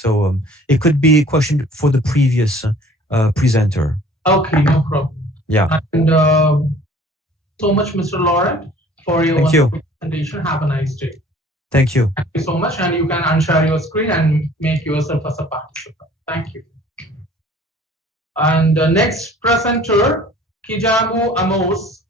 So it could be a question for the previous presenter. Okay, no problem. Yeah. And so much, Mr. Laurent, for your presentation. Have a nice day. Thank you. Thank you so much. And you can unshare your screen and make yourself as a participant. Thank you. And the next presenter, Kijamu Amos,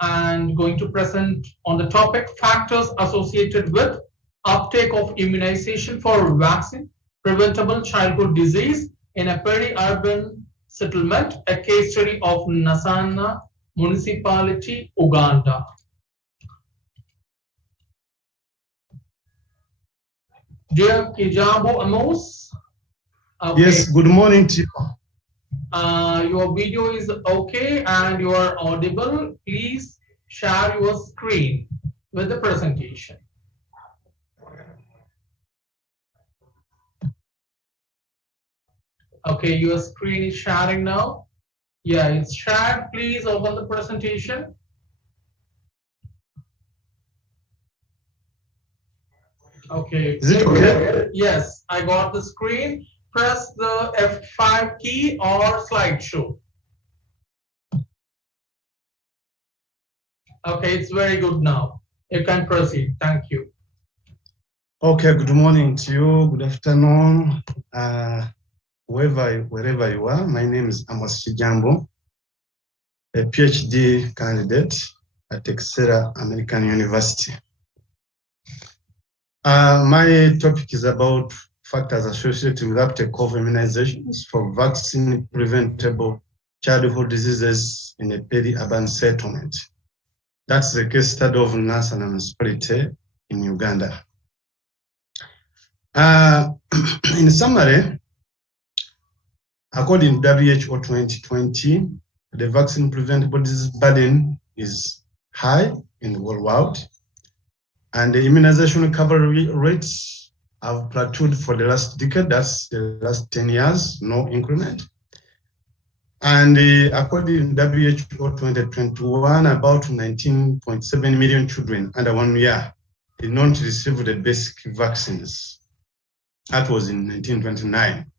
and going to present on the topic factors associated with uptake of immunization for vaccine preventable childhood disease in a peri-urban settlement, a case study of Nasana Municipality, Uganda. Dear Kijamu Amos. Okay. Yes, good morning to you. Your video is okay and you are audible. Please share your screen with the presentation. Okay, your screen is sharing now. Yeah, it's shared. Please open the presentation. Okay. Is it okay? Yes, I got the screen. Press the F5 key or slideshow. Okay, it's very good now. You can proceed. Thank you. Okay, good morning to you. Good afternoon. Wherever you are, my name is Amos Kijambo, a PhD candidate at Texila American University. My topic is about factors associated with uptake of immunizations for vaccine preventable childhood diseases in a peri-urban settlement. That's the case study of Nasana Municipality in Uganda. In summary, according to WHO 2020, the vaccine preventable disease burden is high in the whole world, and the immunization recovery rates have plateaued for the last decade. That's the last 10 years, no increment. And according to WHO 2021, about 19.7 million children under 1 year did not receive the basic vaccines. That was in 1929.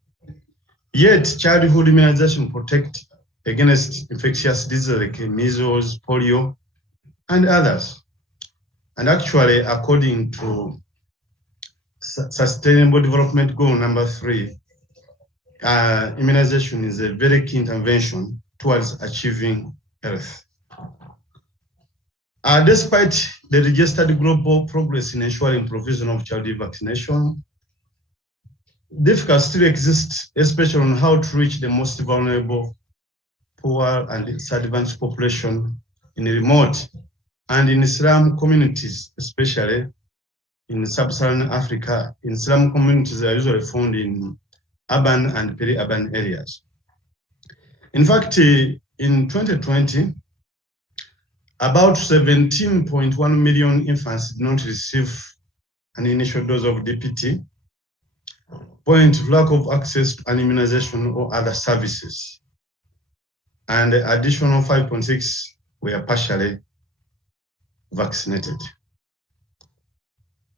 Yet, childhood immunization protect against infectious diseases like measles, polio, and others. And actually, according to Sustainable Development Goal number 3, immunization is a very key intervention towards achieving health. Despite the registered global progress in ensuring provision of child vaccination, difficulties still exist, especially on how to reach the most vulnerable, poor, and disadvantaged population in remote and in slum communities, especially in sub-Saharan Africa. In slum communities are usually found in urban and peri-urban areas. In fact, in 2020, about 17.1 million infants did not receive an initial dose of DPT, owing to lack of access to an immunization or other services. And the additional 5.6 were partially vaccinated.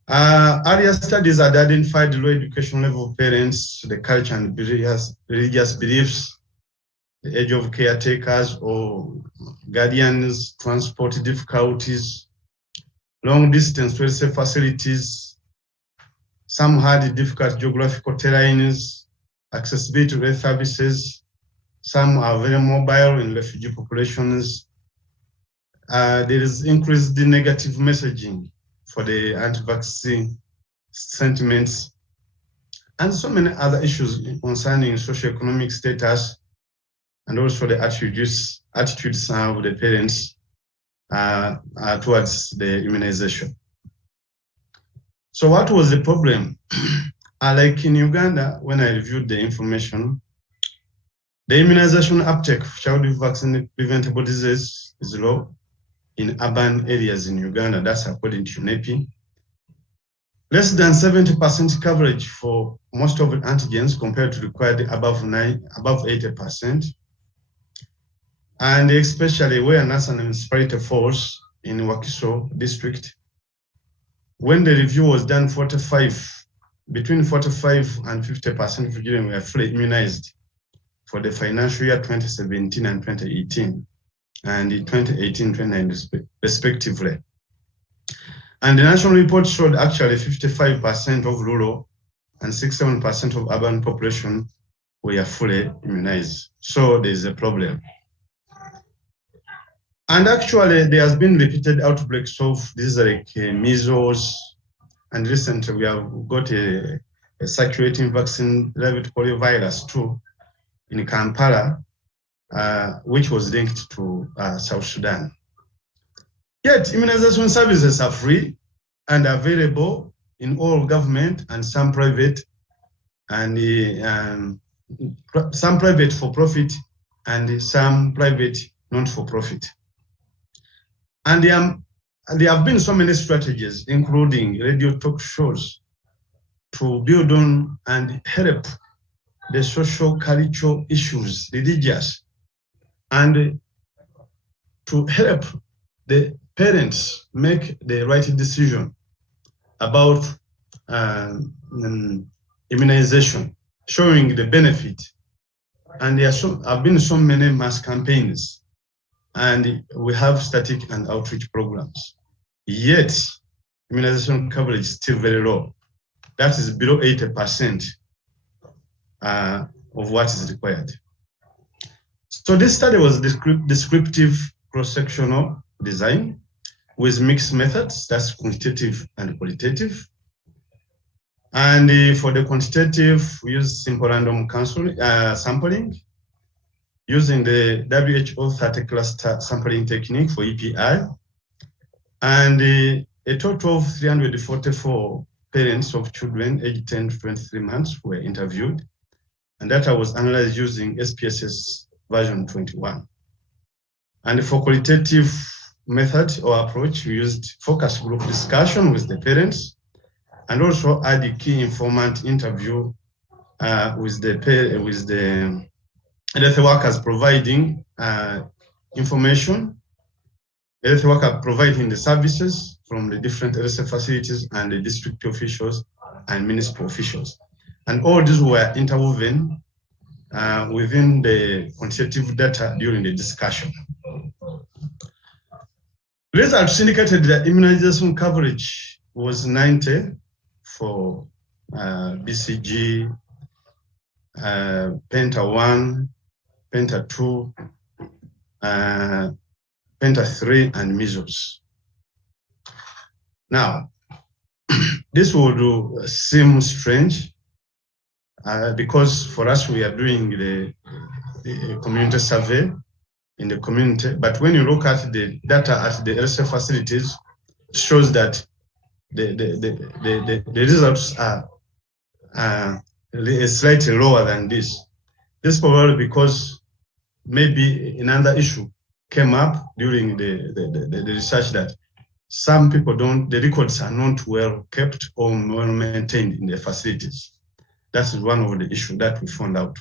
Earlier studies had identified low education level of parents, the culture and religious beliefs, the age of caretakers or guardians, transport difficulties, long distance welfare facilities. Some had difficult geographical terrains, accessibility to health services. Some are very mobile in refugee populations. There is increased negative messaging for the anti-vaccine sentiments, and so many other issues concerning socioeconomic status, and also the attitudes of the parents towards the immunization. So what was the problem? Like in Uganda, when I reviewed the information, the immunization uptake of childhood vaccine preventable disease is low in urban areas in Uganda. That's according to UNEP. Less than 70% coverage for most of the antigens compared to required above 80%. And especially where Nasana Municipality falls in Wakiso district, when the review was done, 45 between 45 and 50% of children were fully immunized for the financial year 2017 and 2018, and 2018-2019 respectively. And the national report showed actually 55% of rural and 67% of urban population were fully immunized. So there's a problem. And actually, there has been repeated outbreaks of these like measles, and recently we have got a circulating vaccine, rabbit poliovirus too, in Kampala, which was linked to South Sudan. Yet immunization services are free and available in all government and some private, and some private for profit and some private not for profit. And there have been so many strategies, including radio talk shows, to build on and help the social cultural issues, religious, and to help the parents make the right decision about immunization, showing the benefit. And there have been so many mass campaigns, and we have static and outreach programs. Yet, immunization coverage is still very low. That is below 80% of what is required. So this study was descriptive cross-sectional design with mixed methods, that's quantitative and qualitative. And for the quantitative, we use simple random sampling using the WHO 30 cluster sampling technique for EPI. And a total of 344 parents of children aged 10 to 23 months were interviewed. And data was analyzed using SPSS version 21. And for qualitative method or approach, we used focus group discussion with the parents, and also add the key informant interview with the health workers providing information, health worker providing the services from the different health facilities, and the district officials and municipal officials. And all these were interwoven within the quantitative data during the discussion. Results indicated that immunization coverage was 90 for BCG, Penta 1, Penta 2, Penta 3, and measles. Now, this would seem strange because for us we are doing the community survey in the community, but when you look at the data at the health facilities, it shows that the results are slightly lower than this. This is probably because maybe another issue came up during the research that some people the records are not well kept or well maintained in the facilities. That's one of the issues that we found out.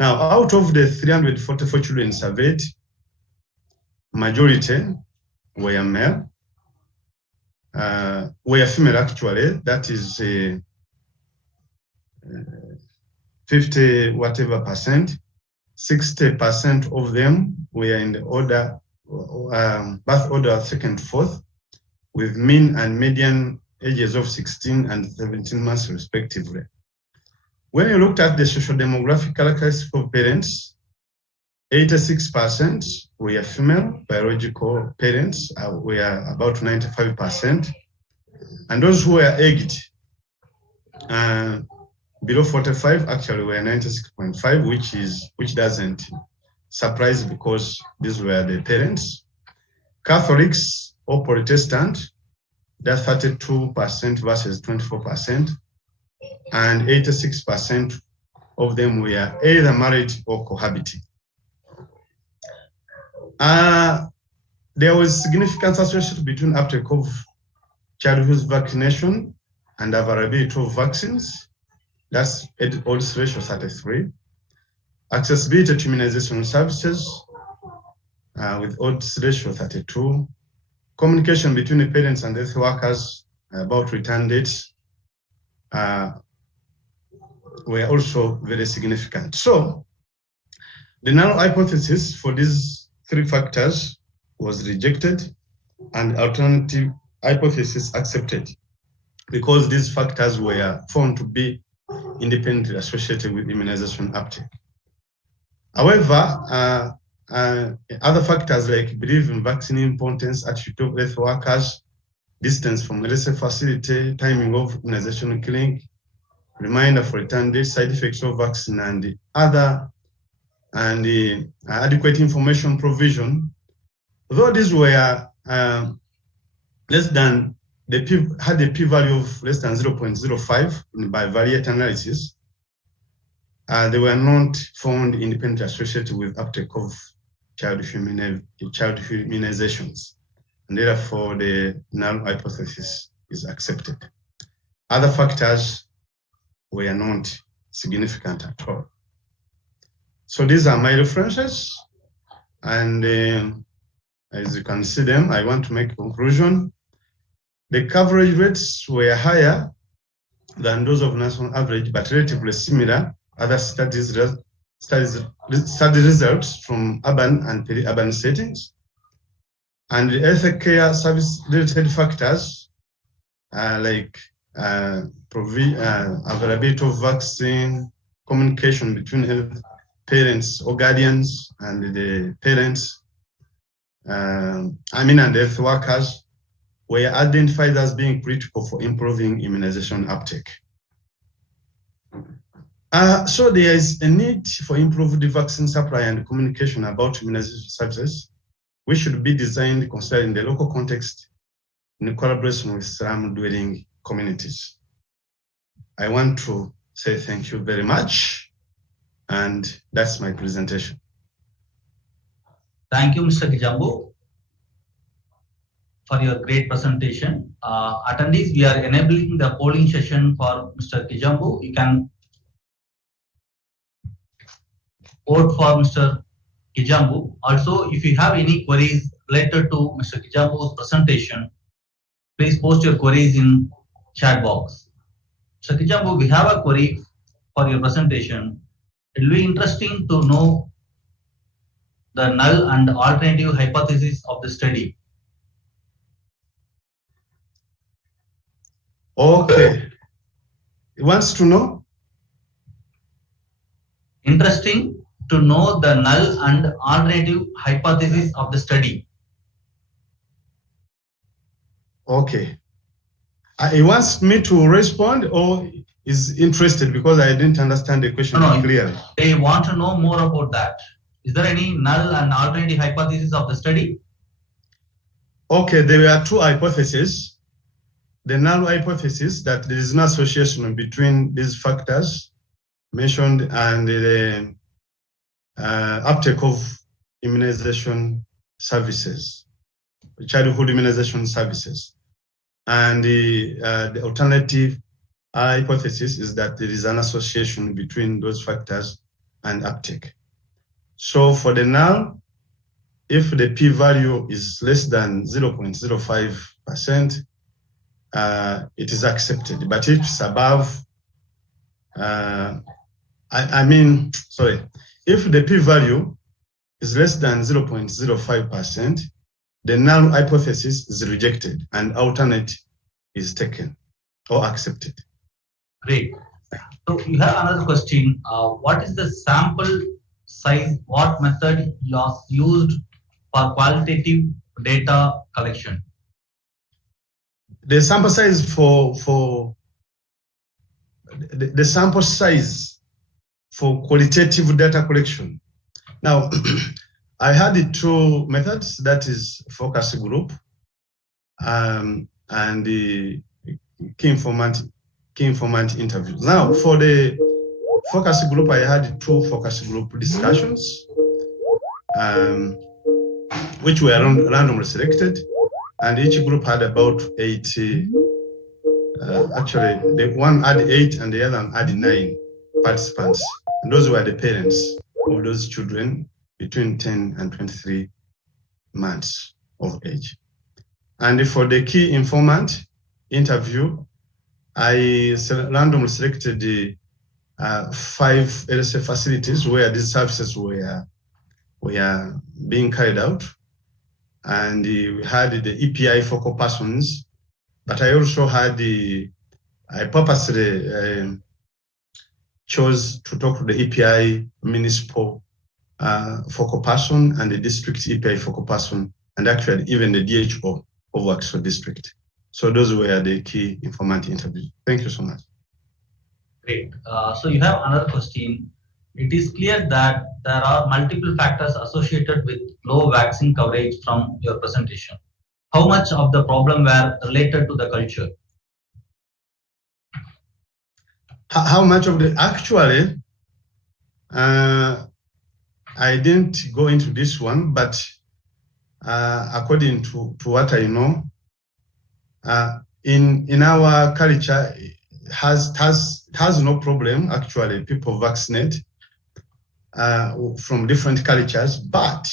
Now, out of the 344 children surveyed, majority were male, were female actually, that is 50 whatever percent. 60% of them were in the order, birth order 2nd, 4th, with mean and median ages of 16 and 17 months respectively. When you looked at the social demographic characteristics of parents, 86% were female, biological parents were about 95%, and those who were aged below 45 actually were 96.5, which doesn't surprise because these were the parents. Catholics or Protestant, that's 32% versus 24%, and 86% of them were either married or cohabiting. There was significant association between uptake of childhood vaccination and availability of vaccines. That's odds ratio 33. Accessibility to immunization services with odds ratio 32. Communication between the parents and health workers about return dates were also very significant. So the null hypothesis for these three factors was rejected and alternative hypothesis accepted because these factors were found to be independently associated with immunization uptake. However, other factors like belief in vaccine importance, attitude of health workers, distance from LSA facility, timing of immunization clinic, reminder for return date, side effects of vaccine, and the other, and the adequate information provision. Though these were less than, had a p-value of less than 0.05 by variate analysis, they were not found independently associated with uptake of childhood immunizations, and therefore the null hypothesis is accepted. Other factors were not significant at all. So these are my references, and as you can see them, I want to make a conclusion. The coverage rates were higher than those of national average, but relatively similar. Other study results from urban and peri-urban settings. And the healthcare service-related factors like availability of vaccine, communication between parents or guardians and the parents, and health workers were identified as being critical for improving immunization uptake. So there is a need for improved vaccine supply and communication about immunization services, which should be designed considering the local context in collaboration with slum-dwelling communities. I want to say thank you very much, and that's my presentation. Thank you, Mr. Kijambu, for your great presentation. Attendees, we are enabling the polling session for Mr. Kijambu. You can vote for Mr. Kijambu. Also, if you have any queries related to Mr. Kijambu's presentation, please post your queries in chat box. Mr. Kijambu, we have a query for your presentation. It will be interesting to know the null and alternative hypothesis of the study. Okay. He wants to know? Interesting to know the null and alternative hypothesis of the study. Okay. He wants me to respond, or is interested because I didn't understand the question clearly? They want to know more about that. Is there any null and alternative hypothesis of the study? Okay, there were two hypotheses. The null hypothesis, that there is no association between these factors mentioned and the uptake of immunization services, childhood immunization services. And the alternative hypothesis is that there is an association between those factors and uptake. So for the null, if the p-value is less than 0.05%, it is accepted. But if it's above, if the p-value is less than 0.05%, the null hypothesis is rejected and alternate is taken or accepted. Great. So you have another question. What is the sample size? What method was used for qualitative data collection? The sample size the sample size for qualitative data collection. Now, I had the two methods, that is focus group and the key informant interviews. Now, for the focus group, I had two focus group discussions, which were randomly selected, and each group had about 80. Actually, the one had 8 and the other one had 9 participants. And those were the parents of those children between 10 and 23 months of age. And for the key informant interview, I randomly selected the 5 LSA facilities where these services were being carried out. And we had the EPI focal persons, but I also had I purposely chose to talk to the EPI municipal focal person and the district EPI focal person, and actually even the DHO of Waxhaw district. So those were the key informant interviews. Thank you so much. Great. So you have another question. It is clear that there are multiple factors associated with low vaccine coverage from your presentation. How much of the problem were related to the culture? How much of the actually, I didn't go into this one, but according to what I know, in our culture has no problem. Actually, people vaccinate from different cultures, but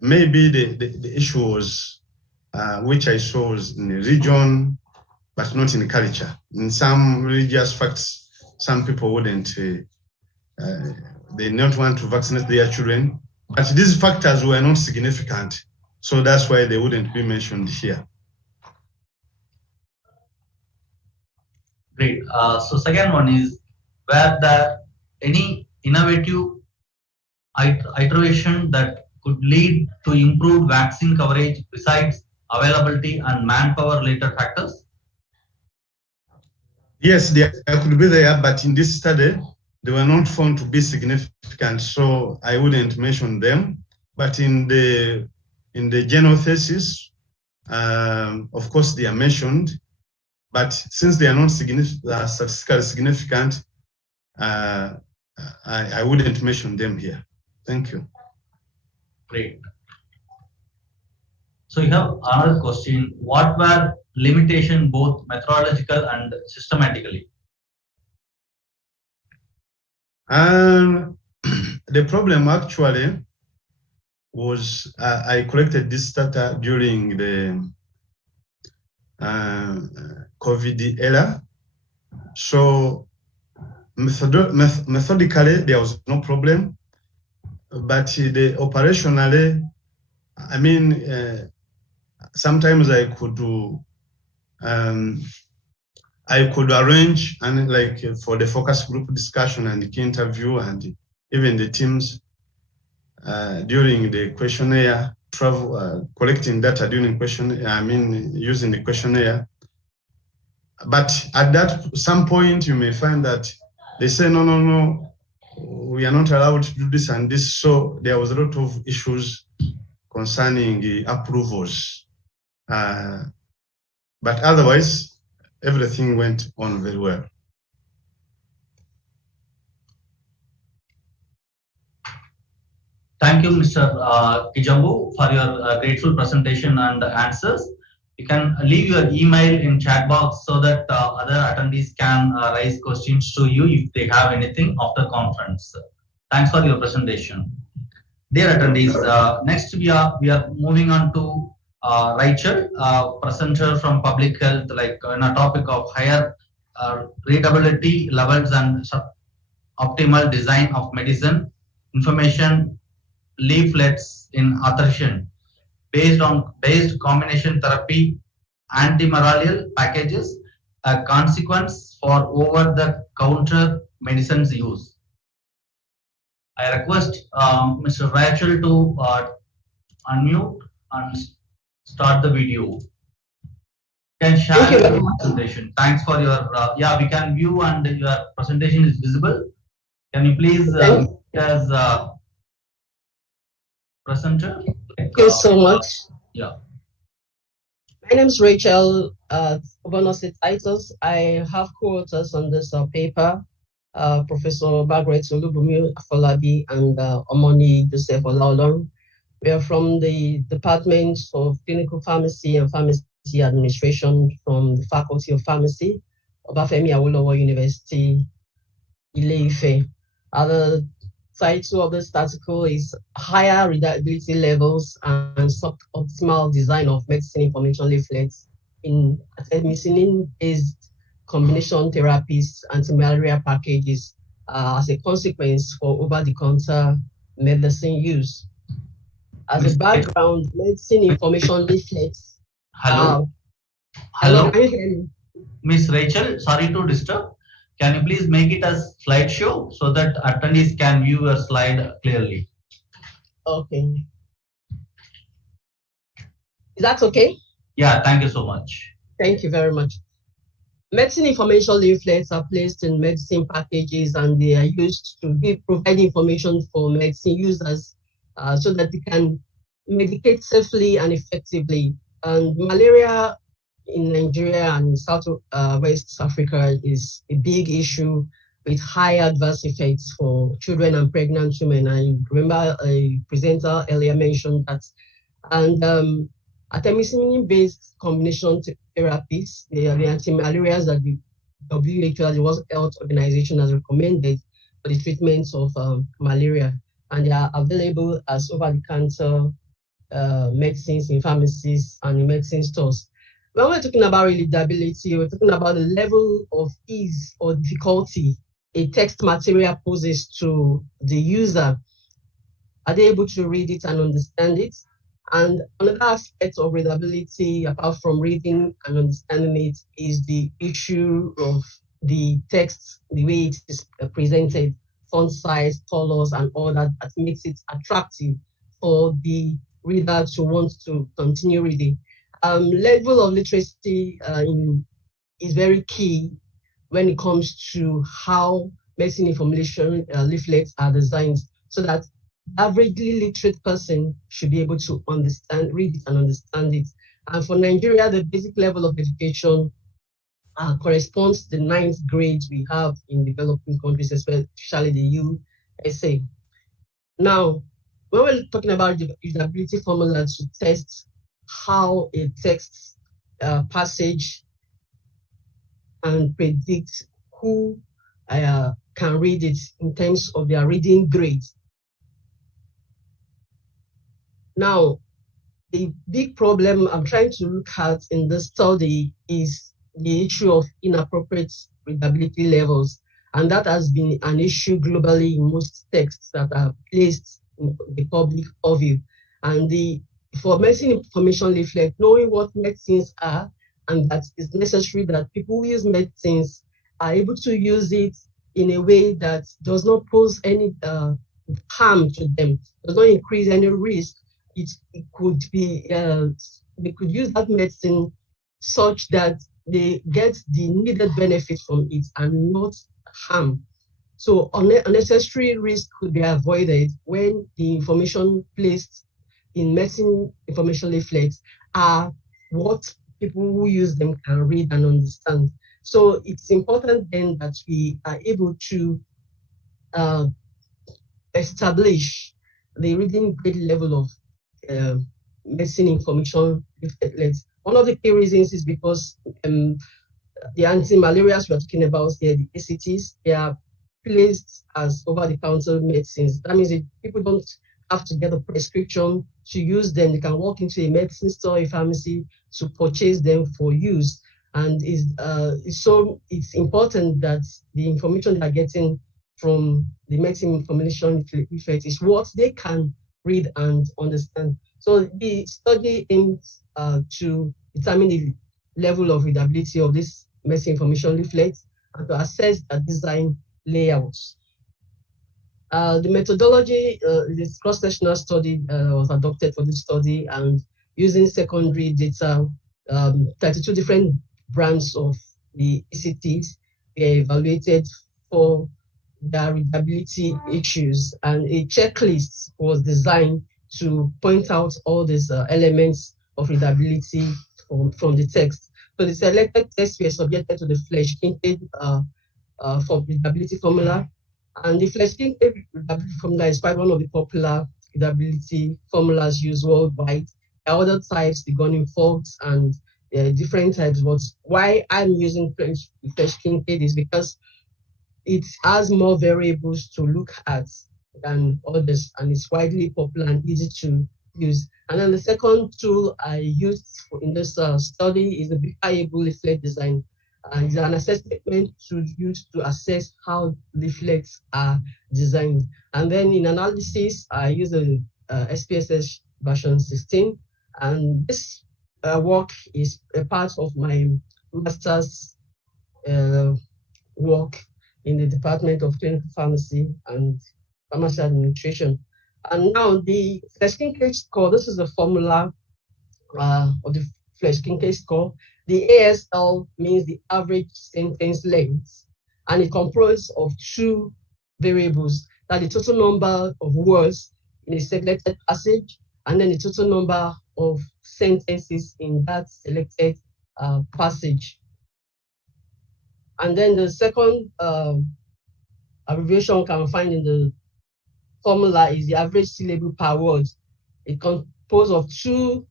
maybe the issue was which I saw was in the region, but not in the culture. In some religious facts, some people wouldn't, they not want to vaccinate their children, but these factors were not significant, so that's why they wouldn't be mentioned here. Great. So second one is, were there any innovative iteration that could lead to improved vaccine coverage besides availability and manpower related factors? Yes, they could be there, but in this study, they were not found to be significant, so I wouldn't mention them. But in the general thesis, of course, they are mentioned, but since they are not statistically significant, I wouldn't mention them here. Thank you. Great. So you have another question. What were limitations both methodological and systematically? The problem actually was I collected this data during the COVID era. So methodically there was no problem, but the operationally, I mean, sometimes I could do I could arrange and like for the focus group discussion and the key interview and even the teams during the questionnaire, collecting data during questionnaire, I mean using the questionnaire. But at that some point you may find that they say no, we are not allowed to do this and this. So there was a lot of issues concerning the approvals. But otherwise, everything went on very well. Thank you, Mr. Kijambu, for your grateful presentation and answers. You can leave your email in chat box so that other attendees can raise questions to you if they have anything after conference. Thanks for your presentation. Dear attendees, next we are moving on to Rachel, presenter from public health, like on a topic of higher readability levels and optimal design of medicine information leaflets in authorization based combination therapy antimalarial packages, a consequence for over-the-counter medicines use. I request Mr. Rachel to unmute and start the video. You can share your presentation. Thanks for your, yeah, we can view and your presentation is visible. Can you please as presenter? Thank you so much. Yeah. My name is Rachel 𝐓𝐞𝐡. I have co-authors on this paper, Professor Margaret Olubunmi Afolabi and Omoni Joseph Olaolorun. We are from the Department of Clinical Pharmacy and Pharmacy Administration from the Faculty of Pharmacy, Obafemi Awolowo University, Ile-Ife. The title of this article is Higher Readability Levels and Suboptimal Design of Medicine Information Leaflets in Artemisinin-based combination therapies, anti-malaria packages as a consequence for over-the-counter medicine use. As a background, medicine information leaflets. Hello. Hello, can you hear me? Miss Rachel, sorry to disturb. Can you please make it as slideshow so that attendees can view your slide clearly? Okay. Is that okay? Yeah, thank you so much. Thank you very much. Medicine information leaflets are placed in medicine packages and they are used to provide information for medicine users so that they can medicate safely and effectively. And malaria in Nigeria and South West Africa is a big issue with high adverse effects for children and pregnant women. I remember a presenter earlier mentioned that. And artemisinin-based combination therapies, they are the anti-malarials that the WHO, the World Health Organization, has recommended for the treatment of malaria. And they are available as over-the-counter medicines in pharmacies and in medicine stores. When we're talking about readability, we're talking about the level of ease or difficulty a text material poses to the user. Are they able to read it and understand it? And another aspect of readability, apart from reading and understanding it, is the issue of the text, the way it is presented, font size, colors, and all that makes it attractive for the reader to want to continue reading. Level of literacy is very key when it comes to how medicine information leaflets are designed, so that averagely literate person should be able to understand, read it and understand it. And for Nigeria, the basic level of education corresponds to the 9th grade we have in developing countries, especially the USA. Now, when we're talking about the usability formula to test how a text passage and predict who can read it in terms of their reading grade. Now, the big problem I'm trying to look at in this study is the issue of inappropriate readability levels. And that has been an issue globally in most texts that are placed in the public purview. And for medicine information leaflet, knowing what medicines are, and that it's necessary that people who use medicines are able to use it in a way that does not pose any harm to them, does not increase any risk. It could be, they could use that medicine such that they get the needed benefit from it and not harm. So unnecessary risk could be avoided when the information placed in medicine information leaflets are what people who use them can read and understand. So it's important then that we are able to establish the reading grade level of medicine information leaflets. One of the key reasons is because the anti-malarials we're talking about here, the ACTs, they are placed as over-the-counter medicines. That means that people don't have to get a prescription to use them. They can walk into a medicine store, a pharmacy, to purchase them for use. And it's important that the information they're getting from the medicine information leaflet is what they can read and understand. So the study aims to determine the level of readability of this medicine information leaflet and to assess the design layouts. The methodology, this cross-sectional study was adopted for this study, and using secondary data, 32 different brands of the ECTs were evaluated for their readability issues, and a checklist was designed to point out all these elements of readability from the text. So the selected tests were subjected to the Flesch-Kincaid for readability formula, and the Flesch-Kincaid readability formula is quite one of the popular readability formulas used worldwide. There are other types, the Gunning-Fox, and different types. But why I'm using Flesch-Kincaid is because it has more variables to look at than others, and it's widely popular and easy to use. And then the second tool I used in this study is the variable leaflet design. And it's an assessment to use to assess how leaflets are designed. And then in analysis, I use the SPSS version 16. And this work is a part of my master's work in the Department of Clinical Pharmacy and Pharmacy Administration. And now the 𝐓𝐞𝐡 score, this is the formula of the 𝐓𝐞𝐡 score. The ASL means the average sentence length, and it comprises of two variables, that the total number of words in a selected passage, and then the total number of sentences in that selected passage. And then the second abbreviation we can find in the formula is the average syllable per word. It composed of two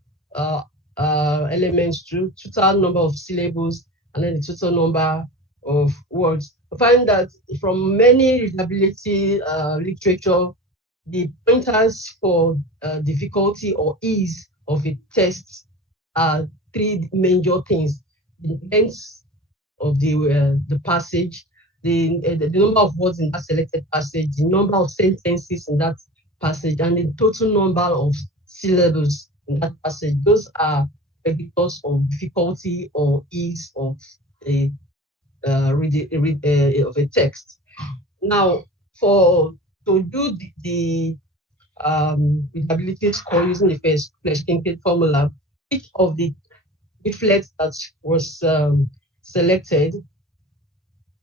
elements, total number of syllables, and then the total number of words. We find that from many readability literature, the pointers for difficulty or ease of a text are three major things: the length of the passage, the number of words in that selected passage, the number of sentences in that passage, and the total number of syllables in that passage. Those are predictors of difficulty or ease of a text. Now, to do the readability score using the 𝐓𝐞𝐡 formula, each of the leaflets that was selected,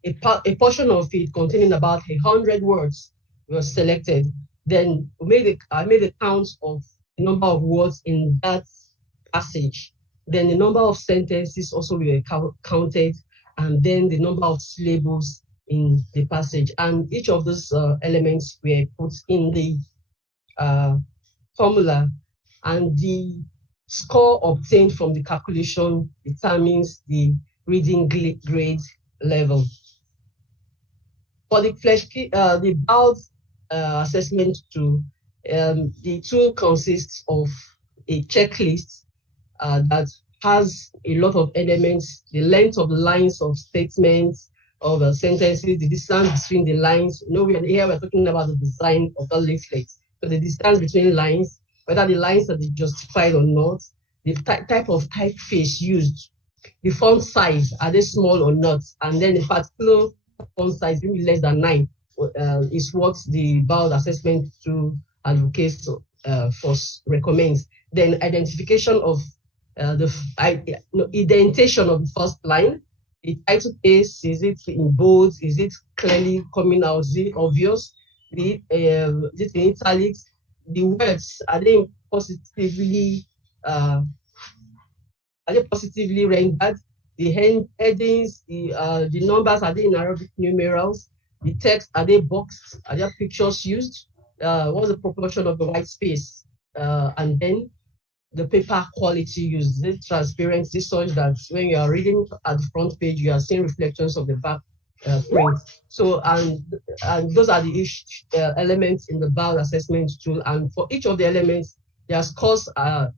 a portion of it containing about 100 words was selected. Then I made a count of the number of words in that passage. Then the number of sentences also were counted, and then the number of syllables in the passage. And each of those elements were put in the formula, and the score obtained from the calculation determines the reading grade level. For the BALD assessment tool, the tool consists of a checklist that has a lot of elements: the length of the lines of statements, of sentences, the distance between the lines. Here we're talking about the design of the leaflet. So the distance between lines, whether the lines are justified or not, the type of typeface used, the font size, are they small or not, and then the particular font size, maybe less than 9, is what the BALD assessment tool advocates first recommends. Then identification of indentation of the first line. The title case, is it in bold? Is it clearly coming out? Is it obvious? Is it in italics? The words, are they positively rendered? The headings, the numbers, are they in Arabic numerals? The text, are they boxed? Are there pictures used? What's the proportion of the white space? And then the paper quality used, this transparency, such that when you are reading at the front page, you are seeing reflections of the back print. So, and those are the elements in the BALD assessment tool. And for each of the elements, their scores are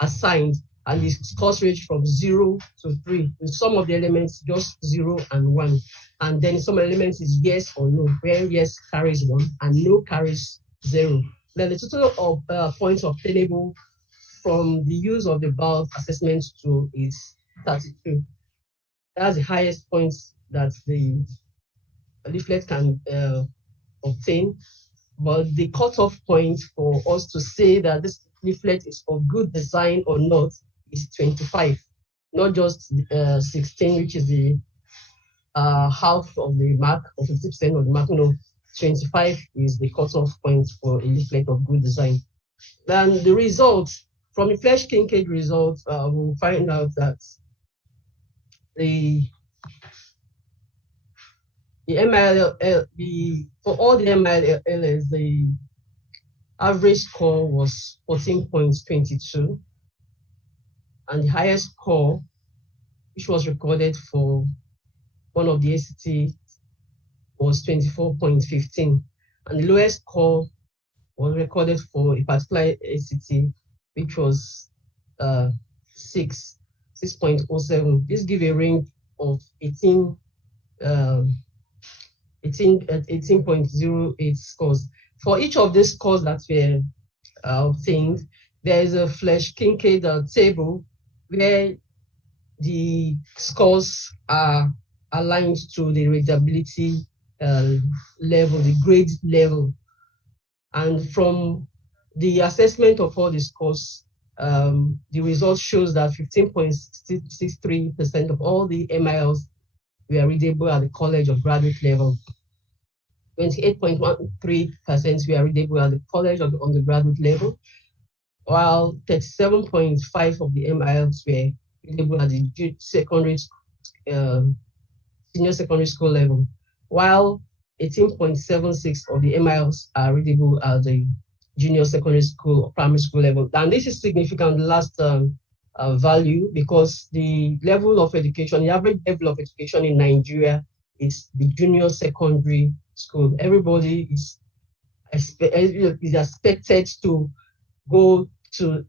assigned, and the scores range from 0 to 3. In some of the elements, just 0 and 1. And then some elements is yes or no, where yes carries 1 and no carries 0. Then the total of points obtainable from the use of the BALD assessment tool is 32. That's the highest points that the leaflet can obtain. But the cutoff point for us to say that this leaflet is of good design or not is 25, not just 16, which is the half of the mark, or 50% of the mark. No, 25 is the cutoff point for a leaflet of good design. Then the results from the 𝐓𝐞𝐡 results, we'll find out that for all the MILLs, the average score was 14.22, and the highest score, which was recorded for one of the ACT, was 24.15, and the lowest score was recorded for a particular ACT, which was 6.07. This gives a range of 18.08 scores. For each of these scores that were obtained, there is a 𝐓𝐭𝐡 table where the scores are aligned to the readability level, the grade level. And from the assessment of all the scores, the result shows that 15.63% of all the MILs were readable at the college or graduate level. 28.13% were readable at the college or the undergraduate level, while 37.5% of the MILs were readable at the senior secondary school level, while 18.76% of the MILs are readable at the junior secondary school or primary school level. And this is significant, the last value, because the level of education, the average level of education in Nigeria is the junior secondary school. Everybody is expected to go to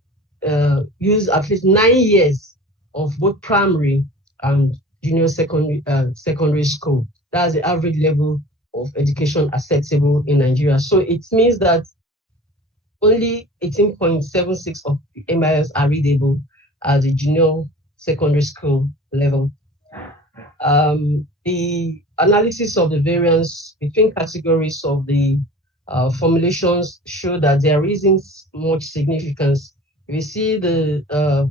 use at least 9 years of both primary and junior secondary school. That's the average level of education acceptable in Nigeria. So it means that only 18.76% of the MILs are readable at the junior secondary school level. The analysis of the variance between categories of the formulations show that there isn't much significance. We see the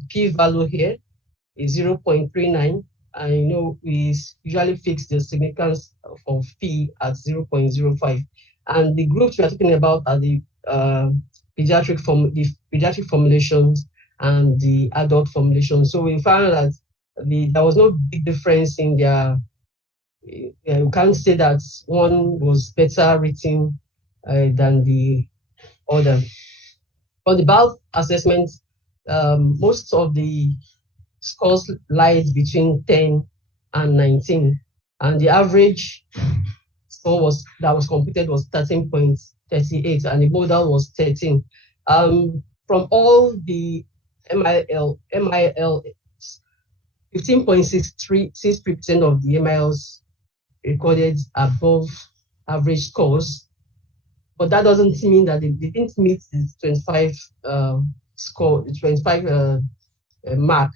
p-value here is 0.39, and you know we usually fix the significance of p at 0.05. And the groups we are talking about are the pediatric formulations and the adult formulations. So we found that there was no big difference in their. You can't say that one was better written than the other. For the BALF assessment, most of the scores lied between 10 and 19, and the average score that was computed was 13.38, and the modal was 13. From all the MIL, 15.63% of the MILs recorded above average scores, but that doesn't mean that they didn't meet the 25 mark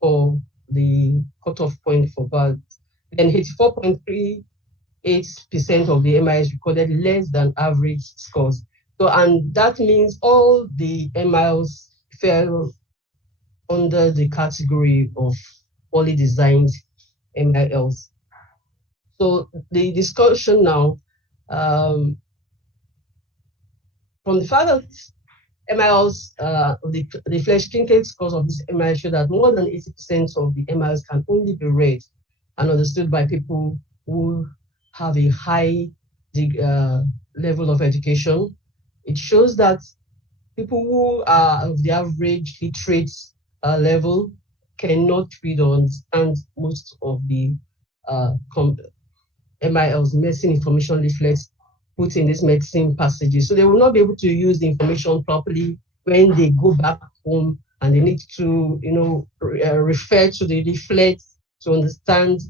for the cutoff point for BALF. Then 84.38% of the MILs recorded less than average scores. So, and that means all the MILs fell under the category of poorly designed MILs. So the discussion now, from the fact that MILs, the 𝐓𝐭𝐡 scores of this MIL show that more than 80% of the MILs can only be read and understood by people who have a high level of education. It shows that people who are of the average literate level cannot read or understand most of the MILs, medicine information leaflets, put in these medicine passages. So they will not be able to use the information properly when they go back home and they need to, refer to the leaflets to understand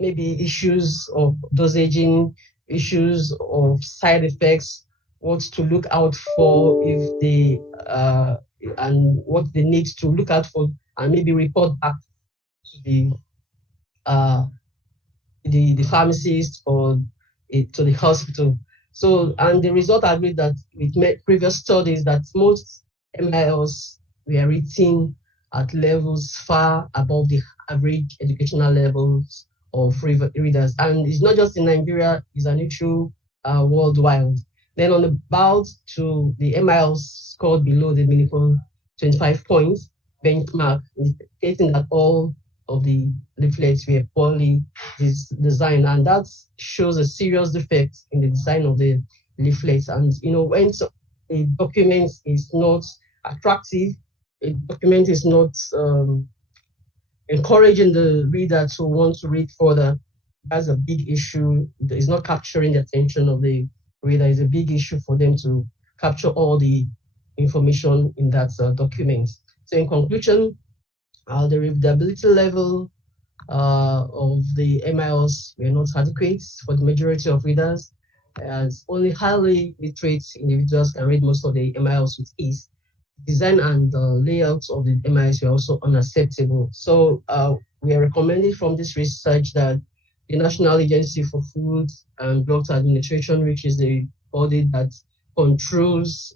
maybe issues of dosaging, issues of side effects, what to look out for if they, and what they need to look out for, and maybe report back to the pharmacist or to the hospital. So, and the result agreed that with previous studies that most MILs were written at levels far above the average educational levels of readers. And it's not just in Nigeria, it's an issue worldwide. Then on the bout to the MILs scored below the minimum 25 points benchmark, indicating that all of the leaflets were poorly designed, and that shows a serious defect in the design of the leaflets. And when a document is not attractive, a document is not encouraging the reader to want to read further, that's a big issue. It's not capturing the attention of the reader. It's a big issue for them to capture all the information in that document. So in conclusion, the readability level of the MILs were not adequate for the majority of readers, as only highly literate individuals can read most of the MILs with ease. Design and layouts of the MILs were also unacceptable. So we are recommending from this research that the National Agency for Food and Drug Administration, which is the body that controls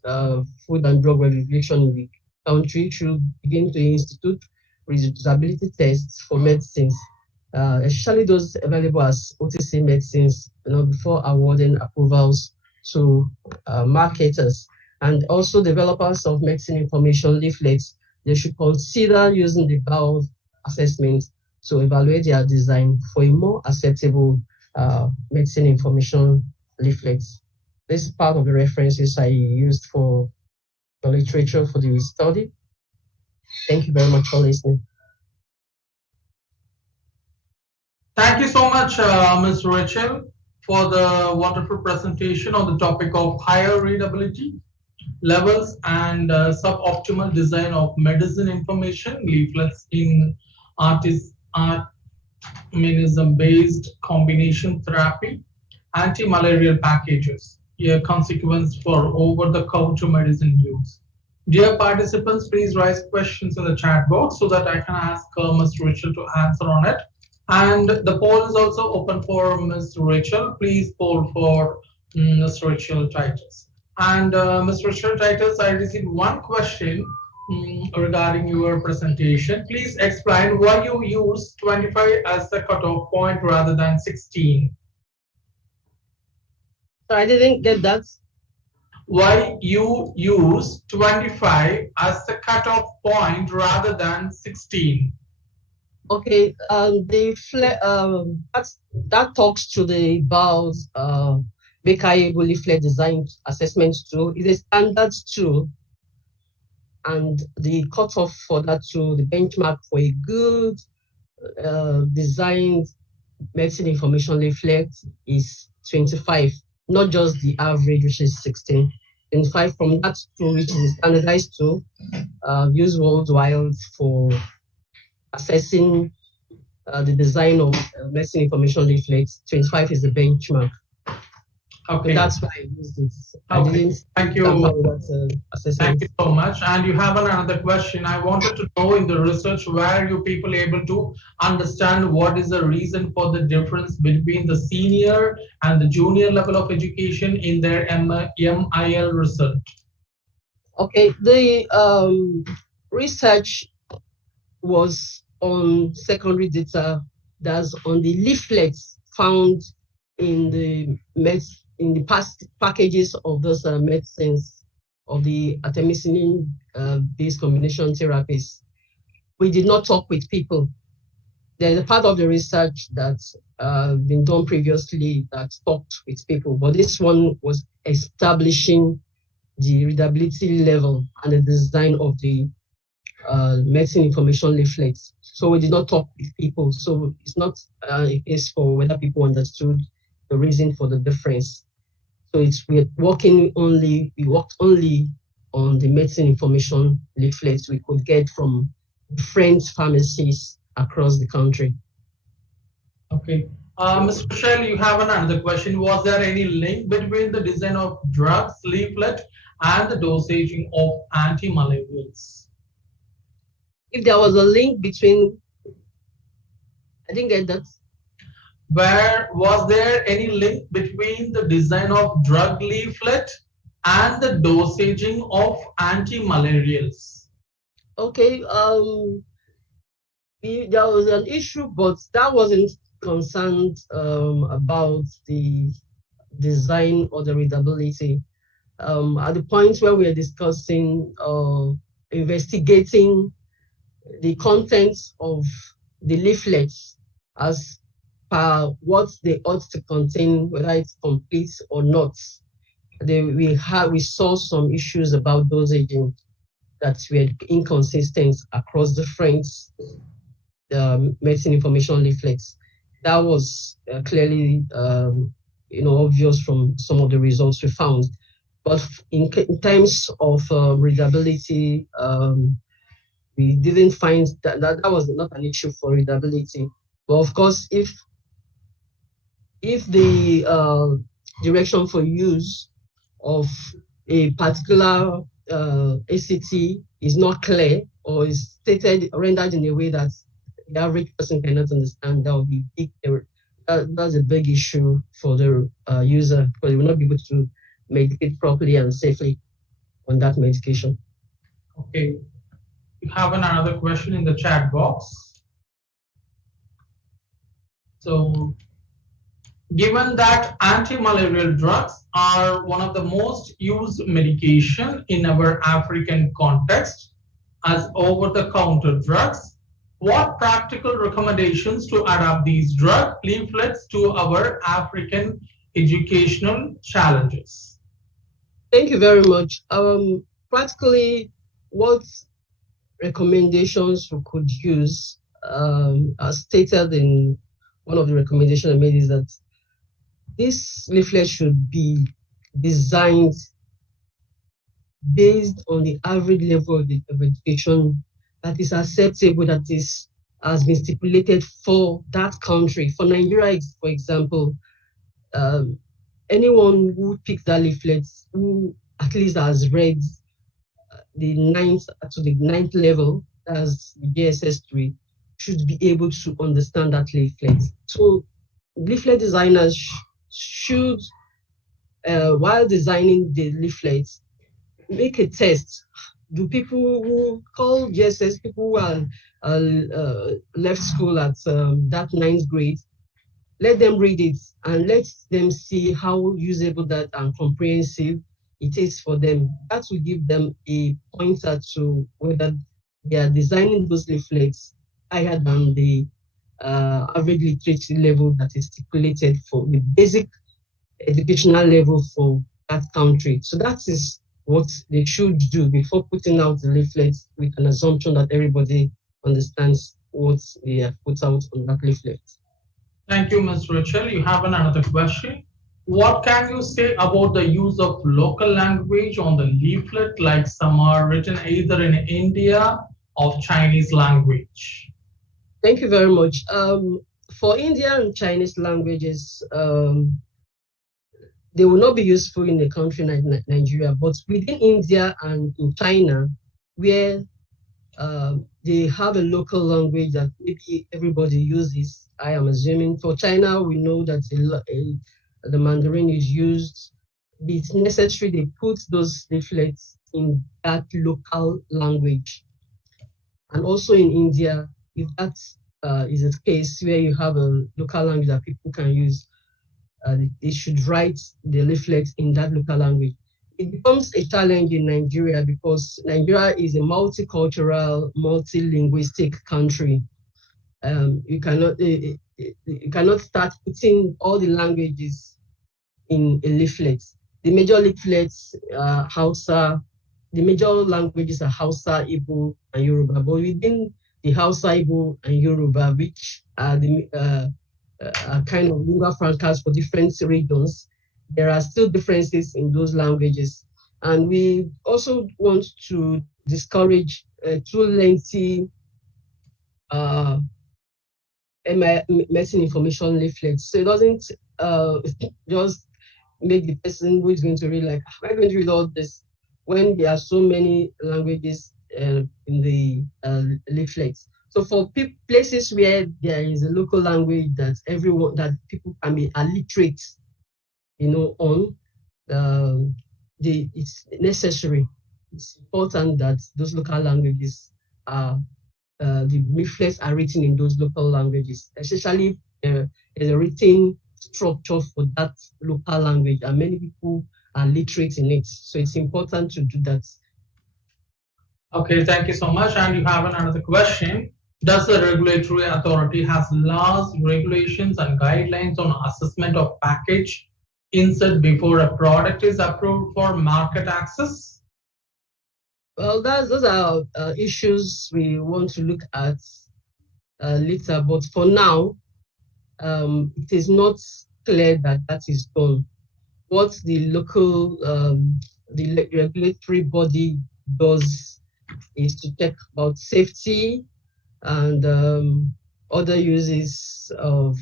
food and drug regulation in the country, should begin to institute reusability tests for medicines, especially those available as OTC medicines, before awarding approvals to marketers. And also developers of medicine information leaflets, they should consider using the BAO assessment to evaluate their design for a more acceptable medicine information leaflets. This is part of the references I used for the literature for the study. Thank you very much for listening. Thank you so much, Ms. Rachel, for the wonderful presentation on the topic of higher readability levels and suboptimal design of medicine information leaflets in mechanism-based combination therapy, anti-malarial packages, a consequence for over-the-counter medicine use. Dear participants, please raise questions in the chat box so that I can ask Ms. Rachel to answer on it. And the poll is also open for Ms. Rachel. Please poll for Ms. Rachel Titus. And Ms. Rachel Titus, I received one question regarding your presentation. Please explain why you use 25 as the cutoff point rather than 16. So I didn't get that. Why you use 25 as the cutoff point rather than 16? Okay, that talks to the BAO's 𝐓𝐞𝐡 leaflet design assessment tool. Is a standard tool, and the cutoff for that tool, the benchmark for a good designed medicine information leaflet is 25, not just the average, which is 16. 25 from that tool, which is a standardized tool used worldwide for assessing the design of medicine information leaflets. 25 is the benchmark. Okay. So that's why I used it. Okay. Thank you. Thank you so much. And you have another question. I wanted to know in the research where you people able to understand what is the reason for the difference between the senior and the junior level of education in their MIL research. Okay, the research was on secondary data, that's on the leaflets found in the past packages of those medicines, of the artemisinin-based combination therapies. We did not talk with people. There's a part of the research that's been done previously that talked with people, but this one was establishing the readability level and the design of the medicine information leaflets. So we did not talk with people. So it's not a case for whether people understood the reason for the difference. So we worked only on the medicine information leaflets we could get from different pharmacies across the country. Okay. Ms. Michelle, you have another question. Was there any link between the design of drugs leaflet and the dosaging of anti-malarials? If there was a link between, I didn't get that. Was there any link between the design of drug leaflet and the dosaging of anti-malarials? Okay, there was an issue, but that wasn't concerned about the design or the readability. At the point where we are discussing investigating the contents of the leaflets as per what they ought to contain, whether it's complete or not, we saw some issues about dosaging that were inconsistent across different medicine information leaflets. That was clearly obvious from some of the results we found. But in terms of readability, we didn't find that was not an issue for readability. Well, of course, if the direction for use of a particular ACT is not clear or is stated, rendered in a way that the average person cannot understand, that will be big. That's a big issue for the user, because they will not be able to medicate properly and safely on that medication. Okay, we have another question in the chat box. So, given that anti-malarial drugs are one of the most used medication in our African context as over-the-counter drugs, what practical recommendations to adapt these drug leaflets to our African educational challenges? Thank you very much. Practically, what recommendations we could use, as stated in one of the recommendations I made, is that this leaflet should be designed based on the average level of education that is acceptable, that has been stipulated for that country. For Nigeria, for example, anyone who picks that leaflet, who at least has read the ninth level, as the JSS 3, should be able to understand that leaflet. So leaflet designers should, while designing the leaflets, make a test. Do people who call JSS, people who are left school at that 9th grade, let them read it and let them see how usable that and comprehensive it is for them. That will give them a pointer to whether they are designing those leaflets higher than the average literacy level that is stipulated for the basic educational level for that country. So that is what they should do before putting out the leaflets, with an assumption that everybody understands what they have put out on that leaflet. Thank you, Ms. Rachel. You have another question. What can you say about the use of local language on the leaflet, like some are written either in India or Chinese language? Thank you very much. For Indian and Chinese languages, they will not be useful in a country like Nigeria, but within India and in China, where they have a local language that maybe everybody uses, I am assuming. For China, we know that the Mandarin is used. It's necessary they put those leaflets in that local language. And also in India, if that is a case where you have a local language that people can use, they should write the leaflets in that local language. It becomes a challenge in Nigeria because Nigeria is a multicultural, multilinguistic country. You cannot start putting all the languages in a leaflet. The major leaflets are Hausa. The major languages are Hausa, Igbo, and Yoruba. But within the Hausa, Igbo, and Yoruba, which are the kind of lingua francas for different regions, there are still differences in those languages. And we also want to discourage too lengthy medicine information leaflets. So it doesn't just make the person who is going to read like, am I going to read all this when there are so many languages in the leaflets? So for places where there is a local language that people can be literate, on, it's necessary. It's important that those local languages the leaflets are written in those local languages, especially there's a written structure for that local language, and many people are literate in it. So it's important to do that. Okay, thank you so much. And you have another question. Does the regulatory authority has laws, regulations, and guidelines on assessment of package insert before a product is approved for market access? Well, those are issues we want to look at later, but for now, it is not clear that is done. What the local, the regulatory body does is to check about safety and other uses of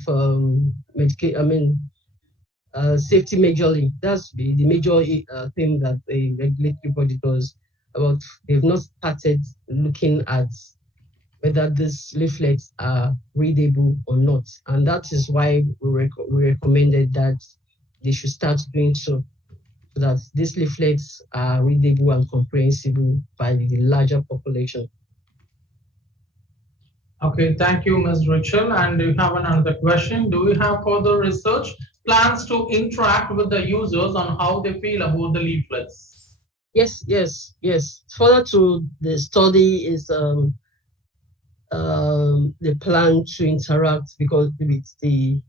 safety majorly. That's the major thing that the regulatory body does. About they've not started looking at whether these leaflets are readable or not, and that is why we recommended that they should start doing so that these leaflets are readable and comprehensible by the larger population. Okay, thank you, Ms. Rachel. And we have another question. Do we have further research plans to interact with the users on how they feel about the leaflets? Yes. Further to the study is the plan to interact with the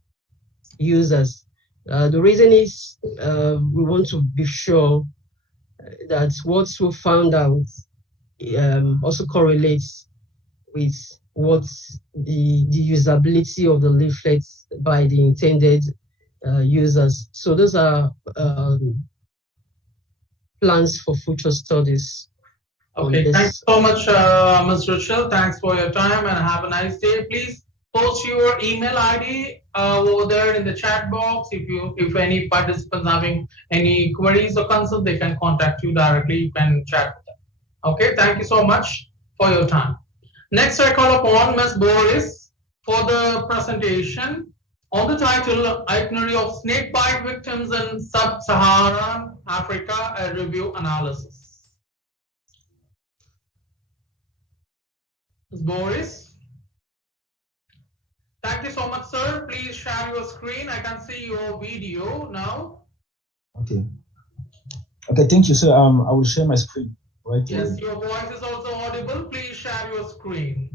users. The reason is we want to be sure that what we found out also correlates with what the usability of the leaflets by the intended users. So those are plans for future studies. Okay, thanks so much, Ms. Rachel. Thanks for your time and have a nice day. Please post your email ID over there in the chat box. If any participants having any queries or concerns, they can contact you directly. You can chat with them. Okay, thank you so much for your time. Next, I call upon Ms. Boris for the presentation on the title Itinerary of Snakebite Victims in Sub-Saharan Africa, a Review Analysis. Ms. Boris. Thank you so much, sir. Please share your screen. I can see your video now. Okay, thank you, sir. I will share my screen. Right. Yes, your voice is also audible. Please share your screen.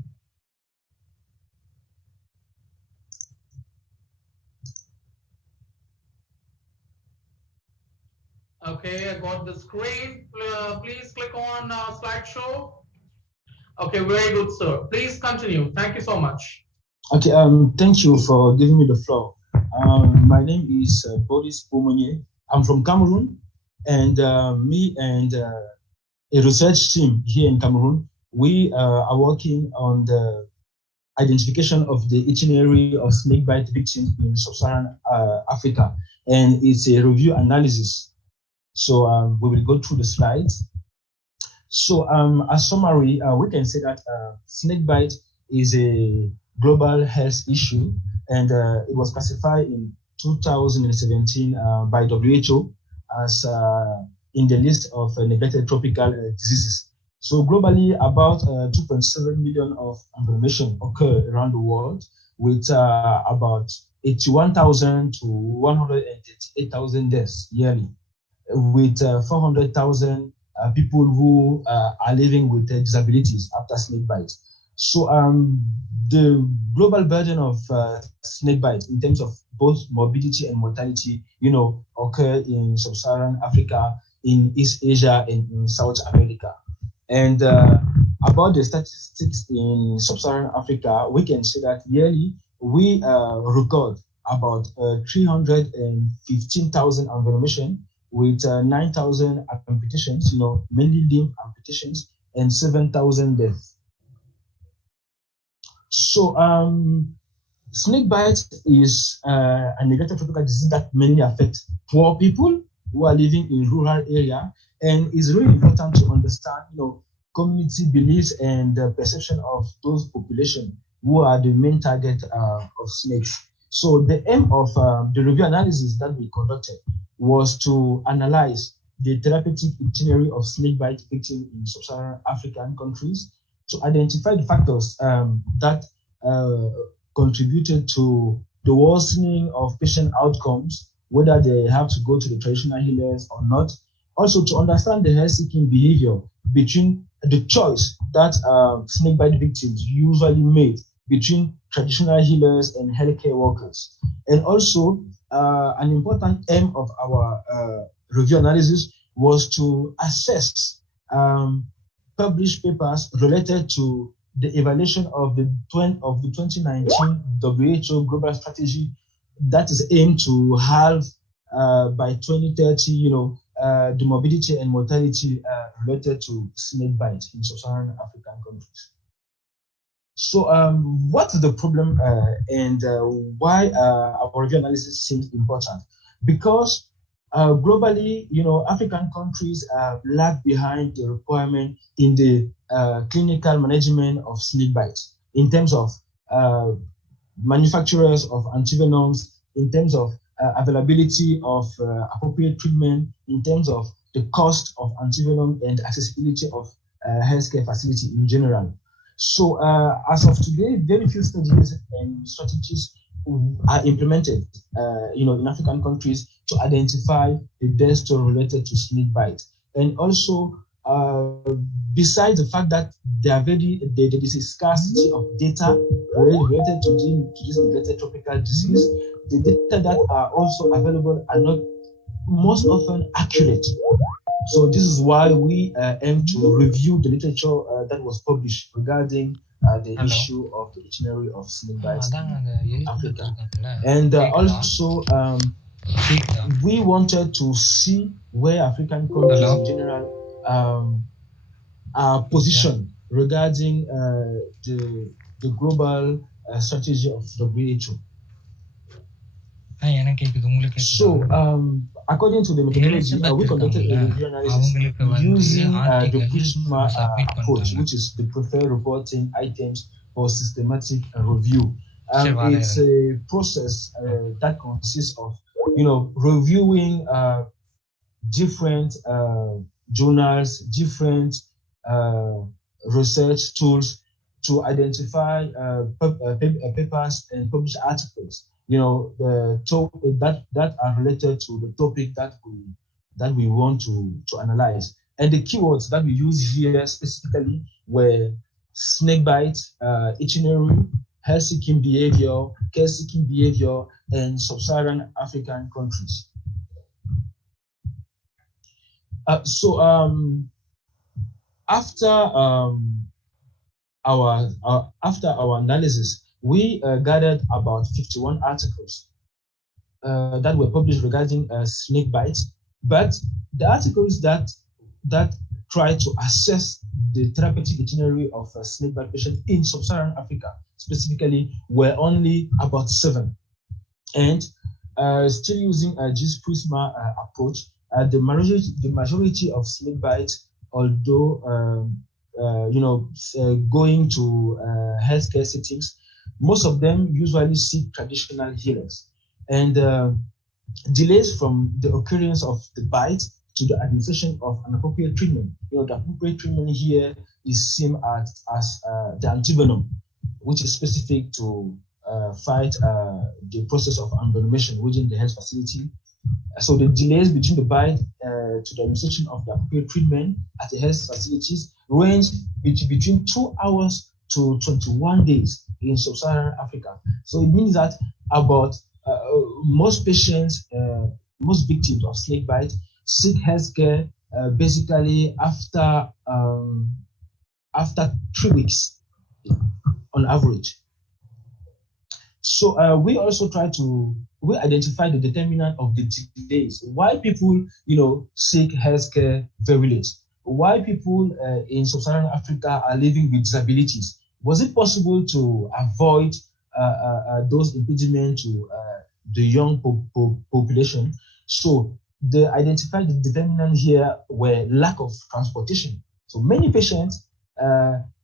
Okay, I got the screen. Please click on slideshow. Okay, very good, sir. Please continue. Thank you so much. Okay, thank you for giving me the floor. My name is Boris Poumonnier. I'm from Cameroon, and me and a research team here in Cameroon, we are working on the identification of the itinerary of snakebite victims in sub-Saharan Africa, and it's a review analysis. So we will go through the slides. So as summary, we can say that snakebite is a global health issue, and it was classified in 2017 by WHO as in the list of neglected tropical diseases. So globally, about 2.7 million of inflammation occur around the world, with about 81,000 to 188,000 deaths yearly, with 400,000 people who are living with disabilities after snake bites. So the global burden of snake bites in terms of both morbidity and mortality, occur in sub-Saharan Africa, in East Asia, and in South America. And about the statistics in sub-Saharan Africa, we can say that yearly we record about 315,000 inflammation with 9,000 amputations, mainly limb amputations, and 7,000 deaths. So snake bite is a neglected tropical disease that mainly affects poor people who are living in rural area, and it's really important to understand, community beliefs and the perception of those population who are the main target of snakes. So the aim of the review analysis that we conducted was to analyze the therapeutic itinerary of snakebite victims in sub-Saharan African countries, to identify the factors that contributed to the worsening of patient outcomes, whether they have to go to the traditional healers or not. Also to understand the health-seeking behavior between the choice that snakebite victims usually made between traditional healers and healthcare workers. And also an important aim of our review analysis was to assess published papers related to the evaluation of the 2019 WHO global strategy that is aimed to halve by 2030, the morbidity and mortality related to snake bite in sub-Saharan African countries. So what's the problem and why our review analysis seems important? Because globally, African countries lag behind the requirement in the clinical management of snake bites in terms of manufacturers of antivenoms, in terms of availability of appropriate treatment, in terms of the cost of antivenom and accessibility of healthcare facility in general. So as of today, very few studies and strategies are implemented, in African countries to identify the death toll related to snake bite. And also, besides the fact that there is a scarcity of data related to this neglected tropical disease, the data that are also available are not most often accurate. So this is why we aim to review the literature that was published regarding the issue of the itinerary of snake bites in Africa. And also, we wanted to see where African countries in general are positioned regarding the global strategy of WHO. So, according to the methodology, we conducted a review analysis using the PRISMA approach, which is the preferred reporting items for systematic review. It's a process that consists of, reviewing different journals, different research tools to identify papers and published articles, that are related to the topic that we want to analyze. And the keywords that we use here specifically were snake bite, itinerary, health-seeking behavior, care-seeking behavior, and sub-Saharan African countries. After our analysis, we gathered about 51 articles that were published regarding snake bites, but the articles that try to assess the therapeutic itinerary of snake bite patients in sub-Saharan Africa specifically were only about 7. And still using this PRISMA approach, the majority of snake bites, although going to healthcare settings, most of them usually seek traditional healers. And delays from the occurrence of the bite to the administration of an appropriate treatment. The appropriate treatment here is seen as the antivenom, which is specific to fight the process of envenomation within the health facility. So the delays between the bite to the administration of the appropriate treatment at the health facilities range between 2 hours to 21 days in sub-Saharan Africa. So it means that about most patients, most victims of snake bite seek healthcare basically after 3 weeks on average. So we also we identify the determinant of the delays. Why people, seek healthcare very late? Why people in sub-Saharan Africa are living with disabilities? Was it possible to avoid those impediments to the young population? So they identified the determinant here were lack of transportation. So many patients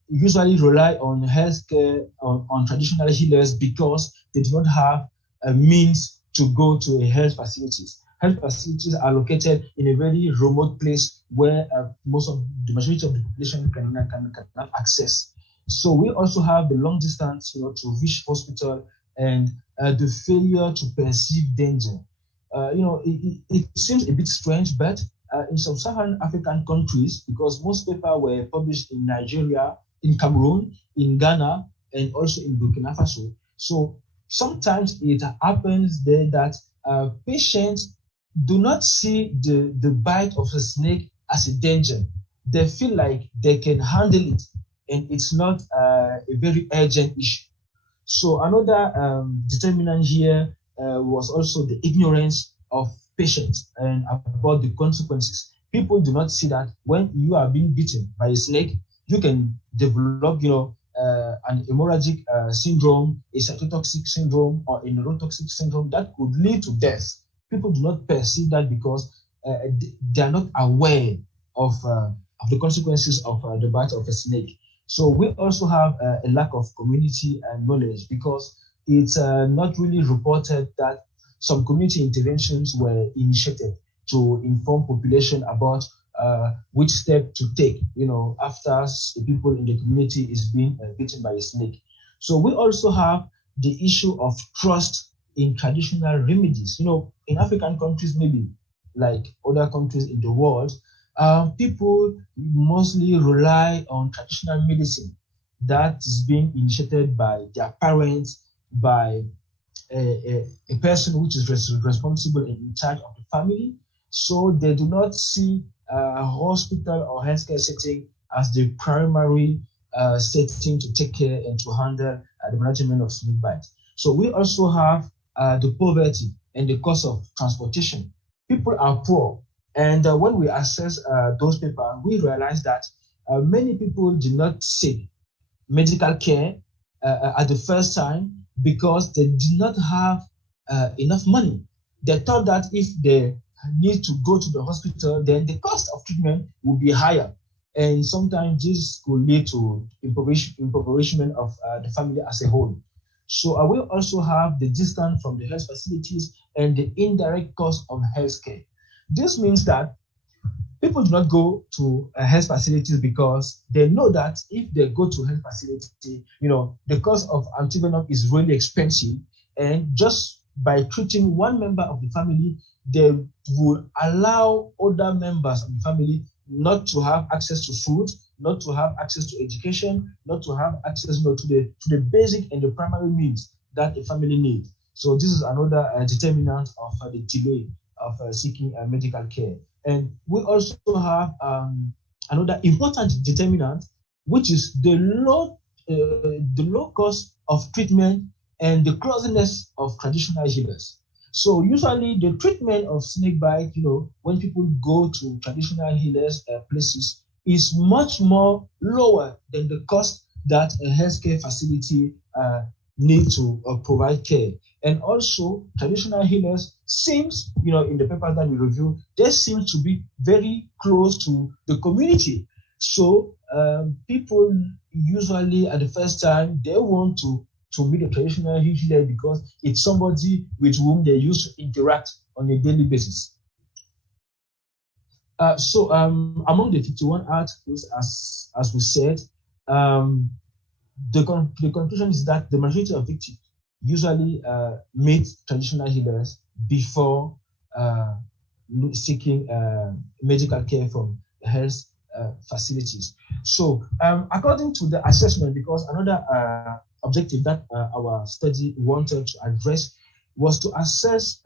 usually rely on healthcare, on traditional healers because they do not have a means to go to a health facilities. Health facilities are located in a very remote place where the majority of the population cannot access. So we also have the long distance, to reach hospital, and the failure to perceive danger. It seems a bit strange, but in sub-Saharan African countries, because most papers were published in Nigeria, in Cameroon, in Ghana, and also in Burkina Faso. So sometimes it happens there that patients do not see the bite of a snake as a danger. They feel like they can handle it, and it's not a very urgent issue. So another determinant here was also the ignorance of patients and about the consequences. People do not see that when you are being bitten by a snake, you can develop, an hemorrhagic syndrome, a cytotoxic syndrome, or a neurotoxic syndrome that could lead to death. People do not perceive that because they are not aware of the consequences of the bite of a snake. So we also have a lack of community knowledge because it's not really reported that some community interventions were initiated to inform population about which step to take, after people in the community is being bitten by a snake. So we also have the issue of trust in traditional remedies. In African countries, maybe like other countries in the world, people mostly rely on traditional medicine that is being initiated by their parents, by a person which is responsible and in charge of the family. So they do not see a hospital or healthcare setting as the primary setting to take care and to handle the management of snake bite. So we also have the poverty and the cost of transportation. People are poor. And when we assess those papers, we realize that many people did not seek medical care at the first time because they did not have enough money. They thought that if they need to go to the hospital, then the cost of treatment will be higher. And sometimes this could lead to impoverishment of the family as a whole. So we also have the distance from the health facilities and the indirect cost of healthcare. This means that people do not go to health facilities because they know that if they go to health facility, the cost of antivenom is really expensive. And just by treating one member of the family, they will allow other members of the family not to have access to food, not to have access to education, not to have access to the basic and the primary needs that a family needs. So this is another determinant of the delay of seeking medical care. And we also have another important determinant, which is the low cost of treatment and the closeness of traditional healers. So usually the treatment of snake bite, when people go to traditional healers places, is much more lower than the cost that a healthcare facility need to provide care. And also traditional healers seems, in the papers that we review, they seem to be very close to the community. So people usually at the first time, they want to meet a traditional healer because it's somebody with whom they used to interact on a daily basis. So among the 51 articles, as we said, the conclusion is that the majority of victims usually meet traditional healers before seeking medical care from health facilities. So according to the assessment, because another objective that our study wanted to address was to assess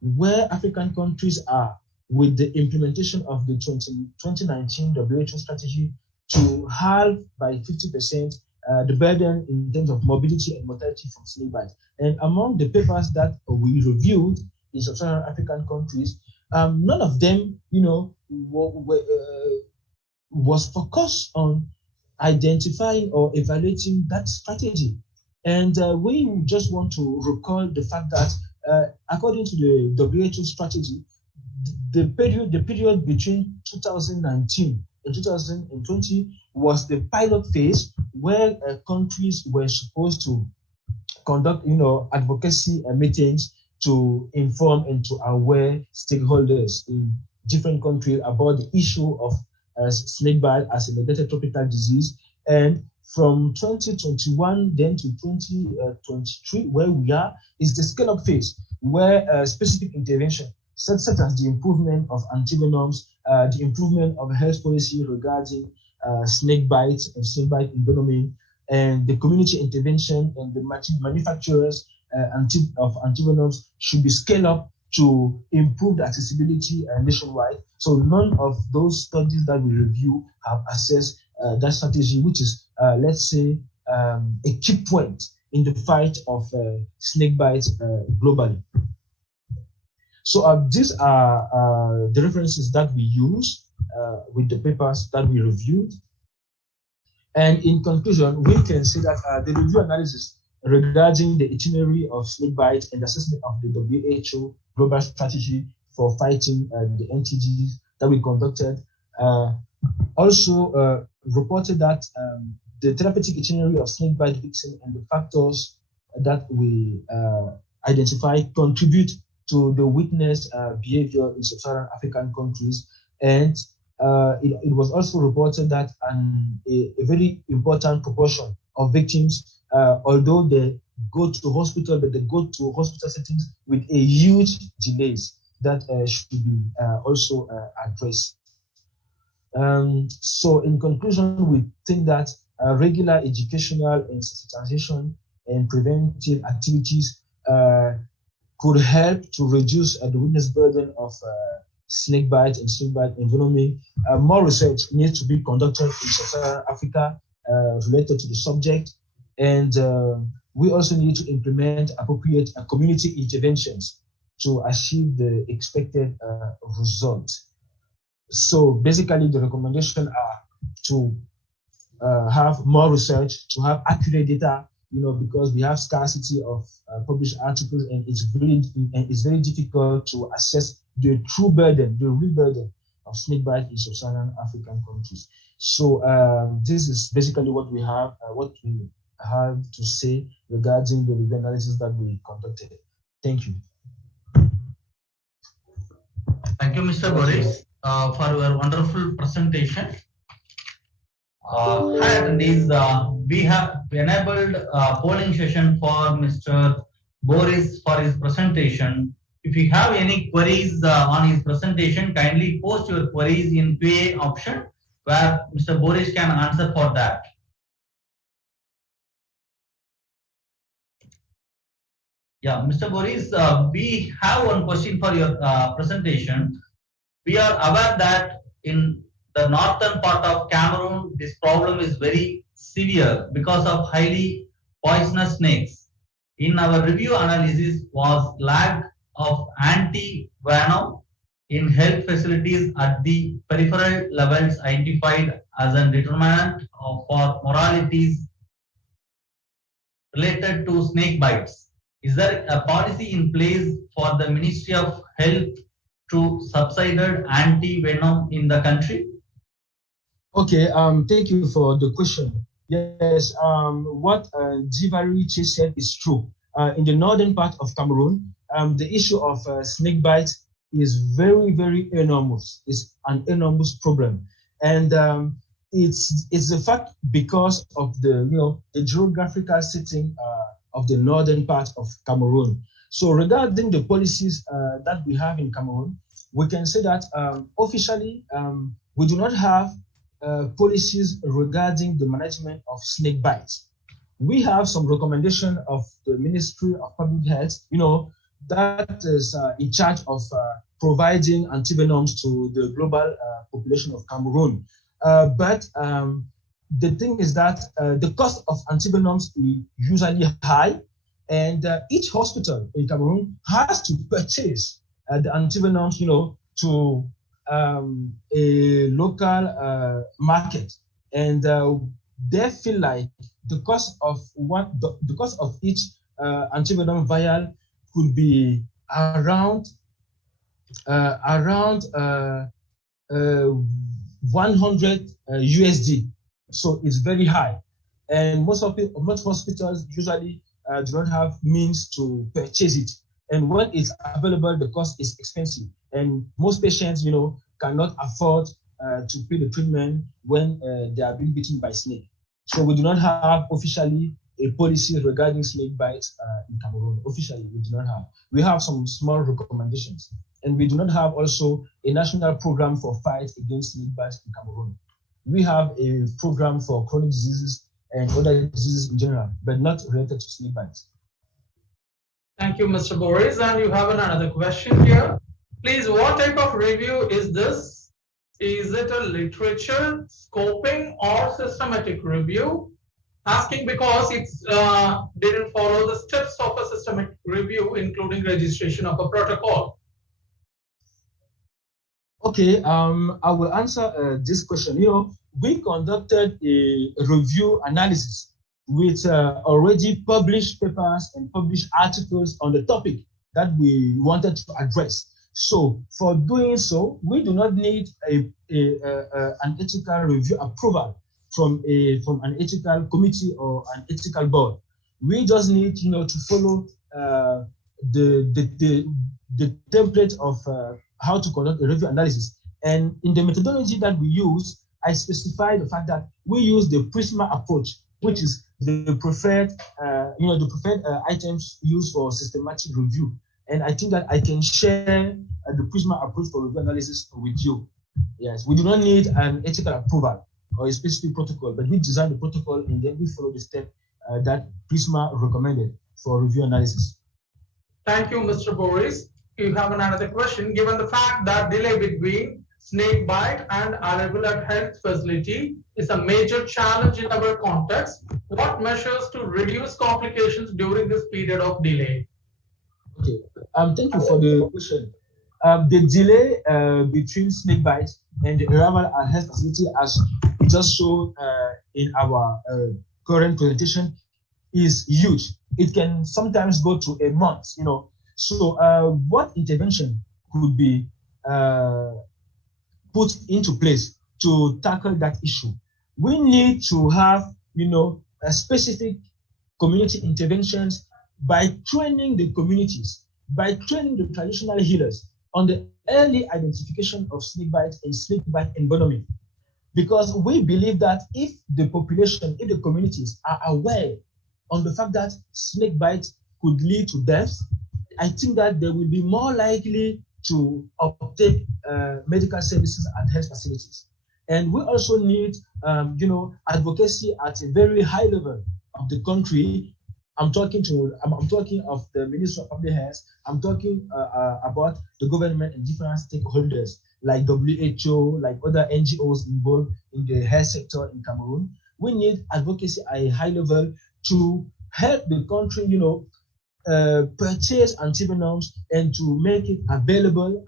where African countries are with the implementation of the 2019 WHO strategy to halve by 50% the burden in terms of mobility and mortality from snake bite. And among the papers that we reviewed in sub-Saharan African countries, none of them, was focused on identifying or evaluating that strategy. And we just want to recall the fact that according to the WHO strategy, the period between 2019 and 2020 was the pilot phase where countries were supposed to conduct, advocacy meetings to inform and to aware stakeholders in different countries about the issue of snake bite as a neglected tropical disease. And from 2021 then to 2023, where we are, is the scale-up phase, where specific intervention, such as the improvement of antivenoms, the improvement of health policy regarding snake bites and snake bite envenoming, and the community intervention and the manufacturers of antivenoms should be scaled up to improve the accessibility nationwide. So none of those studies that we review have assessed that strategy, which is, let's say, a key point in the fight of snake bites globally. So these are the references that we use with the papers that we reviewed. And in conclusion, we can say that the review analysis regarding the itinerary of snakebite and assessment of the WHO global strategy for fighting the NTDs that we conducted also reported that the therapeutic itinerary of snakebite victims and the factors that we identify contribute to the witness behavior in sub-Saharan African countries. And it was also reported that a very important proportion of victims, although they go to hospital, but they go to hospital settings with a huge delays that should be also addressed. So in conclusion, we think that regular educational and sensitization and preventive activities could help to reduce the witness burden of snakebite and snakebite envenoming. More research needs to be conducted in Sub-Saharan Africa related to the subject, and we also need to implement appropriate community interventions to achieve the expected result. So basically, the recommendations are to have more research, to have accurate data, because we have scarcity of published articles, and it's very difficult to assess the true burden, the real burden of snakebite in sub-Saharan African countries. So this is basically what we have to say regarding the review analysis that we conducted. Thank you. Thank you, Mr. Boris, for your wonderful presentation. Hi attendees, we have enabled a polling session for Mr. Boris for his presentation. If you have any queries on his presentation, kindly post your queries in QA option, where Mr. Boris can answer for that. Yeah, Mr. Boris, we have one question for your presentation. We are aware that in the northern part of Cameroon, this problem is very severe because of highly poisonous snakes. In our review analysis was lack of anti-venom in health facilities at the peripheral levels identified as a determinant for mortalities related to snake bites. Is there a policy in place for the Ministry of Health to subside anti-venom in the country? Okay, thank you for the question. Yes, what 𝐓𝐞𝐱𝐢𝐥𝐚 said is true. In the northern part of Cameroon, the issue of snake bites is very, very enormous. It's an enormous problem, and it's a fact because of the geographical setting of the northern part of Cameroon. So regarding the policies that we have in Cameroon, we can say that officially we do not have policies regarding the management of snake bites. We have some recommendation of the Ministry of Public Health, that is in charge of providing antivenoms to the global population of Cameroon. But the thing is that the cost of antivenoms is usually high, and each hospital in Cameroon has to purchase the antivenoms, to a local market, and they feel like the cost of each antivenom vial could be around 100 USD. So it's very high, and most hospitals usually do not have means to purchase it. And when it's available, the cost is expensive, and most patients, cannot afford to pay the treatment when they are being bitten by snake. So we do not have officially a policy regarding snake bites in Cameroon. Officially, we do not have. We have some small recommendations, and we do not have also a national program for fight against snake bites in Cameroon. We have a program for chronic diseases and other diseases in general, but not related to snake bites. Thank you, Mr. Boris. And you have another question here. Please, what type of review is this? Is it a literature, scoping, or systematic review? Asking because it didn't follow the steps of a systematic review, including registration of a protocol. Okay, I will answer this question. we conducted a review analysis with already published papers and published articles on the topic that we wanted to address. So for doing so, we do not need an ethical review approval from an ethical committee or an ethical board. We just need, to follow the template of how to conduct a review analysis. And in the methodology that we use, I specify the fact that we use the PRISMA approach, which is the preferred, items used for systematic review. And I think that I can share the PRISMA approach for review analysis with you. Yes, we do not need an ethical approval or a specific protocol, but we design the protocol and then we follow the step that PRISMA recommended for review analysis. Thank you, Mr. Boris. You have another question. Given the fact that delay between snake bite and arrival at health facility is a major challenge in our context, what measures to reduce complications during this period of delay? Okay, thank you for the question. The delay between snake bite and the arrival at health facility, as we just showed in our current presentation, is huge. It can sometimes go to a month, So what intervention could be put into place to tackle that issue? We need to have, a specific community interventions by training the communities, by training the traditional healers on the early identification of snake bite and snake bite envenoming. Because we believe that if the population, if the communities are aware on the fact that snake bite could lead to death, I think that they will be more likely to obtain medical services at health facilities. And we also need, advocacy at a very high level of the country. I'm talking of the Ministry of Public Health. I'm talking about the government and different stakeholders like WHO, like other NGOs involved in the health sector in Cameroon. We need advocacy at a high level to help the country, purchase antivenoms and to make it available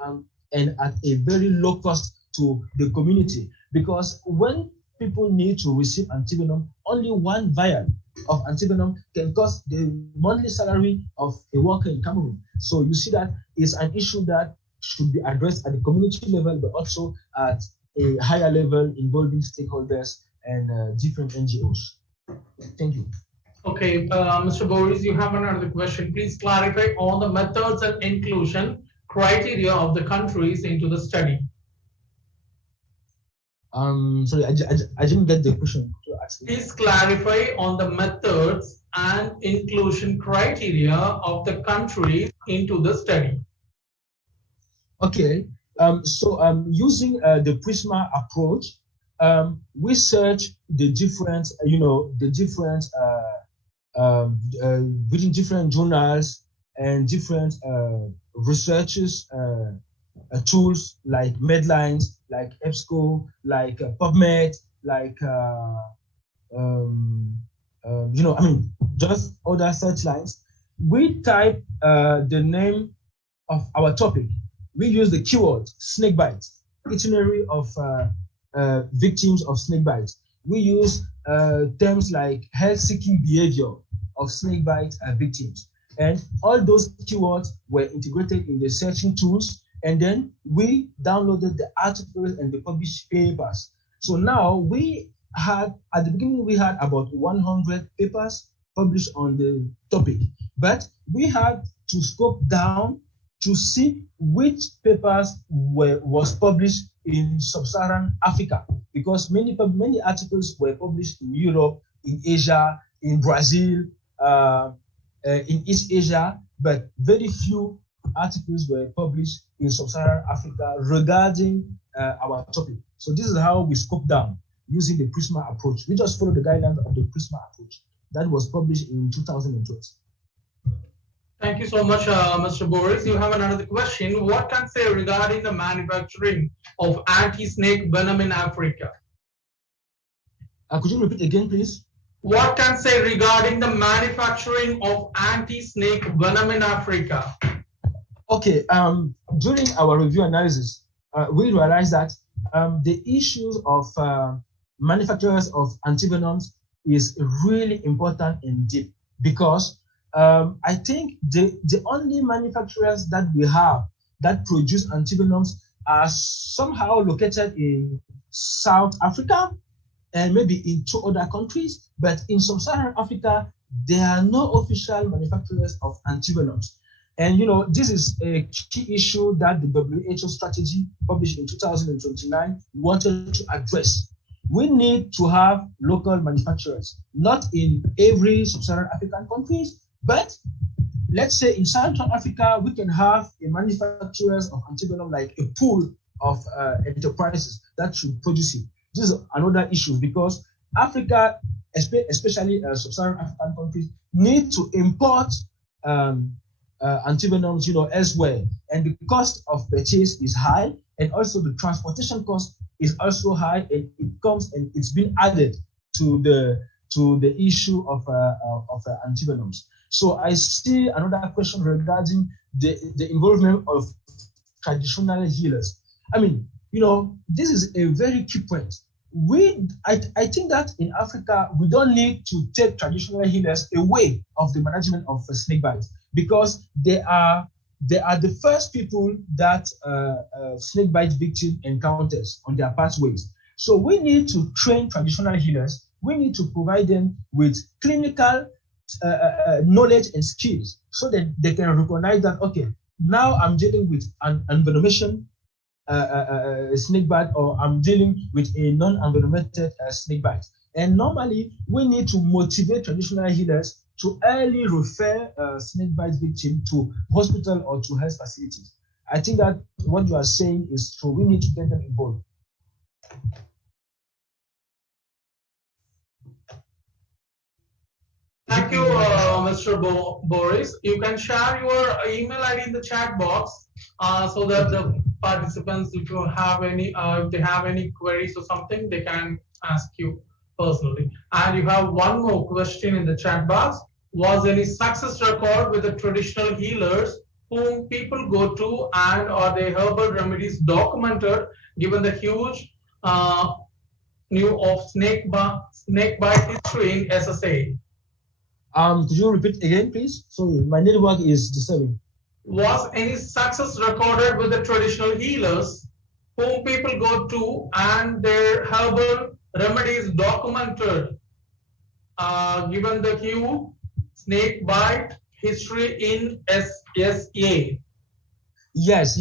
and at a very low cost to the community. Because when people need to receive antivenom, only one vial of antivenom can cost the monthly salary of a worker in Cameroon. So you see that it's an issue that should be addressed at the community level, but also at a higher level involving stakeholders and different NGOs. Thank you. Okay, Mr. Boris, you have another question. Please clarify all the methods and inclusion criteria of the countries into the study. Sorry, I didn't get the question. Please clarify on the methods and inclusion criteria of the countries into the study. Okay, using the PRISMA approach, we search the different, within different journals and different researches tools like Medlines, like EBSCO, like PubMed, like just other search lines. We type the name of our topic. We use the keyword snake bite, itinerary of victims of snake bite. We use terms like health-seeking behavior of snake bite victims. And all those keywords were integrated in the searching tools. And then we downloaded the articles and the published papers. So now we had, at the beginning, we had about 100 papers published on the topic, but we had to scope down to see which papers was published in sub-Saharan Africa, because many articles were published in Europe, in Asia, in Brazil, in East Asia, but very few articles were published in sub-Saharan Africa regarding our topic. So this is how we scope down using the PRISMA approach. We just follow the guidelines of the PRISMA approach that was published in 2020. Thank you so much, Mr. Boris. You have another question. What can say regarding the manufacturing of anti-snake venom in Africa? Could you repeat again, please? What can say regarding the manufacturing of anti-snake venom in Africa? Okay, during our review analysis, we realized that the issues of manufacturers of antivenoms is really important indeed, because I think the only manufacturers that we have that produce antivenoms are somehow located in South Africa and maybe in 2 other countries, but in sub-Saharan Africa, there are no official manufacturers of antivenoms. And this is a key issue that the WHO strategy published in 2029 wanted to address. We need to have local manufacturers, not in every sub-Saharan African countries, but let's say in Central Africa, we can have a manufacturers of antivenom, like a pool of enterprises that should produce it. This is another issue, because Africa, especially sub-Saharan African countries, need to import antivenoms, elsewhere, and the cost of purchase is high, and also the transportation cost is also high, and it's been added to the issue of antivenoms. So I see another question regarding the involvement of traditional healers. I mean, this is a very key point. I think that in Africa, we don't need to take traditional healers away of the management of snake bites, because they are the first people that snake bite victim encounters on their pathways. So we need to train traditional healers. We need to provide them with clinical knowledge and skills, so that they can recognize that, okay, now I'm dealing with an envenomation snake bite, or I'm dealing with a non-envenomated snake bite. And normally, we need to motivate traditional healers to early refer snake bite victim to hospital or to health facilities. I think that what you are saying is true. We need to get them involved. Thank you, Mr. Boris. You can share your email ID in the chat box, so that the participants, if they have any queries or something, they can ask you personally. And you have one more question in the chat box. Was any success record with the traditional healers whom people go to, and are their herbal remedies documented, given the huge new of snake bite history in SSA? Could you repeat again, please? Sorry, my network is disturbing. Was any success recorded with the traditional healers whom people go to, and their herbal remedies documented, given the huge snake bite history in SSA? Yes.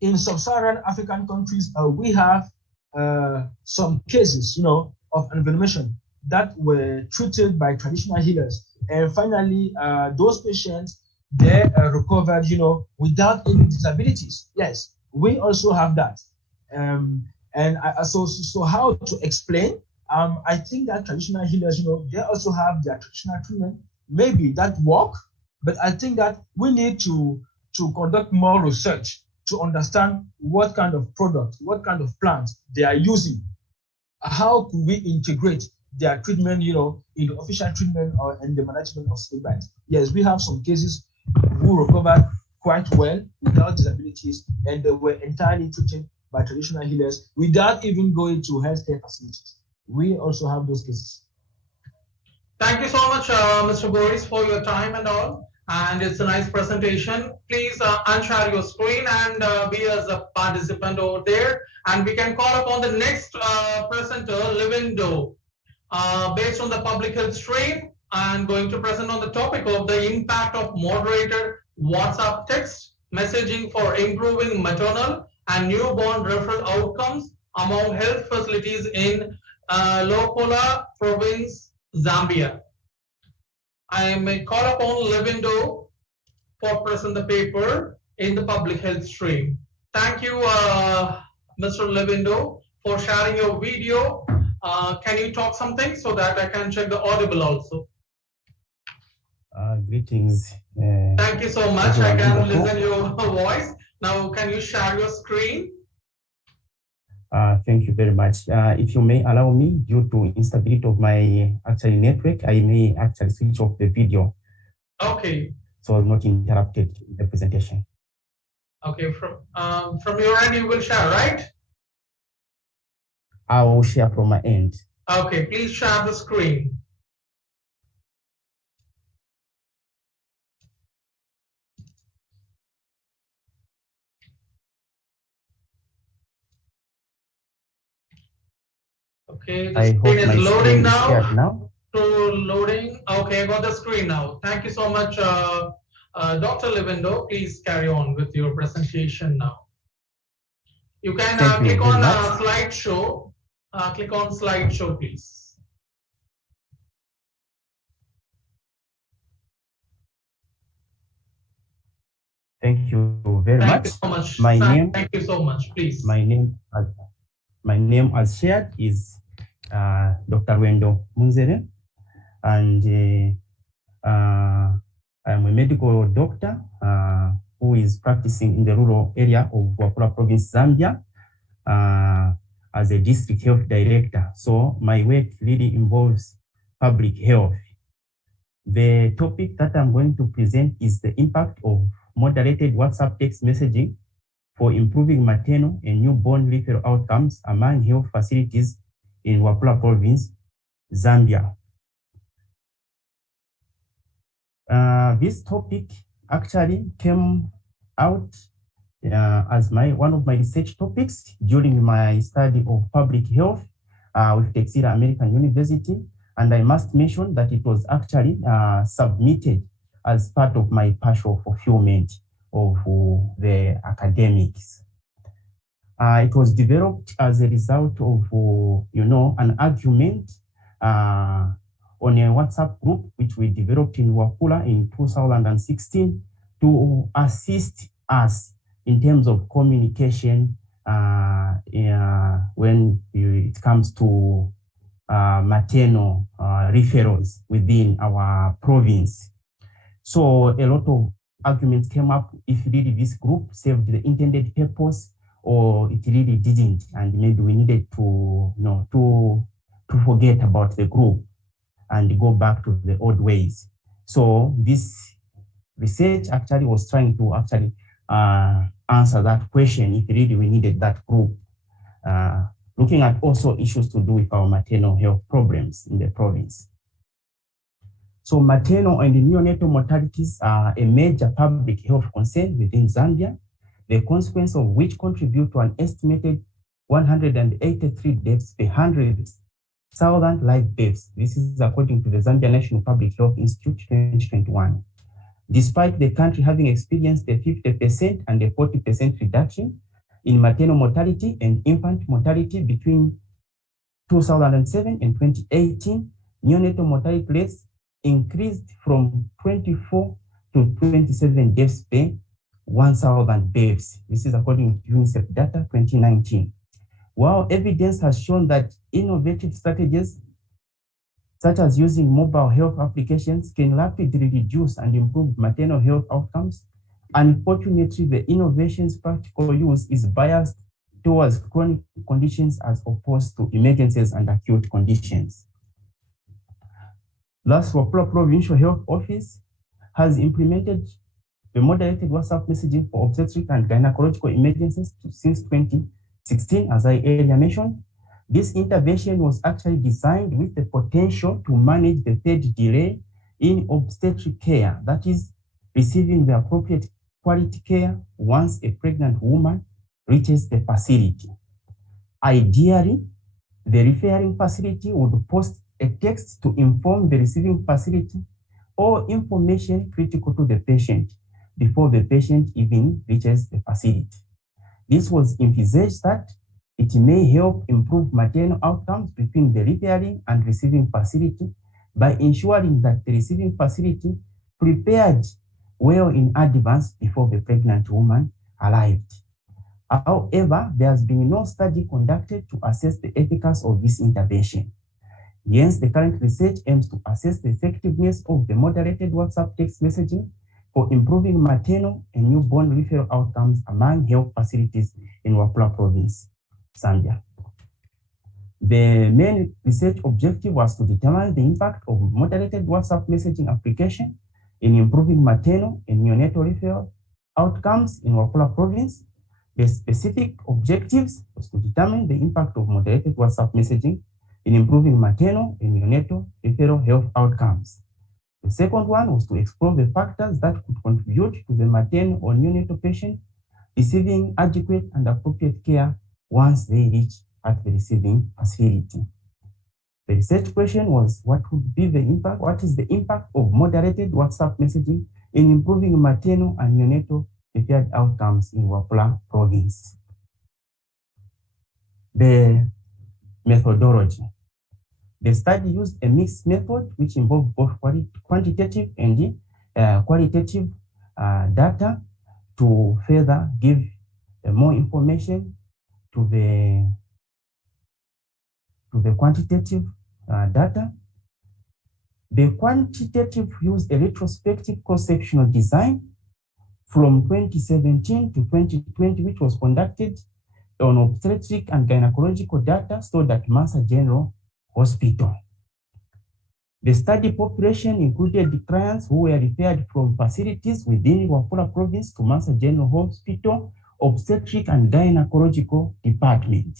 In sub-Saharan African countries, we have some cases, of envenomation that were treated by traditional healers, and finally, those patients, they recovered, without any disabilities. Yes, we also have that. So how to explain? I think that traditional healers, they also have their traditional treatment, maybe that work, but I think that we need to conduct more research to understand what kind of product, what kind of plants they are using. How could we integrate their treatment, in the official treatment or in the management of snake bites? Yes, we have some cases who recovered quite well without disabilities, and they were entirely treated by traditional healers without even going to healthcare facilities. We also have those cases. Thank you so much, Mr. Boris, for your time and all. And it's a nice presentation. Please unshare your screen and be as a participant over there. And we can call upon the next presenter, Livindo. Based on the public health stream, I'm going to present on the topic of the impact of moderated WhatsApp text messaging for improving maternal and newborn referral outcomes among health facilities in Lokola province, Zambia. I may call upon Livindo for present the paper in the public health stream. Thank you, Mr. Livindo, for sharing your video. Can you talk something so that I can check the audible also? Greetings. Thank you so much. I can listen your voice. Now, can you share your screen? Thank you very much. If you may allow me, due to instability of my network, I may actually switch off the video. Okay. So not interrupted in the presentation. Okay. From your end, you will share, right? I will share from my end. Okay, please share the screen. Okay, the screen is loading now. Loading. Okay, got the screen now. Thank you so much, Dr. Livindo. Please carry on with your presentation now. You can click on slideshow. Click on slideshow, please. Thank you very much. Thank you so much. Thank you so much. Please. My name, as shared, is Dr. Wendo Munzere, and I'm a medical doctor who is practicing in the rural area of Wakula Province, Zambia, as a district health director. So my work really involves public health. The topic that I'm going to present is the impact of moderated WhatsApp text messaging for improving maternal and newborn referral outcomes among health facilities in Wakula Province, Zambia. This topic actually came out as one of my research topics during my study of public health with Texila American University, and I must mention that it was actually submitted as part of my partial fulfillment of the academics. It was developed as a result of, an argument on a WhatsApp group, which we developed in Wakula in 2016 to assist us in terms of communication when it comes to maternal referrals within our province. So a lot of arguments came up if really this group served the intended purpose or it really didn't, and maybe we needed to forget about the group and go back to the old ways. So this research actually was trying to answer that question if really we needed that group, looking at also issues to do with our maternal health problems in the province. So maternal and neonatal mortalities are a major public health concern within Zambia, the consequence of which contribute to an estimated 183 deaths per 100,000 live births. This is according to the Zambia National Public Health Institute 2021. Despite the country having experienced a 50% and a 40% reduction in maternal mortality and infant mortality between 2007 and 2018, neonatal mortality rates increased from 24 to 27 deaths per 1,000 births. This is according to UNICEF data 2019. While evidence has shown that innovative strategies such as using mobile health applications can rapidly reduce and improve maternal health outcomes, unfortunately, the innovation's practical use is biased towards chronic conditions as opposed to emergencies and acute conditions. Thus, Wakula Provincial Health Office has implemented the moderated WhatsApp messaging for obstetric and gynecological emergencies since 2016, as I earlier mentioned. This intervention was actually designed with the potential to manage the third delay in obstetric care, that is, receiving the appropriate quality care once a pregnant woman reaches the facility. Ideally, the referring facility would post a text to inform the receiving facility or information critical to the patient before the patient even reaches the facility. This was envisaged that it may help improve maternal outcomes between the referring and receiving facility by ensuring that the receiving facility prepared well in advance before the pregnant woman arrived. However, there has been no study conducted to assess the efficacy of this intervention. Hence, the current research aims to assess the effectiveness of the moderated WhatsApp text messaging for improving maternal and newborn referral outcomes among health facilities in Wakula Province, Zambia. The main research objective was to determine the impact of moderated WhatsApp messaging application in improving maternal and neonatal referral outcomes in Wakula Province, The specific objectives was to determine the impact of moderated WhatsApp messaging in improving maternal and neonatal referral health outcomes. The second one was to explore the factors that could contribute to the maternal or neonatal patient receiving adequate and appropriate care once they reach at the receiving facility. The research question was, what is the impact of moderated WhatsApp messaging in improving maternal and neonatal referred outcomes in Wapula province? The methodology. The study used a mixed method which involved both quantitative and qualitative data to further give more information to the quantitative data. The quantitative used a retrospective cross-sectional design from 2017 to 2020, which was conducted on obstetric and gynecological data stored at Mansa General Hospital. The study population included clients who were referred from facilities within Wapula province to Mansa General Hospital, obstetric and gynecological department.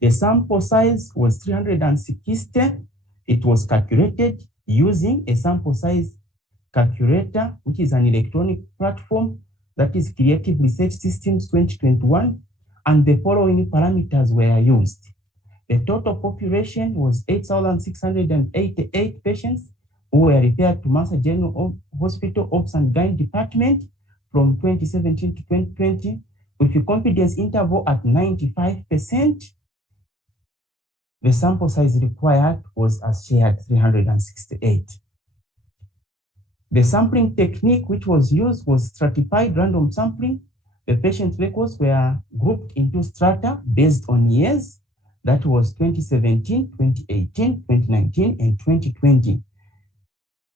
The sample size was 360. It was calculated using a sample size calculator, which is an electronic platform that is Creative Research Systems 2021, and the following parameters were used. The total population was 8,688 patients who were referred to Mansa General Hospital Obs and Gyn Department from 2017 to 2020, with a confidence interval at 95%. The sample size required was, as shared, 368. The sampling technique which was used was stratified random sampling. The patient records were grouped into strata based on years. That was 2017, 2018, 2019, and 2020.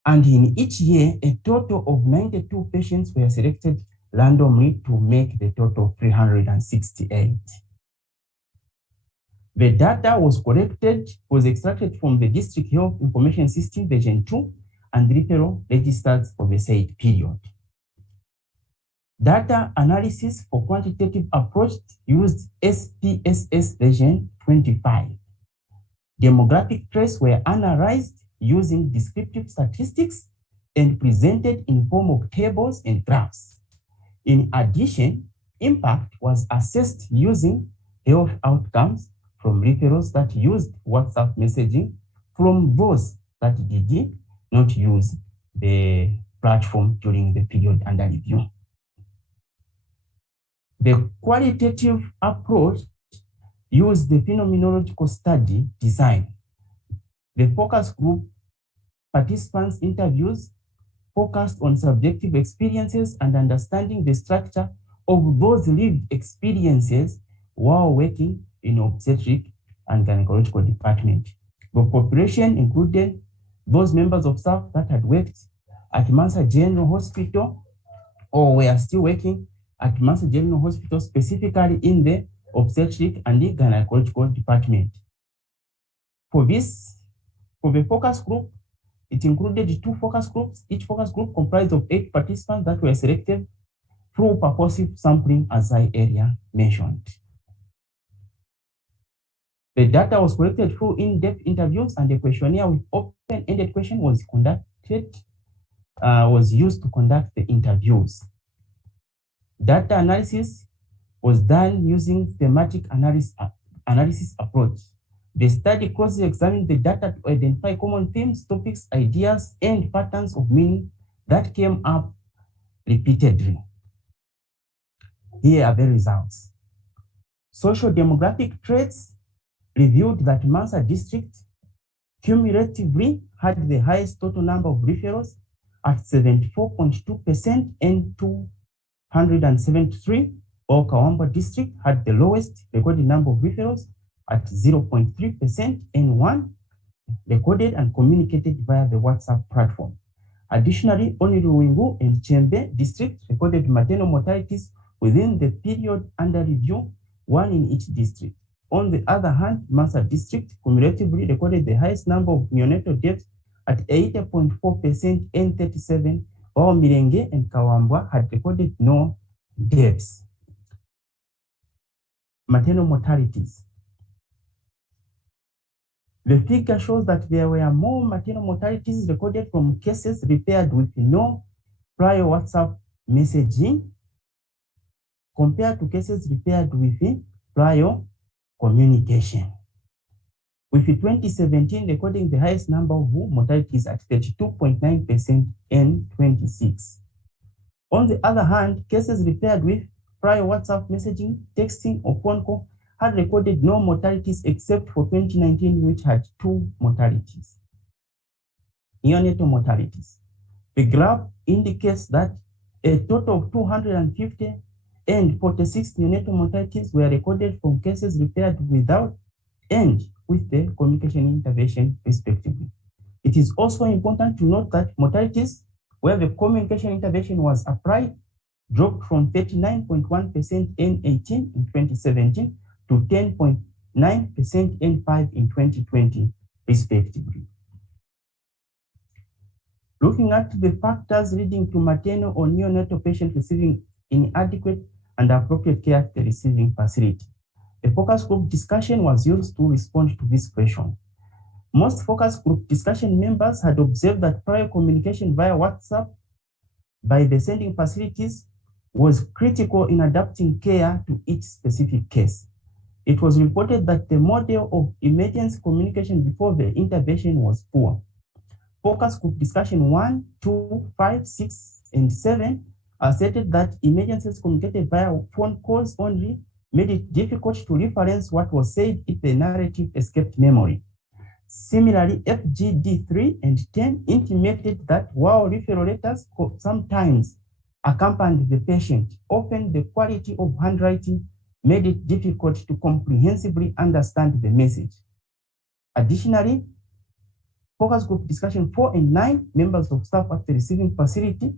And in each year, a total of 92 patients were selected randomly to make the total of 368. The data was extracted from the District Health Information System version 2 and referral registers for the said period. Data analysis for quantitative approach used SPSS version 25. Demographic traits were analyzed using descriptive statistics and presented in form of tables and graphs. In addition, impact was assessed using health outcomes from referrals that used WhatsApp messaging from those that did not use the platform during the period under review. The qualitative approach used the phenomenological study design. The focus group participants' interviews focused on subjective experiences and understanding the structure of those lived experiences while working in obstetric and gynecological department. The population included those members of staff that had worked at Mansa General Hospital or were still working at Mansa General Hospital, specifically in the obstetric and the gynecological department. For the focus group, it included 2 focus groups. Each focus group comprised of 8 participants that were selected through purposive sampling, as I earlier mentioned. The data was collected through in-depth interviews, and the questionnaire with open-ended question was used to conduct the interviews. Data analysis was done using thematic analysis approach. The study closely examined the data to identify common themes, topics, ideas, and patterns of meaning that came up repeatedly. Here are the results. Social demographic traits revealed that Mansa district cumulatively had the highest total number of referrals at 74.2% and 273, while Kawamba district had the lowest recorded number of referrals at 0.3% and 1 recorded and communicated via the WhatsApp platform. Additionally, only Ruwingu and Chembe district recorded maternal mortalities within the period under review, 1 in each district. On the other hand, Mansa district cumulatively recorded the highest number of neonatal deaths at 80.4% and 37, while Mirenge and Kawamba had recorded no deaths. maternal mortalities. The figure shows that there were more maternal mortalities recorded from cases repaired with no prior WhatsApp messaging compared to cases repaired with prior communication. With 2017 recording the highest number of mortalities at 32.9% in 26. On the other hand, cases repaired with prior WhatsApp messaging, texting, or phone call had recorded no mortalities except for 2019, which had 2 mortalities. Neonatal mortalities. The graph indicates that a total of 250 and 46 neonatal mortalities were recorded from cases repaired without and with the communication intervention, respectively. It is also important to note that mortalities where the communication intervention was applied dropped from 39.1% N18 in 2017 to 10.9% N5 in 2020, respectively. Looking at the factors leading to maternal or neonatal patients receiving inadequate and appropriate care at the receiving facility, a focus group discussion was used to respond to this question. Most focus group discussion members had observed that prior communication via WhatsApp by the sending facilities was critical in adapting care to each specific case. It was reported that the model of emergency communication before the intervention was poor. Focus group discussion 1, 2, 5, 6, and 7 asserted that emergencies communicated via phone calls only made it difficult to reference what was said if the narrative escaped memory. Similarly, FGD3 and 10 intimated that while referral letters sometimes accompanied the patient, often the quality of handwriting made it difficult to comprehensively understand the message. Additionally, focus group discussion 4 and 9, members of staff at the receiving facility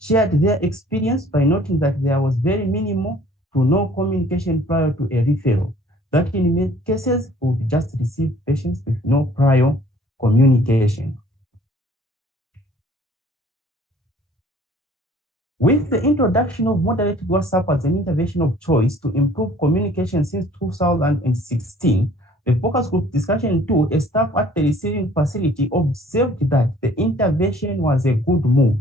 shared their experience by noting that there was very minimal to no communication prior to a referral, that in many cases would just receive patients with no prior communication. With the introduction of moderated WhatsApp as an intervention of choice to improve communication since 2016, the focus group discussion 2, a staff at the receiving facility observed that the intervention was a good move,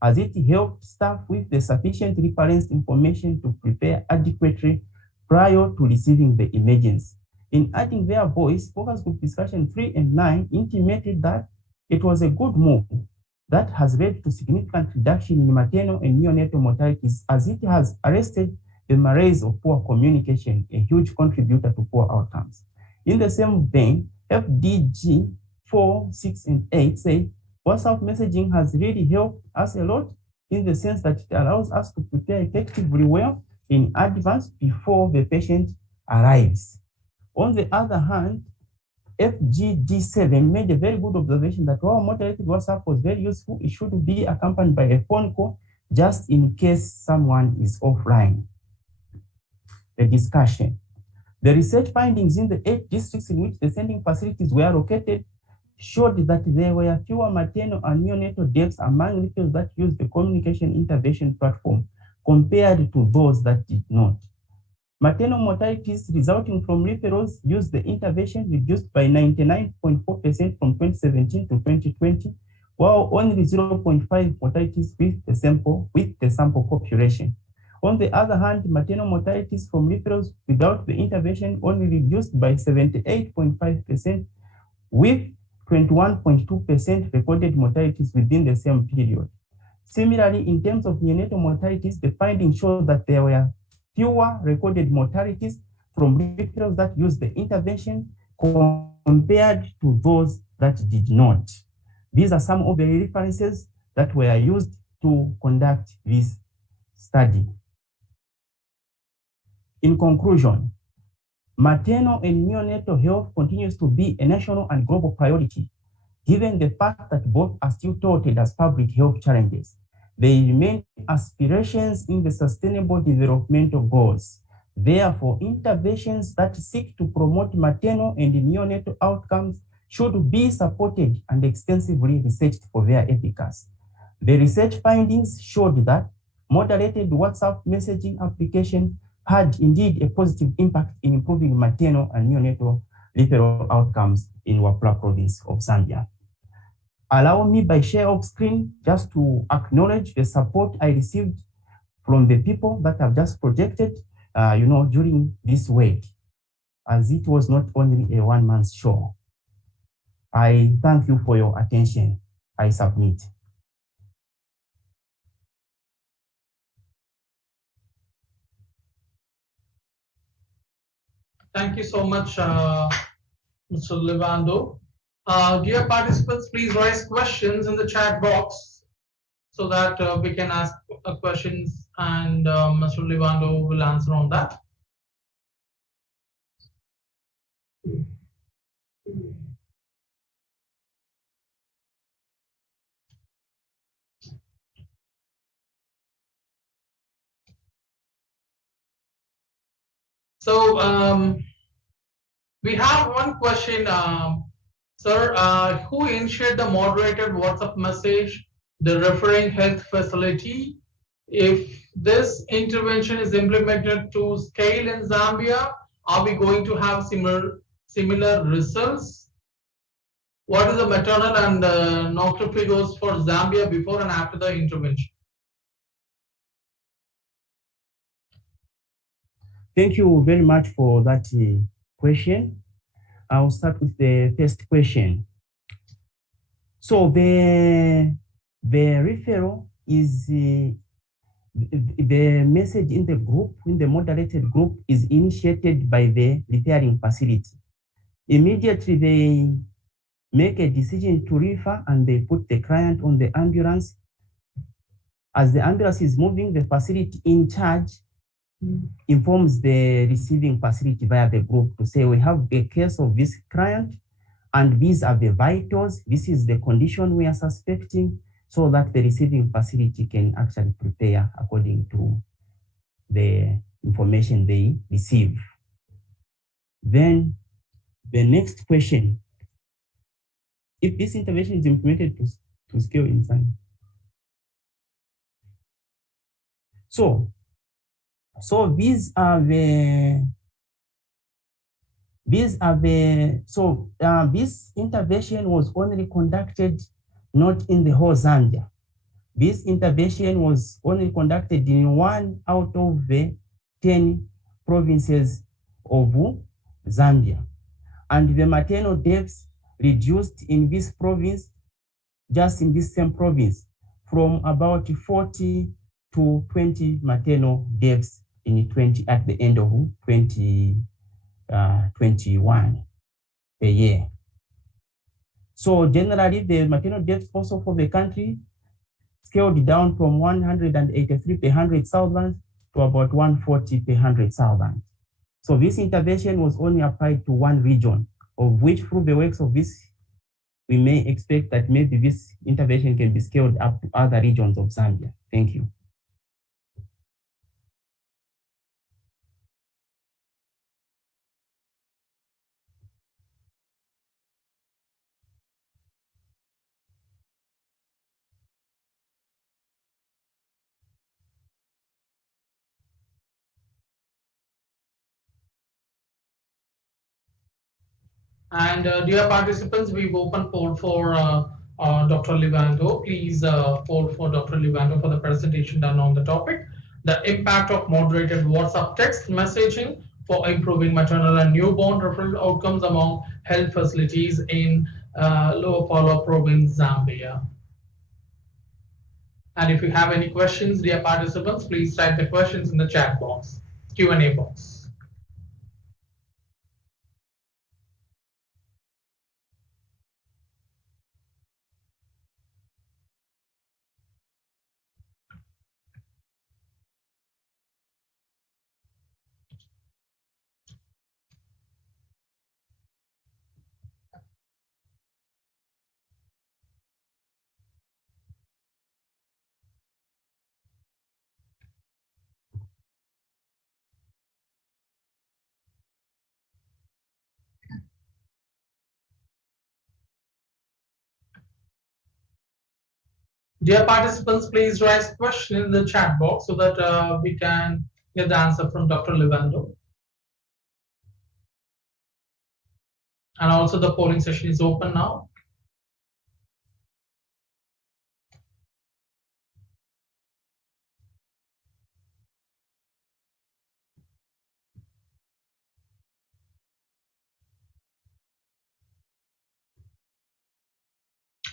as it helped staff with the sufficient reference information to prepare adequately prior to receiving the emergency. In adding their voice, focus group discussion 3 and 9 intimated that it was a good move that has led to significant reduction in maternal and neonatal mortalities, as it has arrested the malaise of poor communication, a huge contributor to poor outcomes. In the same vein, FDG 4, 6, and 8 say WhatsApp messaging has really helped us a lot in the sense that it allows us to prepare effectively well in advance before the patient arrives. On the other hand, FGD7 made a very good observation that while moderated WhatsApp was very useful, it should be accompanied by a phone call just in case someone is offline. The discussion. The research findings in the 8 districts in which the sending facilities were located showed that there were fewer maternal and neonatal deaths among referrals that used the communication intervention platform compared to those that did not. Maternal mortalities resulting from referrals used the intervention reduced by 99.4% from 2017 to 2020, while only 0.5 mortalities with the sample population. On the other hand, maternal mortalities from referrals without the intervention only reduced by 78.5%, with 21.2% recorded mortalities within the same period. Similarly, in terms of neonatal mortalities, the findings show that there were fewer recorded mortalities from referrals that used the intervention compared to those that did not. These are some of the references that were used to conduct this study. In conclusion, maternal and neonatal health continues to be a national and global priority, given the fact that both are still touted as public health challenges. They remain aspirations in the Sustainable Developmental Goals. Therefore, interventions that seek to promote maternal and neonatal outcomes should be supported and extensively researched for their efficacy. The research findings showed that moderated WhatsApp messaging application had indeed a positive impact in improving maternal and neonatal referral outcomes in Wapula province of Zambia. Allow me by share of screen just to acknowledge the support I received from the people that have just projected, during this work, as it was not only a one-month show. I thank you for your attention. I submit. Thank you so much, Mr. Livando. Dear participants, please raise questions in the chat box so that we can ask questions and Mr. Livando will answer on that. So we have one question, sir. Who initiated the moderated WhatsApp message, the referring health facility? If this intervention is implemented to scale in Zambia, are we going to have similar results? What is the maternal and natal figures for Zambia before and after the intervention? Thank you very much for that question. I'll start with the first question. So the referral is the message in the group, in the moderated group, is initiated by the referring facility. Immediately they make a decision to refer and they put the client on the ambulance. As the ambulance is moving, the facility in charge informs the receiving facility via the group to say, we have a case of this client and these are the vitals, this is the condition we are suspecting, so that the receiving facility can actually prepare according to the information they receive. Then the next question, if this intervention is implemented to scale in Zambia. So this intervention was only conducted not in the whole Zambia. This intervention was only conducted in 1 out of the 10 provinces of Zambia. And the maternal deaths reduced in this province, just in this same province, from about 40 to 20 maternal deaths at the end of 2021 a year. So generally, the maternal deaths also for the country scaled down from 183 per 100,000 to about 140 per 100,000. So this intervention was only applied to one region, of which through the works of this, we may expect that maybe this intervention can be scaled up to other regions of Zambia. Thank you. And dear participants, we've opened poll for Dr. Livando. Please poll for Dr. Livando for the presentation done on the topic, the impact of moderated WhatsApp text messaging for improving maternal and newborn referral outcomes among health facilities in Lower Polo province, Zambia. And if you have any questions, dear participants, please type the questions in the chat box, Q&A box. Dear participants, please raise questions in the chat box so that we can get the answer from Dr. Livando. And also the polling session is open now.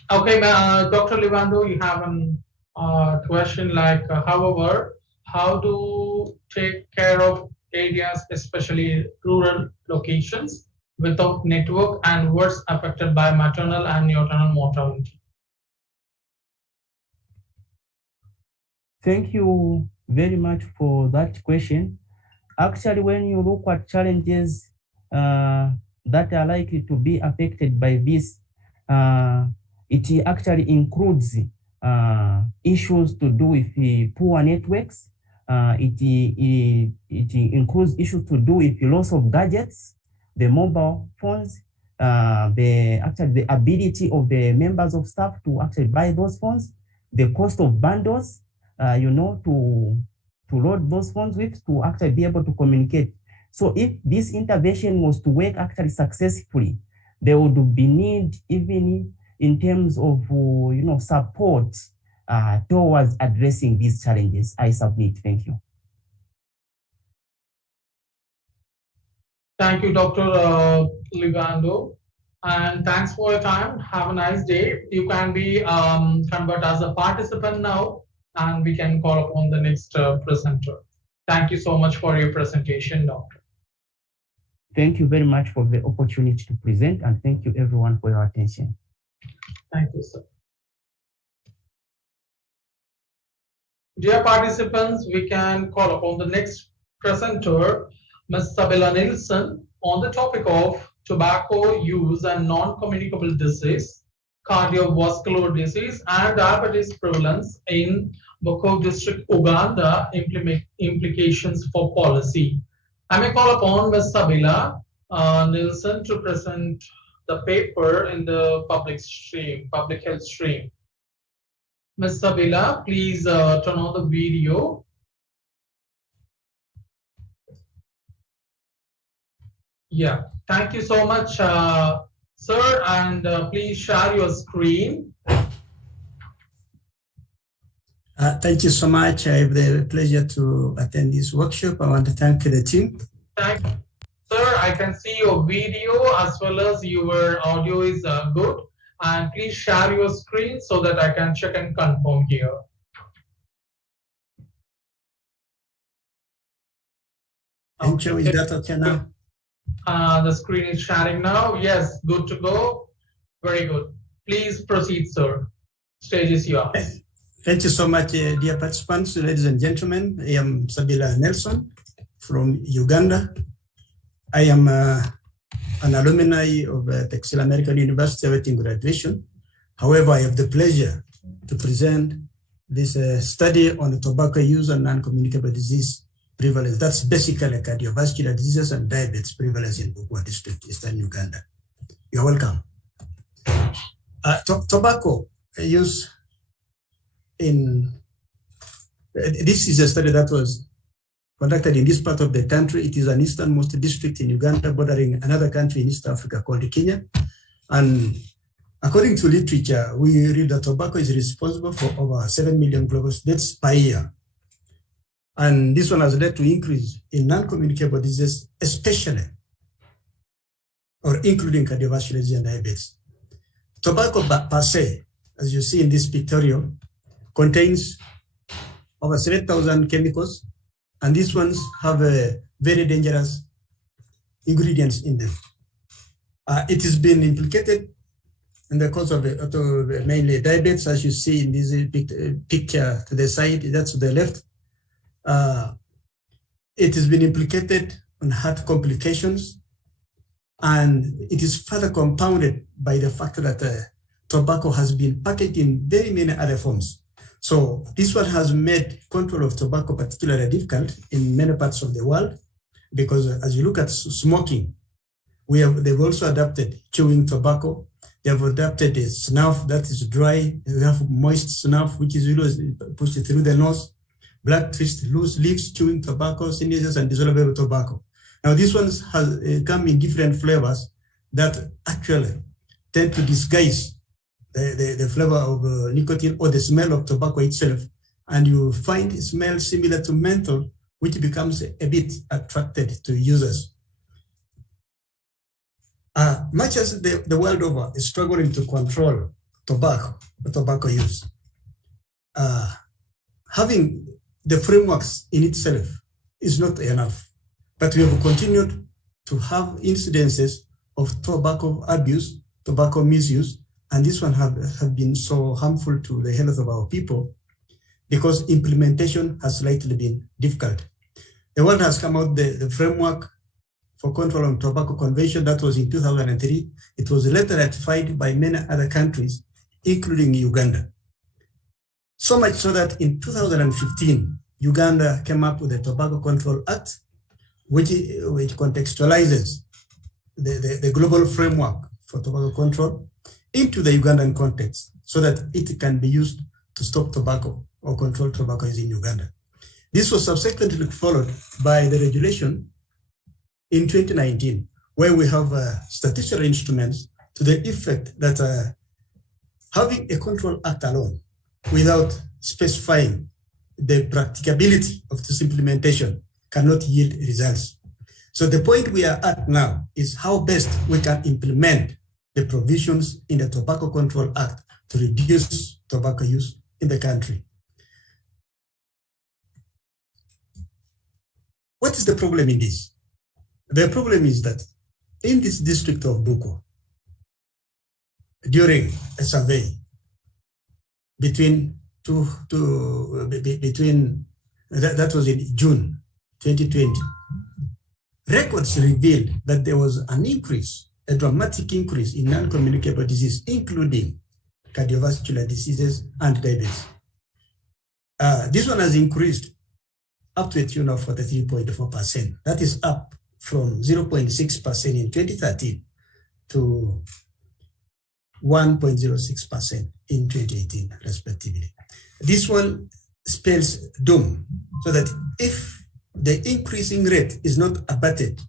Okay, Dr. Livando, you have a question like, however, how to take care of areas, especially rural locations, without network and worse affected by maternal and neonatal mortality? Thank you very much for that question. Actually, when you look at challenges that are likely to be affected by this, it actually includes issues to do with poor networks. It includes issues to do with loss of gadgets, the mobile phones, the ability of the members of staff to actually buy those phones, the cost of bundles, to load those phones with to actually be able to communicate. So if this intervention was to work actually successfully, there would be need even in terms of support towards addressing these challenges. I submit. Thank you. Thank you, Dr. Livando, and thanks for your time. Have a nice day. You can be converted as a participant now, and we can call upon the next presenter. Thank you so much for your presentation, Doctor. Thank you very much for the opportunity to present, and thank you everyone for your attention. Thank you, sir. Dear participants, we can call upon the next presenter, Ms. Sabila Nilsson, on the topic of tobacco use and non-communicable disease, cardiovascular disease, and diabetes prevalence in Bokov district, Uganda, implications for policy. I may call upon Ms. Sabila Nilsson to present the paper in the public health stream. Ms. Sabila, please turn on the video. Yeah, thank you so much, sir, and please share your screen. Thank you so much. I have the pleasure to attend this workshop. I want to thank the team. Thank you. Sir, I can see your video as well as your audio is good. And please share your screen so that I can check and confirm here. Thank you. Is that okay now? The screen is sharing now. Yes, good to go. Very good. Please proceed, sir. Stage is yours. Thank you so much, dear participants, ladies and gentlemen. I am Sabila Nelson from Uganda. I am an alumni of Texila American University awaiting graduation. However, I have the pleasure to present this study on tobacco use and non-communicable disease prevalence. That's basically cardiovascular diseases and diabetes prevalence in Bokov district, Eastern Uganda. You're welcome. Tobacco use this is a study that was conducted in this part of the country. It is an easternmost district in Uganda, bordering another country in East Africa called Kenya. And according to literature, we read that tobacco is responsible for over 7 million global deaths per year. And this one has led to increase in non-communicable diseases, especially, or including cardiovascular disease and diabetes. Tobacco per se, as you see in this pictorial, contains over 7,000 chemicals, and these ones have very dangerous ingredients in them. It has been implicated in the cause of mainly diabetes, as you see in this picture to the side, that's to the left. It has been implicated on heart complications, and it is further compounded by the fact that tobacco has been packaged in very many other forms. So this one has made control of tobacco particularly difficult in many parts of the world, because as you look at smoking, they've also adapted chewing tobacco. They have adapted a snuff that is dry. We have moist snuff, which is usually pushed through the nose. black twist, loose leaves, chewing tobacco, sinuous and dissolvable tobacco. Now these ones has come in different flavors that actually tend to disguise the flavor of nicotine or the smell of tobacco itself, and you find a smell similar to menthol, which becomes a bit attracted to users. Much as the world over is struggling to control tobacco use, having the frameworks in itself is not enough, but we have continued to have incidences of tobacco abuse, tobacco misuse, and this one have been so harmful to the health of our people because implementation has slightly been difficult. The world has come out the framework for control on tobacco convention. That was in 2003. It was later ratified by many other countries, including Uganda. So much so that in 2015, Uganda came up with the Tobacco Control Act, which contextualizes the global framework for tobacco control into the Ugandan context so that it can be used to stop tobacco or control tobacco use in Uganda. This was subsequently followed by the regulation in 2019, where we have statistical instruments to the effect that having a control act alone without specifying the practicability of this implementation cannot yield results. So the point we are at now is how best we can implement the provisions in the Tobacco Control Act to reduce tobacco use in the country. What is the problem in this? The problem is that in this district of Buko, during a survey that was in June 2020, records revealed that there was an increase, a dramatic increase in non-communicable disease, including cardiovascular diseases and diabetes. This one has increased up to a tune of 43.4%. That is up from 0.6% in 2013 to 1.06% in 2018, respectively. This one spells doom, so that if the increasing rate is not abated,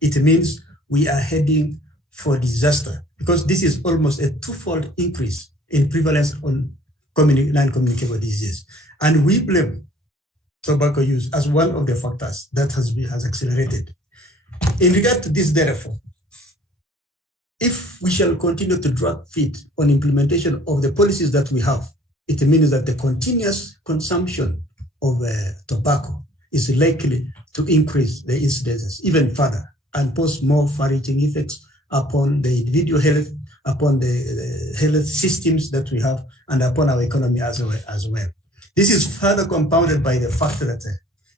it means we are heading for disaster, because this is almost a twofold increase in prevalence on non-communicable diseases. And we blame tobacco use as one of the factors that has accelerated. In regard to this, therefore, if we shall continue to drag feet on implementation of the policies that we have, it means that the continuous consumption of tobacco is likely to increase the incidences even further and pose more far-reaching effects upon the individual health, upon the health systems that we have, and upon our economy as well. This is further compounded by the fact that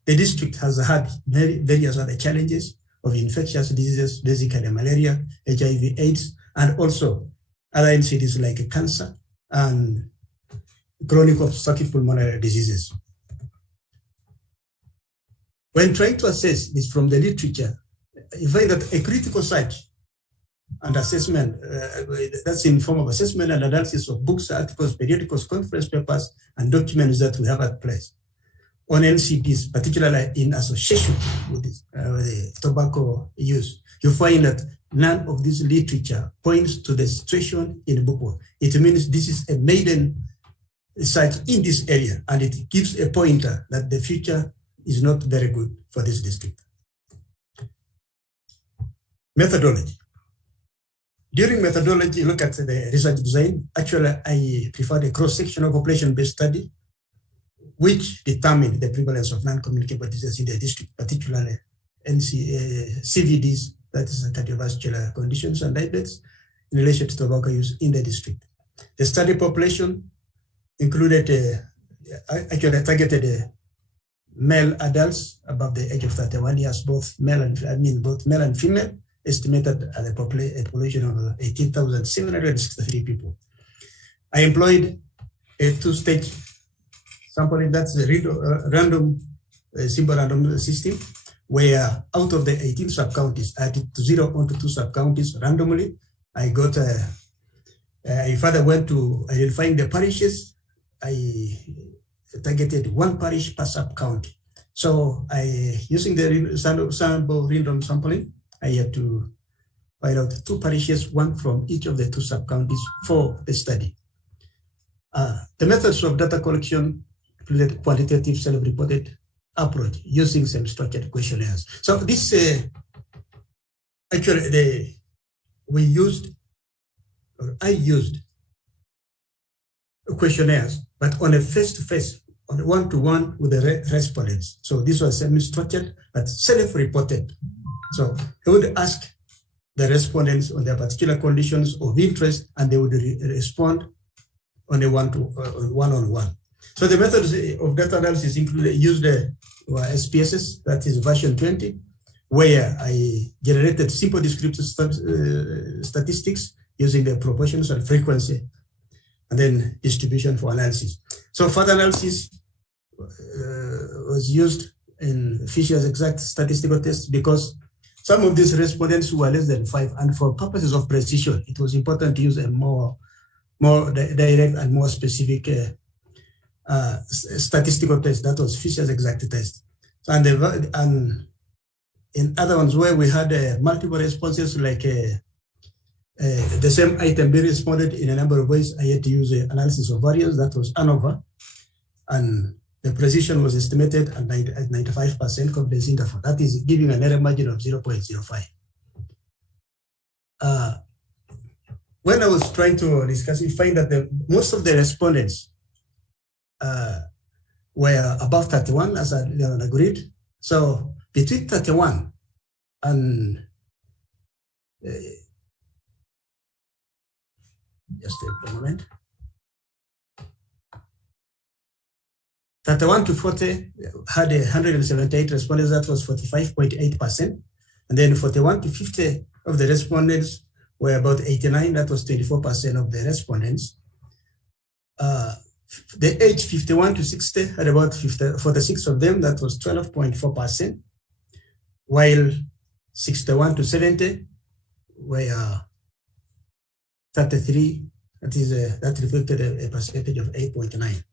the district has had various other challenges of infectious diseases, basically malaria, HIV/AIDS, and also other NCDs like cancer and chronic obstructive pulmonary diseases. When trying to assess this from the literature, you find that a critical search and assessment, that's in form of assessment and analysis of books, articles, periodicals, conference papers, and documents that we have at place on NCDs, particularly in association with the tobacco use. You find that none of this literature points to the situation in Buko. It means this is a maiden site in this area, and it gives a pointer that the future is not very good for this district. Methodology. During methodology, look at the research design. Actually, I prefer a cross-sectional population-based study, which determined the prevalence of non-communicable diseases in the district, particularly CVDs, that is cardiovascular conditions and diabetes, in relation to tobacco use in the district. The study population included, actually targeted male adults above the age of 31 years, both male and female, estimated at a population of 18,763 people. I employed a two-stage sampling, that's a random, simple random system, where out of the 18 sub-counties, I added 0 onto 2 sub-counties randomly. I got, I further went to identifying the parishes. I targeted one parish per sub-county. So using the sample random sampling, I had to find out 2 parishes, one from each of the 2 sub-counties for the study. The methods of data collection included quantitative self-reported approach using semi-structured questionnaires. So this, actually, I used questionnaires, but on a face-to-face, on a one-to-one with the respondents. So this was semi-structured, but self-reported. So I would ask the respondents on their particular conditions of interest, and they would respond on a one-on-one. So the methods of data analysis used SPSS, that is version 20, where I generated simple descriptive statistics using the proportions and frequency, and then distribution for analysis. So further analysis was used in Fisher's exact statistical test because some of these respondents were less than 5, and for purposes of precision, it was important to use a more direct and more specific statistical test. That was Fisher's exact test. And in other ones where we had multiple responses, like the same item being responded in a number of ways, I had to use analysis of variance. That was ANOVA, and the precision was estimated at 95% confidence interval. That is giving an error margin of 0.05. When I was trying to discuss it, find that most of the respondents were above 31, as I agreed. So between 31 and just a moment. 31 to 40 had 178 respondents, that was 45.8%. And then 41 to 50 of the respondents were about 89, that was 24% of the respondents. The age 51 to 60 had about 46 of them, that was 12.4%, while 61 to 70 were 33, that reflected a percentage of 8.9.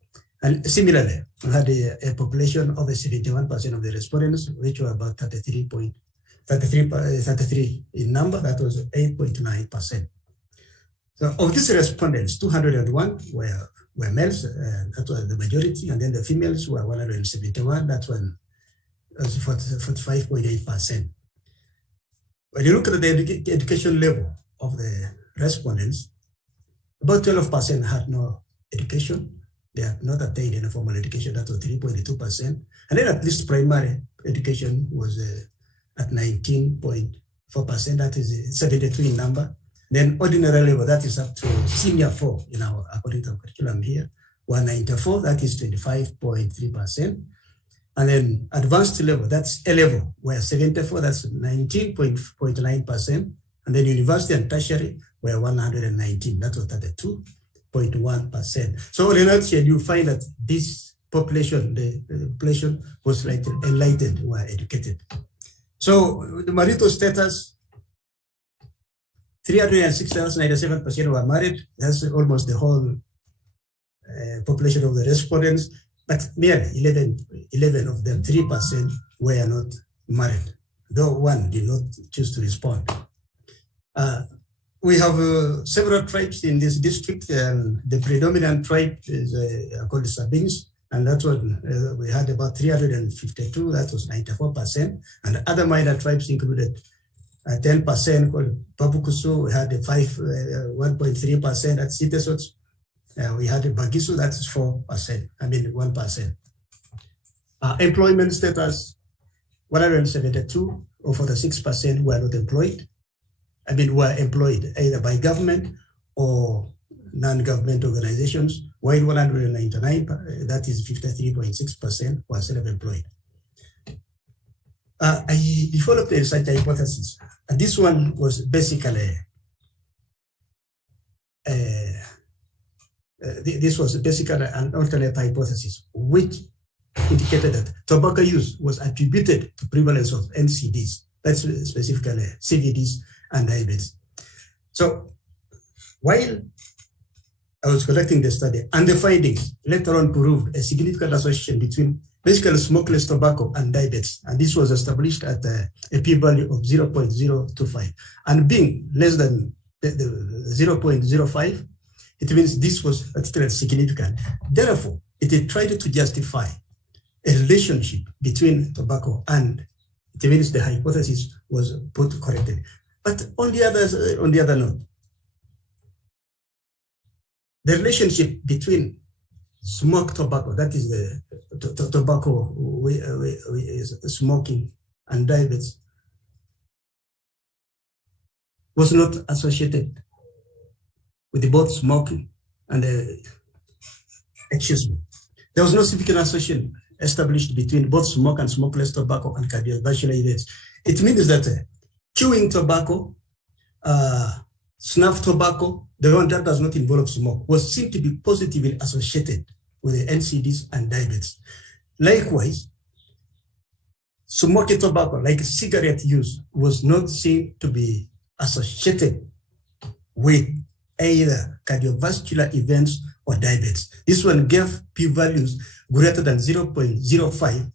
And similarly, we had a population of 71% of the respondents, which were about 33 in number, that was 8.9%. So of these respondents, 201 were males, that was the majority, and then the females were 171, that was 45.8%. When you look at the education level of the respondents, about 12% had no education. They had not attained any formal education, that was 3.2%. And then at least primary education was at 19.4%, that is 73 in number. Then ordinary level, that is up to senior 4 in our according to our curriculum here, 194, that is 25.3%. And then advanced level, that's A level, where 74, that's 19.9%. And then university and tertiary were 119, that was 32.1%. So in a nutshell, you find that this population, the population was like enlightened, were educated. So the marital status, 360,97% were married. That's almost the whole population of the respondents, but nearly 11 of them, 3% were not married, though one did not choose to respond. We have several tribes in this district, and the predominant tribe is called the Sabines, and that one we had about 352, that was 94%, and other minor tribes included 10% called Papukusu, we had 1.3% at Sitesots, we had Bagisu, that's 4%, 1%. Employment status, 172, or 46% were not employed. Were employed either by government or non-government organizations, while 199, that is 53.6%, were self-employed. I developed a research hypothesis, and this one was basically, an alternate hypothesis, which indicated that tobacco use was attributed to prevalence of NCDs, that's specifically CVDs and diabetes. So while I was conducting the study, and the findings later on proved a significant association between basically smokeless tobacco and diabetes. And this was established at a p-value of 0.025. And being less than the 0.05, it means this was particularly significant. Therefore, it tried to justify a relationship between tobacco and it means the hypothesis was put correctly. But on the other note, the relationship between smoked tobacco, that is the tobacco smoking, and diabetes, was not associated with both smoking and excuse me. There was no significant association established between both smoke and smokeless tobacco and cardiovascular events. It means that chewing tobacco, snuff tobacco, the one that does not involve smoke, was seen to be positively associated with the NCDs and diabetes. Likewise, smoking tobacco, like cigarette use, was not seen to be associated with either cardiovascular events or diabetes. This one gave p-values greater than 0.05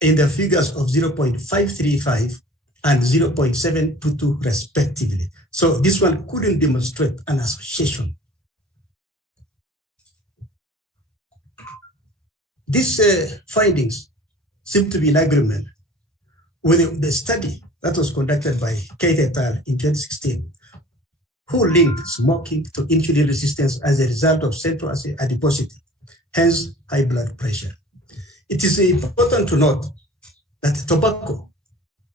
in the figures of 0.535 and 0.722 respectively. So this one couldn't demonstrate an association. These findings seem to be in agreement with the study that was conducted by Kate et al. In 2016, who linked smoking to insulin resistance as a result of central adiposity, hence high blood pressure. It is important to note that tobacco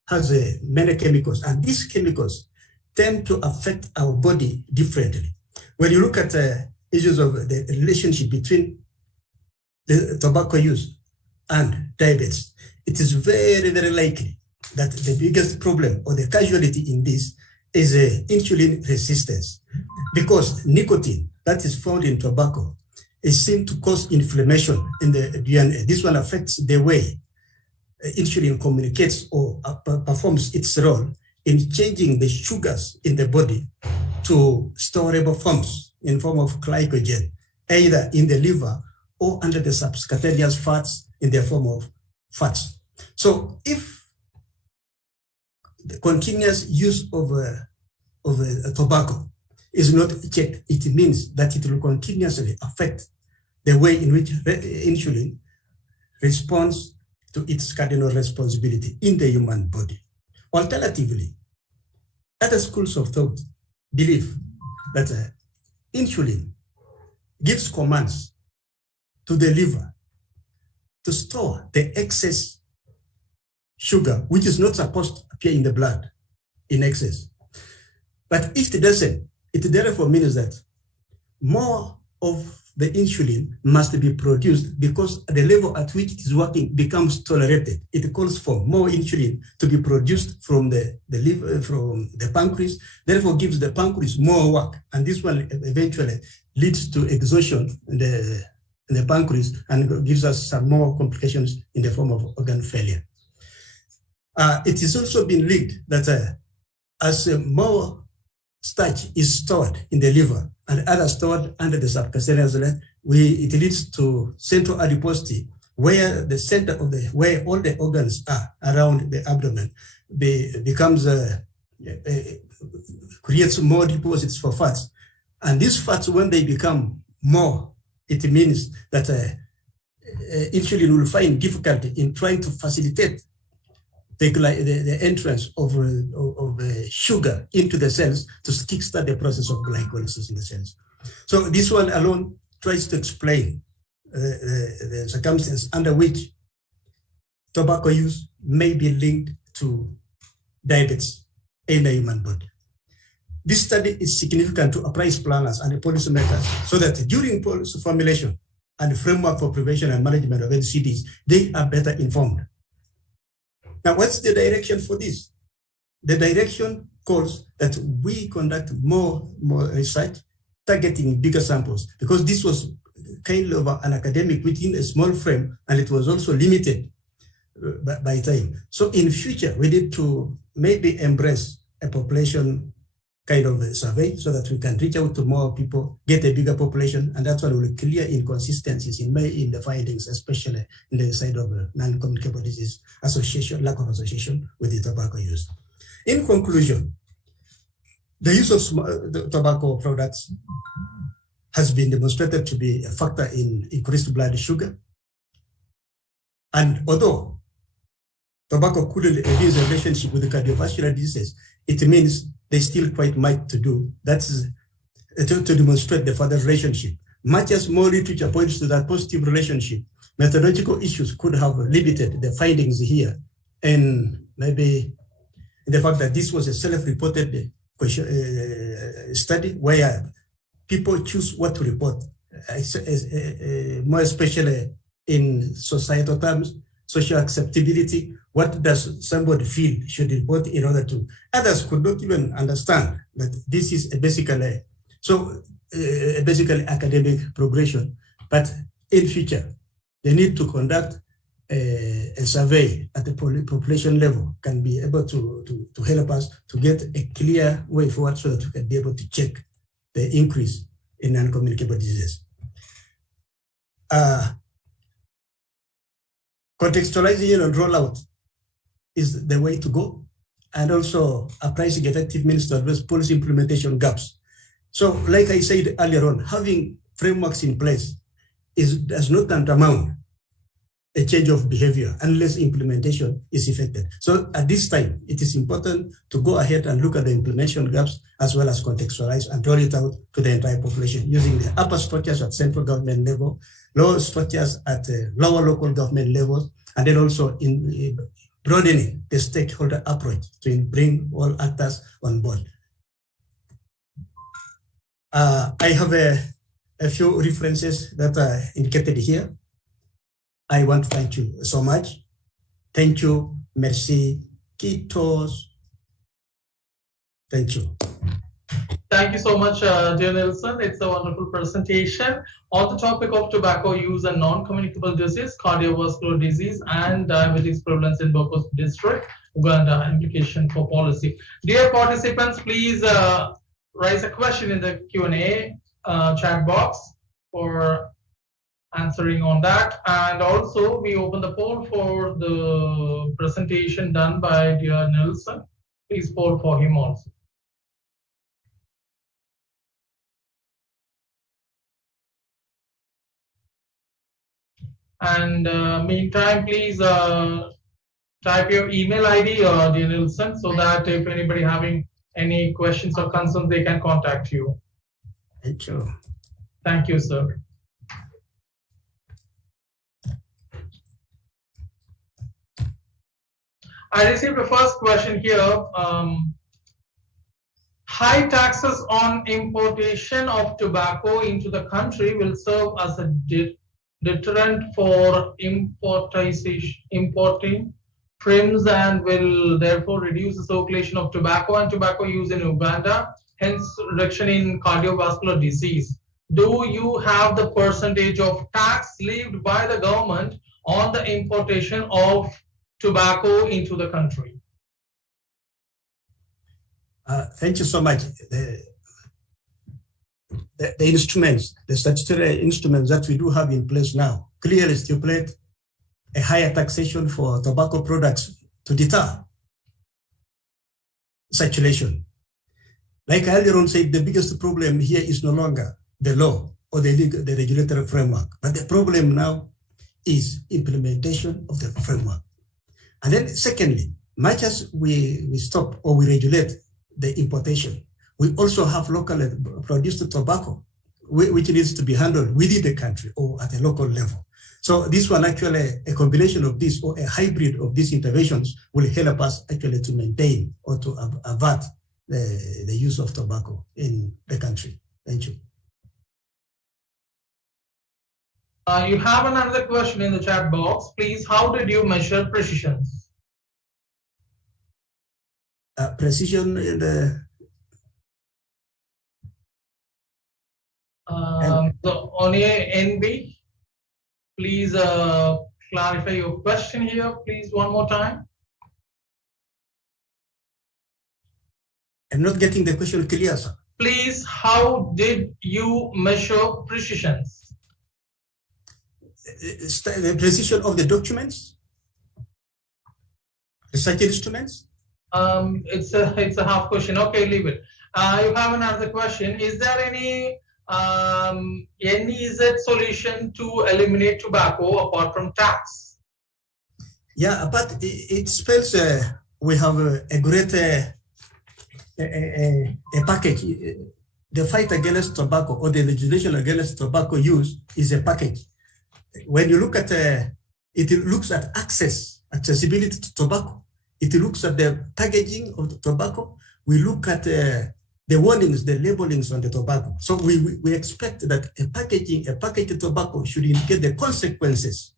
has many chemicals, and these chemicals tend to affect our body differently. When you look at issues of the relationship between the tobacco use and diabetes, it is very, very likely that the biggest problem or the casualty in this is insulin resistance, because nicotine that is found in tobacco is seen to cause inflammation in the DNA. This one affects the way insulin communicates or performs its role in changing the sugars in the body to storable forms in form of glycogen, either in the liver or under the subcutaneous fats in the form of fats. So if the continuous use of tobacco is not checked, it means that it will continuously affect the way in which insulin responds to its cardinal responsibility in the human body. Alternatively, other schools of thought believe that insulin gives commands to the liver to store the excess sugar, which is not supposed to appear in the blood in excess. But if it doesn't, it therefore means that more of the insulin must be produced because the level at which it is working becomes tolerated. It calls for more insulin to be produced from the liver, from the pancreas, therefore gives the pancreas more work. And this one eventually leads to exhaustion in the pancreas and gives us some more complications in the form of organ failure. It has also been linked that as more starch is stored in the liver and other stored under the subcutaneous layer, it leads to central adiposity, where the center of where all the organs are around the abdomen becomes creates more deposits for fats. And these fats, when they become more, it means that insulin will find difficulty in trying to facilitate the entrance of sugar into the cells to kickstart the process of glycolysis in the cells. So this one alone tries to explain the circumstance under which tobacco use may be linked to diabetes in the human body. This study is significant to apprise planners and the policymakers so that during policy formulation and framework for prevention and management of NCDs, they are better informed. Now, what's the direction for this? The direction calls that we conduct more research targeting bigger samples, because this was kind of an academic within a small frame, and it was also limited by time. So in future, we need to maybe embrace a population kind of a survey so that we can reach out to more people, get a bigger population, and that's what will clear inconsistencies in the findings, especially in the side of non-communicable disease association, lack of association with the tobacco use. In conclusion, the use of the tobacco products has been demonstrated to be a factor in increased blood sugar. And although tobacco couldn't reduce the relationship with the cardiovascular diseases, it means there's still quite much to do. That's to demonstrate the further relationship. Much as more literature points to that positive relationship, methodological issues could have limited the findings here. And maybe the fact that this was a self-reported study where people choose what to report, more especially in societal terms, social acceptability. What does somebody feel should report in order to? Others could not even understand that this is basically academic progression. But in future, they need to conduct a survey at the population level, can be able to help us to get a clear way forward so that we can be able to check the increase in non-communicable diseases. Contextualization and rollout is the way to go, and also a pricing effective means to address policy implementation gaps. So, like I said earlier on, having frameworks in place does not tantamount a change of behavior unless implementation is effected. So at this time, it is important to go ahead and look at the implementation gaps as well as contextualize and roll it out to the entire population using the upper structures at central government level, lower structures at lower local government levels, and then also in broadening the stakeholder approach to bring all actors on board. I have a few references that are indicated here. I want to thank you so much. Thank you. Merci. Kitos. Thank you. Thank you so much, dear Nelson. It's a wonderful presentation on the topic of tobacco use and non-communicable disease, cardiovascular disease, and diabetes prevalence in Bokos District, Uganda, implication for policy. Dear participants, please raise a question in the Q&A chat box for answering on that. And also, we open the poll for the presentation done by dear Nelson. Please poll for him also. And meantime, please type your email ID, dear Nelson, so that if anybody having any questions or concerns, they can contact you. Thank you. Thank you, sir. I received the first question here. High taxes on importation of tobacco into the country will serve as a deterrent for importing trims and will therefore reduce the circulation of tobacco and tobacco use in Uganda, hence reduction in cardiovascular disease. Do you have the percentage of tax levied by the government on the importation of tobacco into the country? Thank you so much. The instruments, the statutory instruments that we do have in place now clearly stipulate a higher taxation for tobacco products to deter circulation. Like I earlier on said, the biggest problem here is no longer the law or the regulatory framework, but the problem now is implementation of the framework. And then secondly, much as we stop or we regulate the importation, we also have locally produced tobacco, which needs to be handled within the country or at a local level. So this one actually, a combination of this or a hybrid of these interventions will help us actually to maintain or to avert the use of tobacco in the country. Thank you. You have another question in the chat box. Please, how did you measure precision? Precision in the on a NB, please clarify your question here, please, one more time. I'm not getting the question clear, sir. Please, how did you measure precisions? The precision of the documents, research instruments. It's a half question. Okay, leave it. You have another question. Is there any NEZ solution to eliminate tobacco apart from tax? Yeah, but it spells we have a great a package. The fight against tobacco or the legislation against tobacco use is a package. When you look at it looks at accessibility to tobacco. It looks at the packaging of the tobacco. We look at the warnings, the labelings on the tobacco. So we expect that a packaged tobacco should indicate the consequences.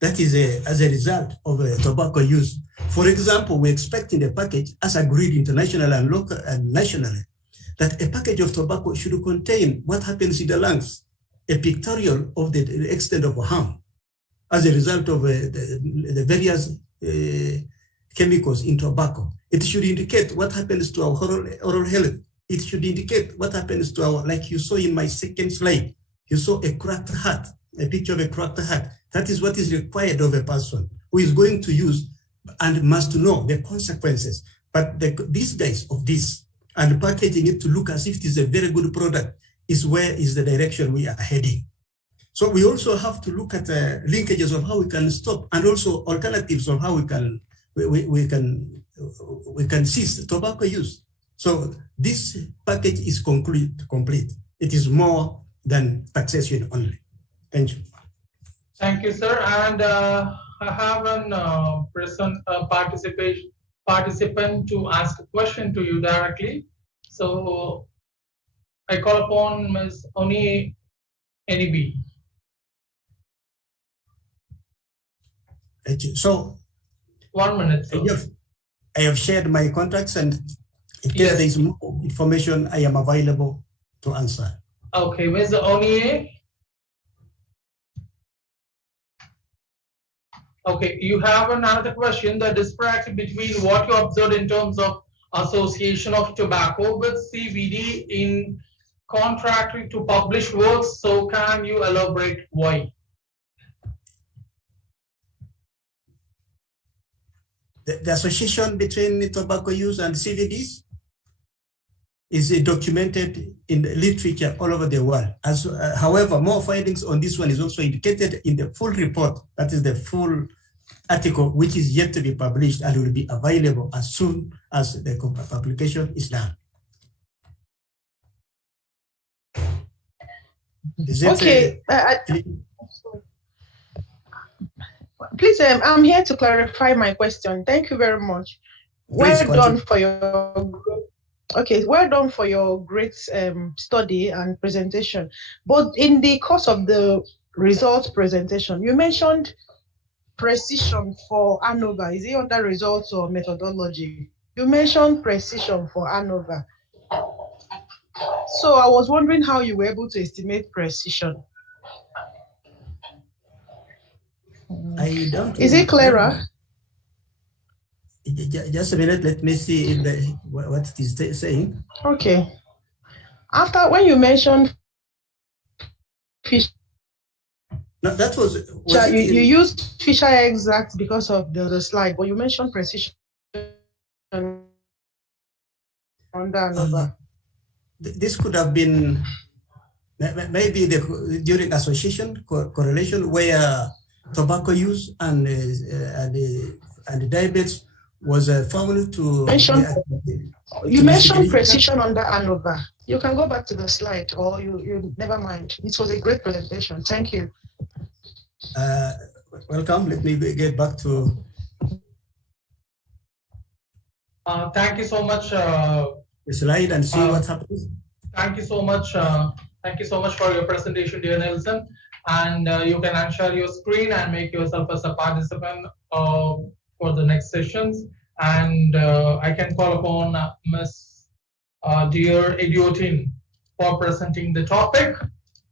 That is as a result of tobacco use. For example, we expect in the package, as agreed internationally and local and nationally, that a package of tobacco should contain what happens in the lungs, a pictorial of the extent of harm as a result of the various chemicals in tobacco. It should indicate what happens to our oral health. It should indicate what happens to our, like you saw in my second slide, you saw a cracked heart, a picture of a cracked heart. That is what is required of a person who is going to use and must know the consequences. But these guys of this and packaging it to look as if it is a very good product is where is the direction we are heading. So we also have to look at linkages of how we can stop and also alternatives of how we can cease tobacco use. So this package is complete. It is more than taxation only. Thank you. Thank you, sir. And I have a participant to ask a question to you directly. So I call upon Ms. Oni NEB. Thank you. So 1 minute, sir. I have shared my contacts, and in case there is more information, I am available to answer. Okay, Ms. Oni. Okay, you have another question, the disparity between what you observed in terms of association of tobacco with CBD in contrary to published works. So can you elaborate why? The association between tobacco use and CBDs is documented in the literature all over the world. However, more findings on this one is also indicated in the full report, that is the full article, which is yet to be published and will be available as soon as the publication is done. Okay. Please, I'm here to clarify my question. Thank you very much. Well done for your great study and presentation. But in the course of the results presentation, you mentioned precision for ANOVA. Is it under results or methodology? You mentioned precision for ANOVA. So I was wondering how you were able to estimate precision. I don't. Is it clearer? Just a minute. Let me see what it is saying. Okay. After when you mentioned fish, no, that was you used Fisher exact because of the slide, but you mentioned precision on the this could have been maybe during association correlation where tobacco use and diabetes was found to you mentioned precision under ANOVA. You can go back to the slide, or you never mind. It was a great presentation. Thank you. Welcome. Let me get back to. Thank you so much. The slide and see what happens. Thank you so much. Thank you so much for your presentation, dear Nelson. And you can unshare your screen and make yourself as a participant for the next sessions. And I can call upon Ms. Dear Idiotin for presenting the topic,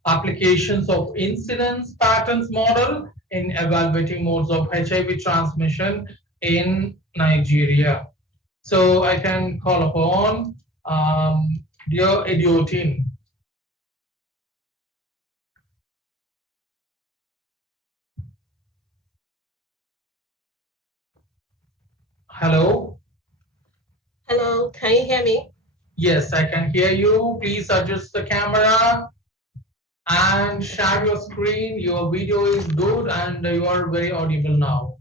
applications of incidence patterns model in evaluating modes of HIV transmission in Nigeria. So I can call upon Dear Edio team. Hello. Hello, can you hear me? Yes, I can hear you. Please adjust the camera and share your screen. Your video is good and you are very audible now.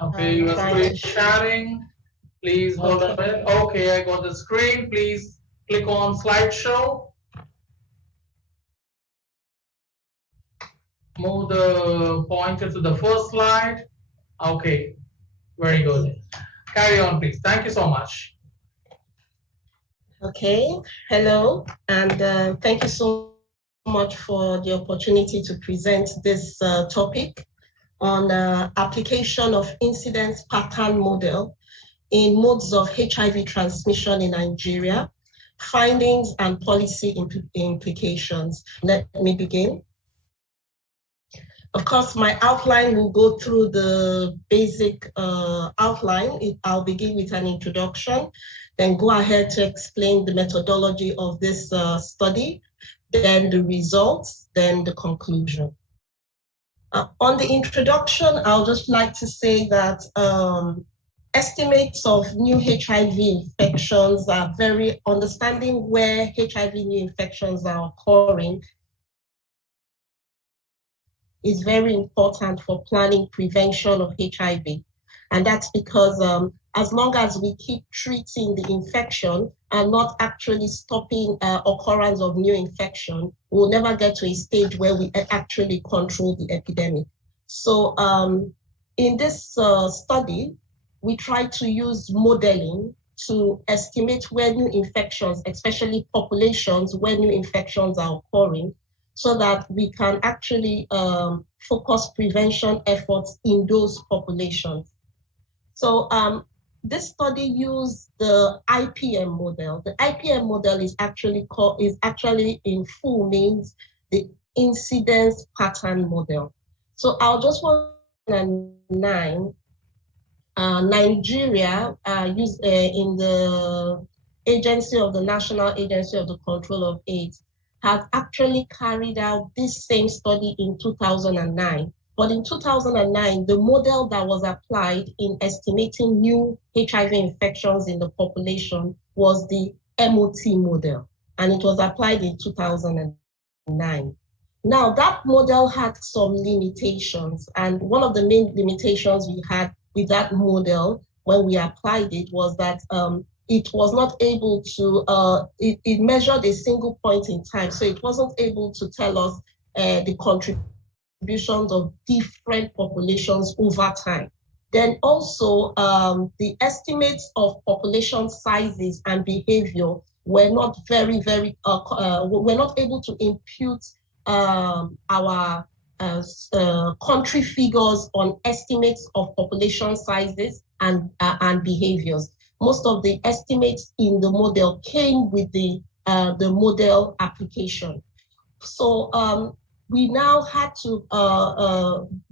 Okay, your screen sharing. Please hold on a minute. Okay, I got the screen. Please click on slideshow. Move the pointer to the first slide. Okay, very good. Carry on, please. Thank you so much. Okay, hello, and thank you so much for the opportunity to present this topic on application of incidence pattern model in modes of HIV transmission in Nigeria, findings and policy implications. Let me begin. Of course, my outline will go through the basic outline. I'll begin with an introduction, then go ahead to explain the methodology of this study, then the results, then the conclusion. On the introduction, I'll just like to say that estimates of new HIV infections are very, understanding where HIV new infections are occurring is very important for planning prevention of HIV. And that's because as long as we keep treating the infection and not actually stopping occurrence of new infection, we'll never get to a stage where we actually control the epidemic. So in this study, we try to use modeling to estimate where new infections, especially populations where new infections are occurring, so that we can actually focus prevention efforts in those populations. So this study used the IPM model. The IPM model is actually in full means the incidence pattern model. So I'll just want to 9. Nigeria used in the agency of the National Agency of the Control of AIDS has actually carried out this same study in 2009. But in 2009, the model that was applied in estimating new HIV infections in the population was the MOT model, and it was applied in 2009. Now, that model had some limitations, and one of the main limitations we had with that model when we applied it was that it was not able to, it measured a single point in time, so it wasn't able to tell us the contributions of different populations over time. Then also, the estimates of population sizes and behavior were not we're not able to impute our country figures on estimates of population sizes and behaviors. Most of the estimates in the model came with the model application. So we now had to,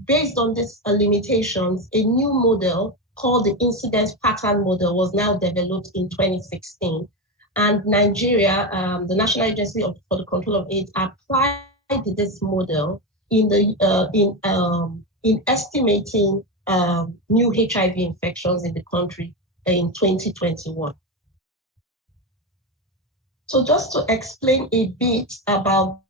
based on these limitations, a new model called the incidence pattern model was now developed in 2016. And Nigeria, the National Agency for the Control of AIDS, applied this model in estimating new HIV infections in the country in 2021. So just to explain a bit about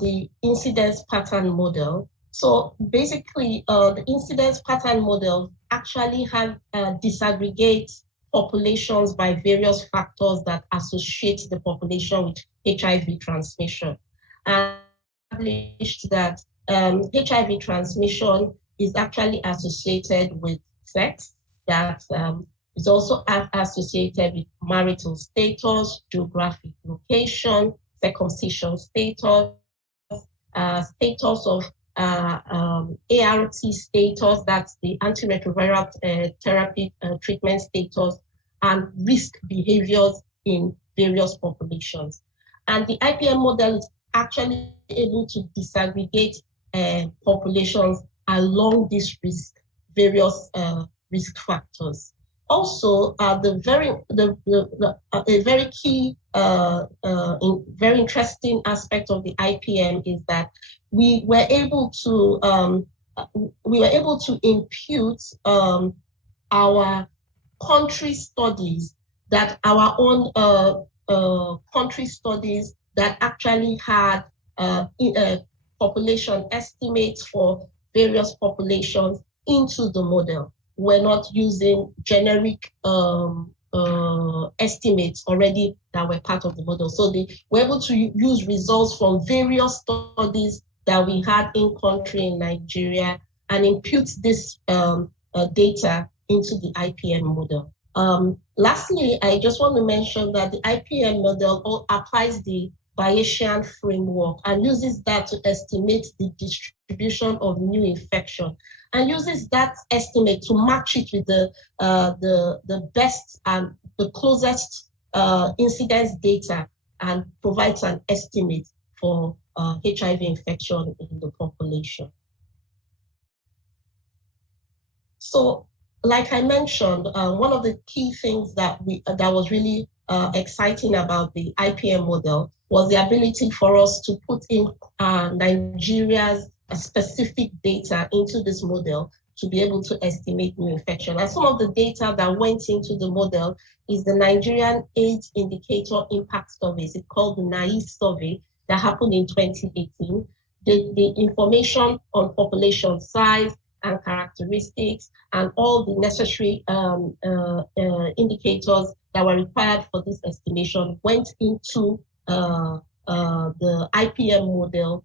the incidence pattern model. So basically, the incidence pattern model actually disaggregates populations by various factors that associate the population with HIV transmission. And established that HIV transmission is actually associated with sex, that is also associated with marital status, geographic location, circumcision status, status of ART status, that's the antiretroviral therapy treatment status, and risk behaviors in various populations. And the IPM model is actually able to disaggregate populations along this various risk factors. Also, a very key, very interesting aspect of the IPM is that we were able to impute our country studies, that our own country studies that actually had population estimates for various populations into the model. We're not using generic estimates already that were part of the model. So they were able to use results from various studies that we had in country in Nigeria and impute this data into the IPM model. Lastly, I just want to mention that the IPM model applies the Bayesian framework and uses that to estimate the distribution of new infection, and uses that estimate to match it with the best and the closest incidence data, and provides an estimate for HIV infection in the population. So, like I mentioned, one of the key things that was really exciting about the IPM model was the ability for us to put in Nigeria's specific data into this model to be able to estimate new infection. And some of the data that went into the model is the Nigerian AIDS Indicator Impact Survey. It's called the NAIS survey that happened in 2018. The information on population size and characteristics and all the necessary indicators that were required for this estimation went into the IPM model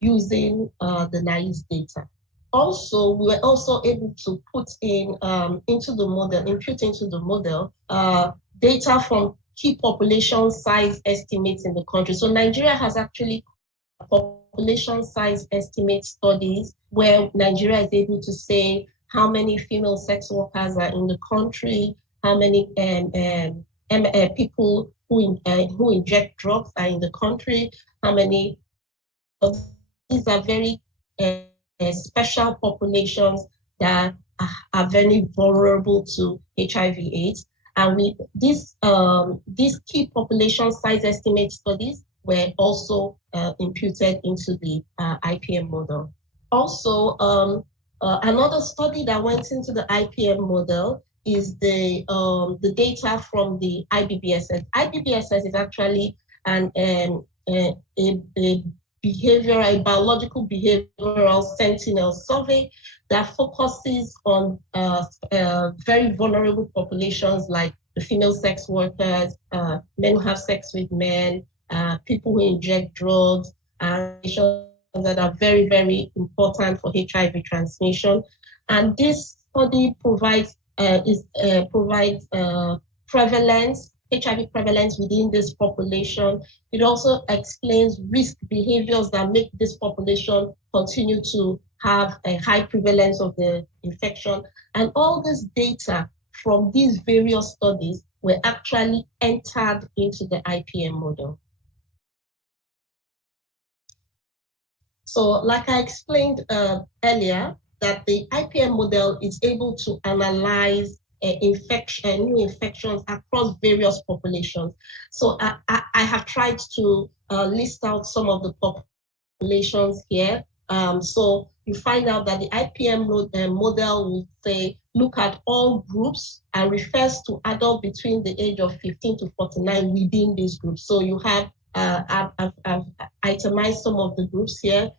using the NAIS data. Also, we were also able to put in into the model, impute into the model data from key population size estimates in the country. So Nigeria has actually population size estimate studies where Nigeria is able to say how many female sex workers are in the country, how many people who inject drugs are in the country, how many of these are very special populations that are very vulnerable to HIV/AIDS. And these key population size estimate studies were also imputed into the IPM model. Also, another study that went into the IPM model is the data from the IBBSS. IBBSS is actually a biological behavioral sentinel survey that focuses on very vulnerable populations like the female sex workers, men who have sex with men, people who inject drugs, that are very, very important for HIV transmission. And this study provides prevalence, HIV prevalence within this population. It also explains risk behaviors that make this population continue to have a high prevalence of the infection. And all this data from these various studies were actually entered into the IPM model. So like I explained earlier, that the IPM model is able to analyze new infections across various populations. So I have tried to list out some of the populations here. So you find out that the IPM model will say, look at all groups and refers to adults between the age of 15 to 49 within these groups. So you have, I've itemized some of the groups here.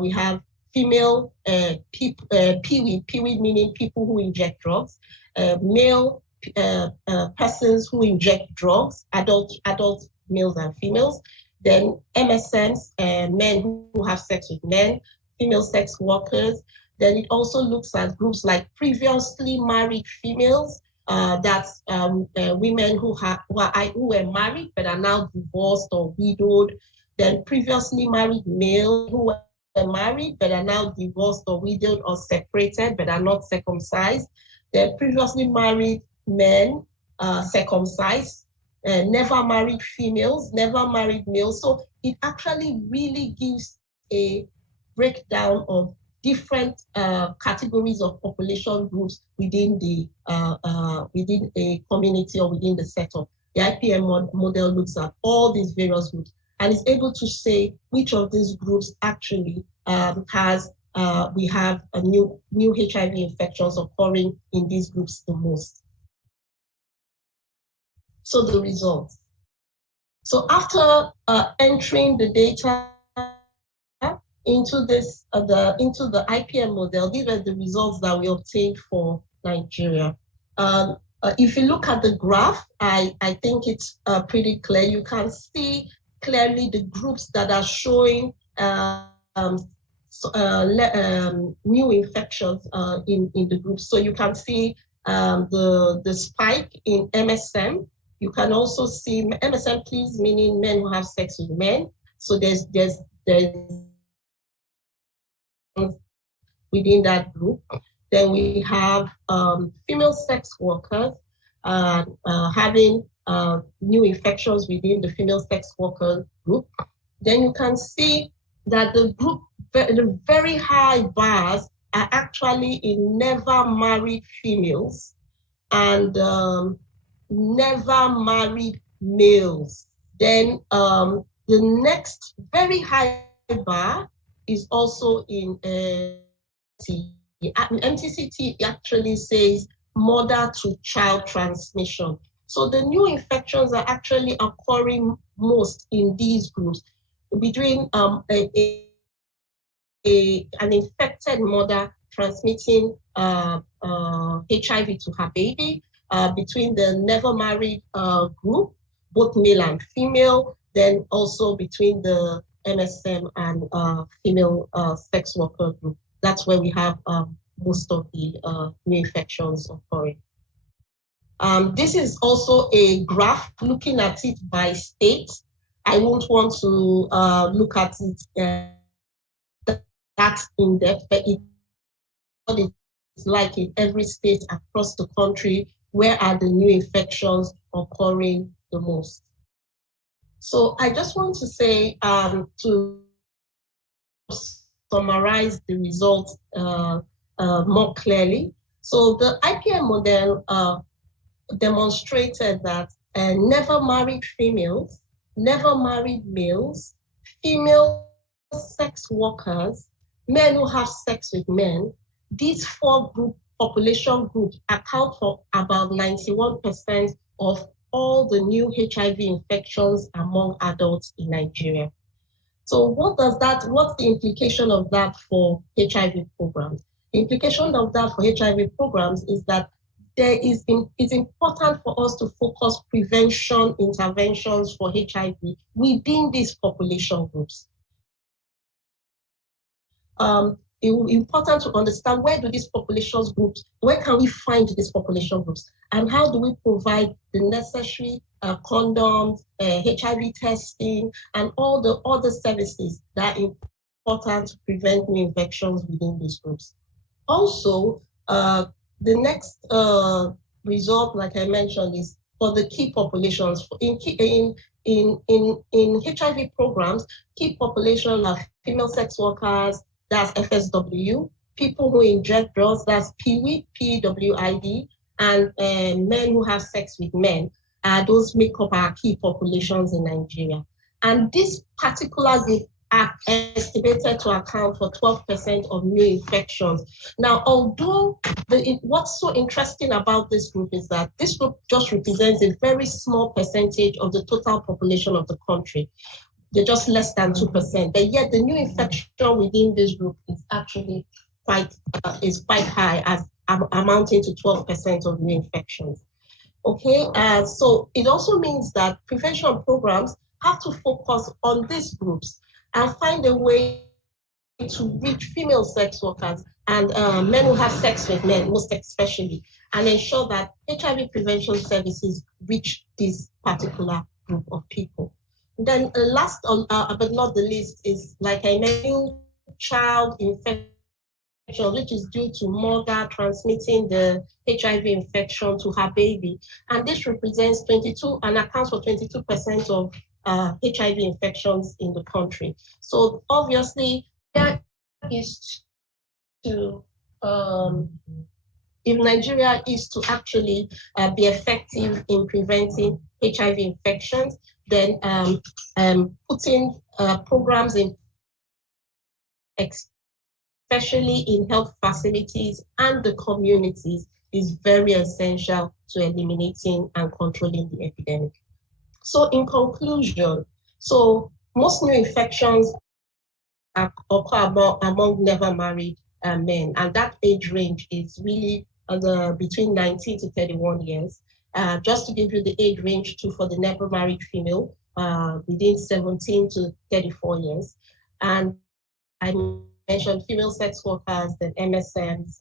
We have female PWID meaning people who inject drugs, male persons who inject drugs, adult males and females, then MSMs, men who have sex with men, female sex workers. Then it also looks at groups like previously married females, that's women who were married but are now divorced or widowed. Then previously married males who were married but are now divorced or widowed or separated but are not circumcised. Then previously married men, circumcised, never married females, never married males. So it actually really gives a breakdown of different categories of population groups within within a community or within the setup. The IPM model looks at all these various groups and is able to say which of these groups actually we have a new HIV infections occurring in these groups the most. So the results. So after entering the data into this into the IPM model, these were the results that we obtained for Nigeria. If you look at the graph, I think it's pretty clear. You can see clearly the groups that are showing new infections in the groups. So you can see the spike in MSM. You can also see MSM, please, meaning men who have sex with men. So there's within that group. Then we have female sex workers having new infections within the female sex worker group. Then you can see that the very high bars are actually in never married females and never married males. Then the next very high bar is also in MTCT actually says mother to child transmission. So the new infections are actually occurring most in these groups between an infected mother transmitting HIV to her baby, between the never married group, both male and female, then also between the MSM and female sex worker group. That's where we have most of the new infections occurring. This is also a graph looking at it by state. I won't want to look at it that in depth, but what it's like in every state across the country. Where are the new infections occurring the most? So I just want to say to summarize the results more clearly. So the IPM model demonstrated that never married females, never married males, female sex workers, men who have sex with men, these four population groups account for about 91% of all the new HIV infections among adults in Nigeria. So what's the implication of that for HIV programs? The implication of that for HIV programs is that it's important for us to focus prevention interventions for HIV within these population groups. It will be important to understand where do these population groups, where can we find these population groups, and how do we provide the necessary condoms, HIV testing, and all the other services that are important to prevent new infections within these groups. Also, the next result, like I mentioned, is for the key populations. In HIV programs, key populations are female sex workers, that's FSW, people who inject drugs, that's PWID, PWID, and men who have sex with men. Those make up our key populations in Nigeria. And this particular group are estimated to account for 12% of new infections. Now, although what's so interesting about this group is that this group just represents a very small percentage of the total population of the country. They're just less than 2%, but yet the new infection within this group is actually quite high, as amounting to 12% of new infections. Okay, so it also means that prevention programs have to focus on these groups and find a way to reach female sex workers and men who have sex with men, most especially, and ensure that HIV prevention services reach this particular group of people. Then last, but not the least, is like I mentioned, child infection, which is due to mother transmitting the HIV infection to her baby. And this represents 22 and accounts for 22% of HIV infections in the country. So obviously, there is to if Nigeria is to actually be effective in preventing HIV infections, then putting programs in, especially in health facilities and the communities, is very essential to eliminating and controlling the epidemic. So in conclusion, so most new infections occur among never married men, and that age range is really between 19 to 31 years. Just to give you the age range too for the never married female, within 17 to 34 years. And I mentioned female sex workers, then MSMs,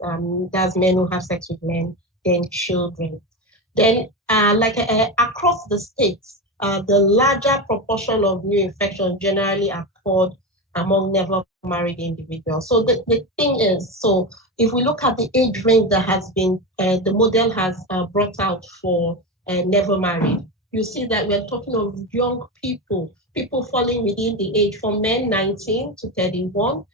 that's men who have sex with men, then children. Then across the states, the larger proportion of new infections generally occurred among never married individuals. So the thing is, so if we look at the age range that has been, the model has brought out for never married, you see that we're talking of young people, people falling within the age, for men 19 to 31,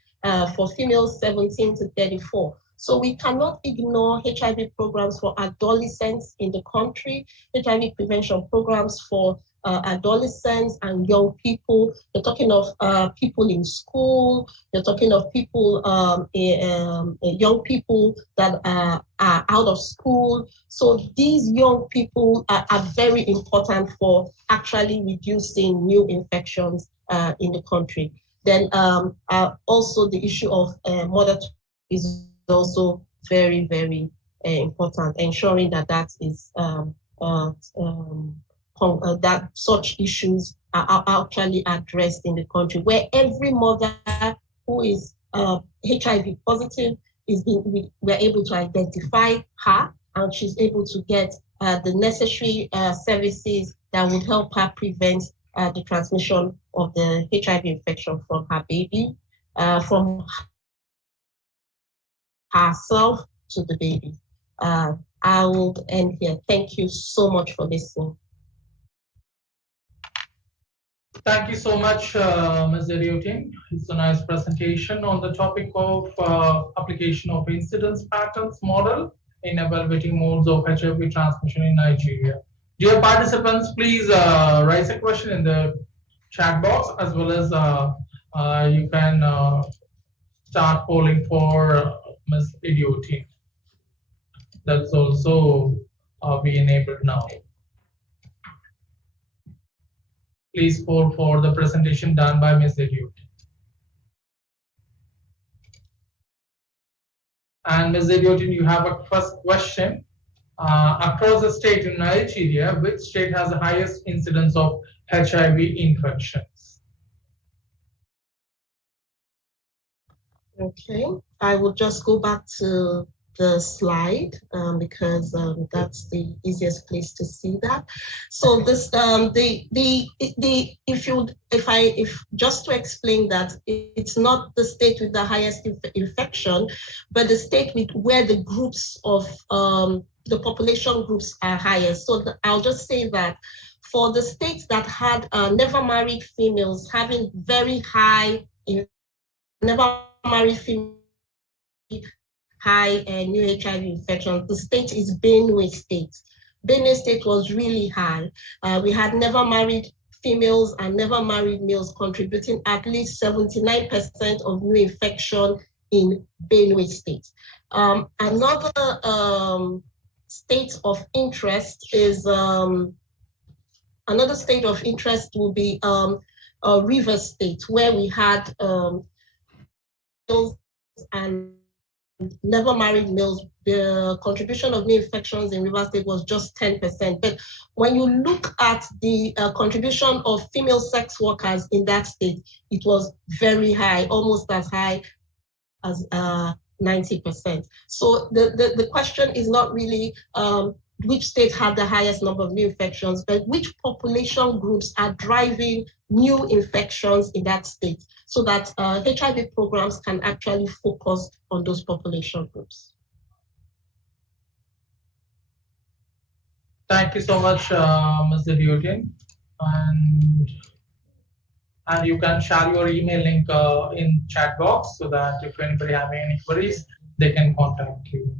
for females 17 to 34. So we cannot ignore HIV programs for adolescents in the country, HIV prevention programs for adolescents and young people. You're talking of people in school. You're talking of people, young people that are out of school. So these young people are very important for actually reducing new infections in the country. Then also the issue of mother is also very, very important, ensuring that that is that such issues are actually addressed in the country, where every mother who is HIV positive we're able to identify her, and she's able to get the necessary services that would help her prevent the transmission of the HIV infection from her baby, from herself to the baby. I will end here. Thank you so much for listening. Thank you so much, Ms. Iliutin. It's a nice presentation on the topic of application of incidence patterns model in evaluating modes of HIV transmission in Nigeria. Dear participants, please raise a question in the chat box, as well as you can start polling for Ms. Iliutin. That's also be enabled now. Please poll for the presentation done by Ms. Iliutin. And Ms. Iliutin, you have a first question. Across the state in Nigeria, which state has the highest incidence of HIV infections? Okay, I will just go back to the slide because that's the easiest place to see that. So this if just to explain that it's not the state with the highest infection, but the state with where the groups of the population groups are highest. So I'll just say that for the states that had never married females having very high never married female high new HIV infections, the state is Benue State. Benue State was really high. We had never married females and never married males contributing at least 79% of new infection in Benue State. Another state of interest is another state of interest will be Rivers State, where we had and never married males. The contribution of new infections in Rivers State was just 10%. But when you look at the contribution of female sex workers in that state, it was very high, almost as high as 90%. So the question is not really which state had the highest number of new infections, but which population groups are driving new infections in that state, so that HIV programs can actually focus on those population groups. Thank you so much, Ms. Iliutin. And And you can share your email link in chat box so that if anybody have any queries, they can contact you.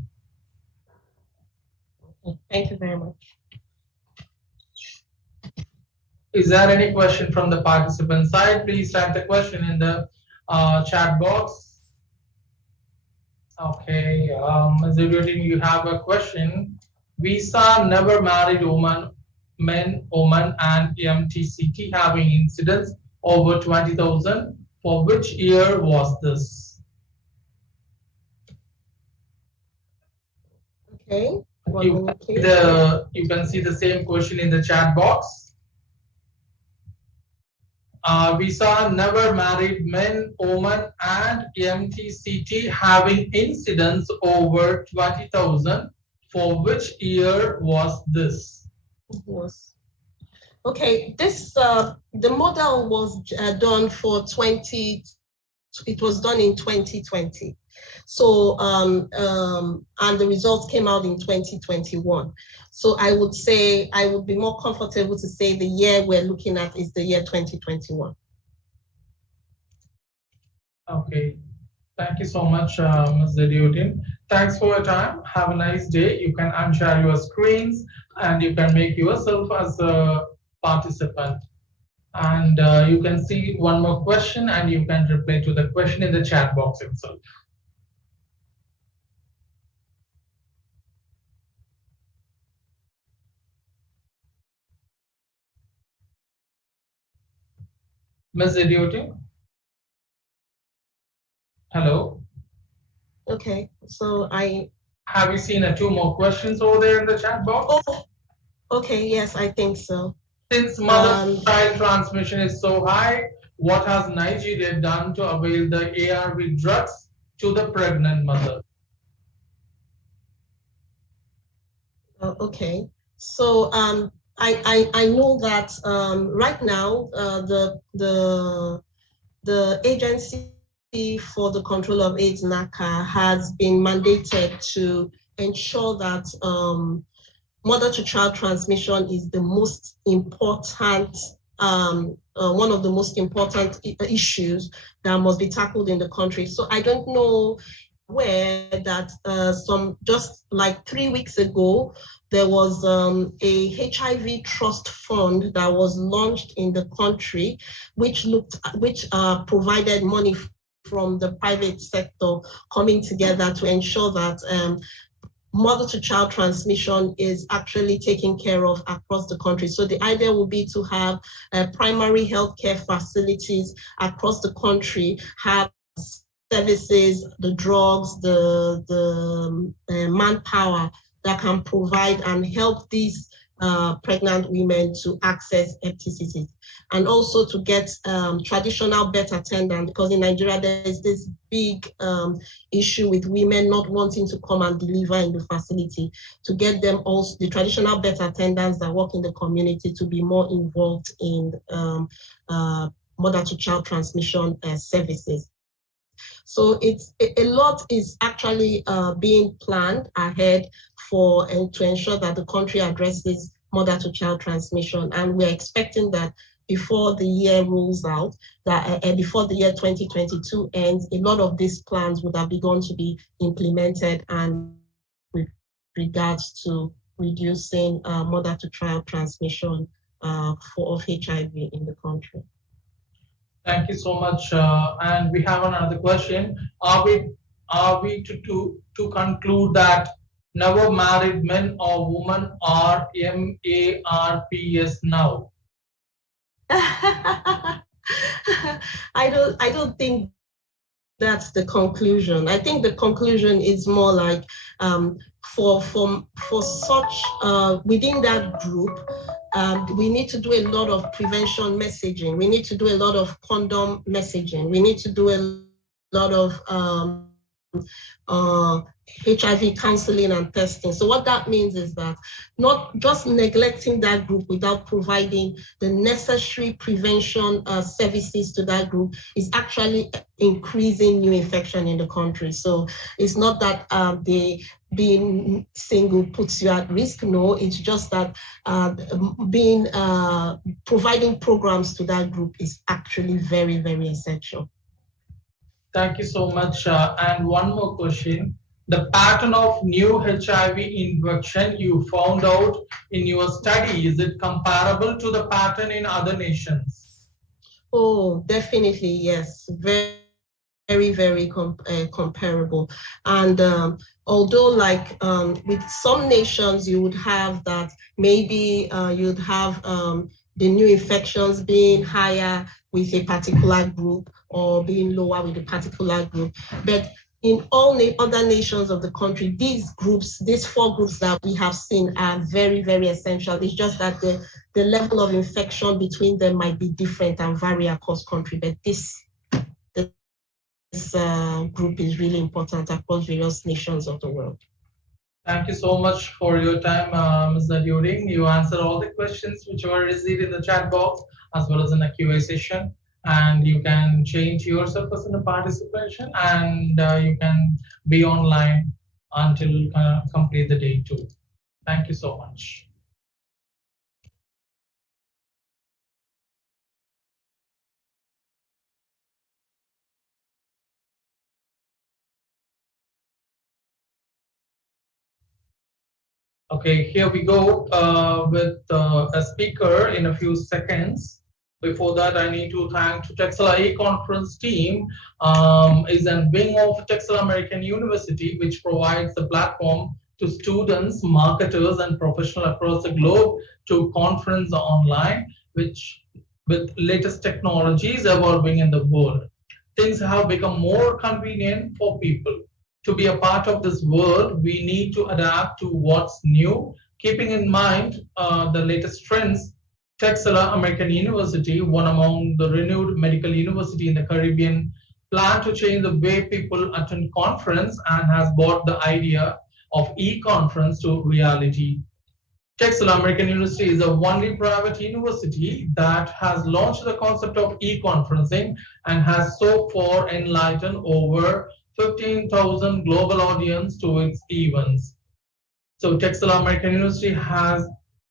Thank you very much. Is there any question from the participant side? Please type the question in the chat box. Okay, Ms. Ibrahim, you have a question. Visa never married men, women, and MTCT having incidents over 20,000. For which year was this? Okay. You can see the same question in the chat box. Visa never married men, women, and MTCT having incidents over 20,000. For which year was this? Okay, this the model was done for it was done in 2020. So and the results came out in 2021. So I would say I would be more comfortable to say the year we're looking at is the year 2021. Okay, thank you so much, Ms. Zediuddin. Thanks for your time. Have a nice day. You can unshare your screens and you can make yourself as a participant. And you can see one more question and you can reply to the question in the chat box itself. Ms. Zediuddin? Hello? Okay, so have you seen two more questions over there in the chat box? Oh, okay, yes, I think so. Since mother-child transmission is so high, what has Nigeria done to avail the ARV drugs to the pregnant mother? Okay, so I know that right now the agency for the control of AIDS, NACA, has been mandated to ensure that mother-to-child transmission is the most important, one of the most important issues that must be tackled in the country. So I don't know where that just like 3 weeks ago, there was a HIV trust fund that was launched in the country, which provided money from the private sector coming together to ensure that mother-to-child transmission is actually taken care of across the country. So the idea will be to have primary healthcare facilities across the country, have services, the drugs, the manpower that can provide and help these pregnant women to access FTCTs, and also to get traditional birth attendants, because in Nigeria there is this big issue with women not wanting to come and deliver in the facility, to get them also, the traditional birth attendants that work in the community, to be more involved in mother-to-child transmission services. So a lot is actually being planned ahead to ensure that the country addresses mother-to-child transmission, and we're expecting that before the year rolls out, that before the year 2022 ends, a lot of these plans would have begun to be implemented, and with regards to reducing mother-to-child transmission of HIV in the country. Thank you so much. And we have another question. Are we to conclude that never married men or women are MARPS now? I don't think that's the conclusion. I think the conclusion is more like for such within that group, we need to do a lot of prevention messaging. We need to do a lot of condom messaging. We need to do a lot of HIV counseling and testing. So what that means is that not just neglecting that group without providing the necessary prevention services to that group is actually increasing new infection in the country. So it's not that being single puts you at risk. No, it's just that providing programs to that group is actually very, very essential. Thank you so much. And one more question. The pattern of new HIV infection you found out in your study, is it comparable to the pattern in other nations? Oh, definitely, yes. Very, very comparable. And although like with some nations, you would have that maybe you'd have the new infections being higher with a particular group or being lower with a particular group. But in all other nations of the country, these groups, these 4 groups that we have seen are very, very essential. It's just that the level of infection between them might be different and vary across country, but this group is really important across various nations of the world. Thank you so much for your time, Ms. During. You answered all the questions which were received in the chat box as well as in the QA session. And you can change yourself as a participation, and you can be online until complete the day too. Thank you so much. Okay, here we go with a speaker in a few seconds. Before that, I need to thank Texila e-conference team. Is a wing of Texila American University, which provides a platform to students, marketers, and professionals across the globe to conference online, which with latest technologies evolving in the world. Things have become more convenient for people. To be a part of this world, we need to adapt to what's new, keeping in mind the latest trends. Texila American University, one among the renowned medical university in the Caribbean, plan to change the way people attend conference and has brought the idea of e-conference to reality. Texila American University is the only private university that has launched the concept of e-conferencing and has so far enlightened over 15,000 global audience to its events. So Texila American University has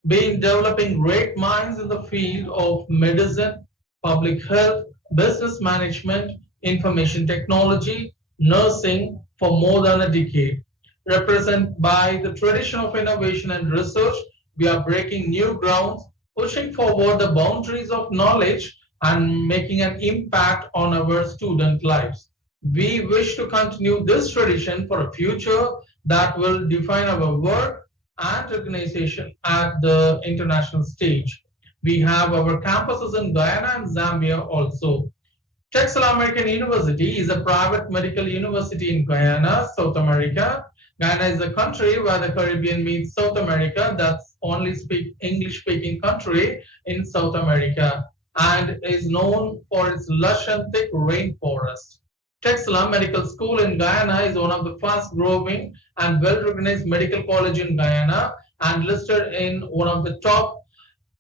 been developing great minds in the field of medicine, public health, business management, information technology, nursing for more than a decade. Represented by the tradition of innovation and research, we are breaking new grounds, pushing forward the boundaries of knowledge and making an impact on our student lives. We wish to continue this tradition for a future that will define our work and organization at the international stage. We have our campuses in Guyana and Zambia also. Texila American University is a private medical university in Guyana, South America. Guyana is a country where the Caribbean meets South America. That's only English-speaking country in South America and is known for its lush and thick rainforest. Texila Medical School in Guyana is one of the fast-growing and well-recognized medical college in Guyana and listed in one of the top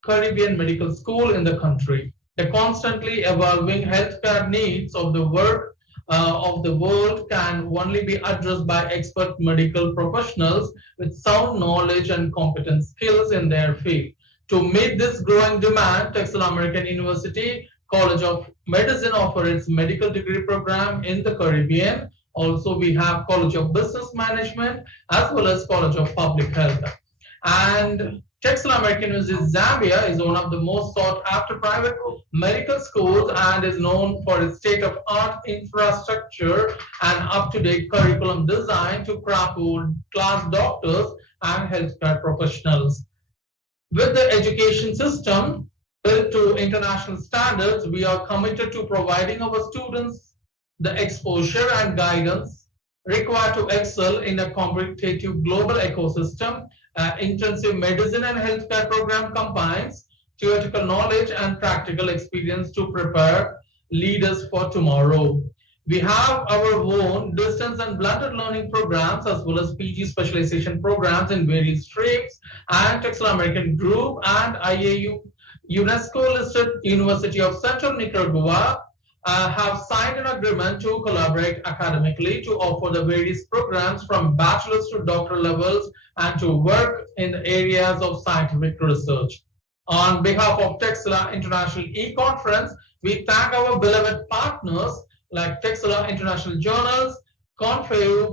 Caribbean medical school in the country. The constantly evolving healthcare needs of the world can only be addressed by expert medical professionals with sound knowledge and competent skills in their field. To meet this growing demand, Texila American University College of Medicine offers its medical degree program in the Caribbean. Also, we have College of Business Management as well as College of Public Health. And Texila American University Zambia is one of the most sought after private medical schools and is known for its state-of-art infrastructure and up-to-date curriculum design to craft world-class doctors and healthcare professionals. With the education system built to international standards, we are committed to providing our students the exposure and guidance required to excel in a competitive global ecosystem. Intensive medicine and healthcare program combines theoretical knowledge and practical experience to prepare leaders for tomorrow. We have our own distance and blended learning programs as well as PG specialization programs in various streams, and Texila American Group and IAU UNESCO listed University of Central Nicaragua have signed an agreement to collaborate academically to offer the various programs from bachelor's to doctoral levels and to work in the areas of scientific research. On behalf of Texila International E-Conference, we thank our beloved partners like Texila International Journals, 𝐭𝐡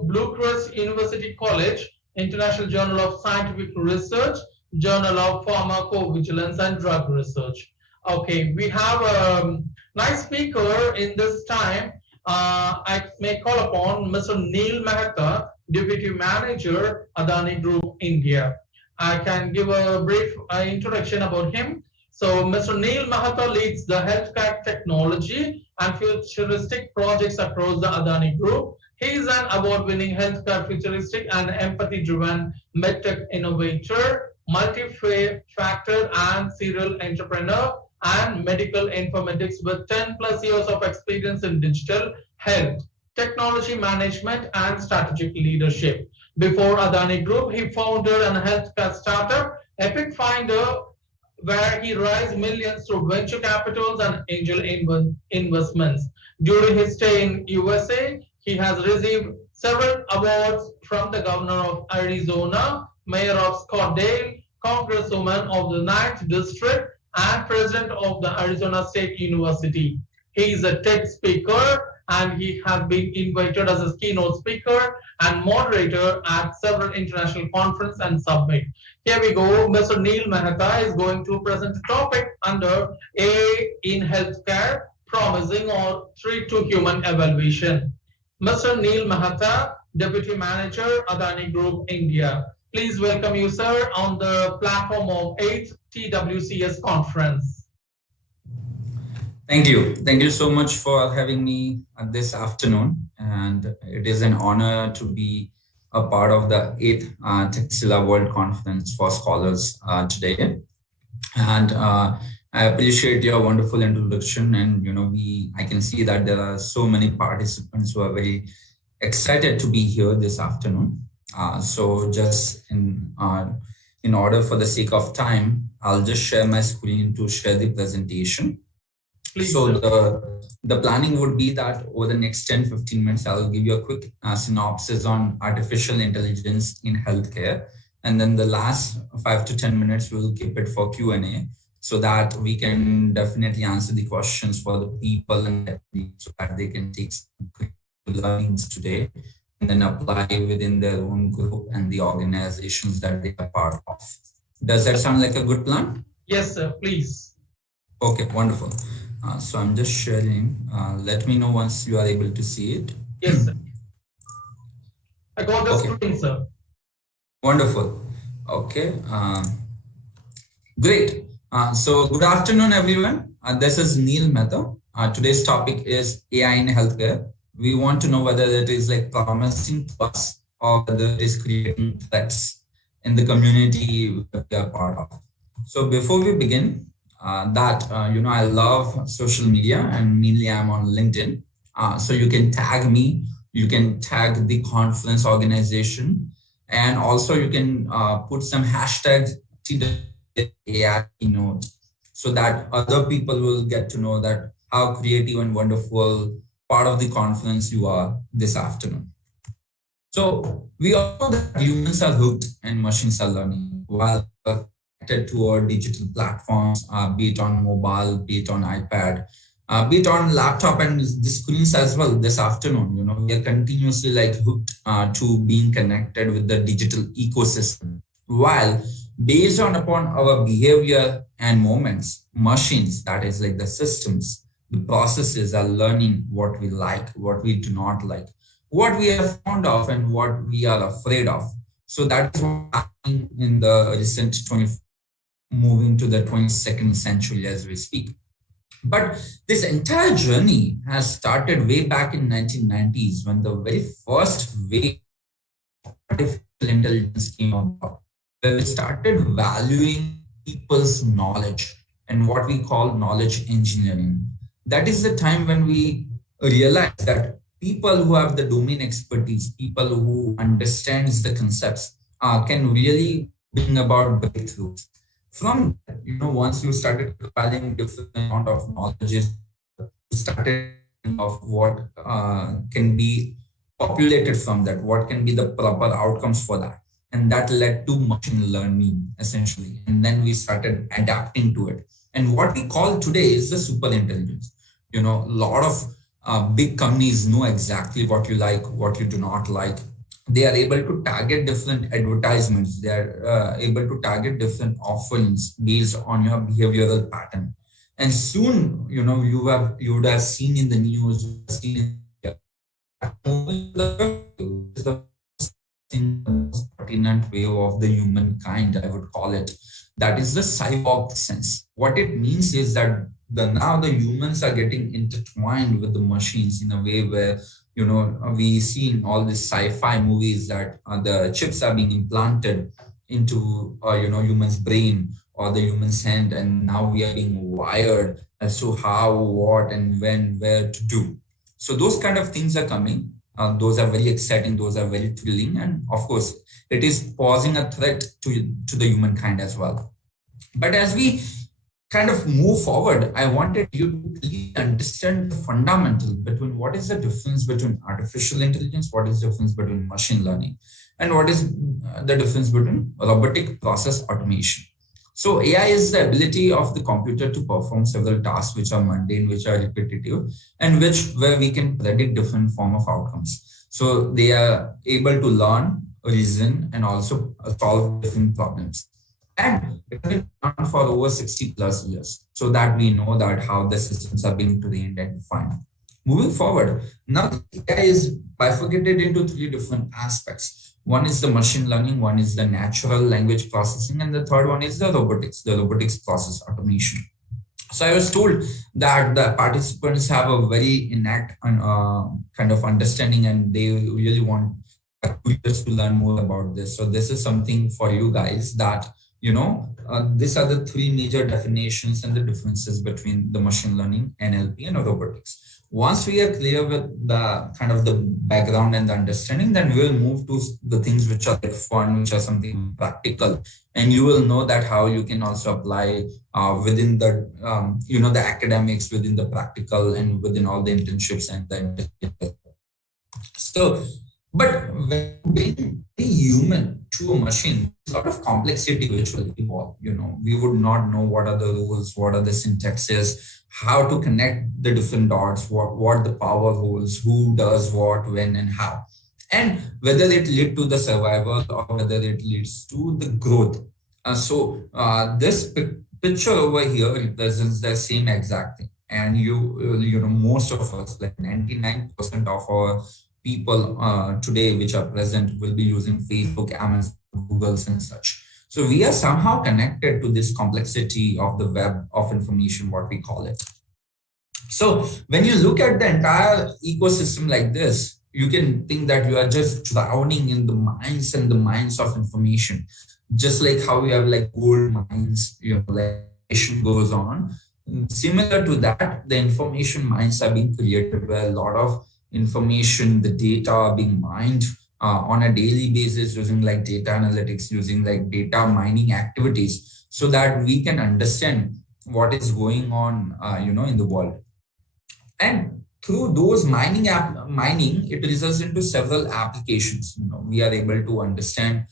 𝐓𝐞𝐱𝐢𝐥𝐚 University College, International Journal of Scientific Research, Journal of Pharmacovigilance and Drug Research. Okay, we have a nice speaker in this time. I may call upon Mr. Neel Mehta, Deputy Manager, Adani Group, India. I can give a brief introduction about him. So Mr. Neel Mehta leads the healthcare technology and futuristic projects across the Adani Group. He is an award-winning healthcare futuristic and empathy-driven medtech innovator, multi-factor and serial entrepreneur, and medical informatics with 10+ years of experience in digital health, technology management, and strategic leadership. Before Adani Group, he founded a healthcare startup, 𝐓𝐞𝐱𝐢𝐥𝐚, where he raised millions through venture capitals and angel investments. During his stay in USA, he has received several awards from the governor of Arizona, mayor of Scottsdale, congresswoman of the 9th district, and president of the Arizona State University. He is a TED speaker and he has been invited as a keynote speaker and moderator at several international conferences and summits. Here we go. Mr. Neel Mehta is going to present a topic under AI in healthcare, promising or threat to human evaluation. Mr. Neel Mehta, Deputy Manager, Adani Group, India. Please welcome you, sir, on the platform of 8th TWCS conference. Thank you. Thank you so much for having me this afternoon. And it is an honor to be a part of the 8th Texila World Conference for Scholars today. And I appreciate your wonderful introduction. And, I can see that there are so many participants who are very excited to be here this afternoon. So just in order for the sake of time, I'll just share my screen to share the presentation. Please. So the planning would be that over the next 10-15 minutes, I'll give you a quick synopsis on artificial intelligence in healthcare. And then the last 5 to 10 minutes, we'll keep it for Q&A so that we can definitely answer the questions for the people and so that they can take some quick learnings today and then apply within their own group and the organizations that they are part of. Does that sound like a good plan? Yes, sir, please. Okay, wonderful. So I'm just sharing. Let me know once you are able to see it. Yes, sir. I got the screen, sir. Wonderful. Okay. Great. So good afternoon, everyone. This is Neel Mehta. Today's topic is AI in healthcare. We want to know whether it is like promising to us or whether it is creating threats in the community we are part of. So before we begin, I love social media and mainly I'm on LinkedIn. So you can tag me, you can tag the conference organization, and also you can put some hashtag AI keynote so that other people will get to know that how creative and wonderful part of the conference you are this afternoon. So we all know that humans are hooked and machines are learning while connected to our digital platforms, be it on mobile, be it on iPad, be it on laptop and the screens as well. This afternoon, we are continuously like hooked to being connected with the digital ecosystem. While based upon our behavior and moments, machines, that is like the systems, the processes are learning what we like, what we do not like, what we are fond of and what we are afraid of. So that is what happening in the recent moving to the 22nd century as we speak. But this entire journey has started way back in 1990s when the very first wave of artificial intelligence came about, where we started valuing people's knowledge and what we call knowledge engineering. That is the time when we realized that people who have the domain expertise, people who understands the concepts, can really bring about breakthroughs. From once you started compiling different amount of knowledge, you started of what can be populated from that, what can be the proper outcomes for that. And that led to machine learning essentially. And then we started adapting to it. And what we call today is the super intelligence. You know, a lot of big companies know exactly what you like, what you do not like. They are able to target different advertisements. They are able to target different offerings based on your behavioral pattern. And soon, you know, you would have seen in the news, the most pertinent way of the humankind, I would call it. That is the cyborg sense. What it means is that now the humans are getting intertwined with the machines in a way where, you know, we see in all these sci-fi movies that the chips are being implanted into, you know, human's brain or the human's hand, and now we are being wired as to how, what, and when, where to do. So those kind of things are coming. Those are very exciting. Those are very thrilling, and of course, it is posing a threat to the humankind as well. But as we kind of move forward, I wanted you to really understand the fundamental between what is the difference between artificial intelligence, what is the difference between machine learning, and what is the difference between robotic process automation. So AI is the ability of the computer to perform several tasks which are mundane, which are repetitive, and where we can predict different form of outcomes. So they are able to learn, reason, and also solve different problems. And it has been done for over 60 plus years, so that we know that how the systems are being trained and defined. Moving forward, now AI is bifurcated into three different aspects. One is the machine learning, one is the natural language processing, and the third one is the robotics process automation. So I was told that the participants have a very innate kind of understanding, and they really want to learn more about this. So this is something for you guys that, you know, these are the three major definitions and the differences between the machine learning, NLP, and robotics. Once we are clear with the kind of the background and the understanding, then we will move to the things which are like fun, which are something practical, and you will know that how you can also apply within the you know, the academics, within the practical, and within all the internships and the so. But when being human to a machine, a lot of complexity which will evolve. You know, we would not know what are the rules, what are the syntaxes, how to connect the different dots, what the power holds, who does what, when, and how, and whether it leads to the survival or whether it leads to the growth. This picture over here represents the same exact thing. And you know, most of us, like 99% of our people today which are present will be using Facebook, Amazon, Googles, and such. So we are somehow connected to this complexity of the web of information, what we call it. So when you look at the entire ecosystem like this, you can think that you are just drowning in the mines and the mines of information, just like how we have like gold mines, you know, like goes on. Similar to that, the information mines are being created where a lot of information, the data are being mined on a daily basis using like data analytics, using like data mining activities, so that we can understand what is going on, you know, in the world. And through those mining, it results into several applications. You know, we are able to understand,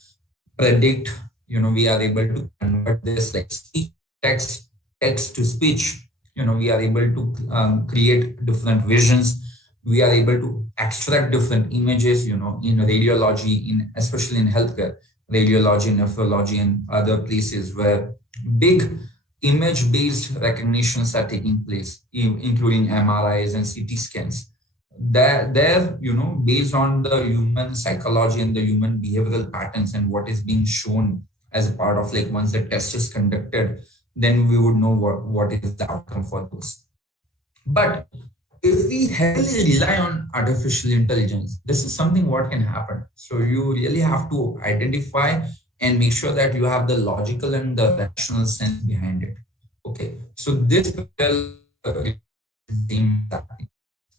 predict. You know, we are able to convert this like speech, text to speech. You know, we are able to create different visions. We are able to extract different images, you know, in radiology, especially in healthcare, radiology, nephrology, and other places where big image-based recognitions are taking place, including MRIs and CT scans. There, you know, based on the human psychology and the human behavioral patterns and what is being shown as a part of, like, once the test is conducted, then we would know what is the outcome for those. But if we heavily rely on artificial intelligence, this is something what can happen. So you really have to identify and make sure that you have the logical and the rational sense behind it. Okay, so this will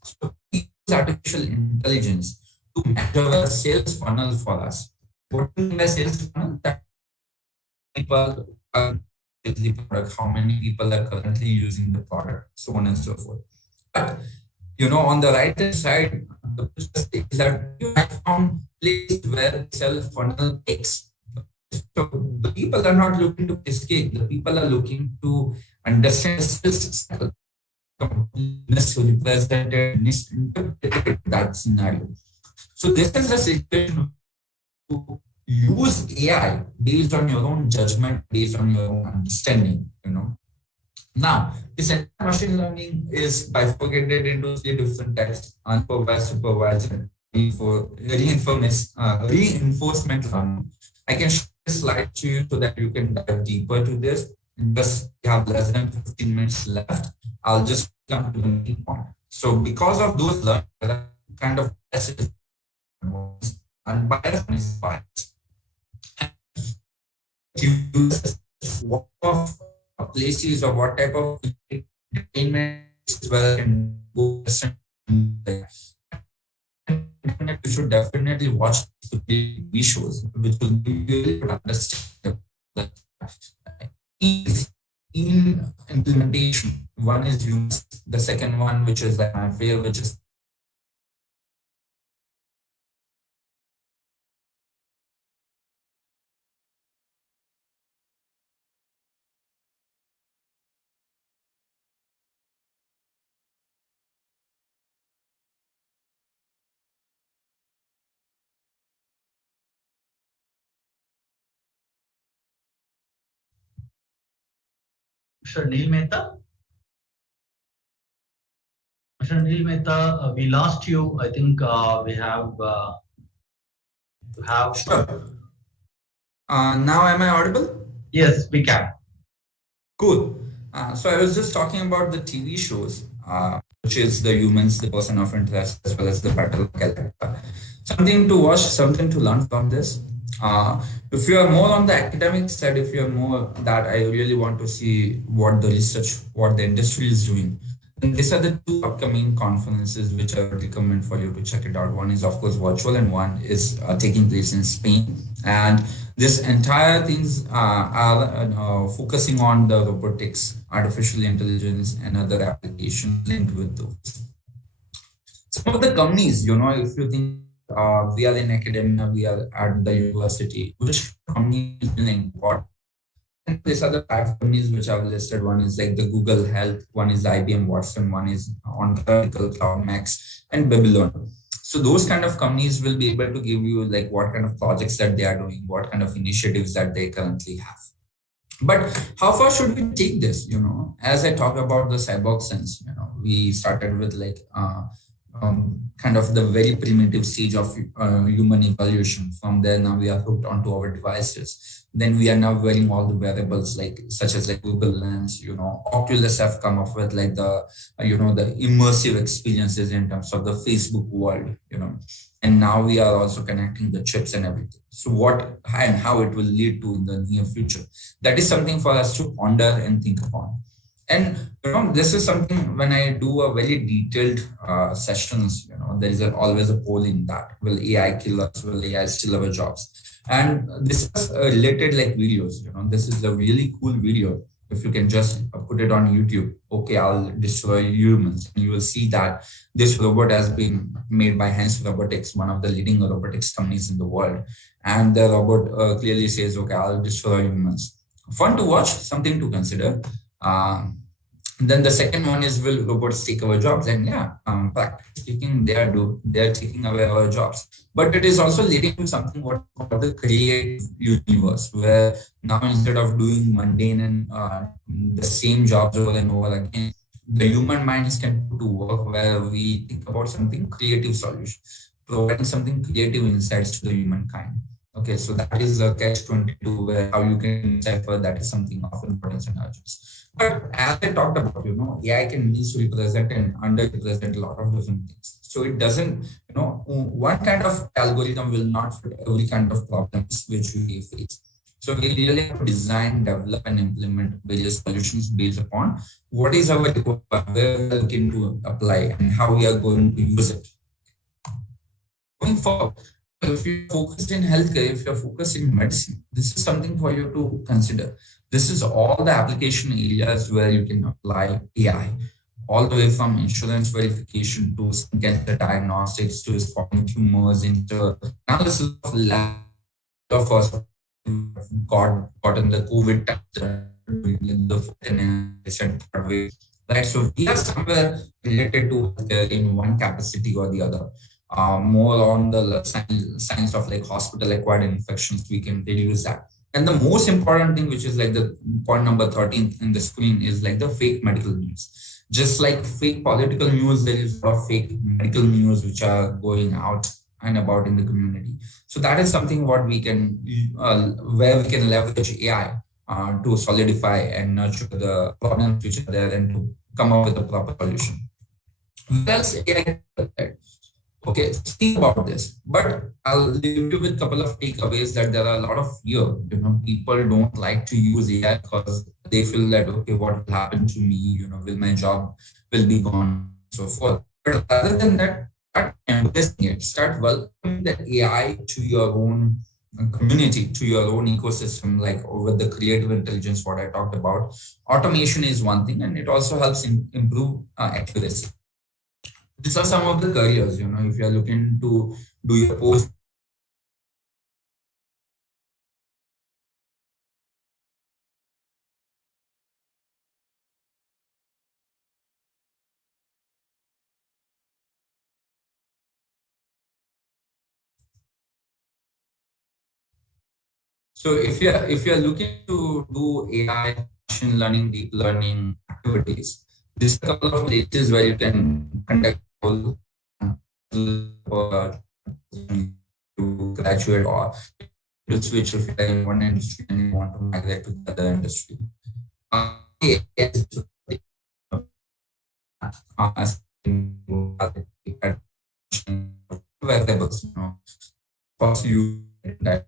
so we use artificial intelligence to measure a sales funnel for us. What do you mean by sales funnel? That people are the product, how many people are currently using the product, so on and so forth. But on the right hand side, the picture is that you have found place where sell funnel cakes. So the people are not looking to this cake. The people are looking to understand represented, misinterpreted that scenario. So this is the situation to use AI based on your own judgment, based on your own understanding, Now, this entire machine learning is bifurcated into 3 different types: unsupervised, supervised, and reinforcement learning. I can show this slide to you so that you can dive deeper to this. Just we have less than 15 minutes left. I'll just come to the main point. So because of those learning, kind of biases, unbiased and is biased. What of places or what type of entertainment as well can go. You should definitely watch the TV shows, which will give you a understand in implementation. One is humans, the second one, which is like my favorite, which is Mr. Neel Mehta? Mr. Neel Mehta, we lost you. I think we have. Sure. Now am I audible? Yes, we can. Cool. So I was just talking about the TV shows, which is the humans, the person of interest, as well as the battle character. Something to watch, something to learn from this. If you are more on the academic side, if you are more that I really want to see what the research, what the industry is doing, then these are the 2 upcoming conferences which I would recommend for you to check it out. One is of course virtual, and one is taking place in Spain. And this entire things are focusing on the robotics, artificial intelligence, and other applications linked with those. Some of the companies, if you think we are in academia, we are at the university, which company is doing what? And these are the 5 companies which I've listed. One is like the Google Health, one is IBM Watson, one is Ontological, Cloud Max, and Babylon. So those kind of companies will be able to give you like what kind of projects that they are doing, what kind of initiatives that they currently have. But how far should we take this? As I talk about the cyborg sense, we started with like kind of the very primitive stage of human evolution. From there, now we are hooked onto our devices. Then we are now wearing all the wearables, such as like Google Lens. Oculus have come up with like the the immersive experiences in terms of the Facebook world. And now we are also connecting the chips and everything. So what and how it will lead to in the near future, that is something for us to ponder and think upon. And this is something when I do a very detailed sessions, there is always a poll in that. Will AI kill us? Will AI steal our jobs? And this is related like videos. This is a really cool video. If you can just put it on YouTube, okay, I'll destroy humans. And you will see that this robot has been made by Hans Robotics, one of the leading robotics companies in the world. And the robot clearly says, okay, I'll destroy humans. Fun to watch, something to consider. Then the second one is, will robots take our jobs? And yeah, practically speaking, they are taking away our jobs. But it is also leading to something what called the creative universe, where now instead of doing mundane and the same jobs over and over again, the human minds can put to work where we think about something creative solution, providing something creative insights to the humankind. Okay, so that is a catch-22 where how you can decipher that is something of importance and urgency. But as I talked about, AI can misrepresent and underrepresent a lot of different things. So it doesn't, one kind of algorithm will not fit every kind of problems which we face. So we really have to design, develop, and implement various solutions based upon what is our requirement, where we are looking to apply, and how we are going to use it. Going forward, if you're focused in healthcare, if you're focused in medicine, this is something for you to consider. This is all the application areas where you can apply AI. all the way from insurance verification to cancer diagnostics to spotting tumors into analysis of lab of us gotten the COVID test right. So we are somewhere related to in one capacity or the other. More on the science of like hospital acquired infections, we can reduce that. And the most important thing, which is like the point number 13 in the screen, is like the fake medical news. Just like fake political news, there is a lot of fake medical news which are going out and about in the community. So that is something what we can, where we can leverage AI to solidify and nurture the problems which are there and to come up with a proper solution. What else AI? Okay, think about this, but I'll leave you with a couple of takeaways that there are a lot of fear. People don't like to use AI because they feel that, okay, what will happen to me? Will my job will be gone, so forth. But other than that, start embracing it, start welcoming the AI to your own community, to your own ecosystem, like over the creative intelligence, what I talked about. Automation is one thing, and it also helps improve accuracy. These are some of the careers, if you are looking to do your post. So if you're looking to do AI, machine learning, deep learning activities, this is a couple of places where you can conduct or to graduate or to switch if you're in one industry and you want to migrate to the other industry. Variables, first you that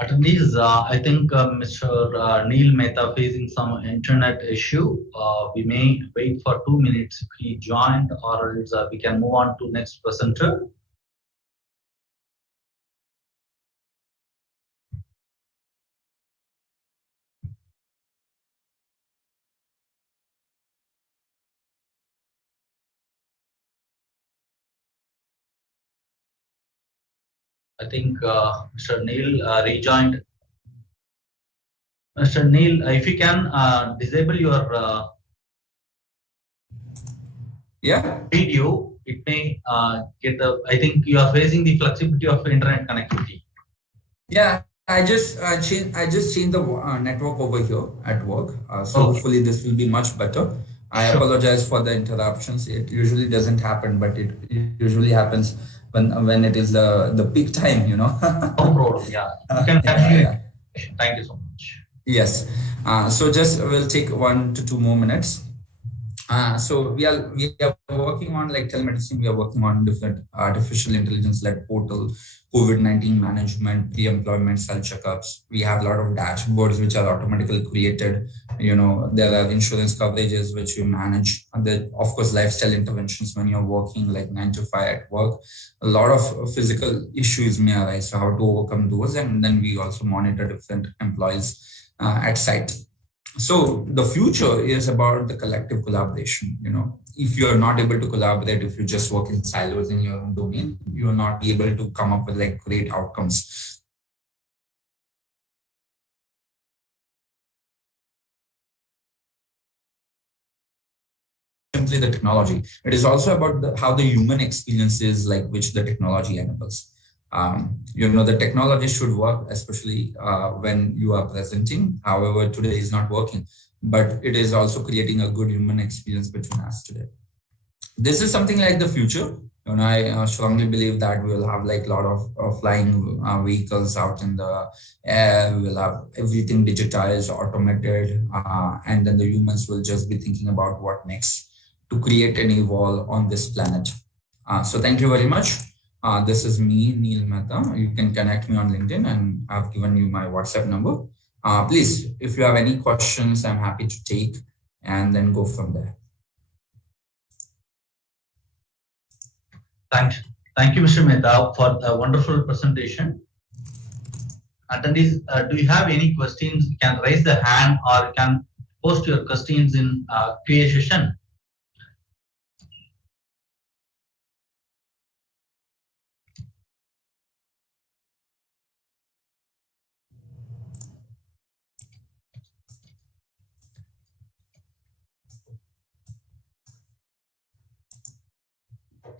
Attendees, I think Mr. Neil Mehta facing some internet issue. We may wait for 2 minutes if he joined, or else we can move on to next presenter. I think Mr. Neil rejoined. Mr. Neil, if you can disable your video, it may get the. I think you are facing the flexibility of internet connectivity. Yeah, I just changed the network over here at work. So hopefully this will be much better. I apologize for the interruptions. It usually doesn't happen, but it usually happens when it is the peak time, No problem. Yeah, you can continue. Thank you so much. Yes. So just we'll take 1 to 2 more minutes. So we are working on like telemedicine. We are working on different artificial intelligence-led portal, COVID-19 management, pre-employment health checkups. We have a lot of dashboards which are automatically created. There are insurance coverages which we manage. And of course, lifestyle interventions when you're working like 9 to 5 at work. A lot of physical issues may arise. So how to overcome those, and then we also monitor different employees at site. So the future is about the collective collaboration. If you're not able to collaborate, if you just work in silos in your own domain, you will not be able to come up with like great outcomes. Simply the technology. It is also about how the human experience is like which the technology enables. The technology should work, especially when you are presenting. However, today is not working, but it is also creating a good human experience between us today. This is something like the future. I strongly believe that we will have like a lot of flying vehicles out in the air. We will have everything digitized, automated, and then the humans will just be thinking about what next to create and evolve on this planet. So thank you very much. This is me, Neel Mehta. You can connect me on LinkedIn, and I've given you my WhatsApp number. Please, if you have any questions, I'm happy to take and then go from there. Thank you, Mr. Mehta, for a wonderful presentation. Attendees, do you have any questions? You can raise the hand or you can post your questions in Q&A session.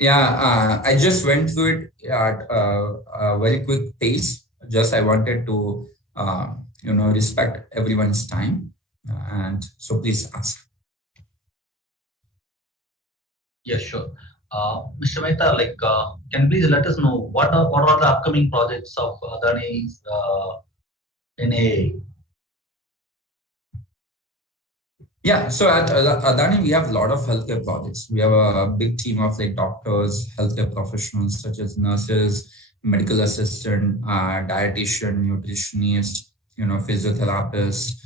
Yeah, I just went through it at a very quick pace. Just I wanted to, respect everyone's time, and so please ask. Yeah, sure. Mr. Mehta, can you please let us know what are the upcoming projects of Adani's in AA? Yeah, so at Adani, we have a lot of healthcare projects. We have a big team of doctors, healthcare professionals such as nurses, medical assistant, dietitian, nutritionist, physiotherapists,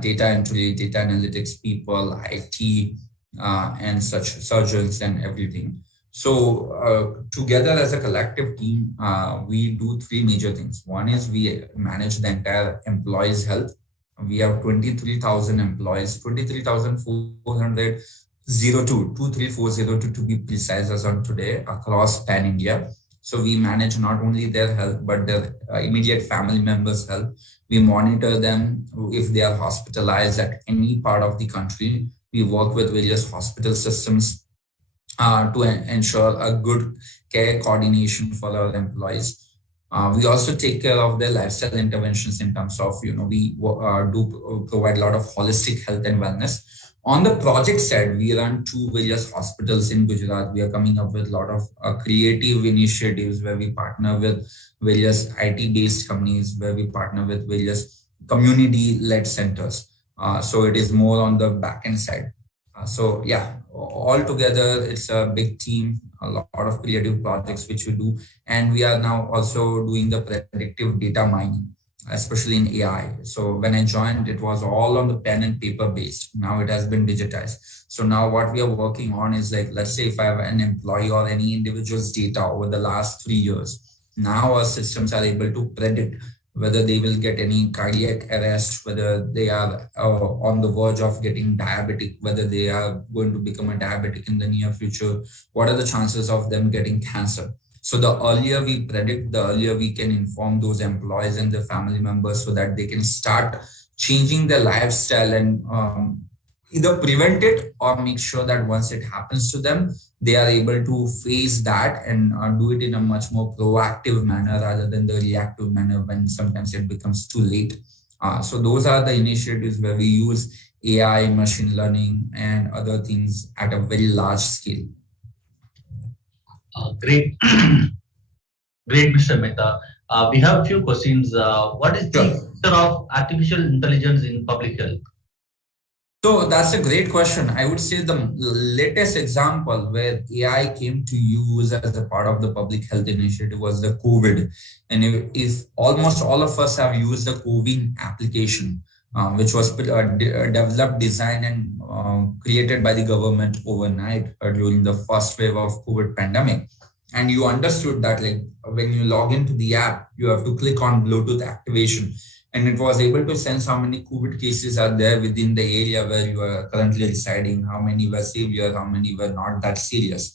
data entry, data analytics people, IT, and such surgeons and everything. So together as a collective team, we do three major things. One is we manage the entire employees' health. We have 23,000 employees, 23,402 to be precise as on today across Pan India. So we manage not only their health, but their immediate family members' health. We monitor them if they are hospitalized at any part of the country. We work with various hospital systems to ensure a good care coordination for our employees. We also take care of their lifestyle interventions in terms of, we do provide a lot of holistic health and wellness. On the project side, we run two various hospitals in Gujarat. We are coming up with a lot of creative initiatives where we partner with various IT-based companies, where we partner with various community-led centers. So it is more on the back-end side. So yeah, all together, it's a big team, a lot of creative projects which we do. And we are now also doing the predictive data mining, especially in AI. So when I joined, it was all on the pen and paper based. Now it has been digitized. So now what we are working on is let's say if I have an employee or any individual's data over the last 3 years, now our systems are able to predict whether they will get any cardiac arrest, whether they are on the verge of getting diabetic, whether they are going to become a diabetic in the near future, what are the chances of them getting cancer. So the earlier we predict, the earlier we can inform those employees and their family members so that they can start changing their lifestyle and either prevent it or make sure that once it happens to them, they are able to face that and do it in a much more proactive manner rather than the reactive manner when sometimes it becomes too late. So those are the initiatives where we use AI, machine learning, and other things at a very large scale. Great. Great, Mr. Mehta. We have a few questions. What is the future of artificial intelligence in public health? So that's a great question. I would say the latest example where AI came to use as a part of the public health initiative was the COVID. And if almost all of us have used the COVID application, which was developed, designed, and created by the government overnight during the first wave of COVID pandemic. And you understood that when you log into the app, you have to click on Bluetooth activation. And it was able to sense how many COVID cases are there within the area where you are currently residing, how many were severe, how many were not that serious.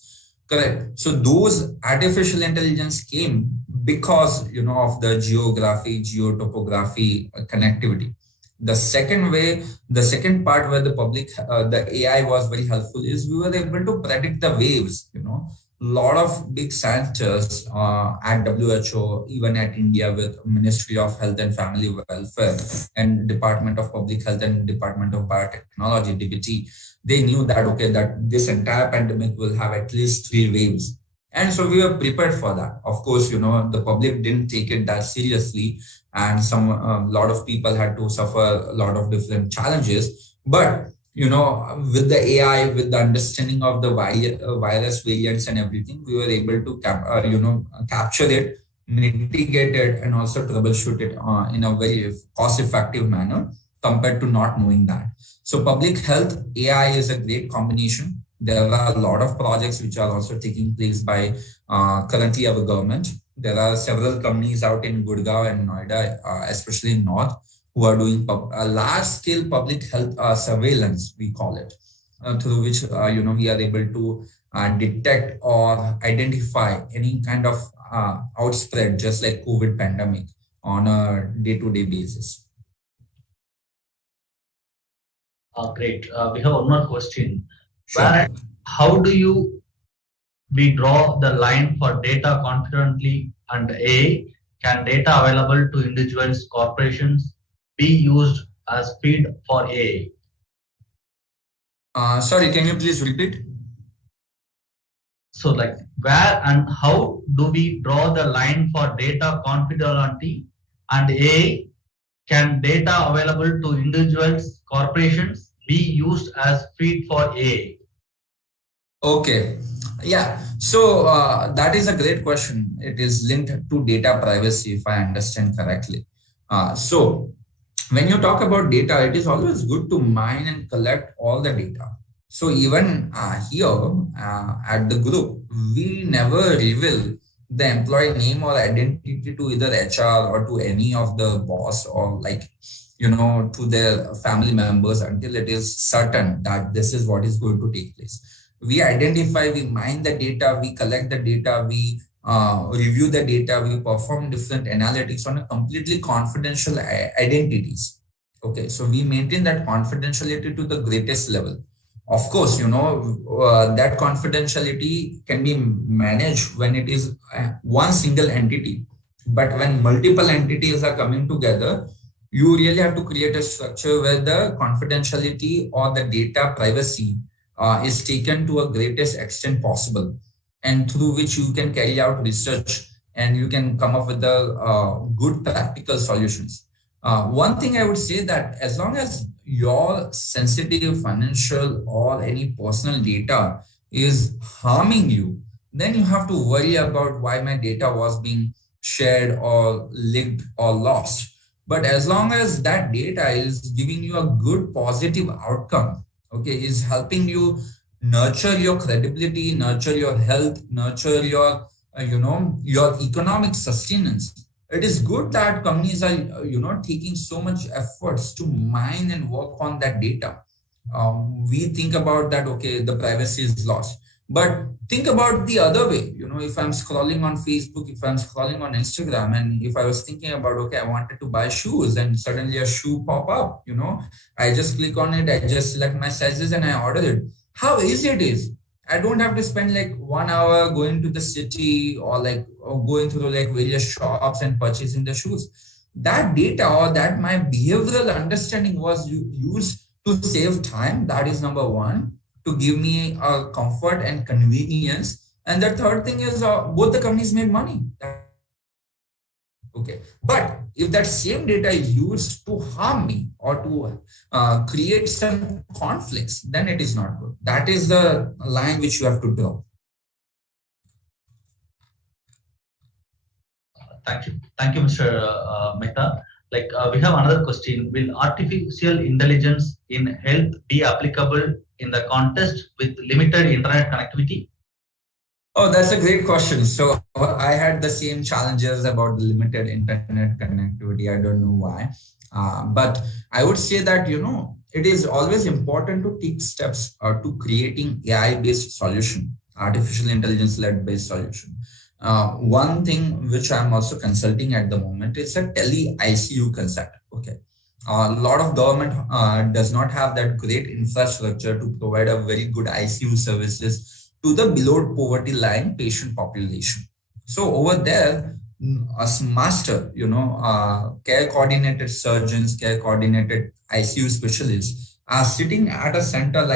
Correct. So those artificial intelligence came because, of the geography, geotopography connectivity. The second part where the AI was very helpful is we were able to predict the waves, lot of big scientists at WHO, even at India with Ministry of Health and Family Welfare and Department of Public Health and Department of Biotechnology, DBT, they knew that, that this entire pandemic will have at least 3 waves. And so we were prepared for that. Of course, the public didn't take it that seriously. And a lot of people had to suffer a lot of different challenges. But with the AI, with the understanding of the virus variants and everything, we were able to capture it, mitigate it, and also troubleshoot it in a very cost-effective manner compared to not knowing that. So public health AI is a great combination. There are a lot of projects which are also taking place by currently our government. There are several companies out in Gurgaon and Noida, especially in North, who are doing a large-scale public health surveillance, we call it, through which we are able to detect or identify any kind of outspread, just like COVID pandemic, on a day-to-day basis. Great. We have one more question. Sure. How do we draw the line for data confidently, and A, can data available to individuals, corporations be used as feed for A? Sorry, can you please repeat? So like where and how do we draw the line for data confidentiality, and A, can data available to individuals, corporations be used as feed for A? Okay, yeah, so that is a great question. It is linked to data privacy, if I understand correctly. So when you talk about data, it is always good to mine and collect all the data. So even here at the group, we never reveal the employee name or identity to either HR or to any of the boss or to their family members until it is certain that this is what is going to take place. We identify, we mine the data, we collect the data, we review the data, we perform different analytics on a completely confidential identities. Okay, so we maintain that confidentiality to the greatest level. Of course, that confidentiality can be managed when it is one single entity. But when multiple entities are coming together, you really have to create a structure where the confidentiality or the data privacy is taken to a greatest extent possible, and through which you can carry out research and you can come up with the good practical solutions. One thing I would say that as long as your sensitive financial or any personal data is harming you, then you have to worry about why my data was being shared or leaked or lost. But as long as that data is giving you a good positive outcome, okay, is helping you nurture your credibility, nurture your health, nurture your, your economic sustenance. It is good that companies are, taking so much efforts to mine and work on that data. We think about that, okay, the privacy is lost. But think about the other way, if I'm scrolling on Facebook, if I'm scrolling on Instagram, and if I was thinking about, okay, I wanted to buy shoes and suddenly a shoe pop up, I just click on it, I just select my sizes and I order it. How easy it is. I don't have to spend like 1 hour going to the city or going through various shops and purchasing the shoes. That data or that my behavioral understanding was used to save time. That is number one, to give me a comfort and convenience. And the third thing is both the companies made money. Okay, but if that same data is used to harm me or to create some conflicts, then it is not good. That is the line which you have to draw. Thank you, Mr. Mehta. We have another question. Will artificial intelligence in health be applicable in the context with limited internet connectivity? Oh, that's a great question. So I had the same challenges about the limited internet connectivity. I don't know why. But I would say that, it is always important to take steps to creating AI-based solution, artificial intelligence-led based solution. One thing which I'm also consulting at the moment is a tele-ICU concept. Okay. A lot of government does not have that great infrastructure to provide a very good ICU services to the below poverty line patient population. So over there, as master, care coordinated surgeons, care coordinated ICU specialists are sitting at a center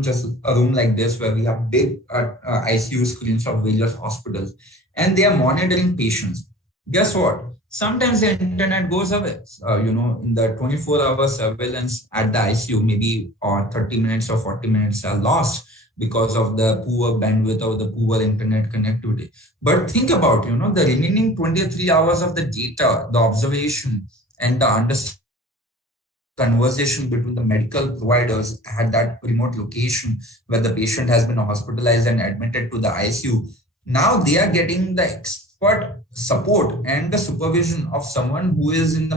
just a room like this where we have big ICU screens of various hospitals, and they are monitoring patients. Guess what? sometimes the internet goes away. In the 24-hour surveillance at the ICU, maybe or 30 minutes or 40 minutes are lost because of the poor bandwidth or the poor internet connectivity. But think about, the remaining 23 hours of the data, the observation and the understanding conversation between the medical providers at that remote location where the patient has been hospitalized and admitted to the ICU. Now they are getting the expert support and the supervision of someone who is in the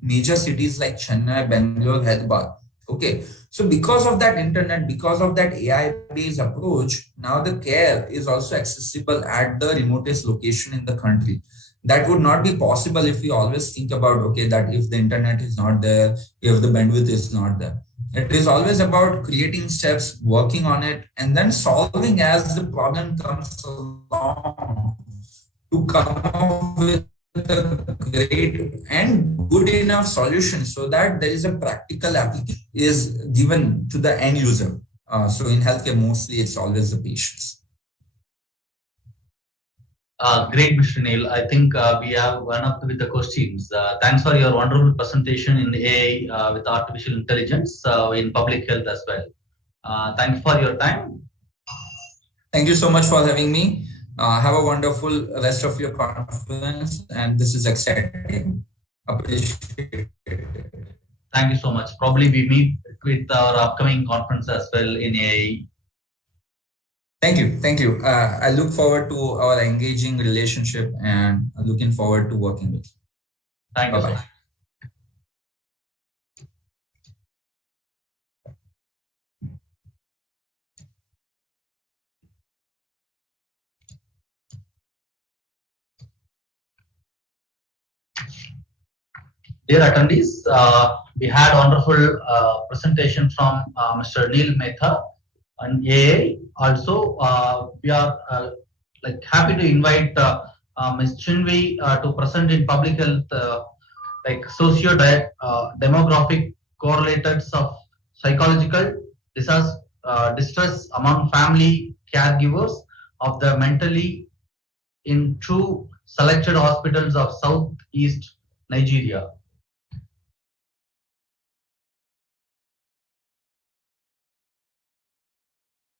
major cities like Chennai, Bangalore, Hyderabad. Okay, so because of that internet, because of that AI-based approach, now the care is also accessible at the remotest location in the country. That would not be possible if we always think about, okay, that if the internet is not there, if the bandwidth is not there. It is always about creating steps, working on it, and then solving as the problem comes along to come up with a great and good enough solution so that there is a practical application is given to the end user. So in healthcare, mostly it's always the patients. Great, Mr. Neil. I think we have run up with the questions. Thanks for your wonderful presentation in AI with artificial intelligence in public health as well. Thanks for your time. Thank you so much for having me. Have a wonderful rest of your conference, and this is exciting. Appreciate it. Thank you so much. Probably we meet with our upcoming conference as well in AI. Thank you. Thank you. I look forward to our engaging relationship and looking forward to working with you. Thank you. Bye-bye. Dear attendees, we had a wonderful presentation from Mr. Neil Mehta on AI. Also, we are happy to invite Ms. Chinvi to present in public health, socio-demographic correlates of psychological distress among family caregivers of the mentally in 2 selected hospitals of Southeast Nigeria.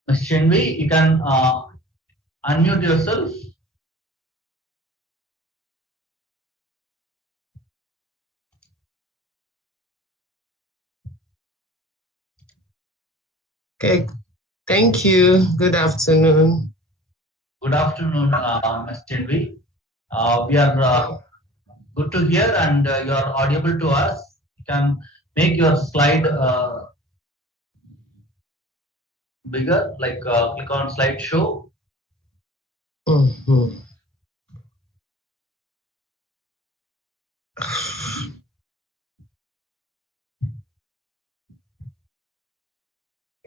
Ms. Chinvi, you can unmute yourself. Okay, thank you. Good afternoon. Good afternoon, Ms. Chinvi. We are good to hear, and you are audible to us. You can make your slide bigger, click on slide show.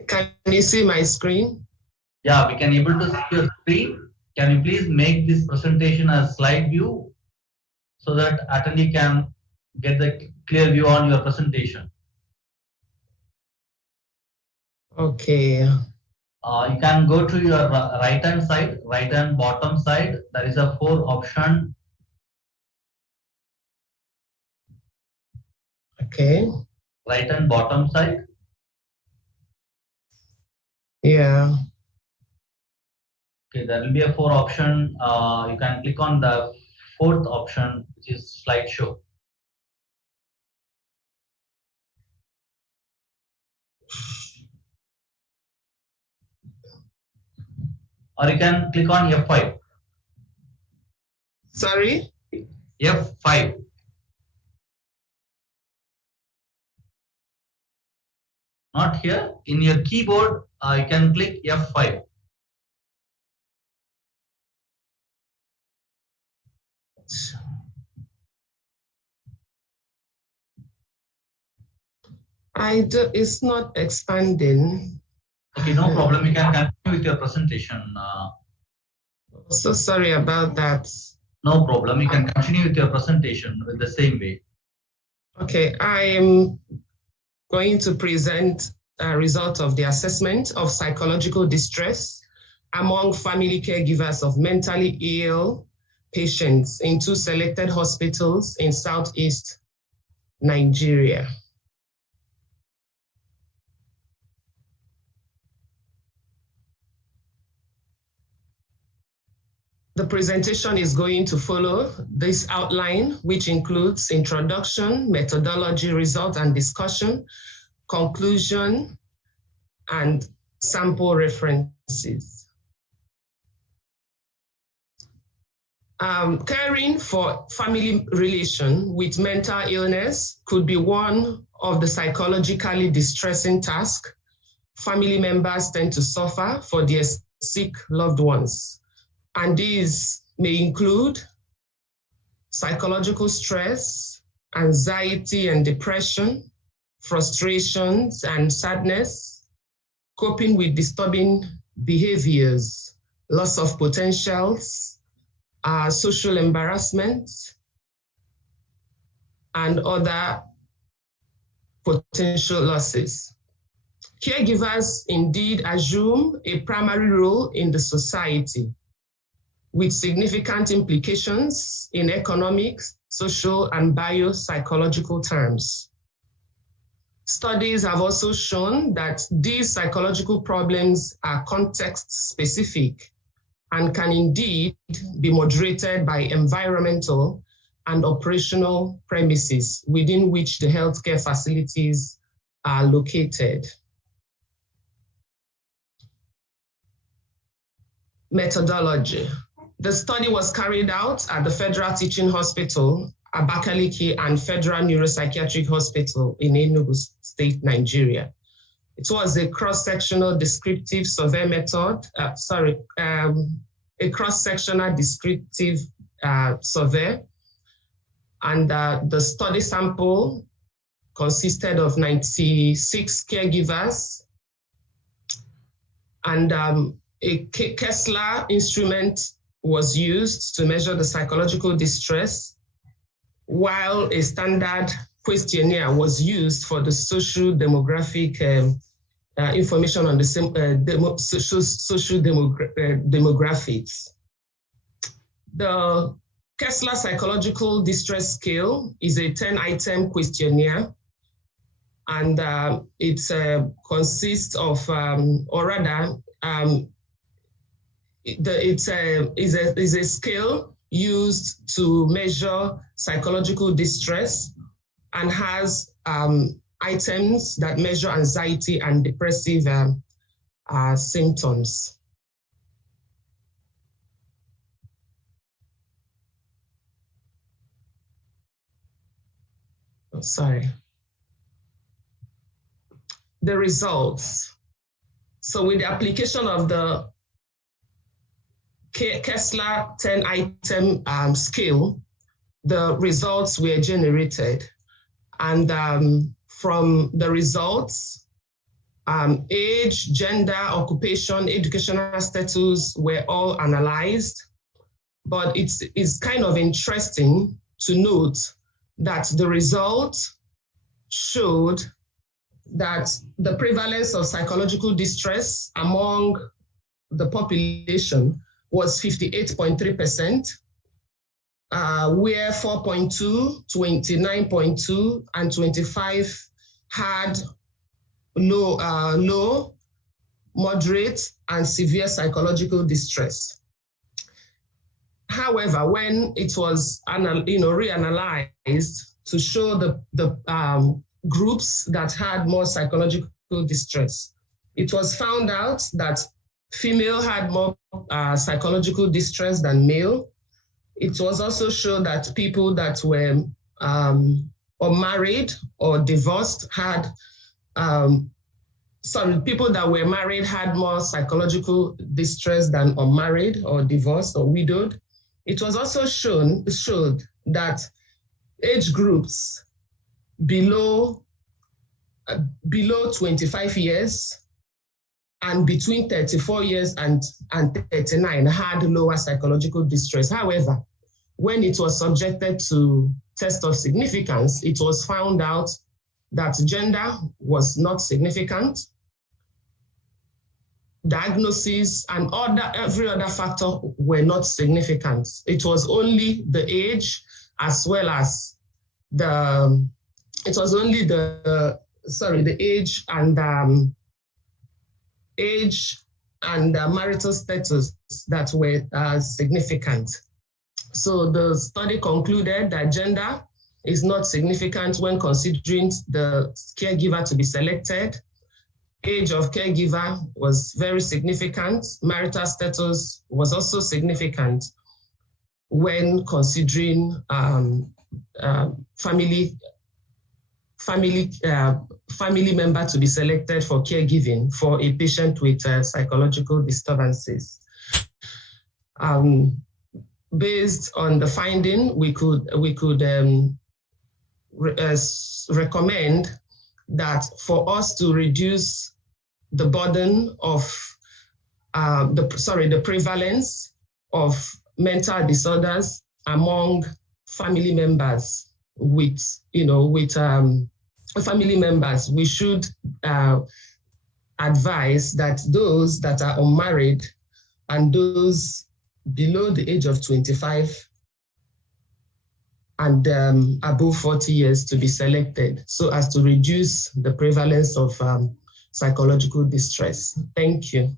Can you see my screen? Yeah, we can able to see your screen. Can you please make this presentation as slide view so that attendee can get the clear view on your presentation? Okay. You can go to your right hand side, right hand bottom side. There is a 4 option. Okay. Right hand bottom side. Yeah. Okay, there will be a 4 option. You can click on the 4th option, which is slideshow. Or you can click on F5. Sorry? F5. Not here. In your keyboard, you can click F5. It's not expanding. Okay, no problem. You can continue with your presentation. So sorry about that. No problem. You can continue with your presentation with the same way. Okay, I am going to present a result of the assessment of psychological distress among family caregivers of mentally ill patients in 2 selected hospitals in Southeast Nigeria. The presentation is going to follow this outline, which includes introduction, methodology, result and discussion, conclusion, and sample references. Caring for family relation with mental illness could be one of the psychologically distressing tasks family members tend to suffer for their sick loved ones. And these may include psychological stress, anxiety and depression, frustrations and sadness, coping with disturbing behaviors, loss of potentials, social embarrassment, and other potential losses. Caregivers indeed assume a primary role in the society, with significant implications in economic, social, and biopsychological terms. Studies have also shown that these psychological problems are context-specific and can indeed be moderated by environmental and operational premises within which the healthcare facilities are located. Methodology. The study was carried out at the Federal Teaching Hospital, Abakaliki, and Federal Neuropsychiatric Hospital in Enugu State, Nigeria. It was a cross-sectional descriptive survey method, a cross-sectional descriptive survey. And the study sample consisted of 96 caregivers, and a Kessler instrument was used to measure the psychological distress, while a standard questionnaire was used for the social demographic information on the social demographics. The Kessler Psychological Distress Scale is a 10-item questionnaire, and it consists of, is a scale used to measure psychological distress and has items that measure anxiety and depressive symptoms. Oh, sorry. The results. So with the application of the Kessler 10-item scale, the results were generated. And from the results, age, gender, occupation, educational status were all analyzed. But it's kind of interesting to note that the results showed that the prevalence of psychological distress among the population was 58.3%, where 4.2, 29.2, and 25 had no, moderate, and severe psychological distress. However, when it was reanalyzed to show the groups that had more psychological distress, it was found out that female had more psychological distress than male. It was also shown that people that were unmarried or divorced had, people that were married had more psychological distress than unmarried or divorced or widowed. It was also showed that age groups below 25 years and between 34 years and 39 had lower psychological distress. However, when it was subjected to test of significance, it was found out that gender was not significant. diagnosis and every other factor were not significant. It was only the age as well as the age and marital status that were significant. So the study concluded that gender is not significant when considering the caregiver to be selected. Age of caregiver was very significant. Marital status was also significant when considering family member to be selected for caregiving for a patient with psychological disturbances. Based on the finding, we could recommend that for us to reduce the burden of the prevalence of mental disorders among family members family members, we should advise that those that are unmarried and those below the age of 25 and above 40 years to be selected so as to reduce the prevalence of psychological distress. Thank you.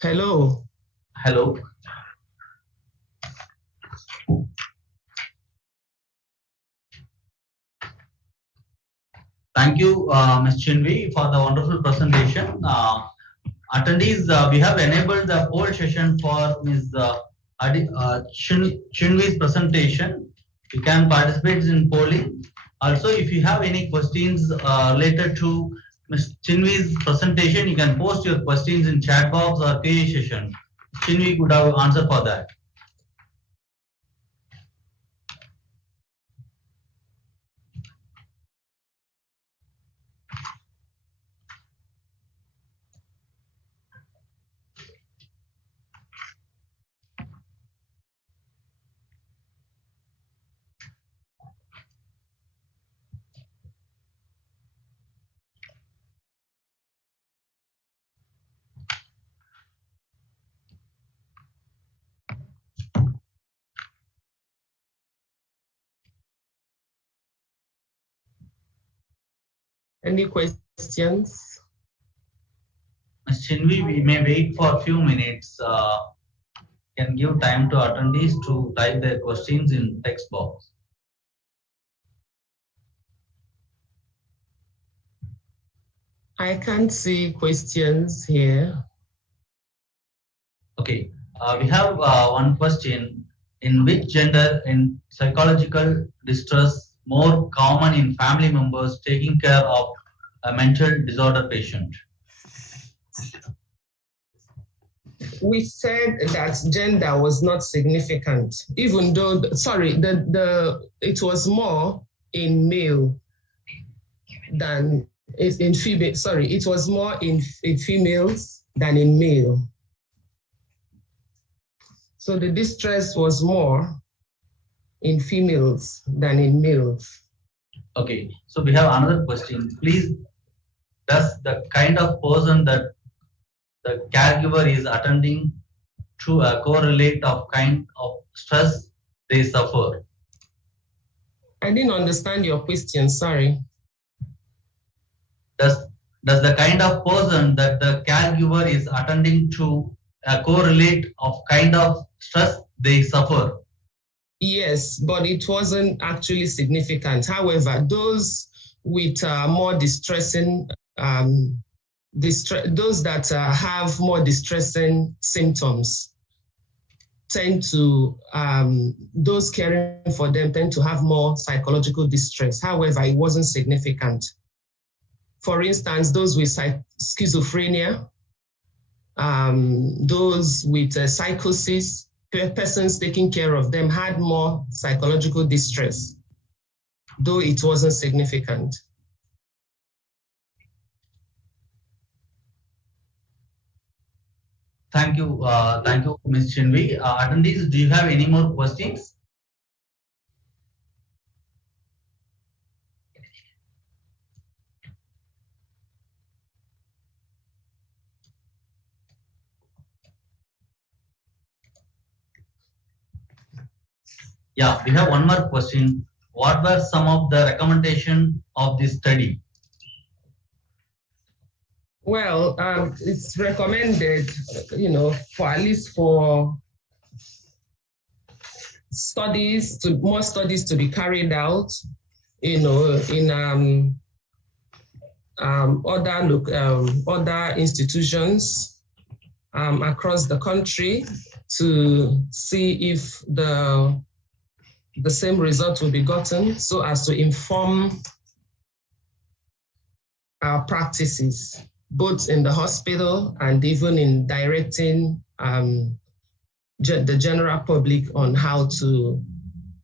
Hello. Hello. Thank you, Ms. Chinvi, for the wonderful presentation. Attendees, we have enabled the poll session for Ms. Chinvi's presentation. You can participate in polling. Also, if you have any questions related to Ms. Chinvi's presentation, you can post your questions in chat box or Q&A session. Chinvi could have answer for that. Any questions? Ms. Chinvi, we may wait for a few minutes. Can give time to attendees to type their questions in text box. I can't see questions here. Okay, we have one question. In which gender in psychological distress more common in family members taking care of a mental disorder patient? We said that gender was not significant, even though, it was more in male than in female. It was more in females than in male. So the distress was more in females than in males. Okay, so we have another question. Please, does the kind of person that the caregiver is attending to correlate of kind of stress they suffer? I didn't understand your question, sorry. Does the kind of person that the caregiver is attending to correlate of kind of stress they suffer? Yes, but it wasn't actually significant. However, those with more distressing, those that have more distressing symptoms tend to, those caring for them tend to have more psychological distress. However, it wasn't significant. For instance, those with schizophrenia, those with psychosis, persons taking care of them had more psychological distress, though it wasn't significant. Thank you, Ms. Chinvi. Attendees, do you have any more questions? Yeah, we have one more question. What were some of the recommendations of this study? Well, it's recommended, for at least for more studies to be carried out, in other institutions across the country to see if the same result will be gotten, so as to inform our practices, both in the hospital and even in directing the general public on how to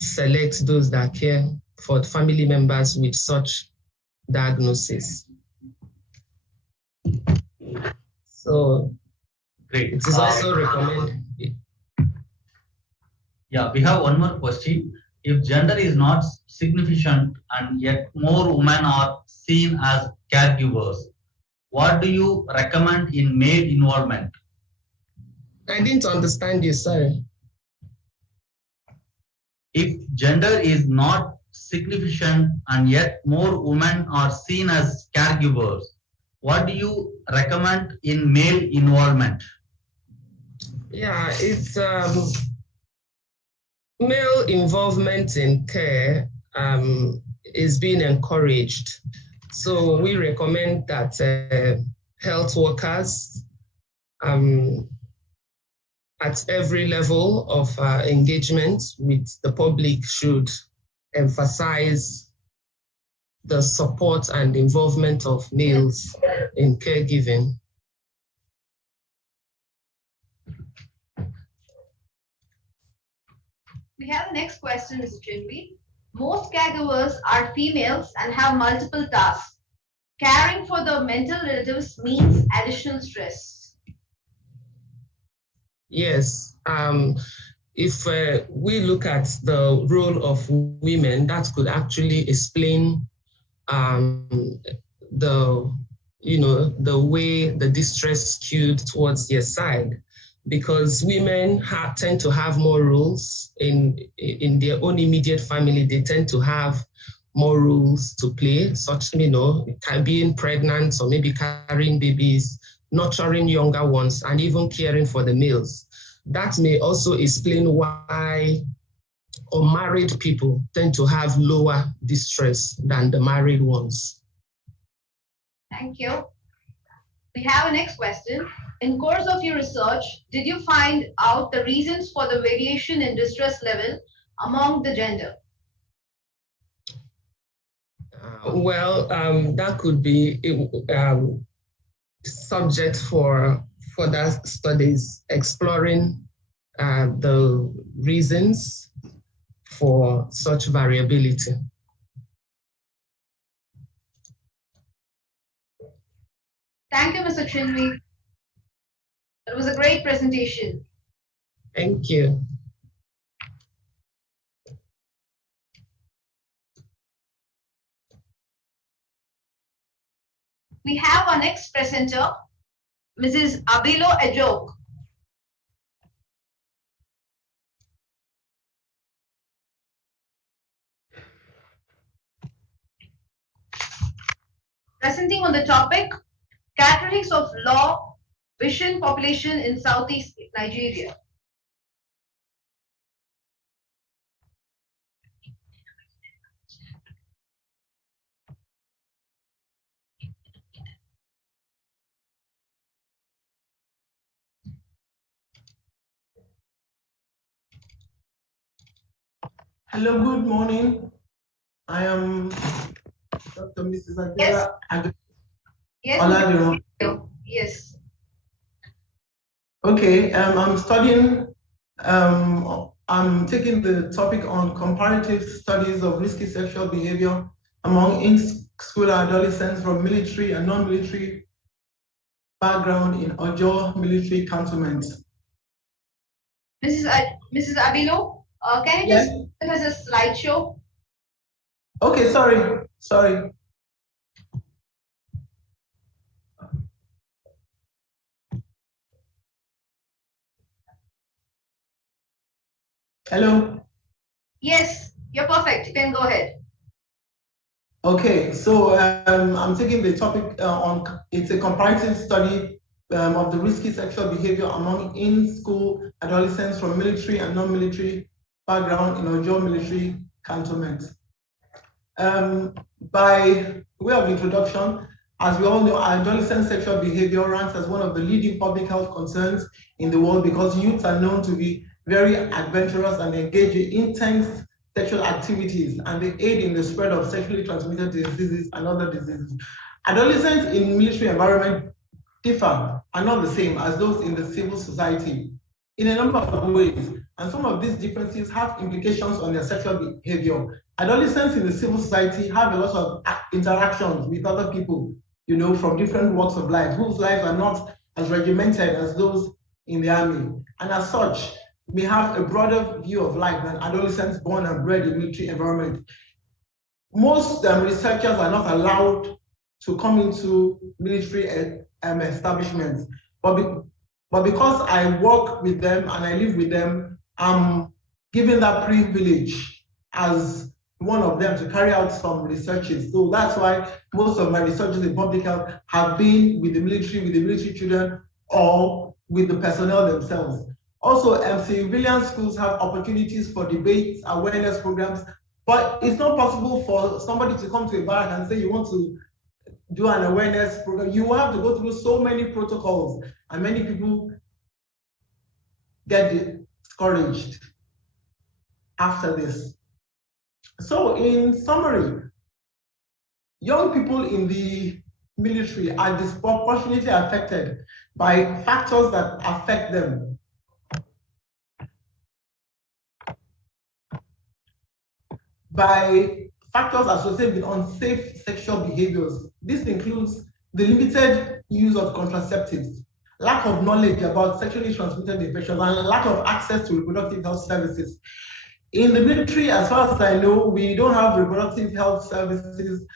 select those that care for family members with such diagnosis. So great. It is also recommended. Yeah, we have one more question. If gender is not significant and yet more women are seen as caregivers, what do you recommend in male involvement? I didn't understand you, sorry. If gender is not significant and yet more women are seen as caregivers, what do you recommend in male involvement? Yeah, it's male involvement in care is being encouraged. So we recommend that health workers at every level of engagement with the public should emphasize the support and involvement of males in caregiving. We have the next question, Mr. Chinvi. Most caregivers are females and have multiple tasks. Caring for the mental relatives means additional stress. Yes. If we look at the role of women, that could actually explain the way the distress skewed towards their side, because women tend to have more roles in their own immediate family. They tend to have more roles to play, such, being pregnant or maybe carrying babies, nurturing younger ones, and even caring for the males. That may also explain why unmarried people tend to have lower distress than the married ones. Thank you. We have a next question. In course of your research, did you find out the reasons for the variation in distress level among the gender? That could be subject for further studies exploring the reasons for such variability. Thank you, Mr. Chinvi. It was a great presentation. Thank you. We have our next presenter, Mrs. Abilo Ejok. Presenting on the topic, Characteristics of Low Vision Population in Southeast Nigeria. Hello, good morning. I am Dr. Mrs. Adela. Yes. Yes. Okay, I'm studying, I'm taking the topic on comparative studies of risky sexual behavior among in-school adolescents from military and non-military background in Ojo military cantonment. Mrs. Abilo, can you just give us a slideshow? Okay, sorry. Hello. Yes, you're perfect. You can go ahead. Okay, so I'm taking the topic on, it's a comparative study of the risky sexual behavior among in-school adolescents from military and non-military background in Ojo military cantonment. By way of introduction, as we all know, adolescent sexual behavior ranks as one of the leading public health concerns in the world because youths are known to be very adventurous and engage in intense sexual activities, and they aid in the spread of sexually transmitted diseases and other diseases. Adolescents in military environment differ, are not the same as those in the civil society in a number of ways, and some of these differences have implications on their sexual behavior. Adolescents in the civil society have a lot of interactions with other people, you know, from different walks of life, whose lives are not as regimented as those in the army, and as such, we have a broader view of life than adolescents born and bred in military environment. Most researchers are not allowed to come into military establishments, but because I work with them and I live with them, I'm given that privilege as one of them to carry out some researches. So that's why most of my researches in public health have been with the military children, or with the personnel themselves. Also, civilian schools have opportunities for debates, awareness programs, but it's not possible for somebody to come to a barrack and say you want to do an awareness program. You have to go through so many protocols, and many people get discouraged after this. So in summary, young people in the military are disproportionately affected by factors that affect them. By factors associated with unsafe sexual behaviors. This includes the limited use of contraceptives, lack of knowledge about sexually transmitted infections, and lack of access to reproductive health services. In the military, as far as I know, we don't have reproductive health services,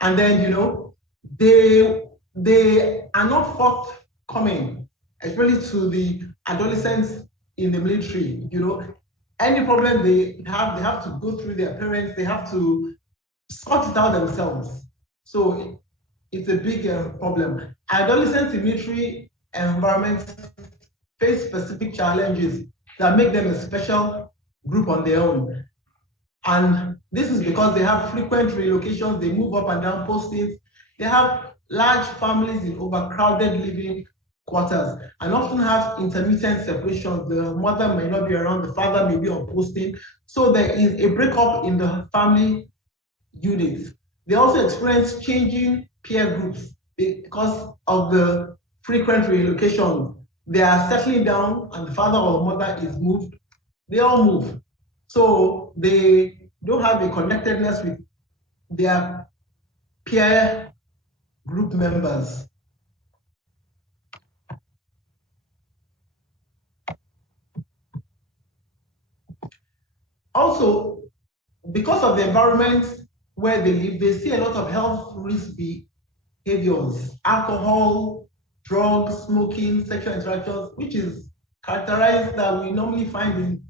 and then, you know, they are not forthcoming, especially to the adolescents in the military. You know, any problem they have to go through their parents, they have to sort it out themselves. So it's a big problem. Adolescents in military environments face specific challenges that make them a special group on their own. And this is because they have frequent relocations, they move up and down postings, they have large families in overcrowded living quarters, and often have intermittent separations. The mother may not be around, the father may be on posting. So there is a breakup in the family units. They also experience changing peer groups because of the frequent relocation. They are settling down and the father or mother is moved. They all move. So they don't have a connectedness with their peer group members. Also, because of the environment where they live, they see a lot of health risk behaviors, alcohol, drugs, smoking, sexual interactions, which is characterized that we normally find in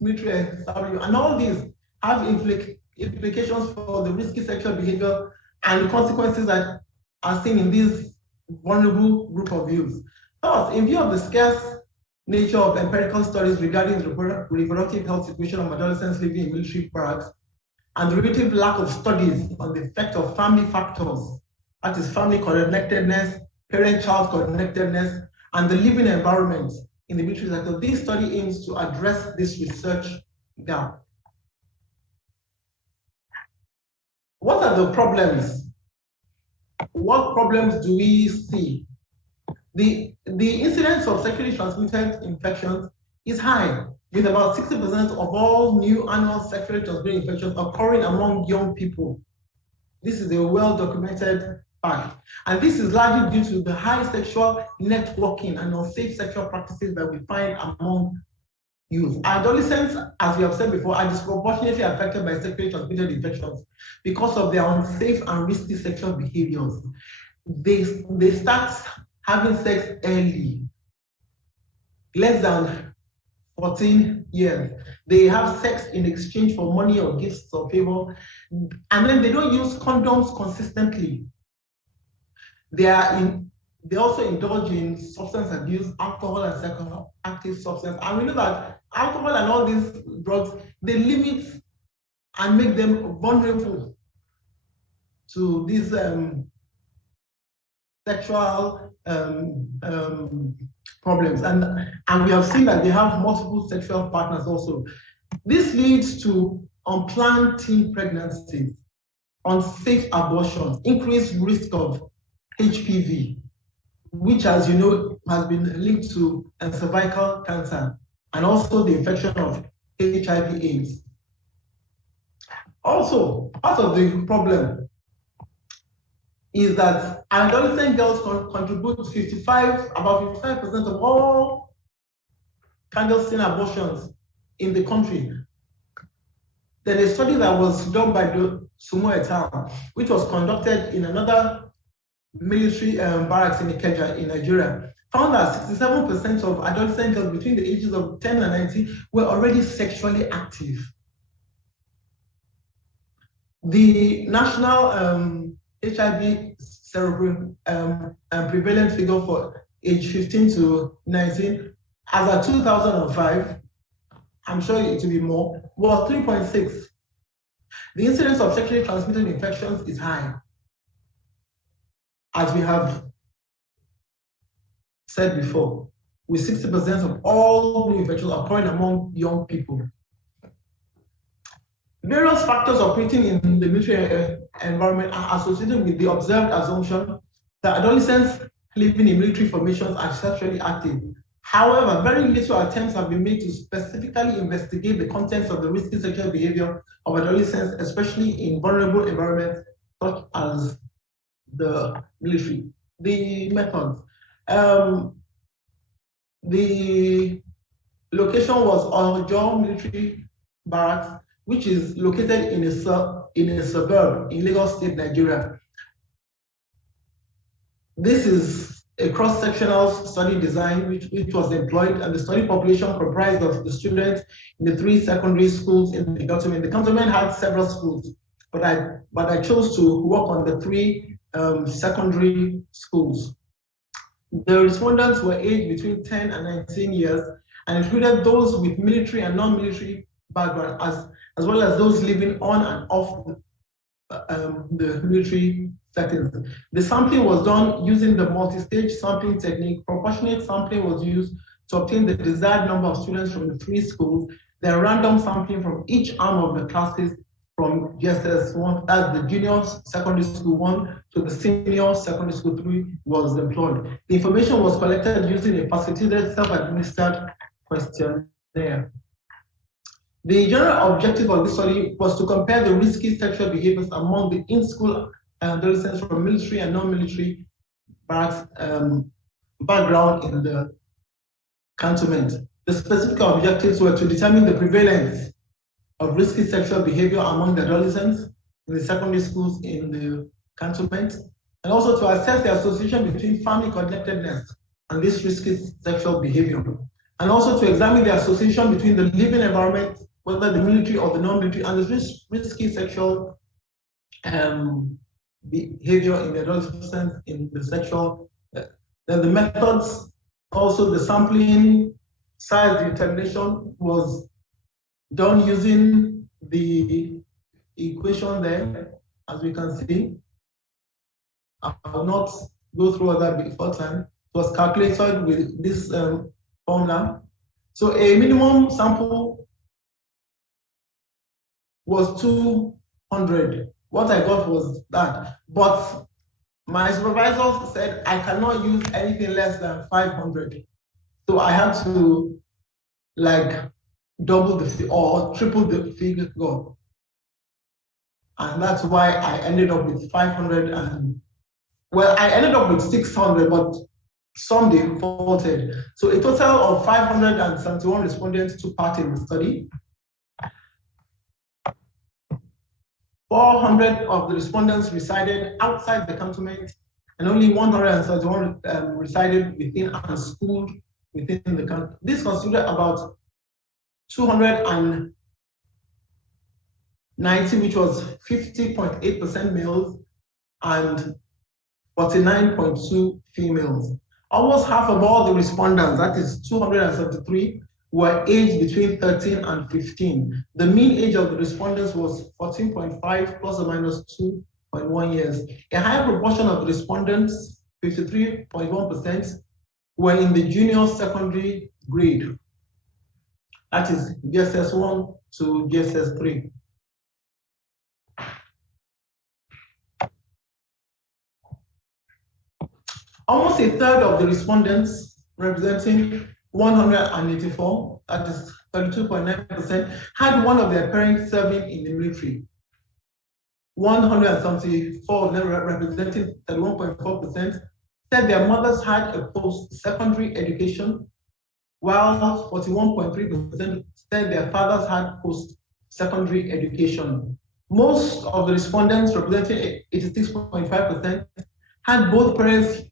military establishment. And all these have implications for the risky sexual behavior and the consequences that are seen in this vulnerable group of youths. Thus, in view of the scarce nature of empirical studies regarding the reproductive health situation of adolescents living in military barracks, and the relative lack of studies on the effect of family factors, that is family connectedness, parent-child connectedness, and the living environment in the military sector, this study aims to address this research gap. What are the problems? What problems do we see? The incidence of sexually transmitted infections is high, with about 60% of all new annual sexually transmitted infections occurring among young people. This is a well-documented fact. And this is largely due to the high sexual networking and unsafe sexual practices that we find among youth. Adolescents, as we have said before, are disproportionately affected by sexually transmitted infections because of their unsafe and risky sexual behaviors. They start having sex early, less than 14 years. They have sex in exchange for money or gifts or favor, and then they don't use condoms consistently. They also indulge in substance abuse, alcohol and psychoactive substance. And we know that alcohol and all these drugs, they limit and make them vulnerable to these sexual problems. And we have seen that they have multiple sexual partners also. This leads to unplanned teen pregnancies, unsafe abortions, increased risk of HPV, which, as you know, has been linked to cervical cancer, and also the infection of HIV/AIDS. Also, part of the problem is that adolescent girls contribute about 55% of all clandestine abortions in the country. Then a study that was done by 𝟖 et al., which was conducted in another military barracks in Ikeja in Nigeria, found that 67% of adolescent girls between the ages of 10 and 19 were already sexually active. The national HIV prevalent figure for age 15 to 19, as of 2005, I'm sure it will be more, was 3.6. The incidence of sexually transmitted infections is high, as we have said before, with 60% of all new infections occurring among young people. Various factors operating in the military environment are associated with the observed assumption that adolescents living in military formations are sexually active. However, very little attempts have been made to specifically investigate the contents of the risky sexual behavior of adolescents, especially in vulnerable environments such as the military. The methods. The location was Ojo Military Barracks, which is located in a suburb in Lagos State, Nigeria. This is a cross-sectional study design which was employed, and the study population comprised of the students in the 3 secondary schools in the cantonment. The cantonment had several schools, but I chose to work on the 3 secondary schools. The respondents were aged between 10 and 19 years and included those with military and non-military background, as well as those living on and off the military settings. The sampling was done using the multi-stage sampling technique. Proportionate sampling was used to obtain the desired number of students from the 3 schools. Then random sampling from each arm of the classes from GSS 1, as the junior secondary school 1 to the senior secondary school 3 was employed. The information was collected using a facilitated self-administered questionnaire. The general objective of this study was to compare the risky sexual behaviors among the in-school adolescents from military and non-military background in the cantonment. The specific objectives were to determine the prevalence of risky sexual behavior among the adolescents in the secondary schools in the cantonment, and also to assess the association between family connectedness and this risky sexual behavior, and also to examine the association between the living environment, whether the military or the non-military, and the risky sexual behavior in the adolescents in the sexual. Then the methods, also the sampling size determination was done using the equation there, as we can see. I will not go through all that before time. It was calculated with this formula. So a minimum sample was 200. What I got was that. But my supervisor said I cannot use anything less than 500. So I had to double the or triple the figure. And that's why I ended up with 500 and, well, I ended up with 600, but some defaulted. So a total of 571 respondents took part in the study. 400 of the respondents resided outside the cantonment, and only 131 resided within and schooled within the country. This constituted about 290, which was 50.8% males, and 49.2 females. Almost half of all the respondents, that is 273, were aged between 13 and 15. The mean age of the respondents was 14.5 plus or minus 2.1 years. A higher proportion of the respondents, 53.1%, were in the junior secondary grade. That is GSS 1 to GSS 3. Almost a third of the respondents, representing 184, that is 32.9%, had one of their parents serving in the military. 174 of them, representing 31.4%, said their mothers had a post-secondary education, while 41.3% said their fathers had post-secondary education. Most of the respondents, representing 86.5%, had both parents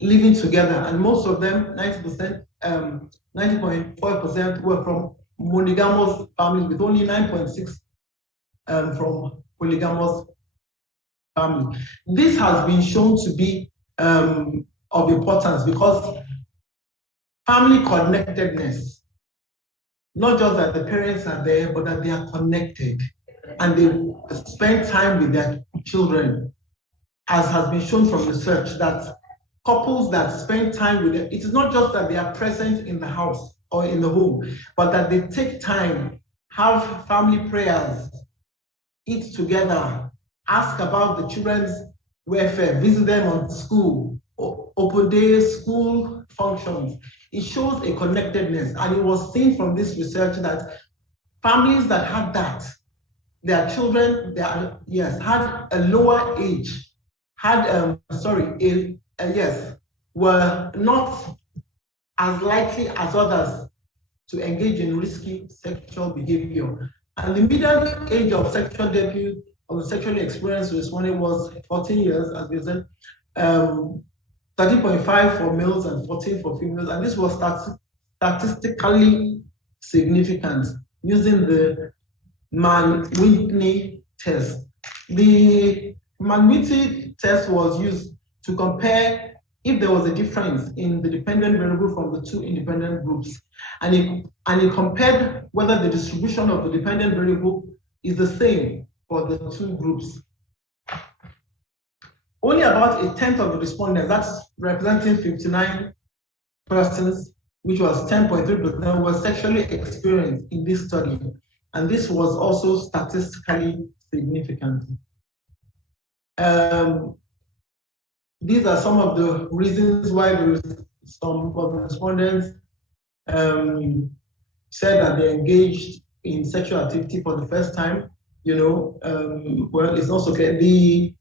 living together, and most of them, 90.4%, were from monogamous families, with only 9.6% from polygamous families. This has been shown to be of importance because family connectedness, not just that the parents are there, but that they are connected and they spend time with their children, as has been shown from research, that couples that spend time with them, it is not just that they are present in the house or in the home, but that they take time, have family prayers, eat together, ask about the children's welfare, visit them on school, open day, school functions. It shows a connectedness, and it was seen from this research that families that had that, their children, had a lower age, were not as likely as others to engage in risky sexual behavior. And the median age of sexual debut of the sexually experienced respondent was 14 years, as we said, 13.5 for males and 14 for females. And this was statistically significant using the Mann-Whitney test. The Mann-Whitney test was used to compare if there was a difference in the dependent variable from the two independent groups. And it compared whether the distribution of the dependent variable is the same for the two groups. Only about 1/10 of the respondents, that's representing 59 persons, which was 10.3%, were sexually experienced in this study. And this was also statistically significant. These are some of the reasons why some of the respondents said that they engaged in sexual activity for the first time. Well, it's also clear. The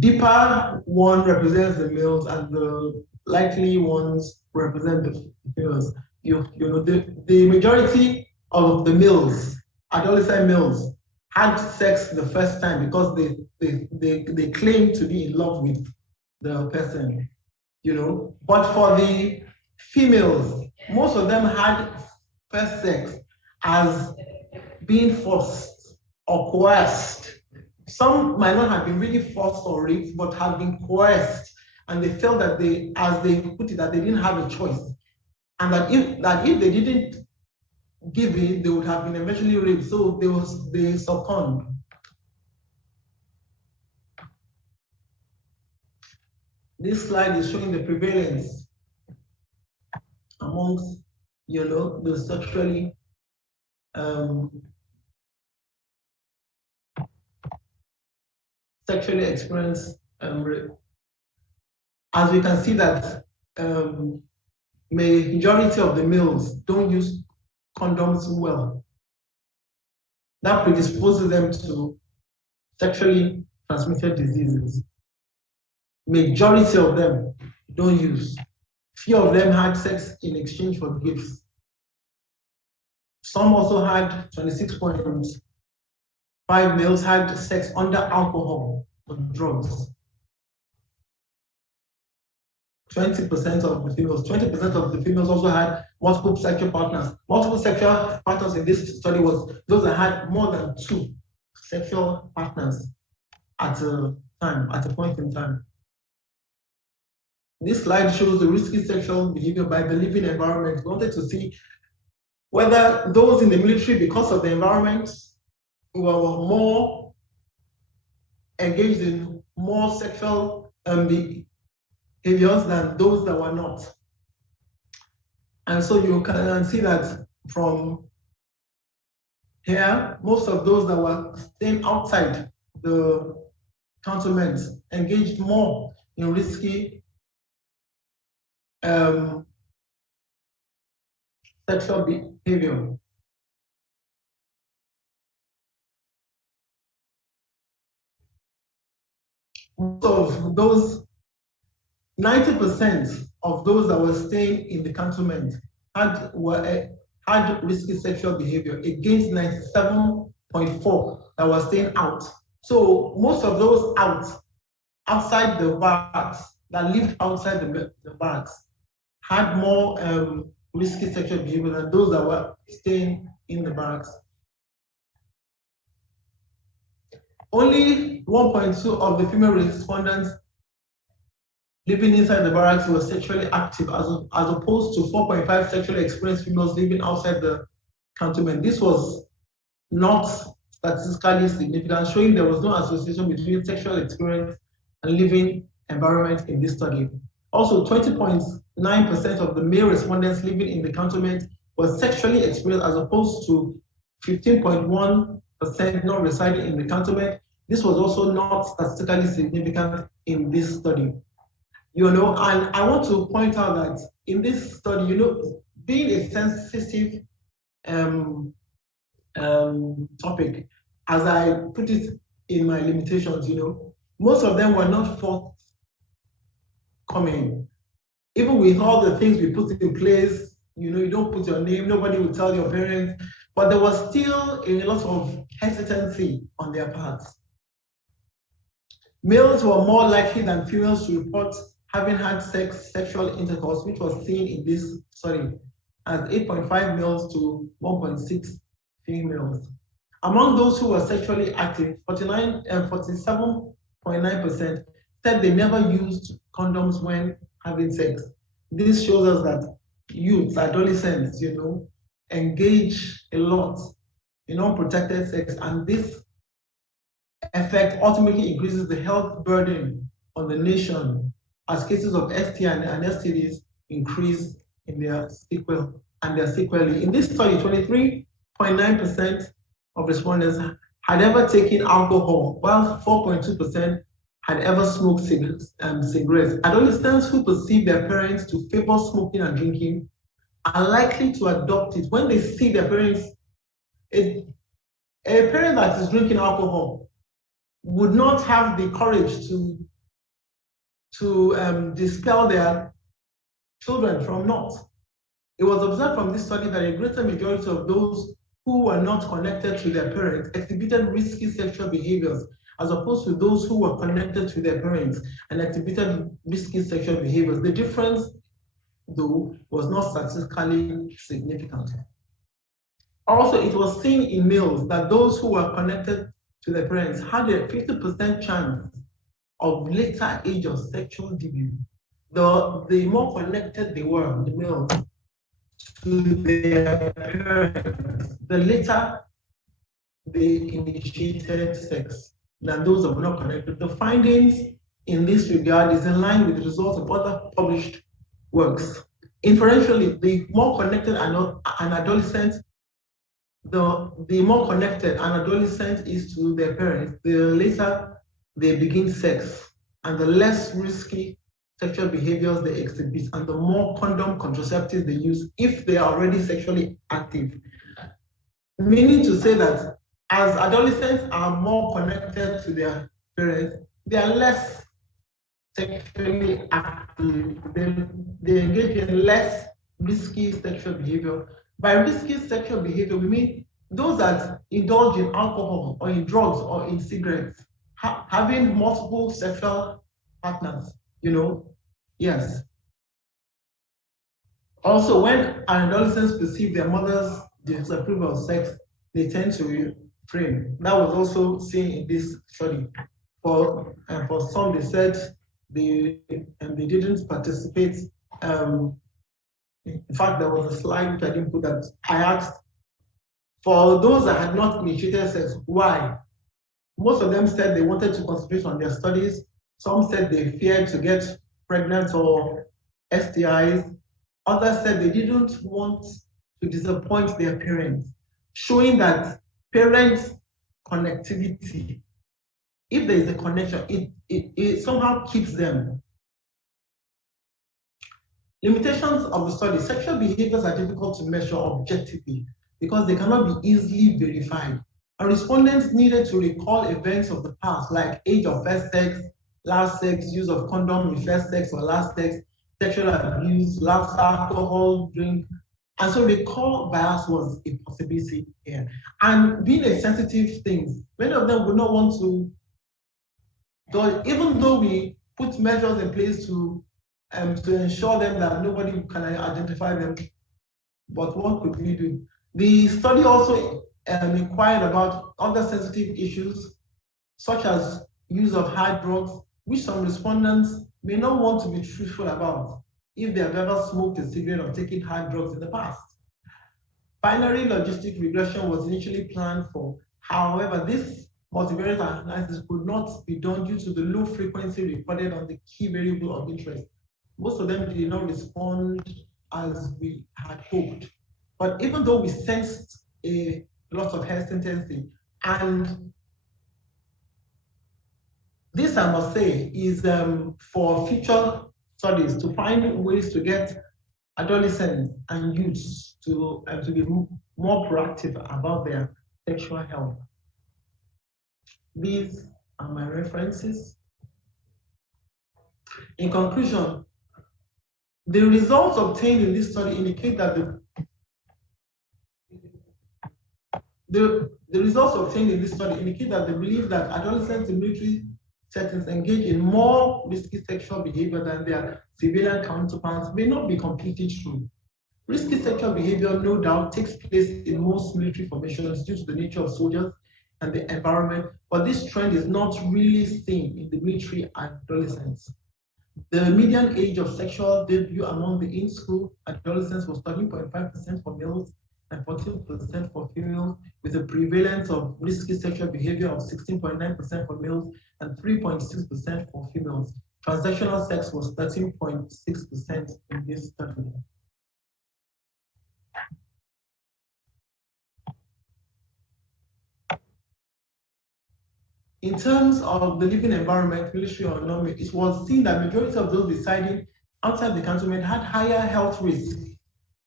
deeper one represents the males, and the likely ones represent the females. The majority of the males, adolescent males, had sex the first time because they claim to be in love with the person, But for the females, most of them had first sex as being forced or coerced. Some might not have been really forced or raped, but have been coerced, and they felt that as they put it, that they didn't have a choice, and that if they didn't give in, they would have been eventually raped. So they succumbed. This slide is showing the prevalence amongst, the sexually experienced rape. As we can see that majority of the males don't use condoms well. That predisposes them to sexually transmitted diseases. Majority of them don't use. Few of them had sex in exchange for gifts. Some also had 26.5 males had sex under alcohol or drugs. 20% of the females. 20% of the females also had multiple sexual partners. Multiple sexual partners in this study was those that had more than 2 sexual partners at a point in time. This slide shows the risky sexual behavior by the living environment. We wanted to see whether those in the military, because of the environment, were more engaged in more sexual behaviors than those that were not. And so you can see that from here, most of those that were staying outside the cantonments engaged more in risky sexual behavior. Most of those, 90% of those that were staying in the cantonment had risky sexual behavior against 97.4 that were staying out. So most of those outside the barracks, that lived outside the barracks, had more risky sexual behavior than those that were staying in the barracks. Only 1.2 of the female respondents living inside the barracks were sexually active, as opposed to 4.5 sexually experienced females living outside the cantonment. This was not statistically significant, showing there was no association between sexual experience and living environment in this study. Also, 20.9% of the male respondents living in the cantonment were sexually experienced, as opposed to 15.1% not residing in the cantonment. This was also not statistically significant in this study. And I want to point out that in this study, being a sensitive topic, as I put it in my limitations, most of them were not forthcoming. Even with all the things we put in place, you don't put your name, nobody will tell your parents, but there was still a lot of hesitancy on their parts. Males were more likely than females to report having had sexual intercourse, which was seen in this study as 8.5 males to 1.6 females. Among those who were sexually active, 47.9% said they never used condoms when having sex. This shows us that youths, adolescents, engage a lot in unprotected sex, and this effect ultimately increases the health burden on the nation as cases of STI and STDs increase in their sequelae. In this study, 23.9% of respondents had ever taken alcohol, while 4.2% had ever smoked cigarettes. Adolescents who perceive their parents to favor smoking and drinking are likely to adopt it when they see their parents. A parent that is drinking alcohol would not have the courage to dispel their children from not. It was observed from this study that a greater majority of those who were not connected to their parents exhibited risky sexual behaviors, as opposed to those who were connected to their parents and exhibited risky sexual behaviors. The difference, though, was not statistically significant. Also, it was seen in males that those who were connected to their parents had a 50% chance of later age of sexual debut. The more connected they were, the males, to their parents, the later they initiated sex than those that were not connected. The findings in this regard is in line with the results of other published works. Inferentially, the more connected an adolescent, the more connected an adolescent is to their parents, the later they begin sex, and the less risky sexual behaviors they exhibit, and the more condom contraceptives they use if they are already sexually active. Meaning to say that as adolescents are more connected to their parents, they are less sexually active. They engage in less risky sexual behavior. By risky sexual behavior, we mean those that indulge in alcohol or in drugs or in cigarettes, having multiple sexual partners, yes. Also, when adolescents perceive their mother's disapproval of sex, they tend to refrain. That was also seen in this study. For some, they said they didn't participate. In fact, there was a slide which I didn't put that I asked for those that had not initiated sex, why? Most of them said they wanted to concentrate on their studies. Some said they feared to get pregnant or STIs. Others said they didn't want to disappoint their parents, showing that parents' connectivity, if there is a connection, it somehow keeps them. Limitations of the study. Sexual behaviors are difficult to measure objectively because they cannot be easily verified. And respondents needed to recall events of the past, like age of first sex, last sex, use of condom with first sex or last sex, sexual abuse, laughter, alcohol, drink. And so recall bias was a possibility here. And being a sensitive thing, many of them would not want to, even though we put measures in place to ensure them that nobody can identify them, but what could we do? The study also inquired about other sensitive issues, such as use of hard drugs, which some respondents may not want to be truthful about if they have ever smoked a cigarette or taken hard drugs in the past. Binary logistic regression was initially planned for. However, this multivariate analysis could not be done due to the low frequency recorded on the key variable of interest. Most of them did not respond as we had hoped. But even though we sensed a lot of hesitancy, and this, I must say, is for future studies to find ways to get adolescents and youths to be more proactive about their sexual health. These are my references. In conclusion, the results obtained in this study indicate that the results obtained in this study indicate that the belief that adolescents in military settings engage in more risky sexual behavior than their civilian counterparts may not be completely true. Risky sexual behavior, no doubt, takes place in most military formations due to the nature of soldiers and the environment, but this trend is not really seen in the military adolescents. The median age of sexual debut among the in-school adolescents was 13.5% for males and 14% for females, with a prevalence of risky sexual behavior of 16.9% for males and 3.6% for females. Transactional sex was 13.6% in this study. In terms of the living environment, military or non, it was seen that majority of those residing outside the cantonment had higher health risks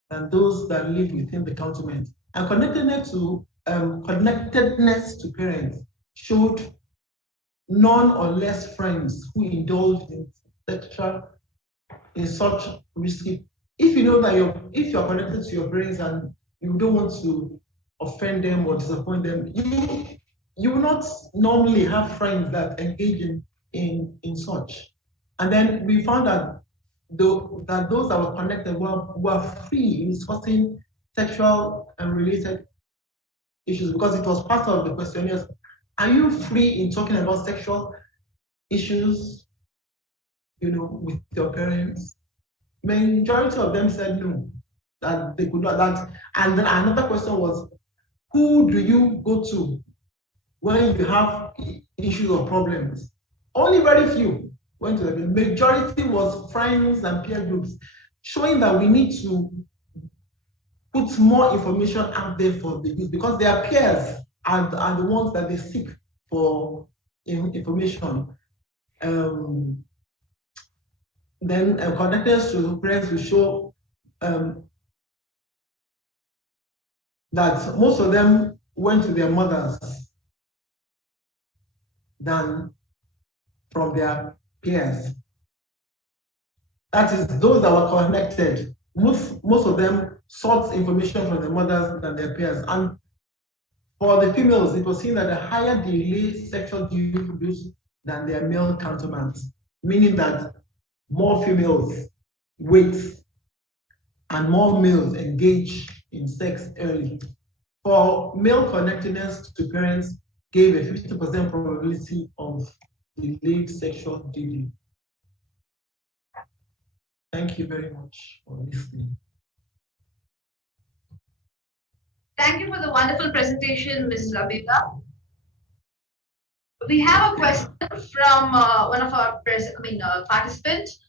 than those that lived within the cantonment. And connectedness to parents showed none or less friends who indulged in such risky. If you know that if you're connected to your parents and you don't want to offend them or disappoint them, you will not normally have friends that engage in such. And then we found that those that were connected were free in discussing sexual and related issues, because it was part of the questionnaires. Are you free in talking about sexual issues, with your parents? Majority of them said no, that they could not. And then another question was, who do you go to when you have issues or problems? Only very few went to them. The majority was friends and peer groups, showing that we need to put more information out there for the youth, because their peers are the ones that they seek for information. Then connectors to parents will show that most of them went to their mothers than from their peers. That is, those that were connected, most of them sought information from their mothers than their peers. And for the females, it was seen that a higher delayed sexual due produced than their male counterparts, meaning that more females wait and more males engage in sex early. For male connectedness to parents gave a 50% probability of delayed sexual debut. Thank you very much for listening. Thank you for the wonderful presentation, Mrs. Abiola. We have a question from one of our participants.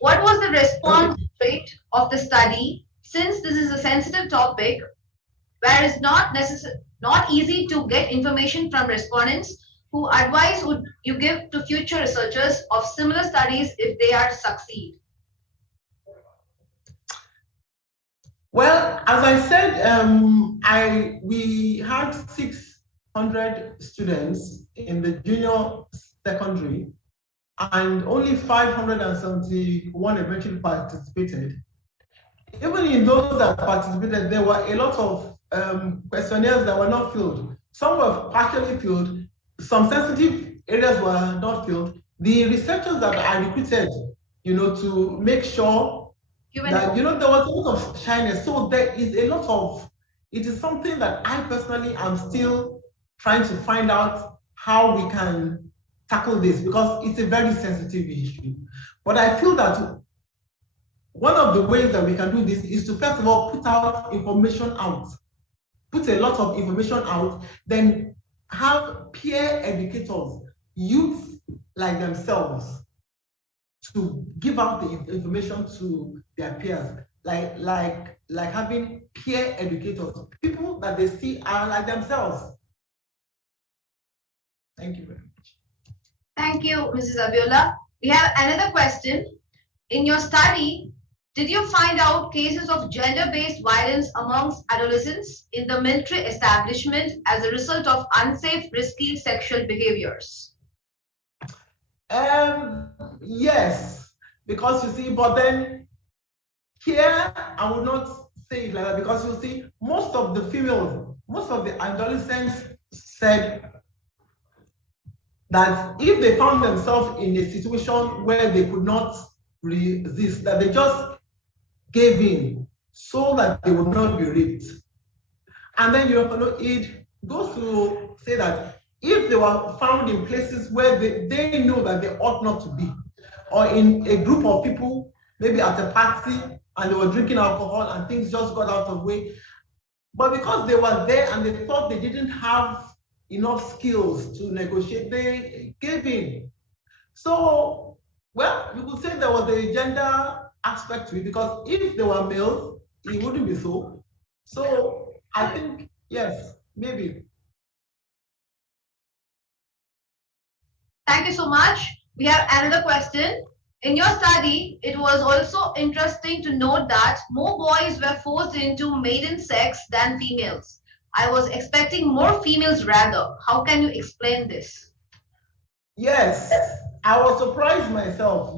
What was the response rate of the study? Since this is a sensitive topic, where it's not easy to get information from respondents, who advice would you give to future researchers of similar studies if they are to succeed? Well, as I said, we had 600 students in the junior secondary, and only 571 eventually participated. Even in those that participated, there were a lot of questionnaires that were not filled. Some were partially filled, some sensitive areas were not filled. The researchers that I recruited, to make sure that, there was a lot of shyness. So there is a lot of, it is something that I personally am still trying to find out how we can tackle this, because it's a very sensitive issue. But I feel that one of the ways that we can do this is to first of all put out information out, put a lot of information out, then have peer educators, youth like themselves, to give out the information to their peers, like having peer educators, people that they see are like themselves. Thank you very much. Thank you, Mrs. Abiola. We have another question. In your study, did you find out cases of gender-based violence amongst adolescents in the military establishment as a result of unsafe, risky sexual behaviors? Yes, because you see, but then here I would not say it like that, because you see, most of the females, most of the adolescents said that if they found themselves in a situation where they could not resist, that they just gave in so that they would not be raped. And then it goes to say that if they were found in places where they know that they ought not to be, or in a group of people, maybe at a party, and they were drinking alcohol and things just got out of way, but because they were there and they thought they didn't have enough skills to negotiate, they gave in. So, well, you could say there was a gender aspect to it, because if they were males, it wouldn't be so. So I think, yes, maybe. Thank you so much. We have another question. In your study, it was also interesting to note that more boys were forced into maiden sex than females. I was expecting more females rather. How can you explain this? Yes, I was surprised myself,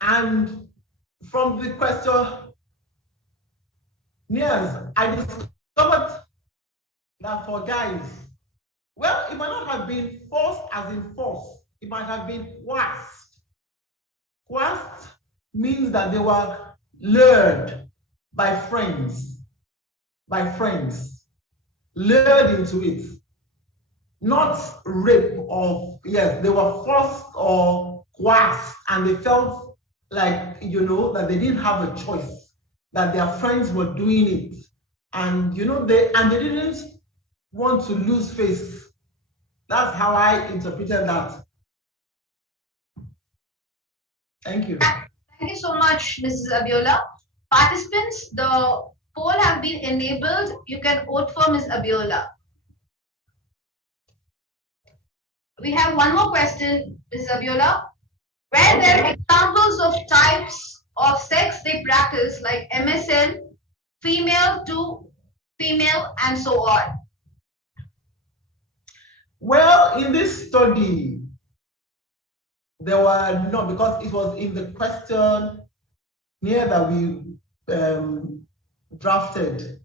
and from the question, yes, I discovered that for guys, well, it might not have been forced as in force, it might have been coerced. Coerced means that they were lured by friends, lured into it, not rape or, yes, they were forced or coerced, and they felt like, that they didn't have a choice, that their friends were doing it, and they didn't want to lose face. That's how I interpreted that. Thank you. Thank you so much, Mrs. Abiola. Participants, the poll have been enabled. You can vote for Ms. Abiola. We have one more question, Ms. Abiola. Were there examples of types of sex they practice, like MSN, female to female, and so on? Well, in this study, there were not, because it was in the question that we drafted,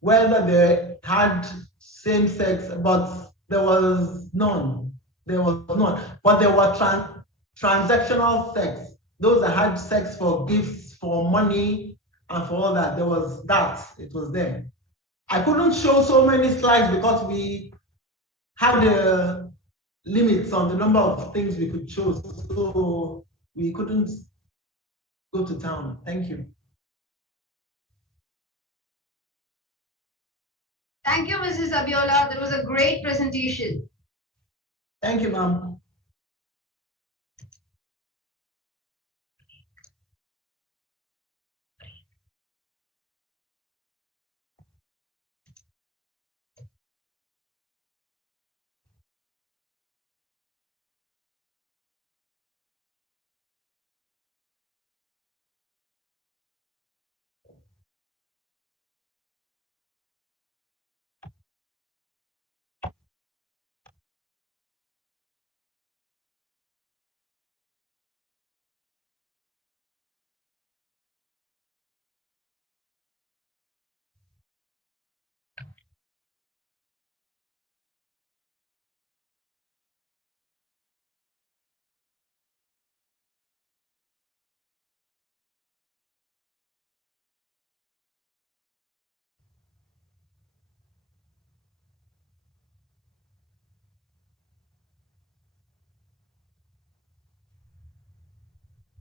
whether they had same sex, but there was none. But there were transactional sex, those that had sex for gifts, for money, and for all that, there was that, it was there. I couldn't show so many slides because we had the limits on the number of things we could show, so we couldn't go to town. Thank you. Thank you, Mrs. Abiola. That was a great presentation. Thank you, ma'am.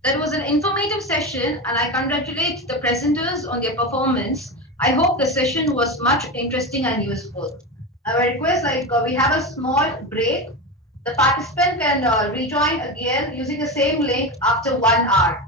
That was an informative session, and I congratulate the presenters on their performance. I hope the session was much interesting and useful. I request, we have a small break. The participant can rejoin again using the same link after 1 hour.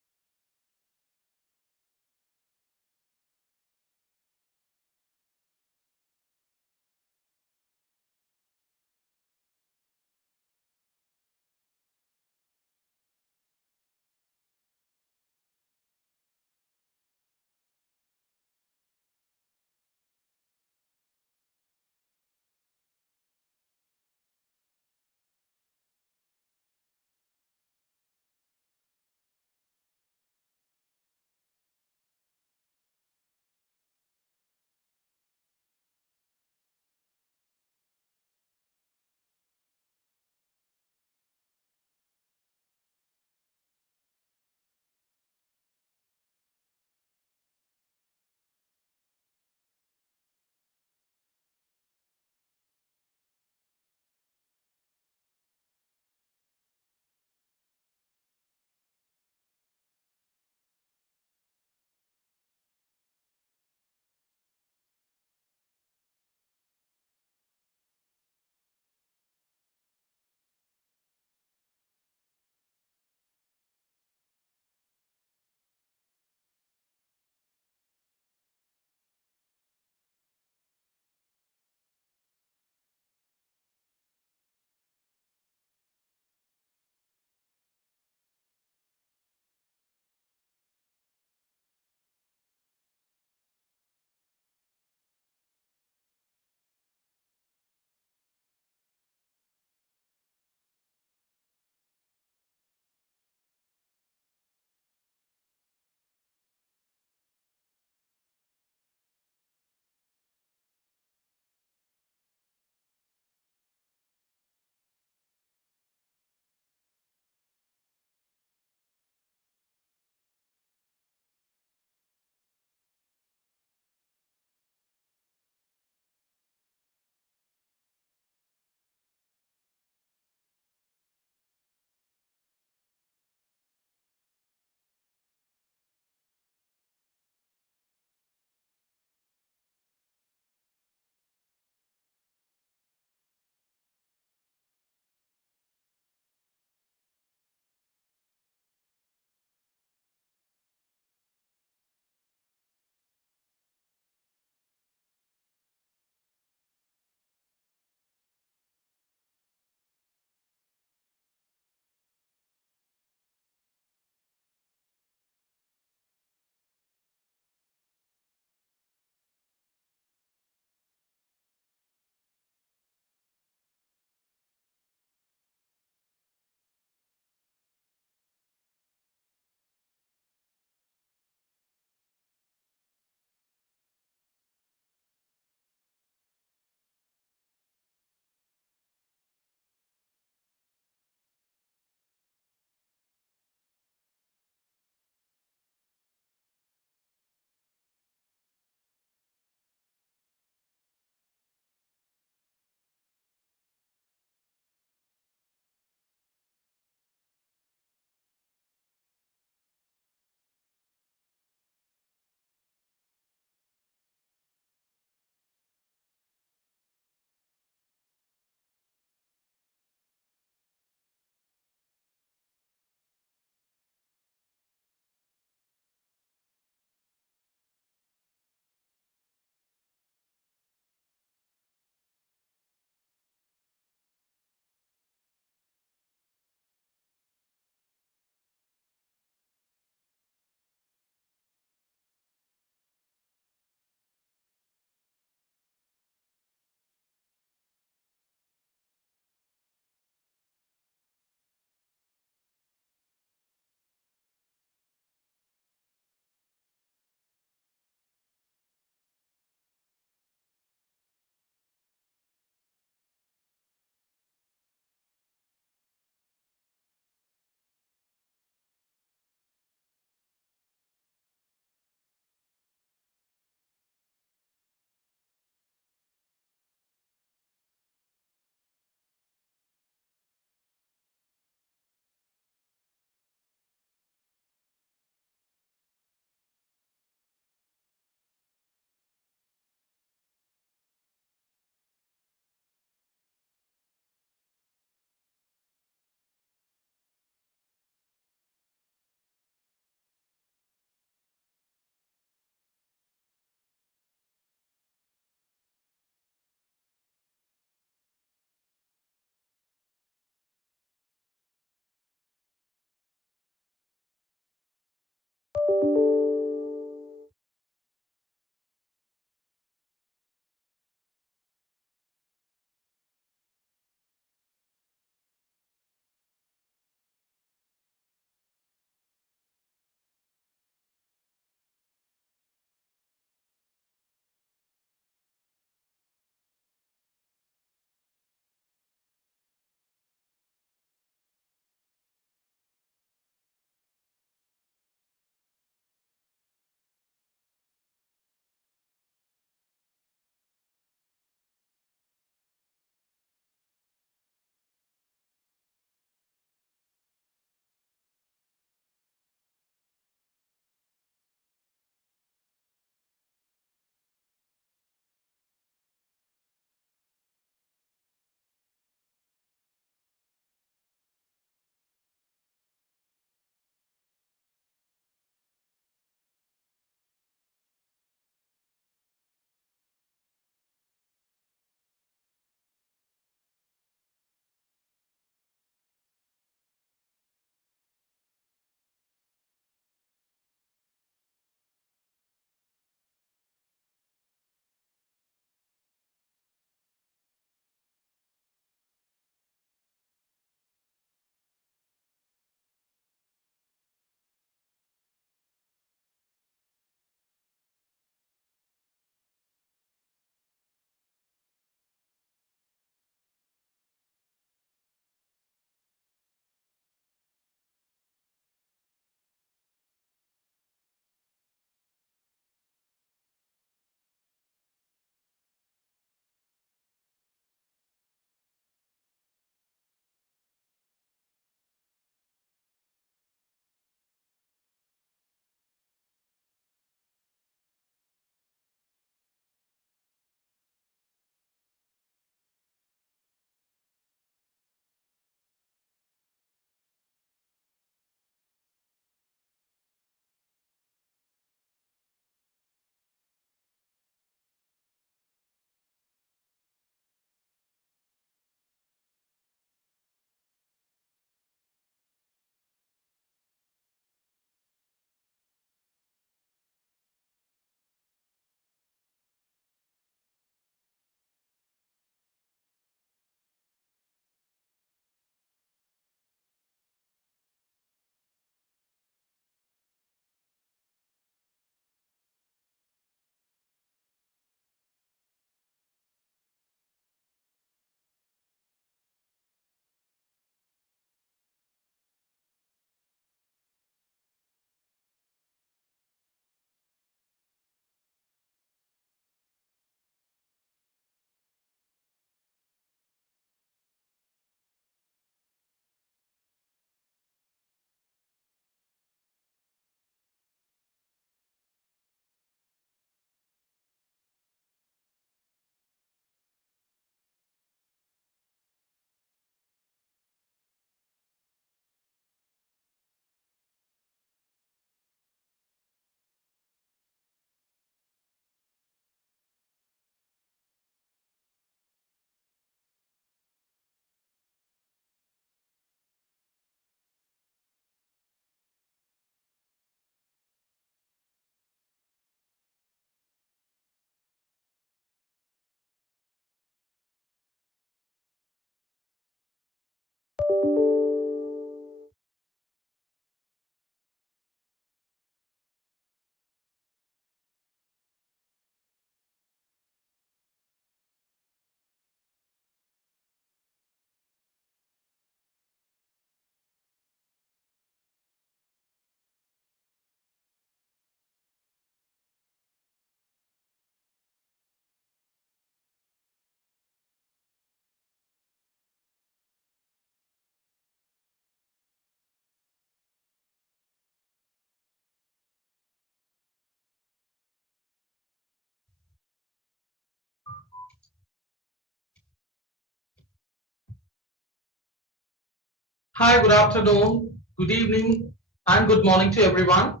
Hi, good afternoon, good evening, and good morning to everyone.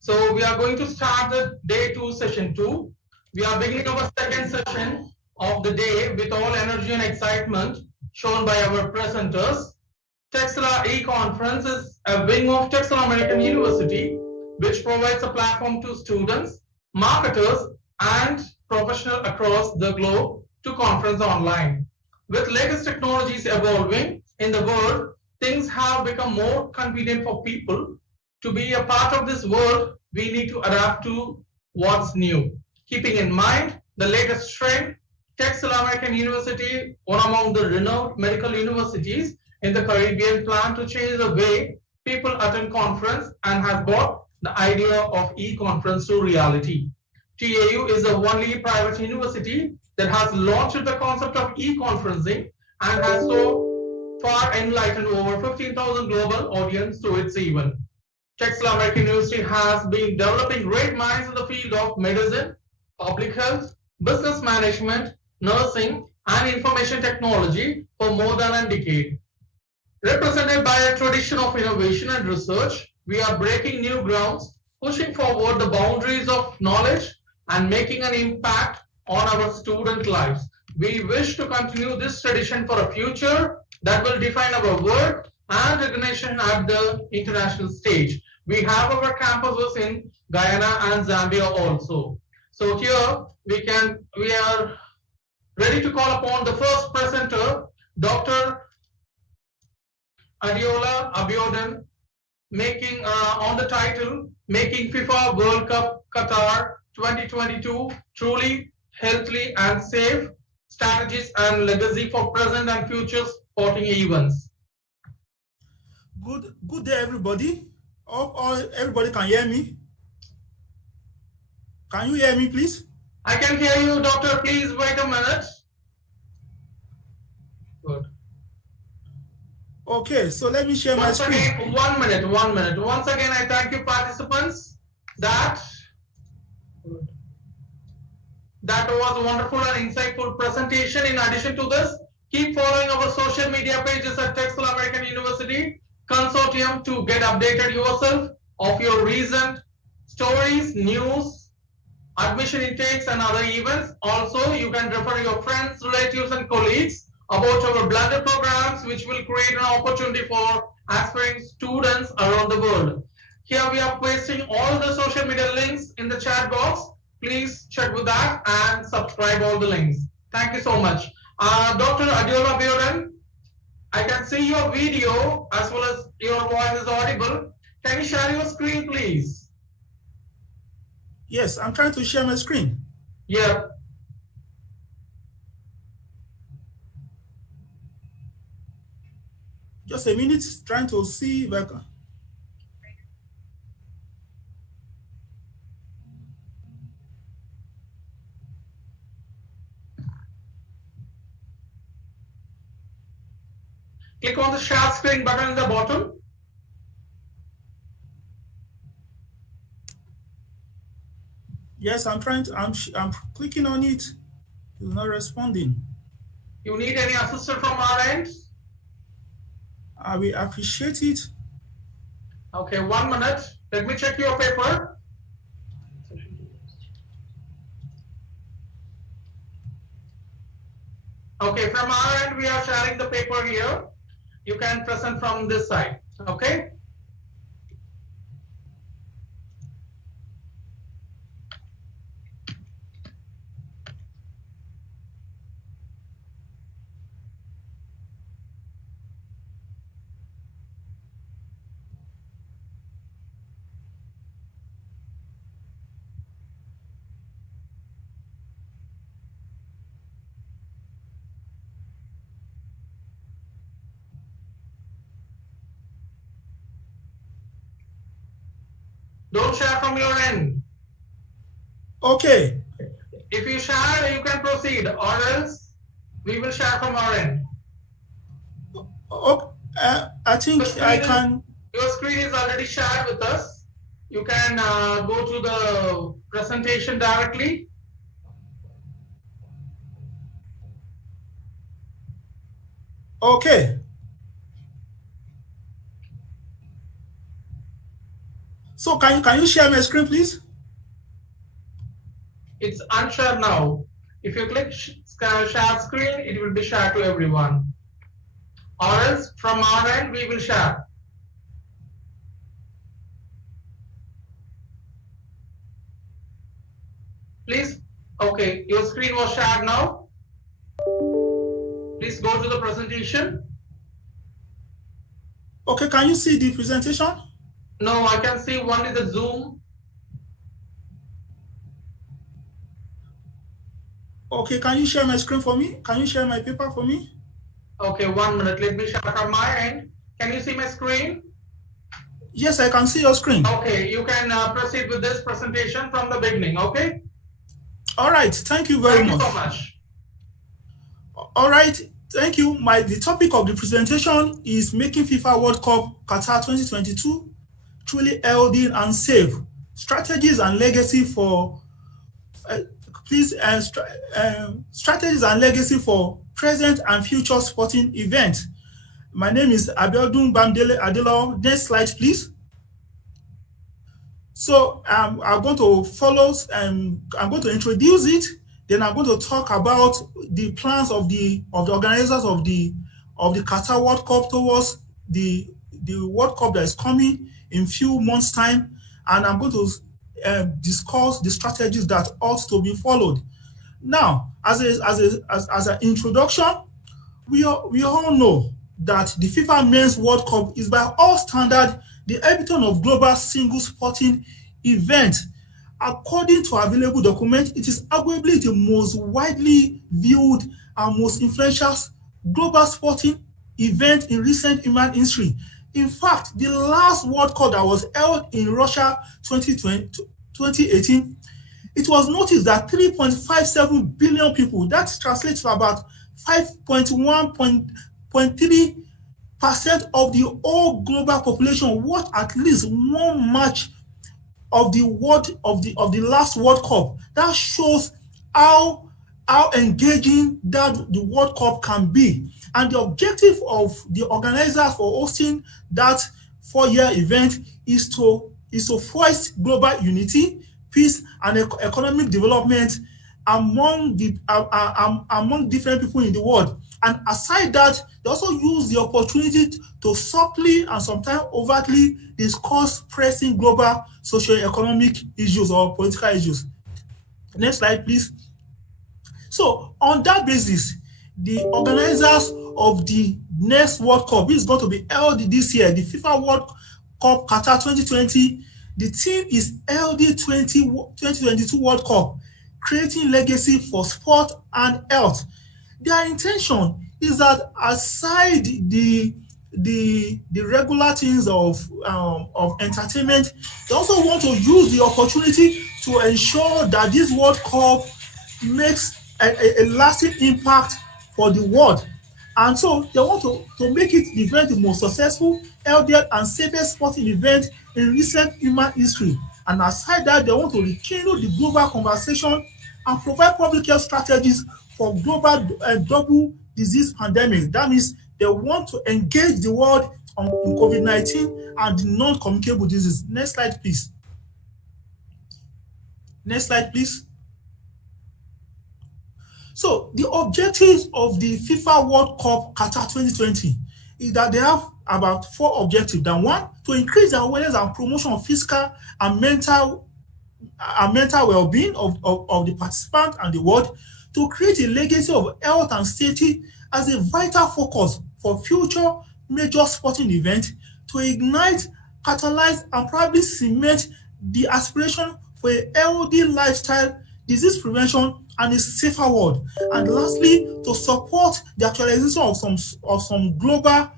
So we are going to start the day 2, session 2. We are beginning our second session of the day with all energy and excitement shown by our presenters. Texila e-conference is a wing of Texila American University, which provides a platform to students, marketers, and professionals across the globe to conference online. With latest technologies evolving in the world, things have become more convenient for people. To be a part of this world, we need to adapt to what's new. Keeping in mind the latest trend, Texila American University, one among the renowned medical universities in the Caribbean, plan to change the way people attend conference and has brought the idea of e-conference to reality. TAU is the only private university that has launched the concept of e-conferencing and has so far enlightened over 15,000 global audience to its event. Texila American University has been developing great minds in the field of medicine, public health, business management, nursing, and information technology for more than a decade. Represented by a tradition of innovation and research, we are breaking new grounds, pushing forward the boundaries of knowledge and making an impact on our student lives. We wish to continue this tradition for a future that will define our work and recognition at the international stage. We have our campuses in Guyana and Zambia also. So here we are ready to call upon the first presenter, Dr. Adeola Abiodun, making on the title, Making FIFA World Cup Qatar 2022 Truly, Healthy and Safe, Strategies and Legacy for Present and Future Sporting Events. Good day, everybody. Everybody can hear me? Can you hear me, please? I can hear you, doctor. Please wait a minute. Good. Okay, so let me share my screen. Again, 1 minute. Once again, I thank you, participants. That was a wonderful and insightful presentation. In addition to this, keep following our social media pages at Texila American University Consortium to get updated yourself of your recent stories, news, admission intakes, and other events. Also, you can refer your friends, relatives, and colleagues about our blended programs, which will create an opportunity for aspiring students around the world. Here we are pasting all the social media links in the chat box. Please check with that and subscribe all the links. Thank you so much. Dr. Adeola Abiodun, I can see your video as well as your voice is audible. Can you share your screen, please? Yes, I'm trying to share my screen. Yeah. Just a minute, trying to see if I can. Click on the share screen button in the bottom. Yes, I'm trying to, I'm clicking on it. It's not responding. You need any assistance from our end? I will appreciate it. Okay, 1 minute. Let me check your paper. Okay, from our end, we are sharing the paper here. You can present from this side, okay? Don't share from your end. Okay. If you share, you can proceed, or else we will share from our end. I think I can. Your screen is already shared with us. You can go to the presentation directly. Okay. So can you share my screen, please? It's unshared now. If you click share screen, it will be shared to everyone. Or else from our end, we will share. Please, okay, your screen was shared now. Please go to the presentation. Okay, can you see the presentation? No, I can see only the Zoom. Okay, can you share my screen for me? Can you share my paper for me? Okay, 1 minute. Let me share from my end. Can you see my screen? Yes, I can see your screen. Okay, you can proceed with this presentation from the beginning, okay? All right, thank you very much. Thank you so much. All right, thank you. The topic of the presentation is making FIFA World Cup Qatar 2022 truly healthy and safe. Strategies and legacy for strategies and legacy for present and future sporting events. My name is Abiodun Bamdele Adelo. Next slide, please. So I'm going to follow. I'm going to introduce it. Then I'm going to talk about the plans of the organizers of the Qatar World Cup towards the World Cup that is coming in few months' time, and I'm going to discuss the strategies that ought to be followed. Now, as an introduction, we all know that the FIFA Men's World Cup is by all standards the epitome of global single sporting event. According to available documents, it is arguably the most widely viewed and most influential global sporting event in recent human history. In fact, the last World Cup that was held in Russia 2018, it was noticed that 3.57 billion people, that translates to about 5.1.3% of the whole global population, watched at least one match of the last World Cup. That shows how engaging that the World Cup can be. And the objective of the organizers for hosting that 4-year event is to foster global unity, peace, and economic development among different people in the world. And aside that, they also use the opportunity to subtly and sometimes overtly discuss pressing global socio-economic issues or political issues. Next slide, please. So on that basis, the organizers of the next World Cup is going to be held this year, the FIFA World Cup Qatar 2020. The theme is LD 2022 World Cup, creating legacy for sport and health. Their intention is that aside the regular things of entertainment, they also want to use the opportunity to ensure that this World Cup makes a lasting impact for the world. And so they want to make it the event the most successful, healthiest, and safest sporting event in recent human history. And aside that, they want to rekindle the global conversation and provide public health strategies for global double disease pandemic. That means they want to engage the world on COVID-19 and non-communicable disease. Next slide, please. Next slide, please. So the objectives of the FIFA World Cup Qatar 2020 is that they have about 4 objectives. That one, to increase the awareness and promotion of physical and mental well-being of the participants and the world, to create a legacy of health and safety as a vital focus for future major sporting events, to ignite, catalyze, and probably cement the aspiration for a healthy lifestyle, disease prevention, and a safer world. And lastly, to support the actualization of some global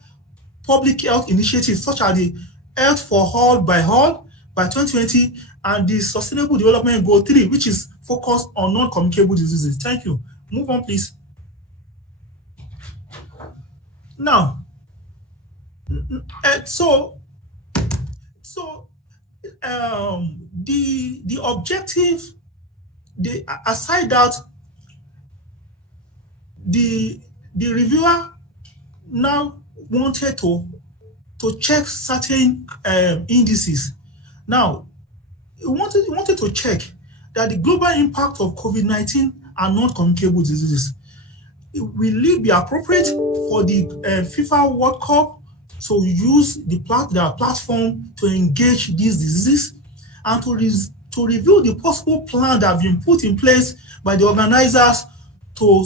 public health initiatives such as the Health for All by 2020 and the Sustainable Development Goal 3, which is focused on non-communicable diseases. Thank you. Move on, please. Now, the objective, aside that, the reviewer now wanted to check certain indices. Now, we wanted to check that the global impact of COVID-19 and non-communicable diseases. Will it be appropriate for the FIFA World Cup to use their platform to engage these diseases and to review the possible plan that have been put in place by the organizers to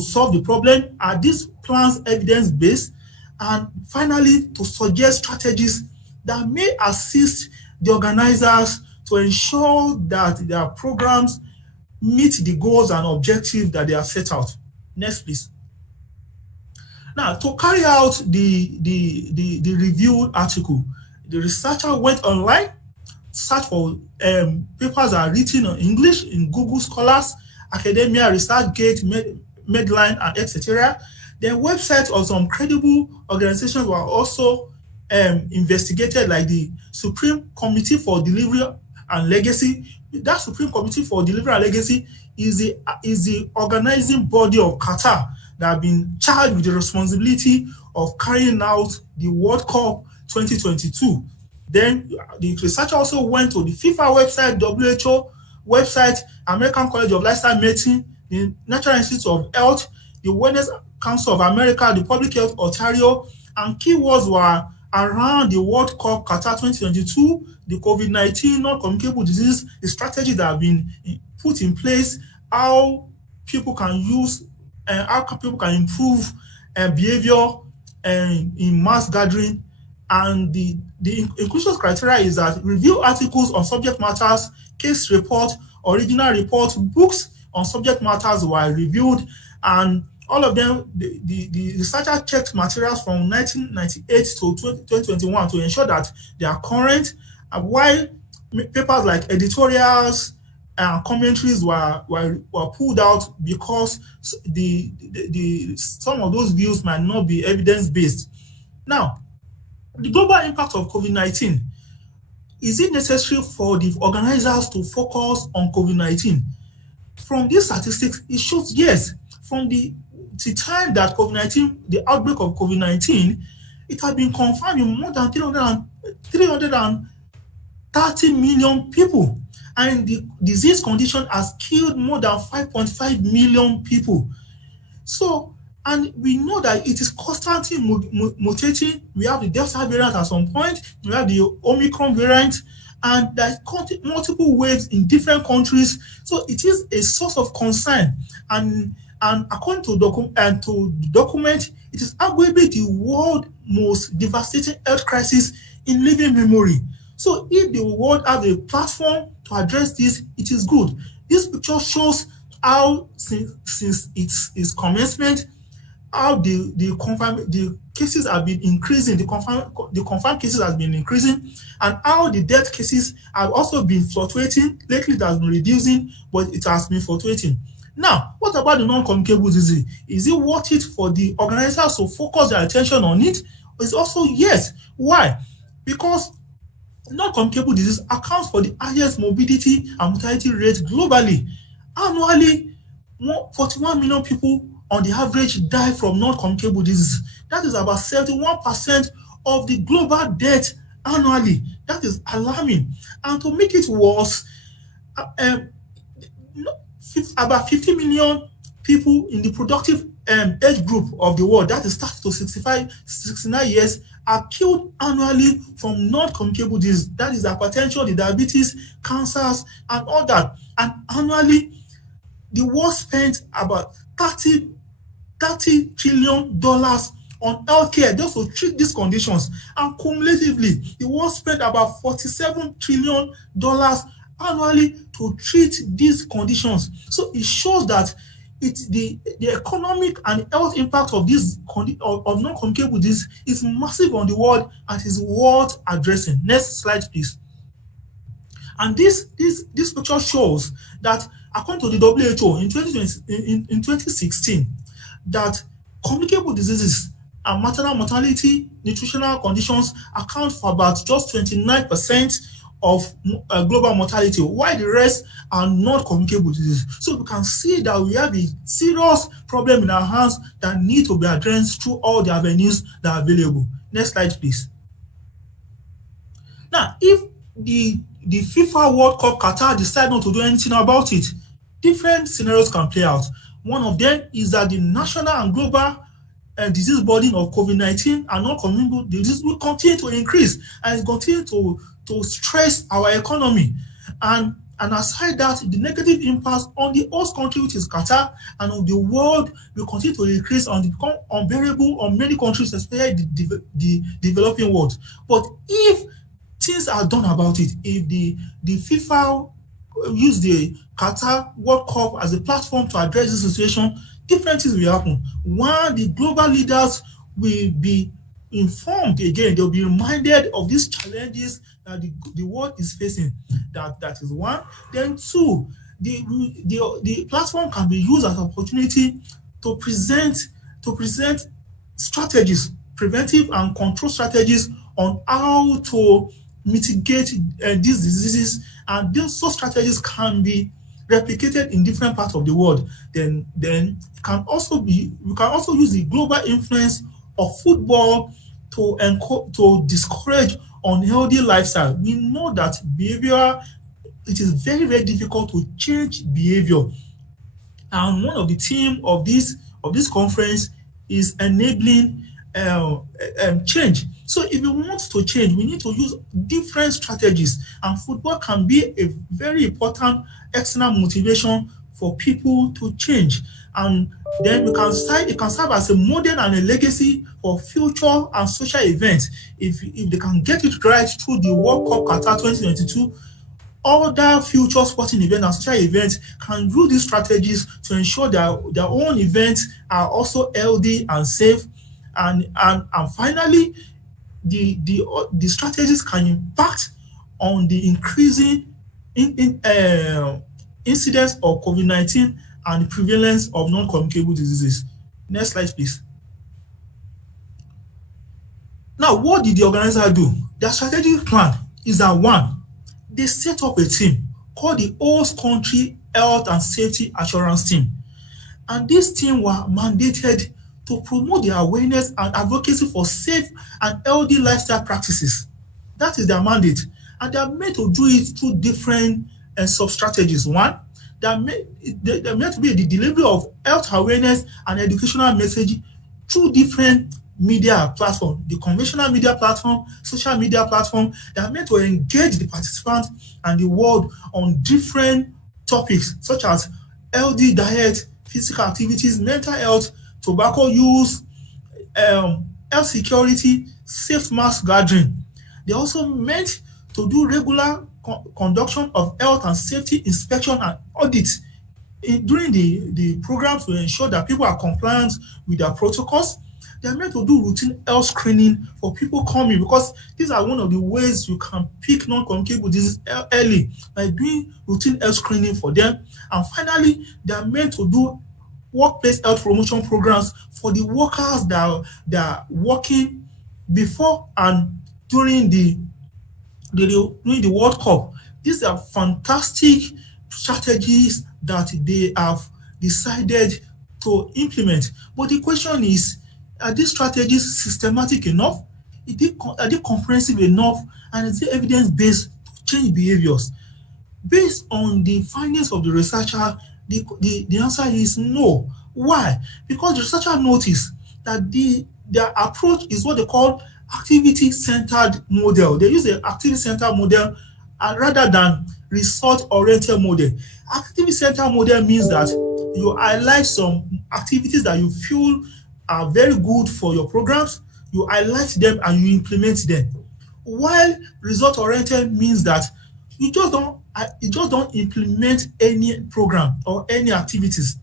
solve the problem? Are these plans evidence-based? And finally, to suggest strategies that may assist the organizers to ensure that their programs meet the goals and objectives that they have set out. Next, please. Now, to carry out the reviewed article, the researcher went online, searched for papers that are written in English in Google Scholars, Academia, ResearchGate, Medline, and etc. Then websites of some credible organizations were also investigated, like the Supreme Committee for Delivery and Legacy. That Supreme Committee for Delivery and Legacy is the organizing body of Qatar that have been charged with the responsibility of carrying out the World Cup 2022. Then the researcher also went to the FIFA website, WHO website, American College of Lifestyle Medicine, the National Institute of Health, the Wellness Council of America, the Public Health Ontario, and keywords were around the World Cup Qatar 2022, the COVID-19 non-communicable disease, the strategy that have been put in place, how people can use and how people can improve behavior in mass gathering. And the inclusion criteria is that review articles on subject matters, case report, original report, books on subject matters were reviewed, and all of them, the researcher checked materials from 1998 to 2021 to ensure that they are current, while papers like editorials and commentaries were pulled out because some of those views might not be evidence-based. Now, the global impact of COVID-19, is it necessary for the organizers to focus on COVID-19? From these statistics, it shows yes. From the time that COVID-19, the outbreak of COVID-19, it has been confirmed in more than 330 million people. And the disease condition has killed more than 5.5 million people. So, and we know that it is constantly mutating. We have the Delta variant at some point, we have the Omicron variant, and there's multiple waves in different countries. So it is a source of concern. And according to the document, it is arguably the world's most devastating health crisis in living memory. So if the world has a platform to address this, it is good. This picture shows how since its commencement, how the cases have been increasing, the confirmed cases have been increasing, and how the death cases have also been fluctuating. Lately it has been reducing, but it has been fluctuating. Now, what about the non-communicable disease? Is it worth it for the organizers to focus their attention on it? It's also yes. Why? Because non-communicable disease accounts for the highest morbidity and mortality rate globally. Annually, 41 million people on the average die from non-communicable disease. That is about 71% of the global death annually. That is alarming. And to make it worse, about 50 million people in the productive age group of the world, that is starts to 69 years, are killed annually from non-communicable disease. That is hypertension, the diabetes, cancers, and all that. And annually, the world spent about $30 trillion on healthcare just to treat these conditions. And cumulatively, the world spent about $47 trillion annually to treat these conditions. So it shows that the economic and health impact of this of non-communicable disease is massive on the world and is worth addressing. Next slide, please. And this picture shows that according to the WHO in 2016, that communicable diseases and maternal mortality, nutritional conditions account for about just 29% of global mortality, while the rest are not communicable diseases. So we can see that we have a serious problem in our hands that need to be addressed through all the avenues that are available. Next slide, please. Now, if the FIFA World Cup Qatar decide not to do anything about it, different scenarios can play out. One of them is that the national and global disease burden of COVID-19 and non-communicable disease will continue to increase and continue to stress our economy. And aside that, the negative impact on the host country, which is Qatar, and on the world will continue to increase and become unbearable on many countries, especially the developing world. But if things are done about it, if the FIFA use the Qatar World Cup as a platform to address this situation, different things will happen. One, the global leaders will be informed again. They'll be reminded of these challenges that the world is facing. That is one. Then two, the platform can be used as an opportunity to present strategies, preventive and control strategies on how to mitigate these diseases, and those strategies can be replicated in different parts of the world. Then we can also use the global influence of football to discourage unhealthy lifestyle. We know that it is very, very difficult to change behavior, and one of the theme of this conference is enabling change. So if we want to change, we need to use different strategies, and football can be a very important external motivation for people to change. And then it can serve as a model and a legacy for future and social events. If they can get it right through the World Cup Qatar 2022, other future sporting events and social events can use these strategies to ensure that their own events are also healthy and safe. And finally, the strategies can impact on the increasing incidence of COVID-19 and the prevalence of non-communicable diseases. Next slide, please. Now, what did the organizer do? Their strategic plan is that one, they set up a team called the Host Country Health and Safety Assurance Team. And this team were mandated to promote the awareness and advocacy for safe and healthy lifestyle practices. That is their mandate. And they are meant to do it through different sub-strategies. One, they are meant to be the delivery of health awareness and educational message through different media platforms, the conventional media platform, social media platform. They are meant to engage the participants and the world on different topics such as healthy diet, physical activities, mental health, tobacco use, health security, safe mass gathering. They also meant to do regular conduction of health and safety inspection and audits during the program to ensure that people are compliant with their protocols. They are meant to do routine health screening for people coming, because these are one of the ways you can pick non-communicable disease early, by doing routine health screening for them. And finally, they are meant to do workplace health promotion programs for the workers that are working before and during the World Cup. These are fantastic strategies that they have decided to implement. But the question is, are these strategies systematic enough? Are they comprehensive enough? And is it evidence-based to change behaviors? Based on the findings of the researcher, the answer is no. Why? Because the researcher noticed that their approach is what they call activity-centered model. They use the activity-centered model rather than result-oriented model. Activity-centered model means that you highlight some activities that you feel are very good for your programs, you highlight them and you implement them. While result-oriented means that you just don't implement any program or any activities.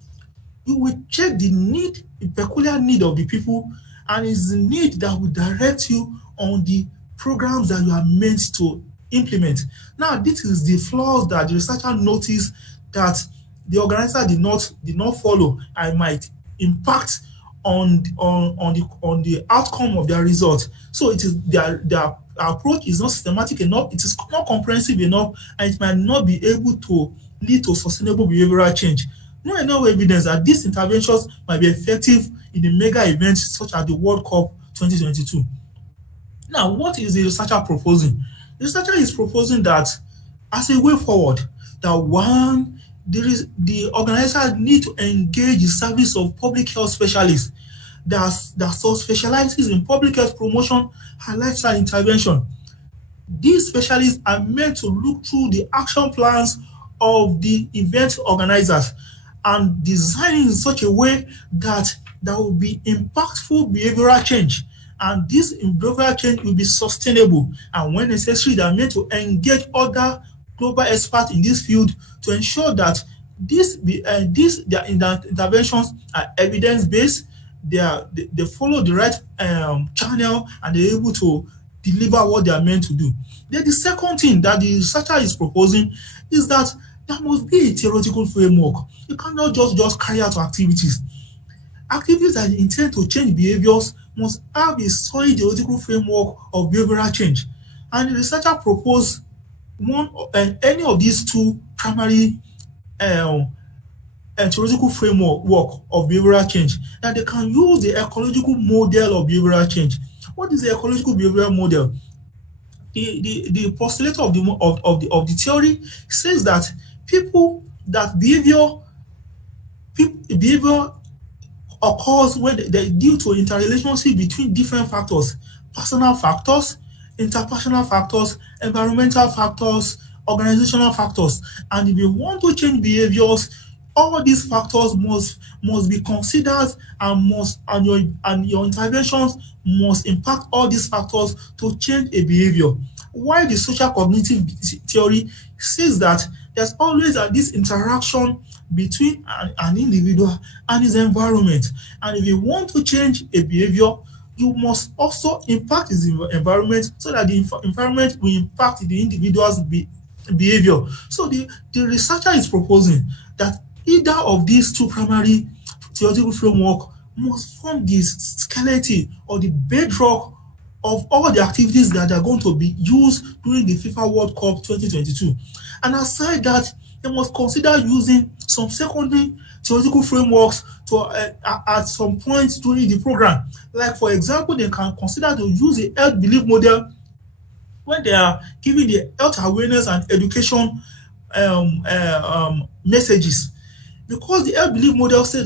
You will check the peculiar need of the people, and it's the need that will direct you on the programs that you are meant to implement. Now, this is the flaws that the researcher noticed that the organizer did not follow and might impact on the outcome of their result. So it is their approach is not systematic enough, it is not comprehensive enough, and it might not be able to lead to sustainable behavioral change. No enough evidence that these interventions might be effective in the mega events such as the World Cup 2022. Now, what is the researcher proposing? The researcher is proposing that as a way forward, that one, the organizer need to engage the service of public health specialists that specializes in public health promotion and lifestyle intervention. These specialists are meant to look through the action plans of the event organizers and design in such a way that there will be impactful behavioral change. And this behavioral change will be sustainable. And when necessary, they are meant to engage other global experts in this field to ensure that their interventions are evidence-based, they follow the right channel, and they're able to deliver what they are meant to do. Then the second thing that the researcher is proposing is that there must be a theoretical framework. You cannot just carry out activities. Activities that intend to change behaviors must have a solid theoretical framework of behavioral change. And the researcher proposed any of these two primary theoretical framework of behavioral change, that they can use the ecological model of behavioral change. What is the ecological behavioral model? The postulator of the theory says that behavior occurs when they due to interrelationship between different factors: personal factors, interpersonal factors, environmental factors, organizational factors. And if you want to change behaviors, all these factors must be considered, and your interventions must impact all these factors to change a behavior. While the social cognitive theory says that there's always this interaction between an individual and his environment. And if you want to change a behavior, you must also impact his environment so that the environment will impact the individual's behavior. So the researcher is proposing that either of these two primary theoretical framework must form the skeleton or the bedrock of all the activities that are going to be used during the FIFA World Cup 2022. And aside that, they must consider using some secondary theoretical frameworks at some point during the program. Like, for example, they can consider to use the health belief model when they are giving the health awareness and education messages. Because the health belief model says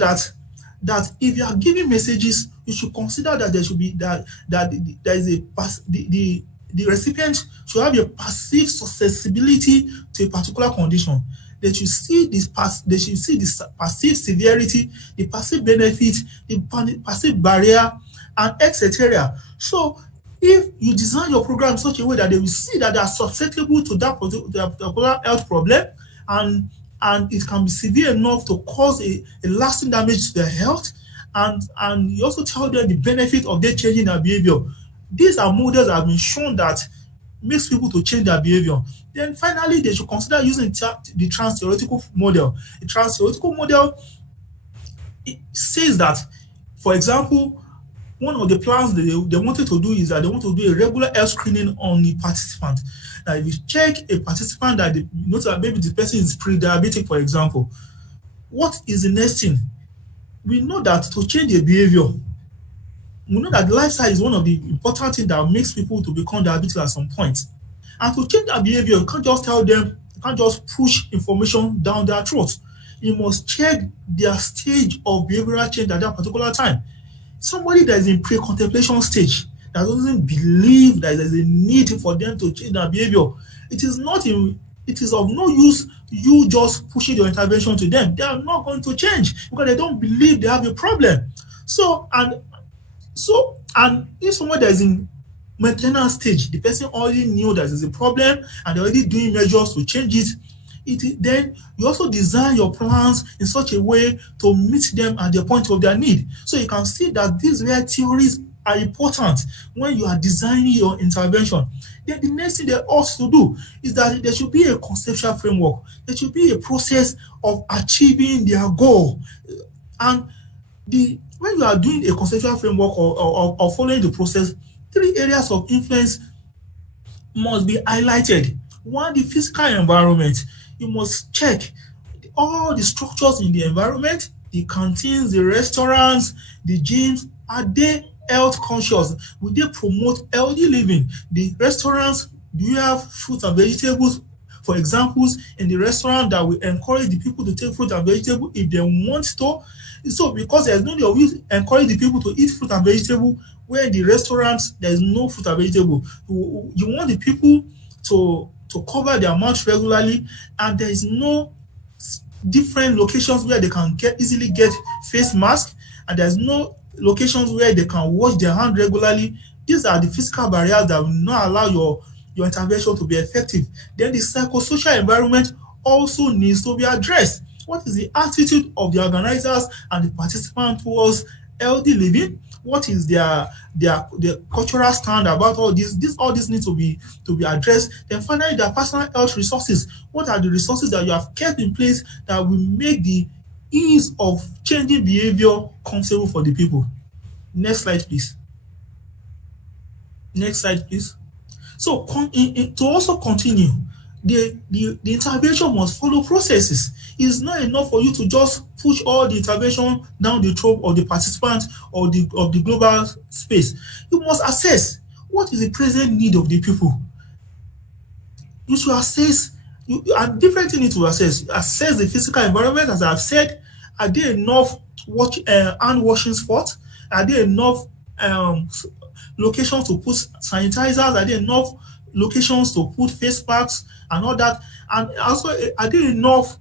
that if you are giving messages, you should consider that there should be that there is the recipient should have a passive susceptibility to a particular condition. They should see this passive severity, the passive benefit, the passive barrier, and etc. So if you design your program in such a way that they will see that they are susceptible to that particular health problem, and it can be severe enough to cause a lasting damage to their health, and you also tell them the benefit of their changing their behavior. These are models that have been shown that makes people to change their behavior. Then finally, they should consider using the trans-theoretical model. The trans-theoretical model, it says that, for example, one of the plans that they wanted to do is that they want to do a regular health screening on the participant. Now, if you check a participant that you notice that maybe the person is pre-diabetic, for example, what is the next thing? We know that to change a behavior, we know that lifestyle is one of the important things that makes people to become diabetic at some point. And to change that behavior, you can't just tell them, you can't just push information down their throat. You must check their stage of behavioral change at that particular time. Somebody that is in pre-contemplation stage, that doesn't believe that there is a need for them to change their behavior, it is of no use you just pushing your intervention to them. They are not going to change because they don't believe they have a problem. And if someone that is in maintenance stage, the person already knew that there's a problem and they're already doing measures to change it, then you also design your plans in such a way to meet them at the point of their need. So you can see that these rare theories are important when you are designing your intervention. Then the next thing they ought to do is that there should be a conceptual framework. There should be a process of achieving their goal. And when you are doing a conceptual framework or following the process, 3 areas of influence must be highlighted. One, the physical environment. You must check all the structures in the environment, the canteens, the restaurants, the gyms. Are they health conscious? Will they promote healthy living? The restaurants, Do you have fruit and vegetables, for examples, in the restaurant that will encourage the people to take fruit and vegetable if they want to? So because there's no need of you encourage the people to eat fruit and vegetable where in the restaurants there's no fruit and vegetable. You want the people to cover their mouth regularly, and there is no different locations where they can easily get face masks, and there's no locations where they can wash their hand regularly. These are the physical barriers that will not allow your intervention to be effective. Then the psychosocial environment also needs to be addressed. What is the attitude of the organizers and the participants towards healthy living? What is their cultural stand about all this? All this needs to be addressed. Then finally, the personal health resources. What are the resources that you have kept in place that will make the ease of changing behavior comfortable for the people? Next slide, please. Next slide, please. So to also continue, the intervention must follow processes. It's not enough for you to just push all the intervention down the throat of the participants or of the global space. You must assess what is the present need of the people. You should assess, and different things need to assess. Assess the physical environment, as I've said. Are there enough hand washing spots? Are there enough locations to put sanitizers? Are there enough locations to put face masks and all that? And also, are there enough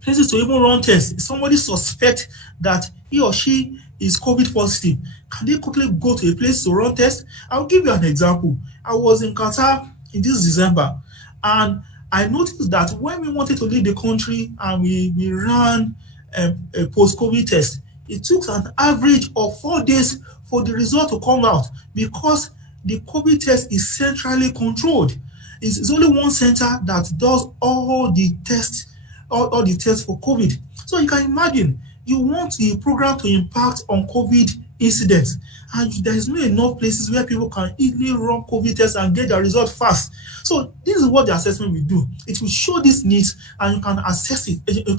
places to even run tests? If somebody suspects that he or she is COVID positive, can they quickly go to a place to run tests? I'll give you an example. I was in Qatar in this December, and I noticed that when we wanted to leave the country and we ran a post-COVID test, it took an average of 4 days for the result to come out, because the COVID test is centrally controlled. It's only one center that does all the tests for COVID. So you can imagine, you want the program to impact on COVID incidents, and there is not enough places where people can easily run COVID tests and get the result fast. So this is what the assessment will do. It will show these needs, and you can assess it. You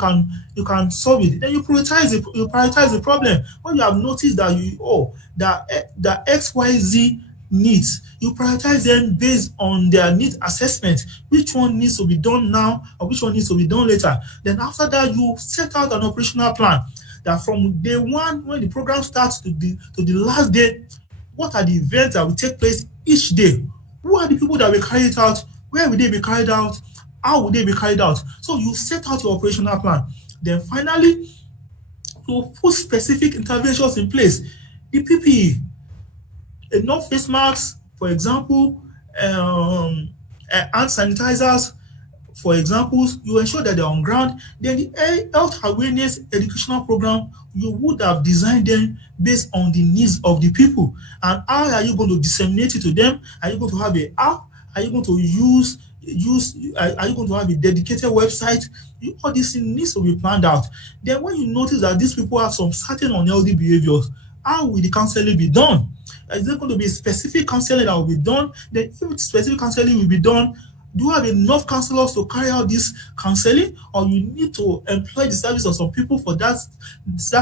can solve it. Then you prioritize it. You prioritize the problem. When you have noticed that the XYZ needs, you prioritize them based on their needs assessment. Which one needs to be done now, or which one needs to be done later? Then after that, you set out an operational plan that from day one, when the program starts, to the last day, what are the events that will take place each day? Who are the people that will carry it out? Where will they be carried out? How will they be carried out? So you set out your operational plan. Then finally, you put specific interventions in place. The PPE, enough face masks, for example, hand sanitizers, for example, you ensure that they're on ground. Then the health awareness educational program, you would have designed them based on the needs of the people. And how are you going to disseminate it to them? Are you going to have an app? Are you going to are you going to have a dedicated website? All these things needs to be planned out. Then when you notice that these people have some certain unhealthy behaviors, how will the counseling be done? Is there going to be specific counseling that will be done? Then if specific counseling will be done, do you have enough counselors to carry out this counseling, or you need to employ the service of some people for that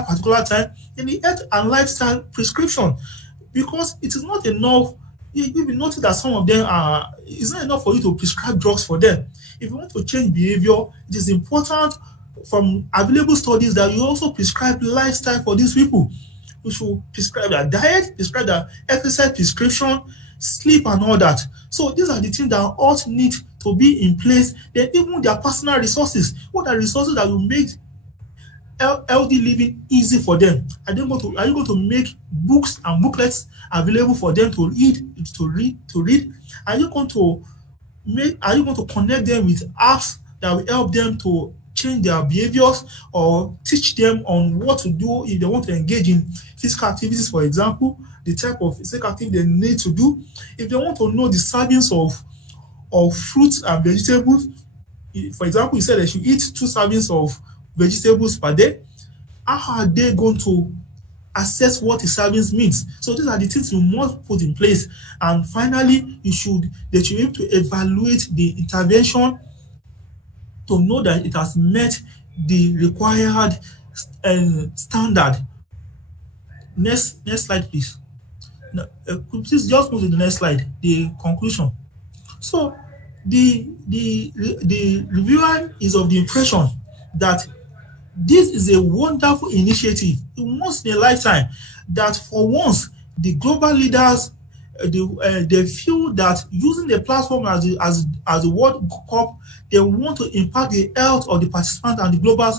particular time? Then the health and lifestyle prescription, because it is not enough. You will notice that some of them it's not enough for you to prescribe drugs for them. If you want to change behavior, it is important from available studies that you also prescribe lifestyle for these people. You should prescribe their diet, prescribe their exercise prescription, sleep, and all that. So these are the things that ought need to be in place. Then even their personal resources. What are resources that will make healthy living easy for them? Are you going to make books and booklets available for them to read? Are you going to connect them with apps that will help them to change their behaviors, or teach them on what to do if they want to engage in physical activities, for example, the type of physical activity they need to do? If they want to know the servings of fruits and vegetables, for example, you said they should eat 2 servings of vegetables per day, how are they going to assess what the servings means? So these are the things you must put in place. And finally, they should be able to evaluate the intervention to know that it has met the required standard. Next slide, please. Please just move to the next slide, the conclusion. So the reviewer is of the impression that this is a wonderful initiative, once in a lifetime, that for once the global leaders they feel that using the platform as the World Cup, they want to impact the health of the participants and the global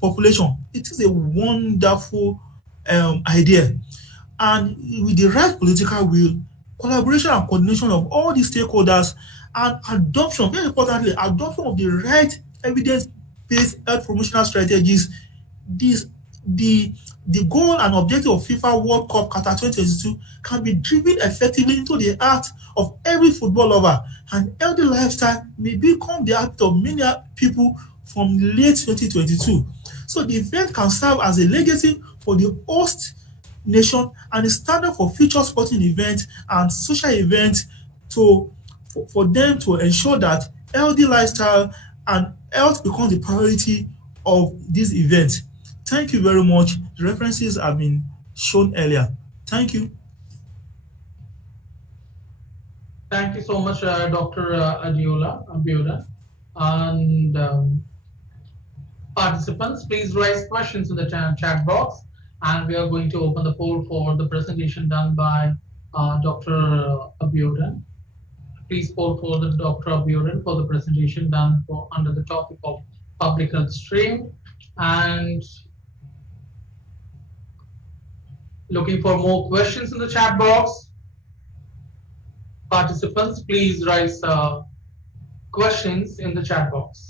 population. It is a wonderful idea, and with the right political will, collaboration and coordination of all the stakeholders, and adoption, very importantly, adoption of the right evidence-based health promotional strategies, the goal and objective of FIFA World Cup Qatar 2022 can be driven effectively into the heart of every football lover, and healthy lifestyle may become the habit of many people from late 2022. So the event can serve as a legacy for the host nation and a standard for future sporting events and social events for them to ensure that healthy lifestyle and health becomes the priority of this event. Thank you very much. The references have been shown earlier. Thank you. Thank you so much, Dr. Abiola. And participants, please raise questions in the chat box, and we are going to open the poll for the presentation done by Dr. Abiola. Please poll for the Dr. Abiola for the presentation done under the topic of public health stream. And looking for more questions in the chat box. Participants, please raise questions in the chat box.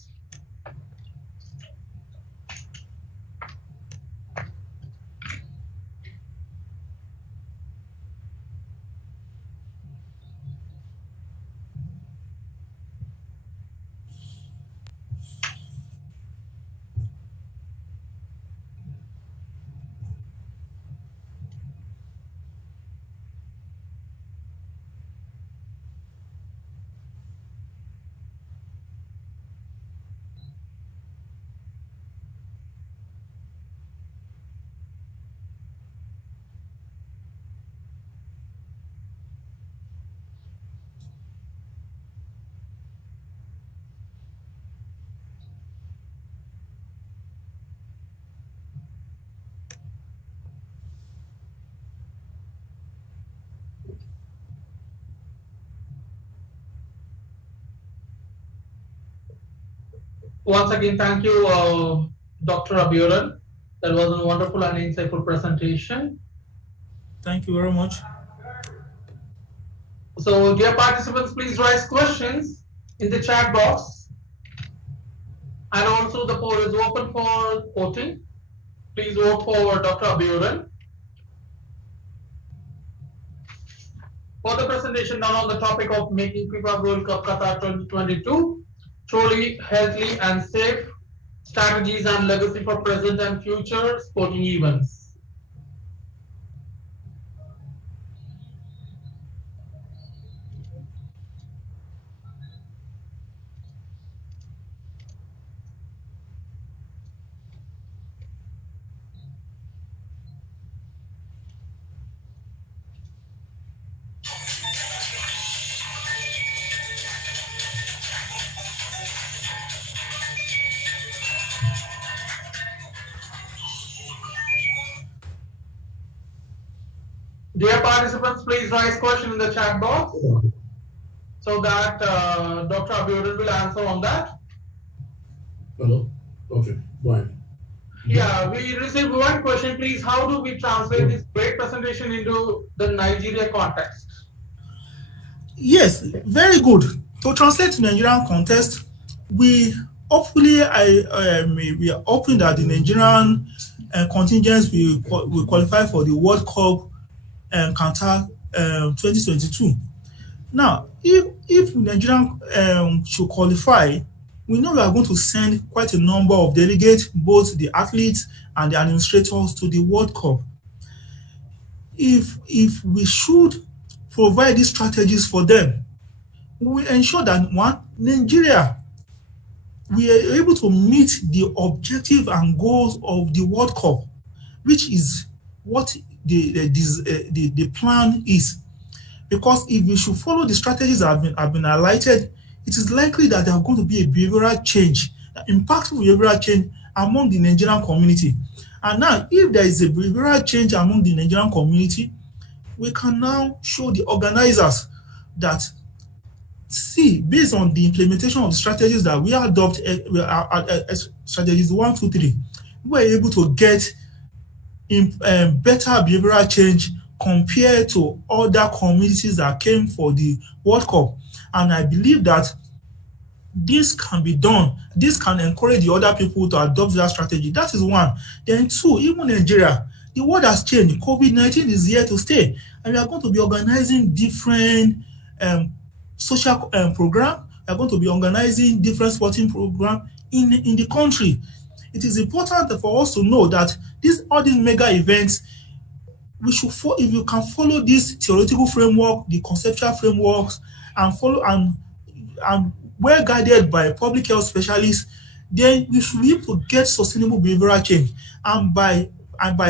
Once again, thank you, Dr. Abiola. That was a wonderful and insightful presentation. Thank you very much. So, dear participants, please raise questions in the chat box. And also, the poll is open for voting. Please vote for Dr. Abiola. For the presentation done on the topic of making FIFA World Cup Qatar 2022 truly healthy and safe, strategies and legacy for present and future sporting events. Dear participants, please raise questions in the chat box so that Dr. Abiola will answer on that. Hello? Okay, go ahead. Yeah, we received one question, please. How do we translate this great presentation into the Nigeria context? Yes, very good. To translate to Nigerian context, we hopefully we are hoping that the Nigerian contingents will qualify for the World Cup Qatar 2022. Now, if Nigerian should qualify, we know we are going to send quite a number of delegates, both the athletes and the administrators, to the World Cup. If we should provide these strategies for them, we will ensure that one, Nigeria, we are able to meet the objective and goals of the World Cup, which is what the plan is. Because if you should follow the strategies that have been highlighted, it is likely that there are going to be a behavioral change, impactful behavioral change among the Nigerian community. And now, if there is a behavioral change among the Nigerian community, we can now show the organizers that, see, based on the implementation of strategies that we adopt, strategies 1, 2, 3, we were able to get better behavioral change compared to other communities that came for the World Cup. And I believe that this can be done. This can encourage the other people to adopt that strategy. That is one. Then two, even Nigeria, the world has changed. COVID-19 is here to stay. And we are going to be organizing different social programs. We are going to be organizing different sporting programs in the country. It is important for us to know that all these mega events, we should if you can follow this theoretical framework, the conceptual frameworks, and follow and well guided by public health specialists, then we should be able to get sustainable behavioral change. And by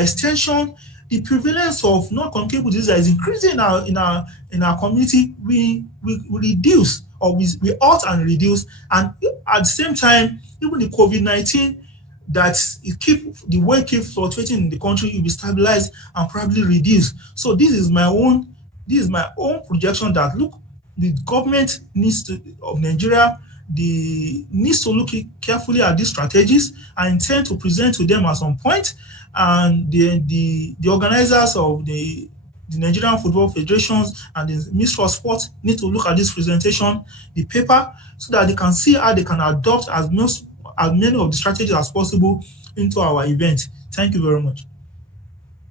extension, the prevalence of non-communicable disease that is increasing in our community, we reduce, or we halt and reduce. And at the same time, even the COVID-19 that the way it keeps fluctuating in the country, it will be stabilized and probably reduced. So this is my own projection that, look, the government of Nigeria needs to look carefully at these strategies. I intend to present to them at some point, and the organizers of the Nigerian Football Federations and the Ministry of Sport need to look at this presentation, the paper, so that they can see how they can adopt as many of the strategies as possible into our event. Thank you very much.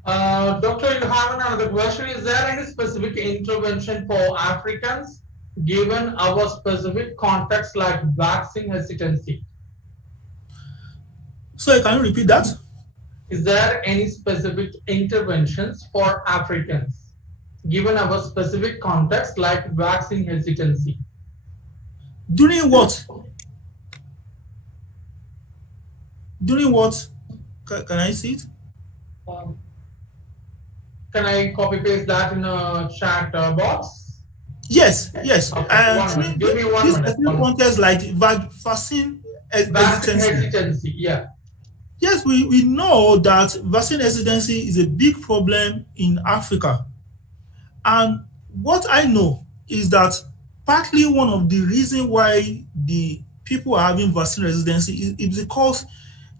Doctor, you have another question. Is there any specific intervention for Africans given our specific context like vaccine hesitancy? So can you repeat that? Is there any specific interventions for Africans given our specific context like vaccine hesitancy? During what? During what? Can I see it? Can I copy paste that in a chat box? Yes. Okay, give me 1 minute. Context like vaccine hesitancy. Yeah. Yes, we know that vaccine hesitancy is a big problem in Africa. And what I know is that partly one of the reasons why the people are having vaccine hesitancy is because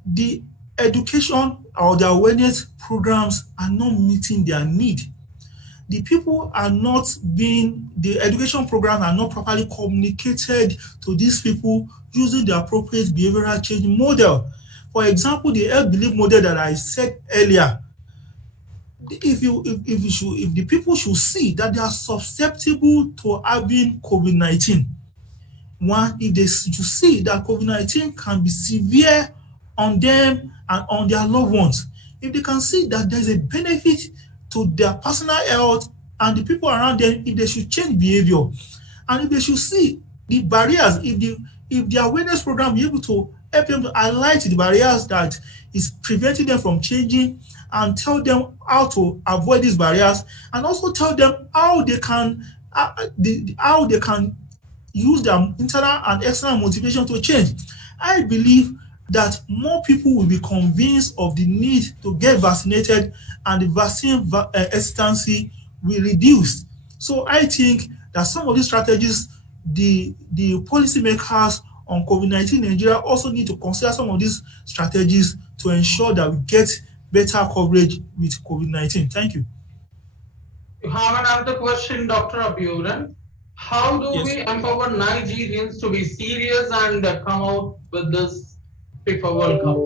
the education or the awareness programs are not meeting their need. The education programs are not properly communicated to these people using the appropriate behavioral change model. For example, the health belief model that I said earlier, if the people should see that they are susceptible to having COVID-19, one, if they should see that COVID-19 can be severe on them and on their loved ones, if they can see that there's a benefit to their personal health and the people around them, if they should change behavior, and if they should see the barriers, if the awareness program be able to help them to highlight the barriers that is preventing them from changing, and tell them how to avoid these barriers, and also tell them how they can use their internal and external motivation to change. I believe that more people will be convinced of the need to get vaccinated, and the vaccine hesitancy will reduce. So I think that some of these strategies, the policymakers on COVID-19 in Nigeria also need to consider some of these strategies to ensure that we get better coverage with COVID-19. Thank you. You have another question, Dr. Abiuran. How do we empower Nigerians to be serious and come out with this FIFA World Cup?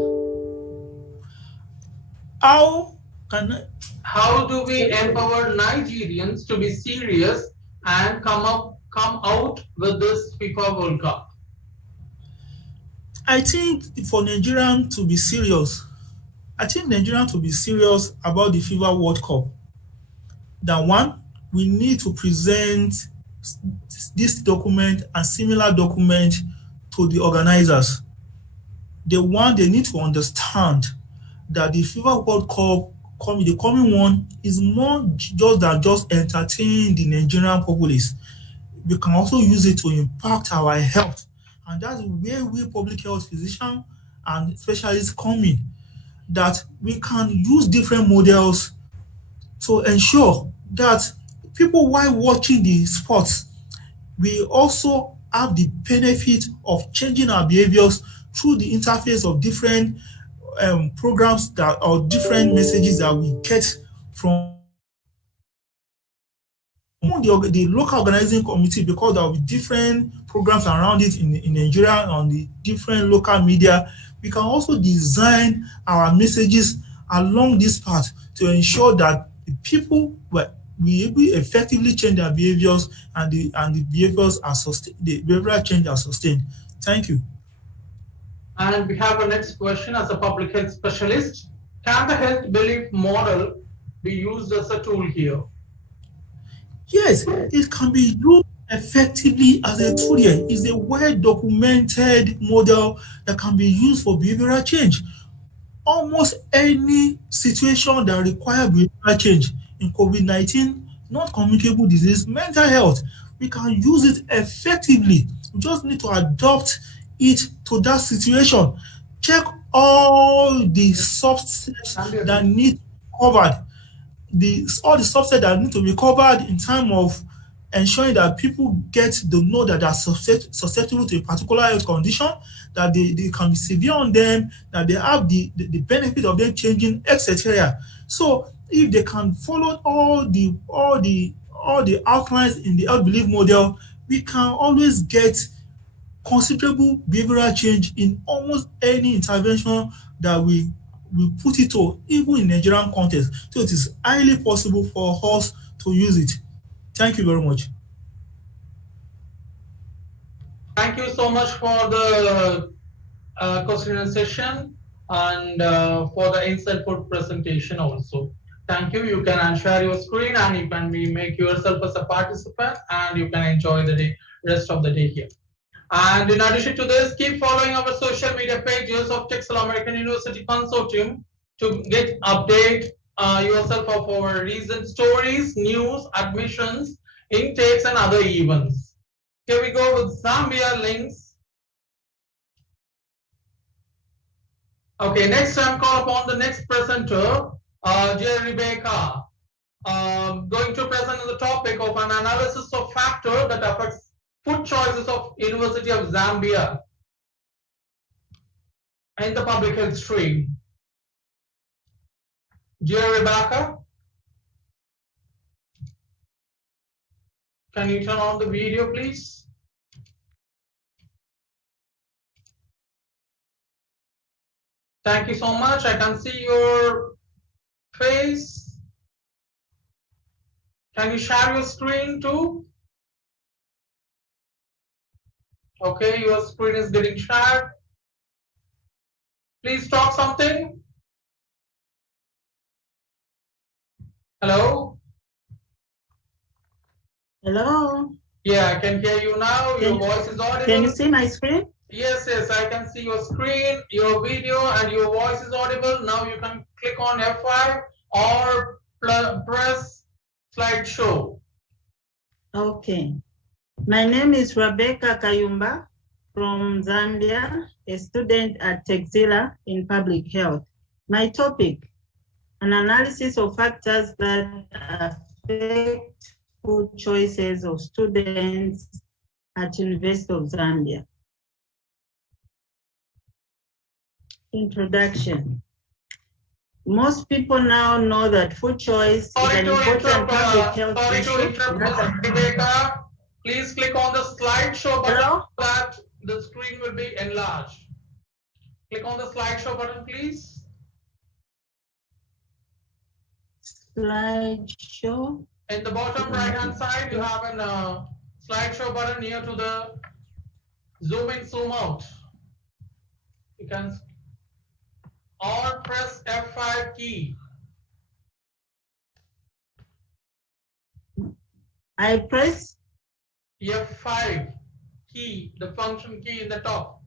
How do we empower Nigerians to be serious and come out with this FIFA World Cup? I think for Nigerians to be serious, about the FIFA World Cup, that one, we need to present this document and similar document to the organizers. They need to understand that the FIFA World Cup coming. The coming one is more just than just entertain the Nigerian populace. We can also use it to impact our health, and that's where we public health physicians and specialists come in. That we can use different models to ensure that people, while watching the sports, we also have the benefit of changing our behaviors through the interface of different programs that or different messages that we get from the local organizing committee, because there will be different programs around it in Nigeria on the different local media. We can also design our messages along this path to ensure that the people will effectively change their behaviors, and the behaviors are sustained. The behavioral change are sustained. Thank you. And we have a next question. As a public health specialist, can the health belief model be used as a tool here? Yes, it can be used effectively as a tool here. It's a well-documented model that can be used for behavioral change. Almost any situation that requires behavioral change, in COVID-19, non-communicable disease, mental health, we can use it effectively. We just need to adopt it to that situation. Check all the subsets that need covered. All the subsets that need to be covered in terms of ensuring that people get to know that they are susceptible to a particular health condition, that they can be severe on them, that they have the benefit of them changing, etc. So if they can follow all the outlines in the health belief model, we can always get considerable behavioral change in almost any intervention that we put it to, even in Nigerian context. So it is highly possible for us to use it. Thank you very much. Thank you so much for the question and session, and for the insightful presentation also. Thank you. You can share your screen, and you can make yourself as a participant, and you can enjoy the rest of the day here. And in addition to this, keep following our social media pages of Texila American University Consortium to get update yourself of our recent stories, news, admissions, intakes, and other events. Here we go with Zambia links. Okay, next I'm call upon the next presenter, dear Rebecca, going to present on the topic of an analysis of factor that affects food choices of University of Zambia in the public health stream. Dear Rebecca, can you turn on the video, please? Thank you so much. I can see your face. Can you share your screen too? Okay, your screen is getting shared. Please talk something. Hello? Hello? Yeah, I can hear you now. Your voice is audible. Can you see my screen? Yes, I can see your screen, your video, and your voice is audible. Now you can click on F5 or press slideshow. Okay. My name is Rebecca Kayumba from Zambia, a student at Texila in public health. My topic, an analysis of factors that affect food choices of students at University of Zambia. Introduction. Most people now know that food choice is an important public health issue. Rebecca, please click on the slideshow button so that the screen will be enlarged. Click on the slideshow button, please. Slideshow. In the bottom right hand side, you have a slideshow button near to the zoom in, zoom out. You can or press F5 key. I press F5 key, the function key in the top.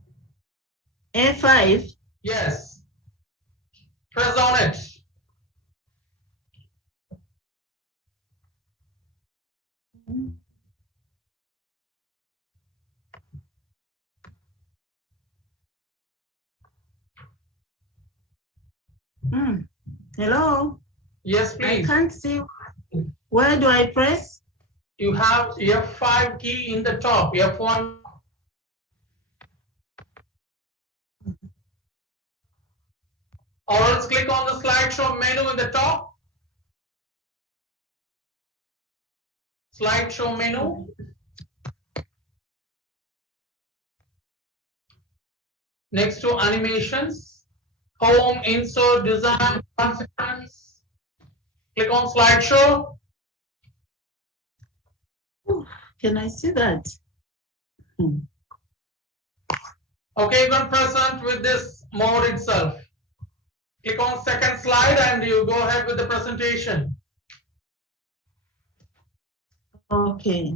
F5? Yes. Press on it. Hello? Yes, please. I can't see. Where do I press? You have F5 key in the top, F1. Or else click on the slideshow menu in the top. Slideshow menu. Next to animations, home, insert, design, consequence. Click on slideshow. Can I see that? Okay, you can present with this mode itself. Click on second slide and you go ahead with the presentation. Okay.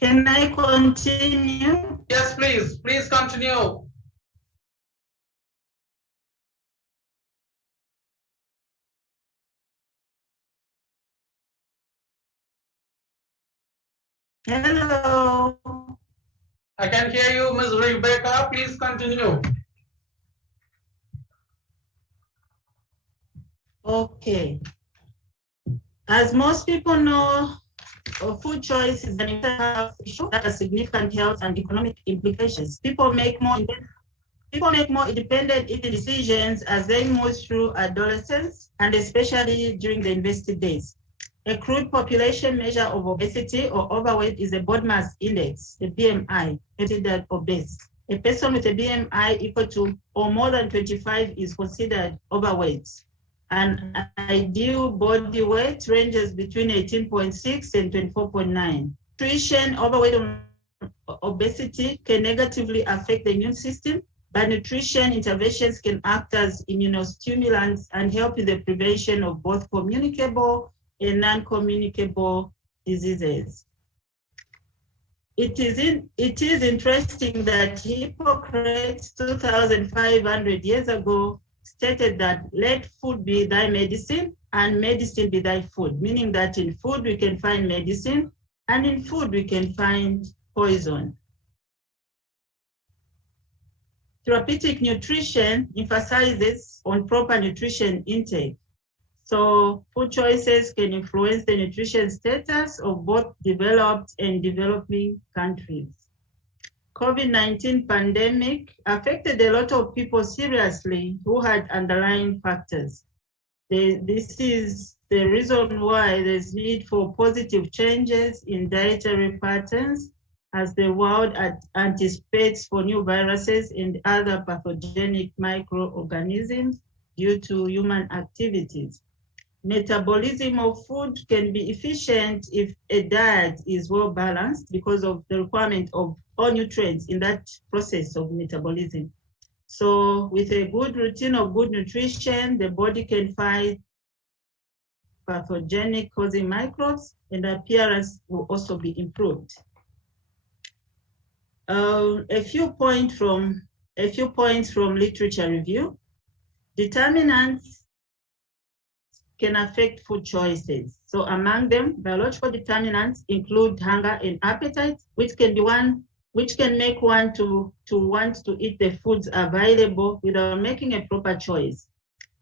Can I continue? Yes, please. Please continue. Hello. I can hear you, Ms. Rebecca. Please continue. Okay. As most people know, food choice is an important issue that has significant health and economic implications. People make more independent eating decisions as they move through adolescence and especially during the university days. A crude population measure of obesity or overweight is a body mass index, the BMI, considered obese. A person with a BMI equal to or more than 25 is considered overweight. An ideal body weight ranges between 18.6 and 24.9. Nutrition, overweight, and obesity can negatively affect the immune system, but nutrition interventions can act as immunostimulants and help in the prevention of both communicable and non-communicable diseases. It is interesting that Hippocrates 2,500 years ago stated that let food be thy medicine and medicine be thy food, meaning that in food we can find medicine and in food we can find poison. Therapeutic nutrition emphasizes on proper nutrition intake. So food choices can influence the nutrition status of both developed and developing countries. COVID-19 pandemic affected a lot of people seriously who had underlying factors. This is the reason why there's need for positive changes in dietary patterns as the world anticipates for new viruses and other pathogenic microorganisms due to human activities. Metabolism of food can be efficient if a diet is well balanced because of the requirement of all nutrients in that process of metabolism. So with a good routine of good nutrition, the body can fight pathogenic causing microbes and appearance will also be improved. A few points from literature review. Determinants can affect food choices. So among them, biological determinants include hunger and appetite, which can make one to want to eat the foods available without making a proper choice.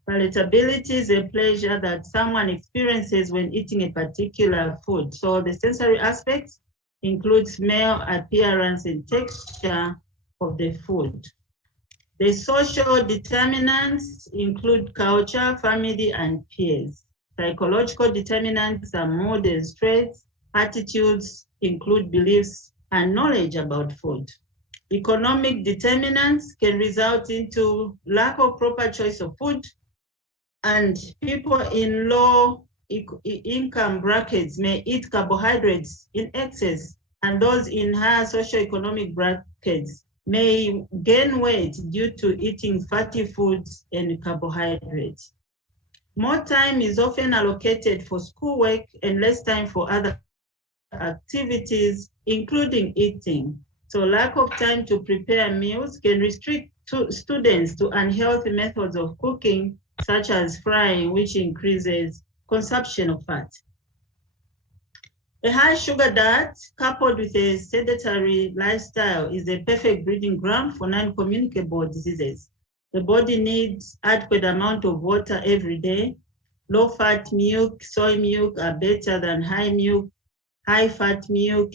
Palatability is a pleasure that someone experiences when eating a particular food. So the sensory aspects include smell, appearance, and texture of the food. The social determinants include culture, family, and peers. Psychological determinants are mood and stress. Attitudes include beliefs and knowledge about food. Economic determinants can result into lack of proper choice of food, and people in low income brackets may eat carbohydrates in excess, and those in higher socioeconomic brackets may gain weight due to eating fatty foods and carbohydrates. More time is often allocated for schoolwork and less time for other activities, including eating. So lack of time to prepare meals can restrict students to unhealthy methods of cooking, such as frying, which increases consumption of fat. A high sugar diet coupled with a sedentary lifestyle is a perfect breeding ground for non-communicable diseases. The body needs adequate amount of water every day. Low-fat milk, soy milk are better than high milk, high-fat milk,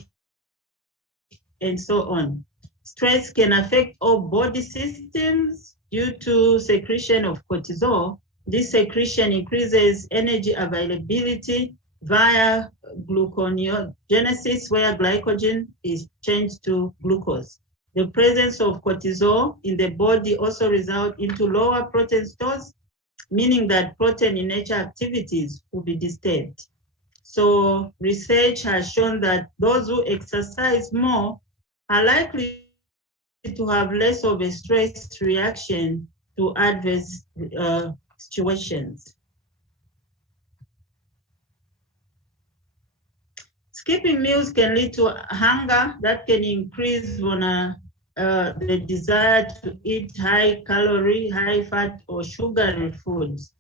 and so on. Stress can affect all body systems due to secretion of cortisol. This secretion increases energy availability via gluconeogenesis, where glycogen is changed to glucose. The presence of cortisol in the body also results into lower protein stores, meaning that protein in nature activities will be disturbed. So research has shown that those who exercise more are likely to have less of a stress reaction to adverse situations. Skipping meals can lead to hunger that can increase on the desire to eat high calorie, high fat, or sugary foods.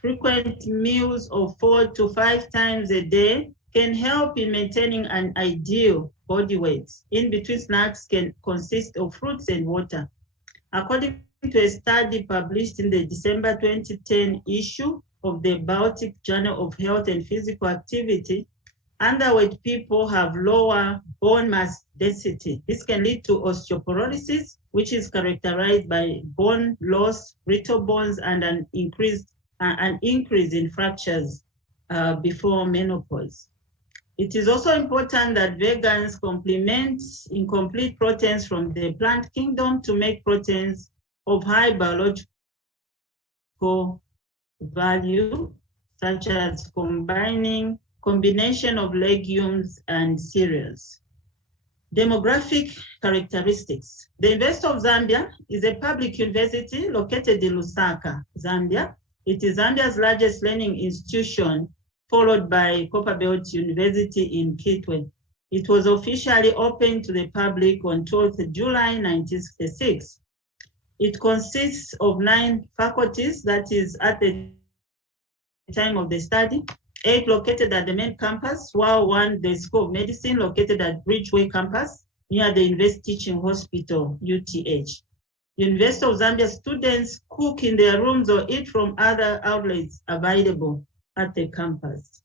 Frequent meals of 4 to 5 times a day can help in maintaining an ideal body weight. In between snacks can consist of fruits and water. According to a study published in the December 2010 issue of the Baltic Journal of Health and Physical Activity, underweight people have lower bone mass density. This can lead to osteoporosis, which is characterized by bone loss, brittle bones, and an increase in fractures before menopause. It is also important that vegans complement incomplete proteins from the plant kingdom to make proteins of high biological value, such as combination of legumes and cereals. Demographic characteristics. The University of Zambia is a public university located in Lusaka, Zambia. It is Zambia's largest learning institution, followed by Copperbelt University in Kitwe. It was officially opened to the public on 12th July 1966. It consists of 9 faculties, that is at the time of the study, 8 located at the main campus, while 1, the School of Medicine, located at Bridgeway campus near the University Teaching Hospital, UTH. University of Zambia students cook in their rooms or eat from other outlets available at the campus.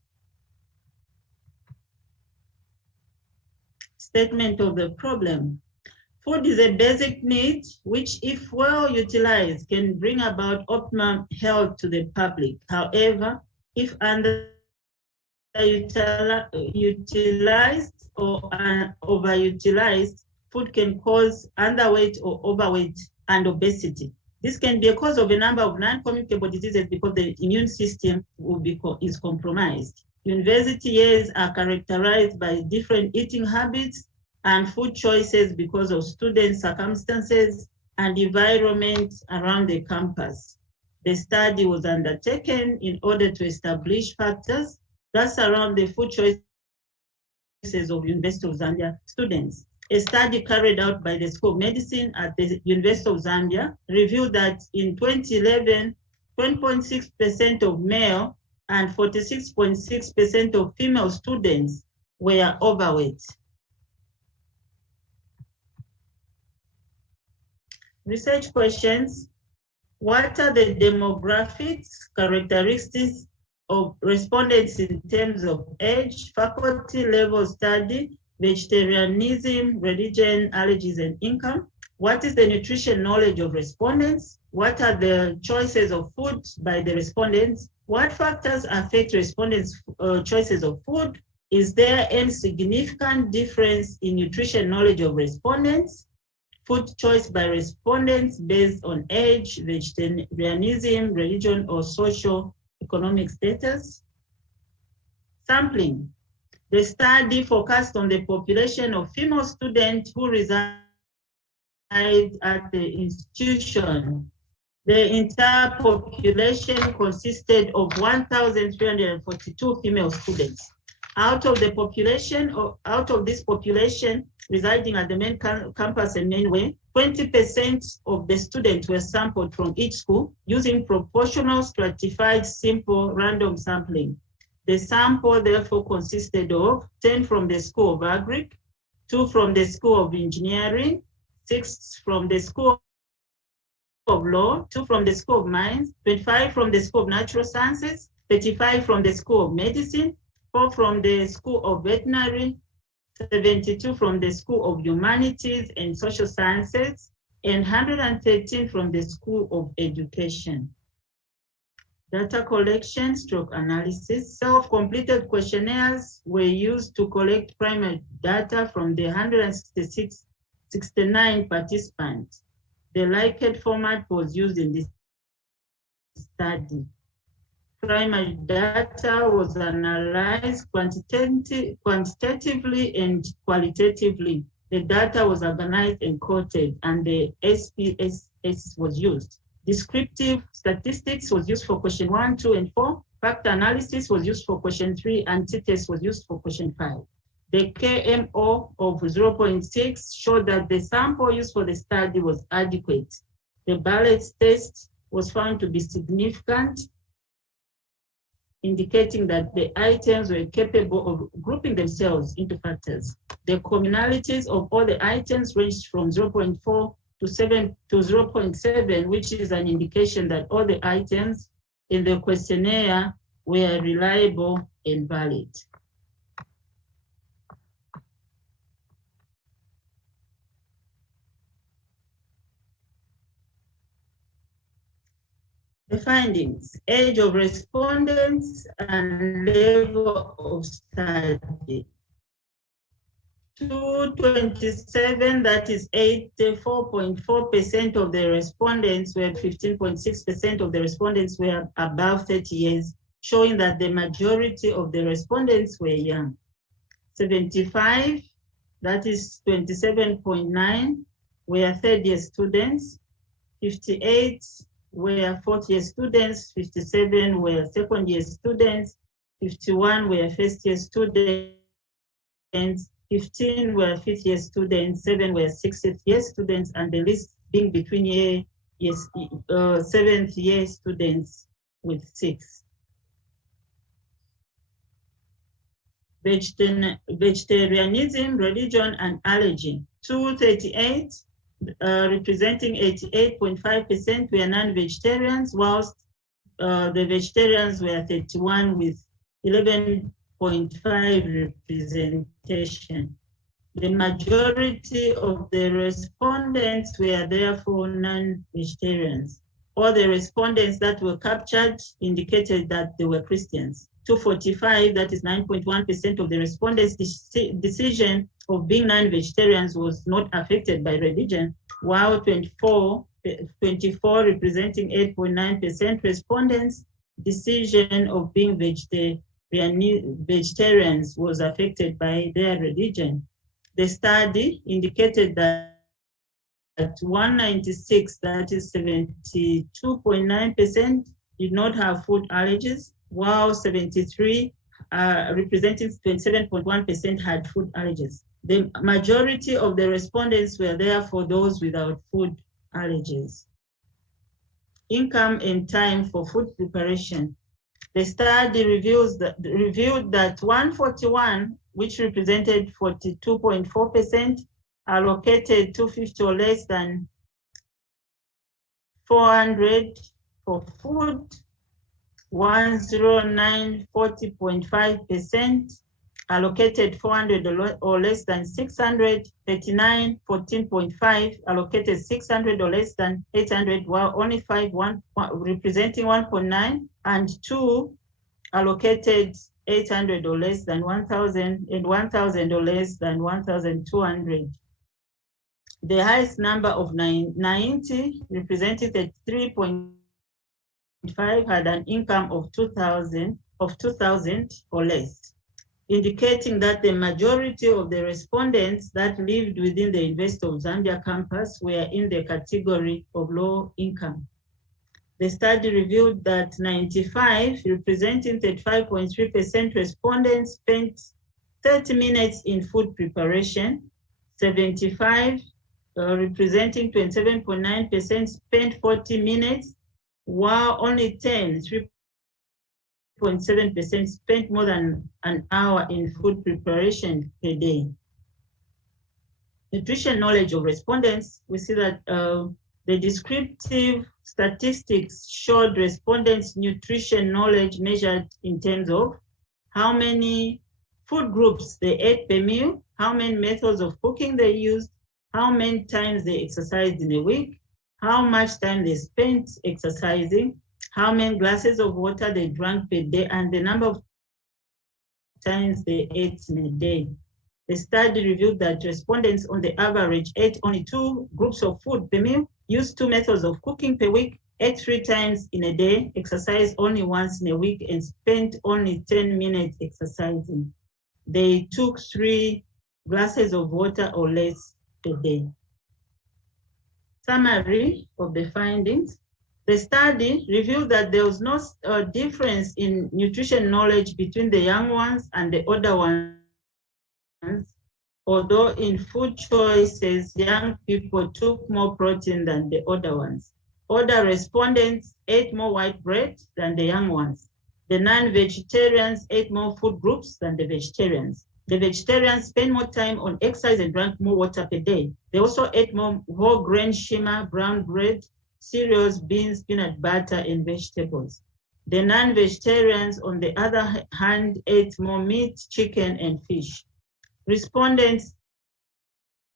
Statement of the problem. Food is a basic need, which if well utilized can bring about optimum health to the public. However, if underutilized or overutilized, food can cause underweight or overweight and obesity. This can be a cause of a number of non-communicable diseases because the immune system is compromised. University years are characterized by different eating habits and food choices because of student circumstances and environment around the campus. The study was undertaken in order to establish factors that surround the food choices of University of Zambia students. A study carried out by the School of Medicine at the University of Zambia revealed that in 2011, 20.6% of male and 46.6% of female students were overweight. Research questions. What are the demographics, characteristics of respondents in terms of age, faculty level study, vegetarianism, religion, allergies, and income? What is the nutrition knowledge of respondents? What are the choices of food by the respondents? What factors affect respondents' choices of food? Is there any significant difference in nutrition knowledge of respondents? Food choice by respondents based on age, vegetarianism, religion, or social economic status? Sampling. The study focused on the population of female students who reside at the institution. The entire population consisted of 1,342 female students. Out of the population, or out of this population residing at the main campus and mainway, 20% of the students were sampled from each school using proportional, stratified, simple, random sampling. The sample therefore consisted of 10 from the School of Agric, 2 from the School of Engineering, 6 from the School of Law, 2 from the School of Mines, 25 from the School of Natural Sciences, 35 from the School of Medicine, 4 from the School of Veterinary, 72 from the School of Humanities and Social Sciences, and 113 from the School of Education. Data collection stroke analysis. Self-completed questionnaires were used to collect primary data from the 169 participants. The Likert format was used in this study. Primary data was analyzed quantitatively and qualitatively. The data was organized and coded, and the SPSS was used. Descriptive statistics was used for question 1, 2, and 4. Factor analysis was used for question 3, and t-test was used for question 5. The KMO of 0.6 showed that the sample used for the study was adequate. The ballot test was found to be significant, indicating that the items were capable of grouping themselves into factors. The commonalities of all the items ranged from 0.4 to 0.7, which is an indication that all the items in the questionnaire were reliable and valid. The findings: age of respondents and level of study. 227, that is 84.4% of the respondents, were 15.6% of the respondents were above 30 years, showing that the majority of the respondents were young. 75, that is 27.9, were third-year students. 58 were fourth-year students. 57 were second-year students. 51 were first-year students. 15 were fifth-year students, 7 were sixth-year students, and the list being between seventh-year students with 6. Vegetarianism, religion, and allergy. 238, representing 88.5%, were non-vegetarians, whilst the vegetarians were 31 with 11.5 representation. The majority of the respondents were therefore non-vegetarians. All the respondents that were captured indicated that they were Christians. 245, that is 9.1% of the respondents' decision of being non-vegetarians was not affected by religion, while 24 representing 8.9% respondents' decision of being vegetarians was affected by their religion. The study indicated that 196, that is 72.9%, did not have food allergies, while 73, representing 27.1%, had food allergies. The majority of the respondents were therefore those without food allergies. Income and time for food preparation. The study revealed that 141, which represented 42.4%, allocated 250 or less than 400 for food. 109, 40.5%, allocated 400 or less than 600. 39, 14.5, allocated 600 or less than 800, while only 5, representing 1.9, and 2 allocated 800 or less than 1,000, and 1,000 or less than 1,200. The highest number of 90, represented 3.5, had an income of 2,000 or less, indicating that the majority of the respondents that lived within the University of Zambia campus were in the category of low income. The study revealed that 95, representing 35.3% respondents, spent 30 minutes in food preparation. 75, representing 27.9%, spent 40 minutes, while only 10, 3.7%, spent more than an hour in food preparation per day. Nutrition knowledge of respondents, we see that the descriptive statistics showed respondents' nutrition knowledge measured in terms of how many food groups they ate per meal, how many methods of cooking they used, how many times they exercised in a week, how much time they spent exercising, how many glasses of water they drank per day, and the number of times they ate in a day. The study revealed that respondents on the average ate only 2 groups of food per meal, used 2 methods of cooking per week, ate 3 times in a day, exercised only once in a week, and spent only 10 minutes exercising. They took 3 glasses of water or less per day. Summary of the findings. The study revealed that there was no difference in nutrition knowledge between the young ones and the older ones, although in food choices, young people took more protein than the older ones. Older respondents ate more white bread than the young ones. The non-vegetarians ate more food groups than the vegetarians. The vegetarians spent more time on exercise and drank more water per day. They also ate more whole grain shima, brown bread, cereals, beans, peanut butter, and vegetables. The non-vegetarians, on the other hand, ate more meat, chicken, and fish. Respondents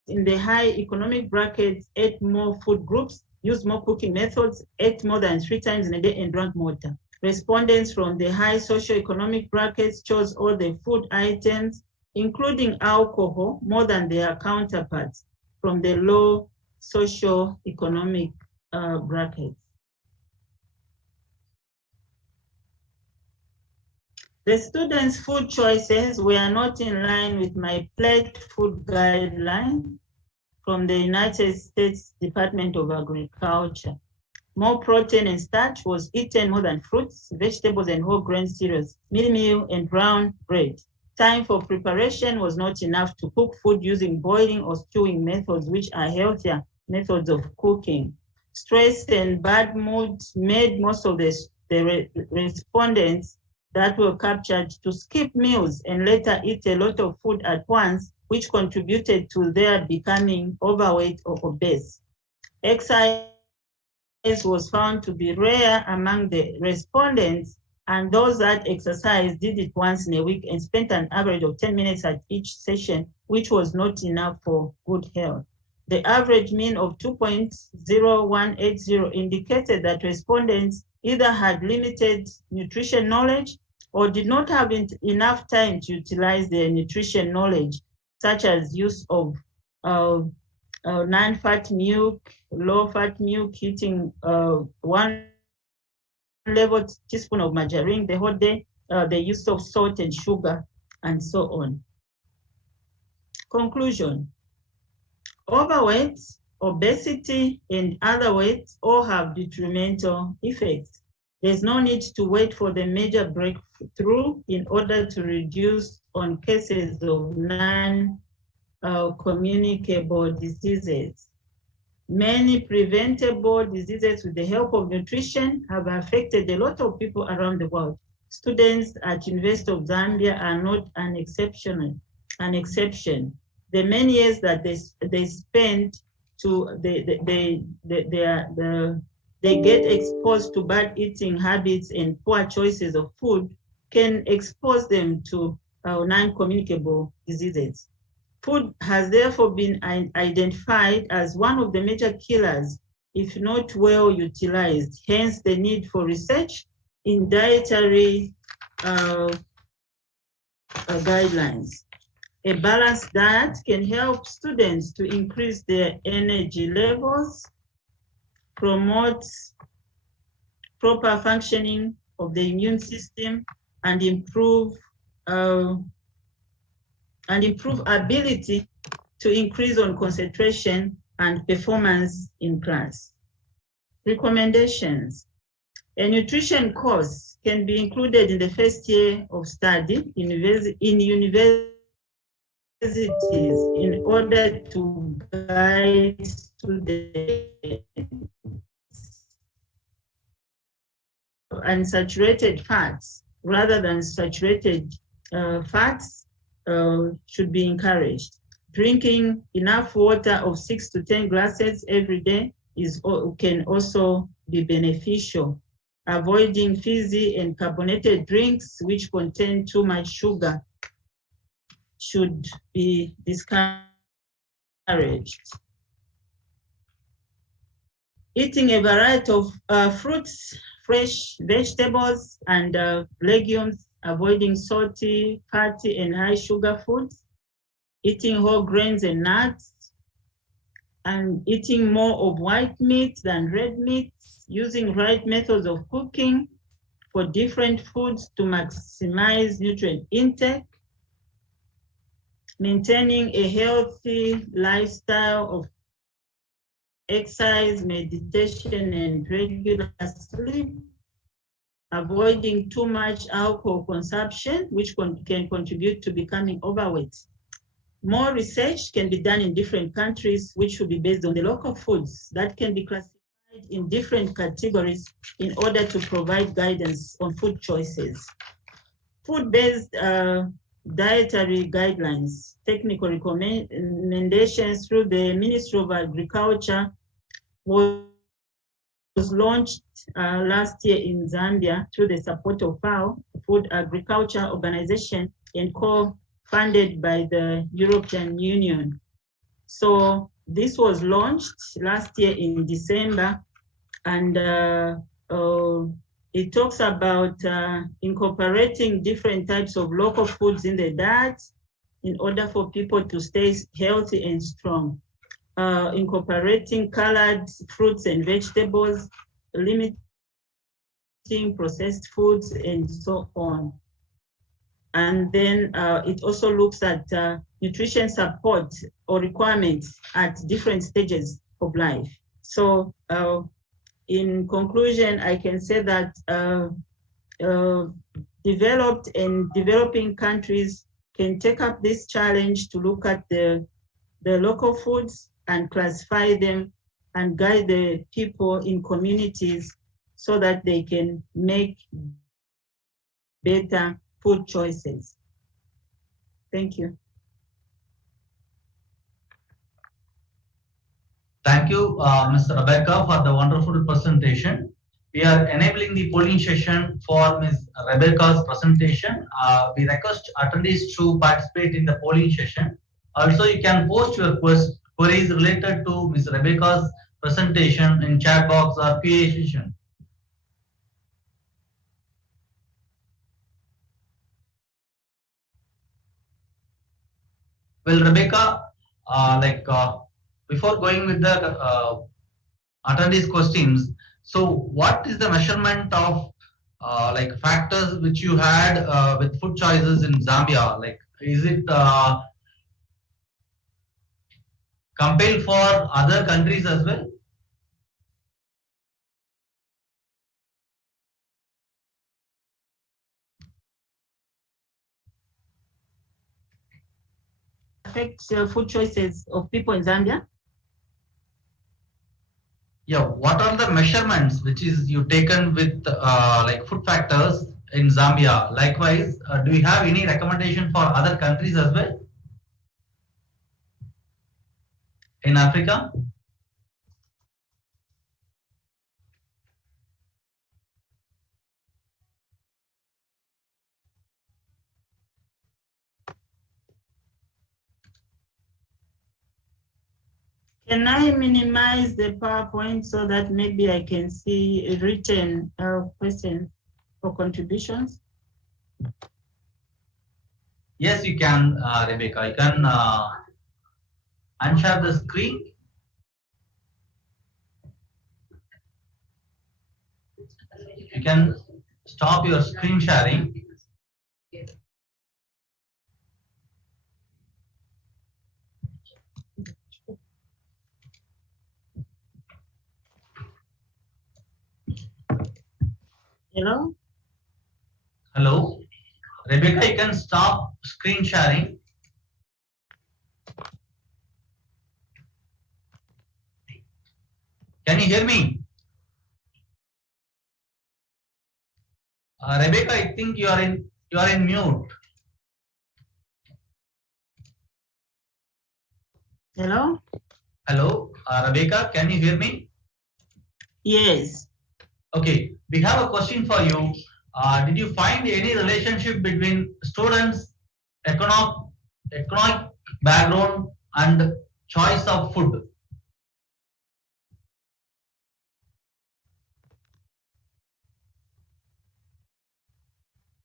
in the high economic brackets ate more food groups, used more cooking methods, ate more than 3 times in a day, and drank more water. Respondents from the high socioeconomic brackets chose all the food items, including alcohol, more than their counterparts from the low socioeconomic brackets. The students' food choices were not in line with my plate food guideline from the United States Department of Agriculture. More protein and starch was eaten more than fruits, vegetables, and whole grain cereals, meal and brown bread. Time for preparation was not enough to cook food using boiling or stewing methods, which are healthier methods of cooking. Stress and bad mood made most of the respondents that were captured to skip meals and later eat a lot of food at once, which contributed to their becoming overweight or obese. Exercise was found to be rare among the respondents, and those that exercised did it once in a week and spent an average of 10 minutes at each session, which was not enough for good health. The average mean of 2.0180 indicated that respondents either had limited nutrition knowledge or did not have enough time to utilize their nutrition knowledge, such as use of non-fat milk, low-fat milk, eating 1 level teaspoon of margarine the whole day, the use of salt and sugar, and so on. Conclusion. Overweight, obesity, and other weights all have detrimental effects. There's no need to wait for the major breakthrough in order to reduce on cases of non-communicable diseases. Many preventable diseases with the help of nutrition have affected a lot of people around the world. Students at University of Zambia are not an exception. The many years that they spend they get exposed to bad eating habits and poor choices of food can expose them to non-communicable diseases. Food has therefore been identified as one of the major killers if not well utilized, hence the need for research in dietary guidelines. A balanced diet can help students to increase their energy levels, promote proper functioning of the immune system, and improve ability to increase on concentration and performance in class. Recommendations. A nutrition course can be included in the first year of study in universities in order to guide students. Unsaturated fats rather than saturated fats should be encouraged. Drinking enough water of 6 to 10 glasses every day can also be beneficial. Avoiding fizzy and carbonated drinks which contain too much sugar should be discouraged. Eating a variety of fruits, fresh vegetables, and legumes, avoiding salty, fatty, and high sugar foods, eating whole grains and nuts, and eating more of white meat than red meat, using right methods of cooking for different foods to maximize nutrient intake, maintaining a healthy lifestyle of exercise, meditation, and regular sleep, avoiding too much alcohol consumption, which can contribute to becoming overweight. More research can be done in different countries, which should be based on the local foods that can be classified in different categories in order to provide guidance on food choices. Food-based dietary guidelines, technical recommendations through the Ministry of Agriculture was launched last year in Zambia through the support of FAO, Food Agriculture Organization, and co-funded by the European Union. So this was launched last year in December, and it talks about incorporating different types of local foods in the diet in order for people to stay healthy and strong. Incorporating colored fruits and vegetables, limiting processed foods, and so on. And then it also looks at nutrition support or requirements at different stages of life. So in conclusion, I can say that developed and developing countries can take up this challenge to look at the local foods and classify them and guide the people in communities so that they can make better food choices. Thank you. Thank you, Ms. Rebecca, for the wonderful presentation. We are enabling the polling session for Ms. Rebecca's presentation. We request attendees to participate in the polling session. Also, you can post your queries related to Ms. Rebecca's presentation in chat box or QA session. Well, Rebecca, before going with the attendees' questions, so what is the measurement of factors which you had with food choices in Zambia? Like, is it compiled for other countries as well? Affects food choices of people in Zambia? Yeah, what are the measurements which is you taken with food factors in Zambia? Likewise, do you have any recommendation for other countries as well in Africa? Can I minimize the PowerPoint so that maybe I can see written questions or contributions? Yes, you can, Rebecca. You can unshare the screen. You can stop your screen sharing. Hello? Hello? Rebecca, you can stop screen sharing. Can you hear me? Rebecca, I think you are in mute. Hello? Hello, Rebecca, can you hear me? Yes. Okay, we have a question for you. Did you find any relationship between students' economic background and choice of food?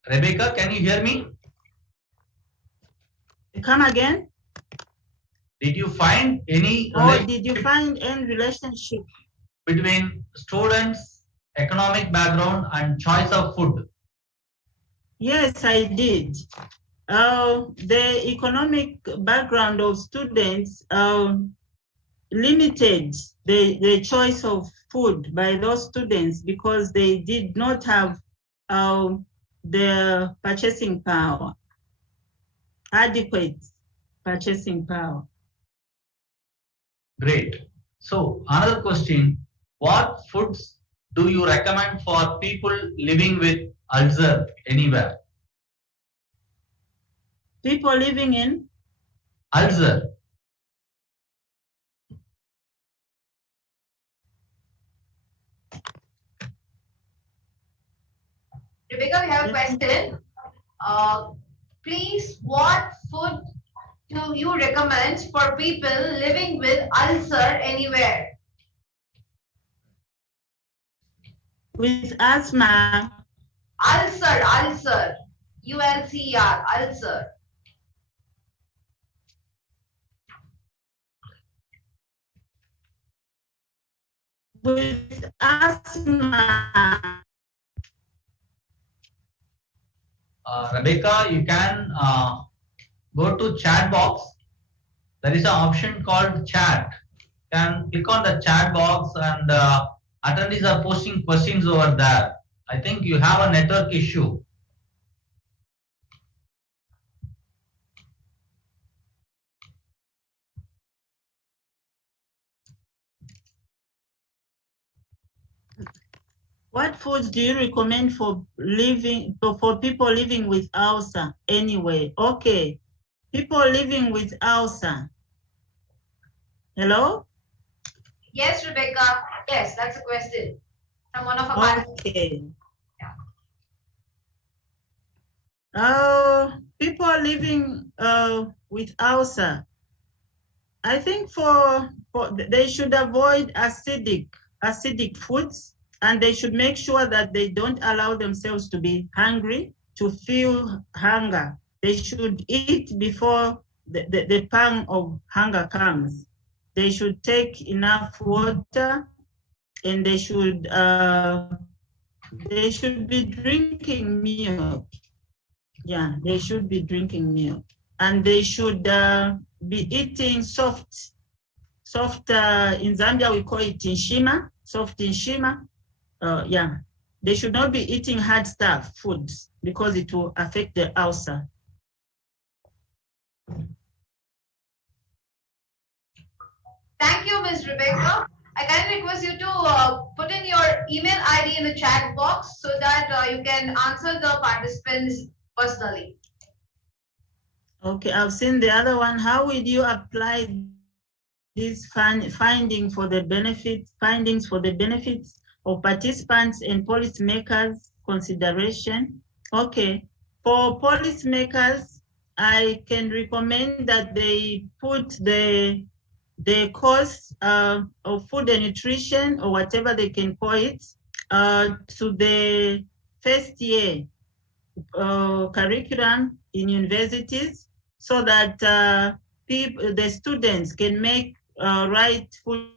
Rebecca, can you hear me? Come again? Did you find any relationship between students' economic background and choice of food? Yes, I did. The economic background of students limited the choice of food by those students because they did not have the purchasing power, adequate purchasing power. Great. So another question, what foods do you recommend for people living with ulcer anywhere? People living in? Ulcer. Rebecca, we have a question. Please, what food do you recommend for people living with ulcer anywhere? With asthma. Ulcer, ulcer. ULCR, ulcer. With asthma. Rebecca, you can go to chat box. There is an option called chat. You can click on the chat box and attendees are posting questions over there. I think you have a network issue. What foods do you recommend for people living with ulcer anyway? Okay, people living with ulcer. Hello? Yes, Rebecca. Yes, that's a question from one of our participants. Okay. People living with ulcer. I think for they should avoid acidic foods. And they should make sure that they don't allow themselves to be hungry, to feel hunger. They should eat before the pang of hunger comes. They should take enough water, and they should be drinking milk. Yeah, they should be drinking milk. And they should be eating soft. In Zambia, we call it inshima, soft inshima. Yeah, they should not be eating hard stuff, foods, because it will affect the ulcer. Thank you, Ms. Rebecca. I kindly request you to put in your email ID in the chat box so that you can answer the participants personally. Okay, I've seen the other one. How would you apply these findings for the benefits of participants and policymakers' consideration? Okay, for policymakers, I can recommend that they put the course of food and nutrition, or whatever they can call it, to the first year curriculum in universities, so that the students can make right food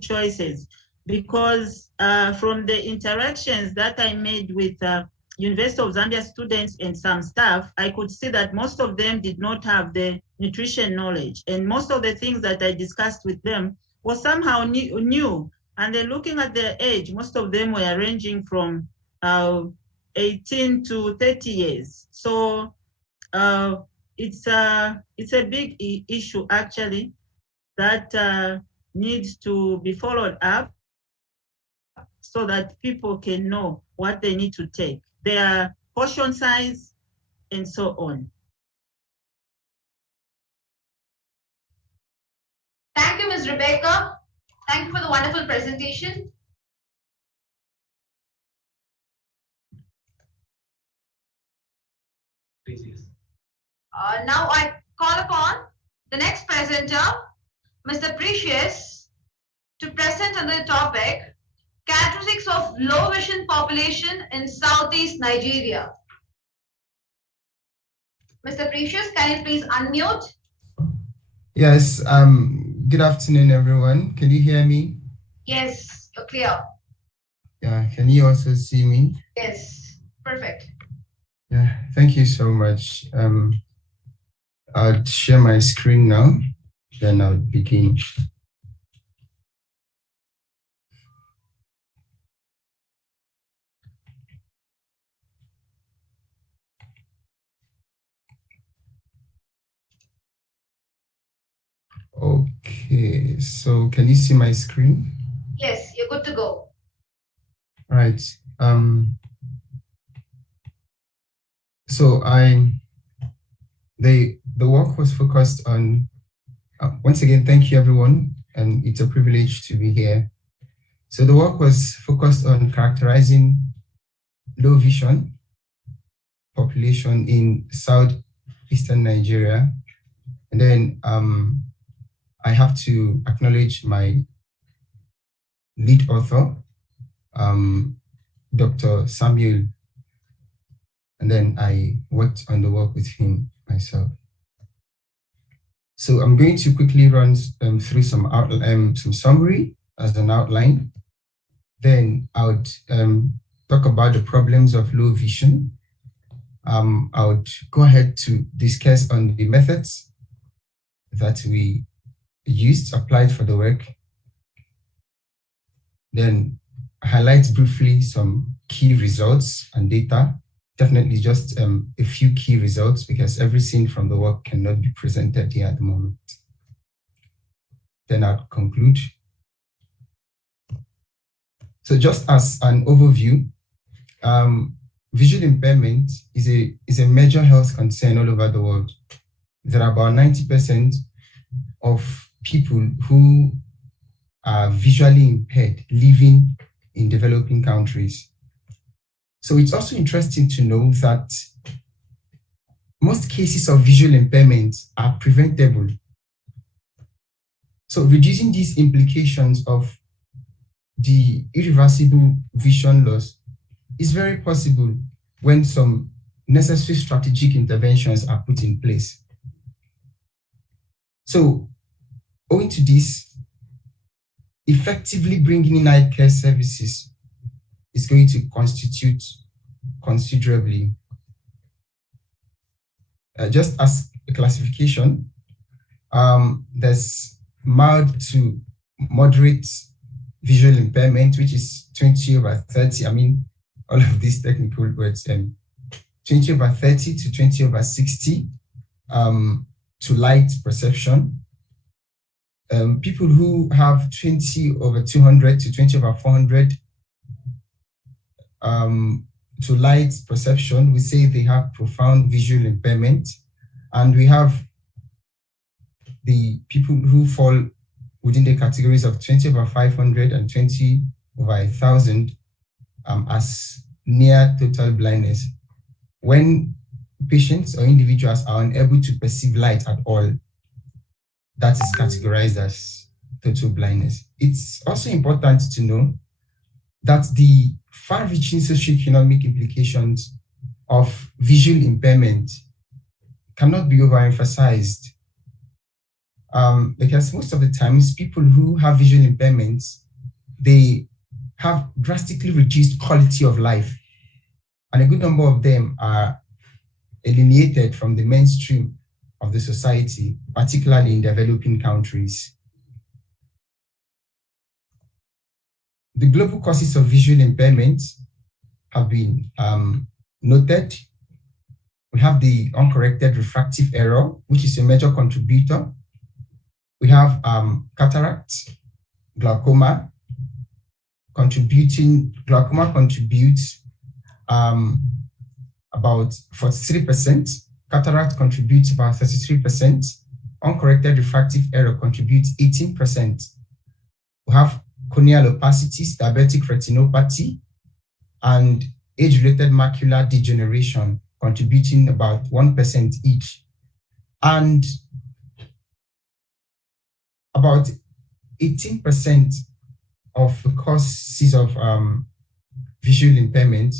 choices. Because from the interactions that I made with University of Zambia students and some staff, I could see that most of them did not have the nutrition knowledge. And most of the things that I discussed with them was somehow new. And then looking at their age, most of them were ranging from 18 to 30 years. So it's a big issue actually that needs to be followed up so that people can know what they need to take, their portion size, and so on. Thank you, Ms. Rebecca. Thank you for the wonderful presentation. Now I call upon the next presenter, Mr. Precious, to present on the topic, characteristics of low vision population in Southeast Nigeria. Mr. Precious, can you please unmute? Yes, good afternoon, everyone. Can you hear me? Yes, you're clear. Yeah, can you also see me? Yes, perfect. Yeah, thank you so much. I'll share my screen now, then I'll begin. Okay, so can you see my screen? Yes, you're good to go. Right. So the work was focused on, once again, thank you everyone, and it's a privilege to be here. So the work was focused on characterizing low vision population in southeastern Nigeria. And then I have to acknowledge my lead author, Dr. Samuel, and then I worked on the work with him myself. So I'm going to quickly run through some summary as an outline. Then I would talk about the problems of low vision. I would go ahead to discuss on the methods that we used, applied for the work. Then highlight briefly some key results and data. Definitely just a few key results because everything from the work cannot be presented here at the moment. Then I'll conclude. So just as an overview, visual impairment is a major health concern all over the world. There are about 90% of people who are visually impaired living in developing countries. So it's also interesting to know that most cases of visual impairment are preventable. So reducing these implications of the irreversible vision loss is very possible when some necessary strategic interventions are put in place. So owing to this, effectively bringing in eye care services is going to constitute considerably. Just as a classification, there's mild to moderate visual impairment, which is 20/30. I mean, all of these technical words, 20/30 to 20/60 to light perception. People who have 20/200 to 20/400 to light perception, we say they have profound visual impairment. And we have the people who fall within the categories of 20/500 and 20/1000 as near total blindness. When patients or individuals are unable to perceive light at all, that is categorized as total blindness. It's also important to know that the far-reaching socioeconomic implications of visual impairment cannot be overemphasized. Because most of the times, people who have visual impairments, they have drastically reduced quality of life. And a good number of them are alienated from the mainstream of the society, particularly in developing countries. The global causes of visual impairment have been noted. We have the uncorrected refractive error, which is a major contributor. We have cataract, glaucoma contributes about 43%, cataract contributes about 33%, uncorrected refractive error contributes 18%. We have corneal opacities, diabetic retinopathy, and age-related macular degeneration contributing about 1% each. And about 18% of the causes of visual impairment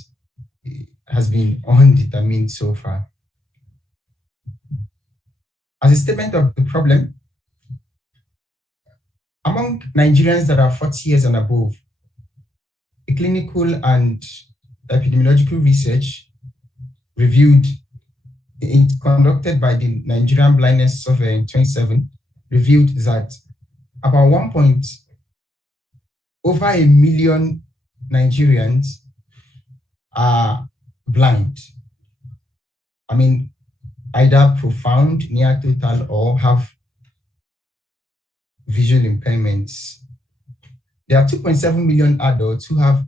has been undetermined so far. As a statement of the problem, among Nigerians that are 40 years and above, a clinical and epidemiological research conducted by the Nigerian Blindness Survey in 2007 revealed that about over 1 million Nigerians are blind. I mean, either profound, near total, or have visual impairments. There are 2.7 million adults who have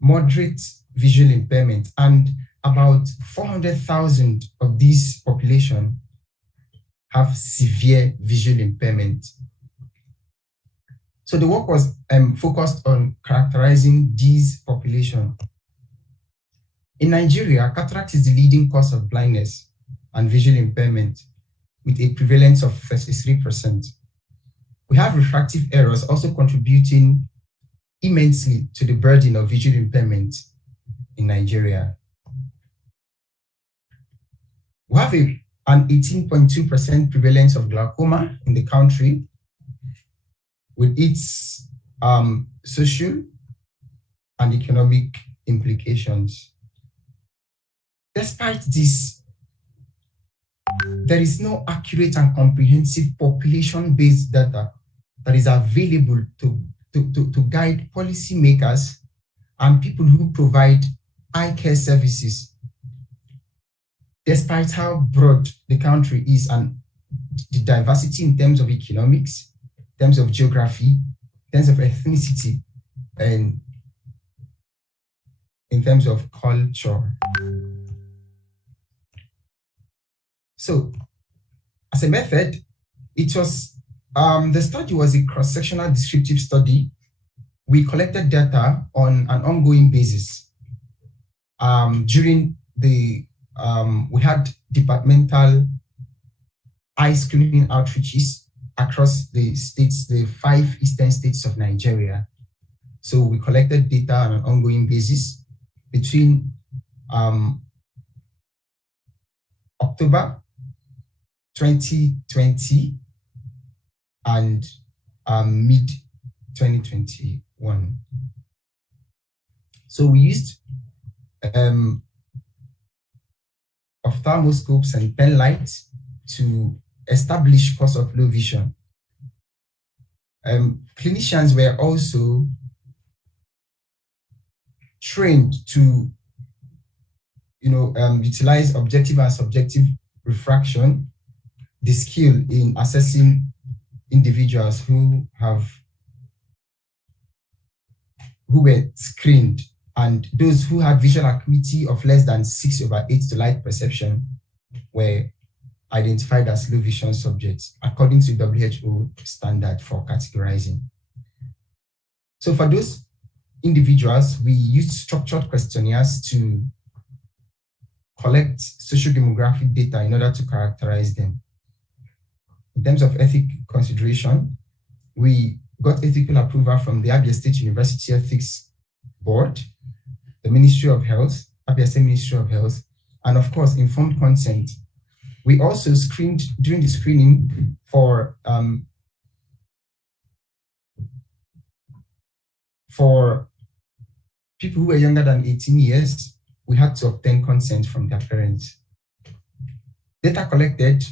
moderate visual impairment, and about 400,000 of this population have severe visual impairment. So the work was focused on characterizing these population. In Nigeria, cataract is the leading cause of blindness and visual impairment with a prevalence of 33%. We have refractive errors also contributing immensely to the burden of visual impairment in Nigeria. We have an 18.2% prevalence of glaucoma in the country, with its social and economic implications. Despite this, there is no accurate and comprehensive population-based data that is available to guide policymakers and people who provide eye care services. Despite how broad the country is and the diversity in terms of economics, in terms of geography, in terms of ethnicity, and in terms of culture. So, as a method, it was the study was a cross-sectional descriptive study. We collected data on an ongoing basis. During the we had departmental eye screening outreaches across the states, the 5 eastern states of Nigeria. So we collected data on an ongoing basis between October 2020 and mid 2021. So we used ophthalmoscopes and pen lights to establish cause of low vision. Clinicians were also trained to utilize objective and subjective refraction, the skill in assessing individuals who were screened, and those who had visual acuity of less than 6/8 to light perception were identified as low vision subjects according to WHO standard for categorizing. So for those individuals, we used structured questionnaires to collect social demographic data in order to characterize them. In terms of ethical consideration, we got ethical approval from the Abia State University Ethics Board, the Ministry of Health, Abia State Ministry of Health, and of course, informed consent. We also screened, during the screening, for people who were younger than 18 years, we had to obtain consent from their parents. Data collected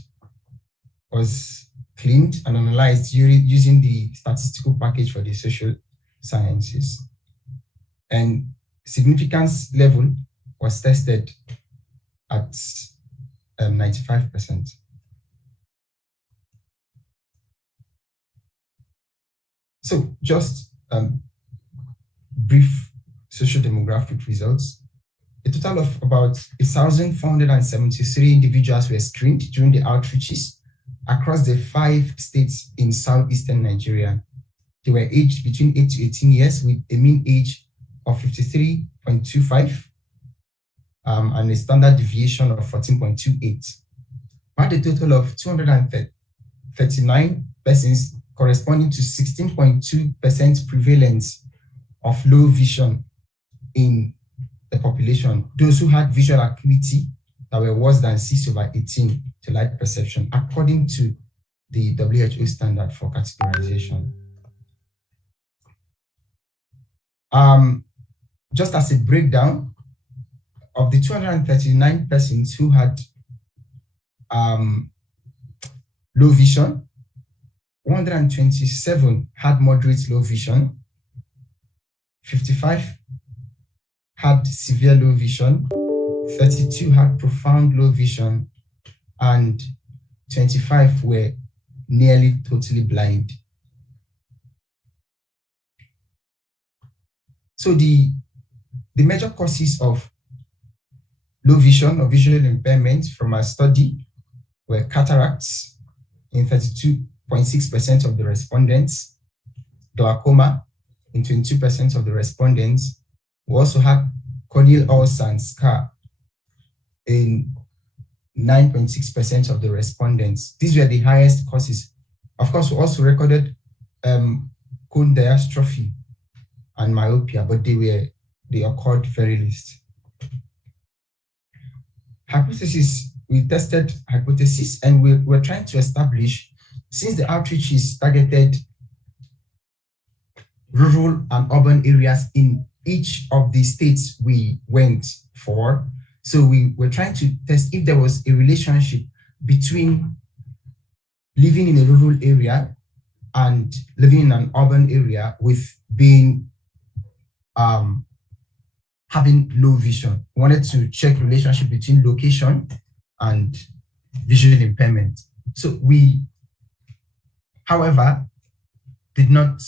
was cleaned and analyzed using the statistical package for the social sciences. And significance level was tested at 95%. So just brief socio-demographic results. A total of about 1,473 individuals were screened during the outreaches across the 5 states in southeastern Nigeria. They were aged between 8 to 18 years with a mean age of 53.25 and a standard deviation of 14.28. We had a total of 239 persons corresponding to 16.2% prevalence of low vision in the population, those who had visual acuity that were worse than 6/18 to light perception, according to the WHO standard for categorization. Just as a breakdown, of the 239 persons who had low vision, 127 had moderate low vision, 55 had severe low vision, 32 had profound low vision, and 25 were nearly totally blind. So the major causes of low vision or visual impairment from our study were cataracts in 32.6% of the respondents, glaucoma in 22% of the respondents. We also had corneal ulcer and scar in 9.6% of the respondents. These were the highest causes. Of course, we also recorded cone dystrophy and myopia, but they occurred very least. Hypothesis, we tested hypothesis, and we're trying to establish, since the outreach is targeted rural and urban areas in each of the states we went for, so we were trying to test if there was a relationship between living in a rural area and living in an urban area with being having low vision. We wanted to check the relationship between location and visual impairment. So we, however, did not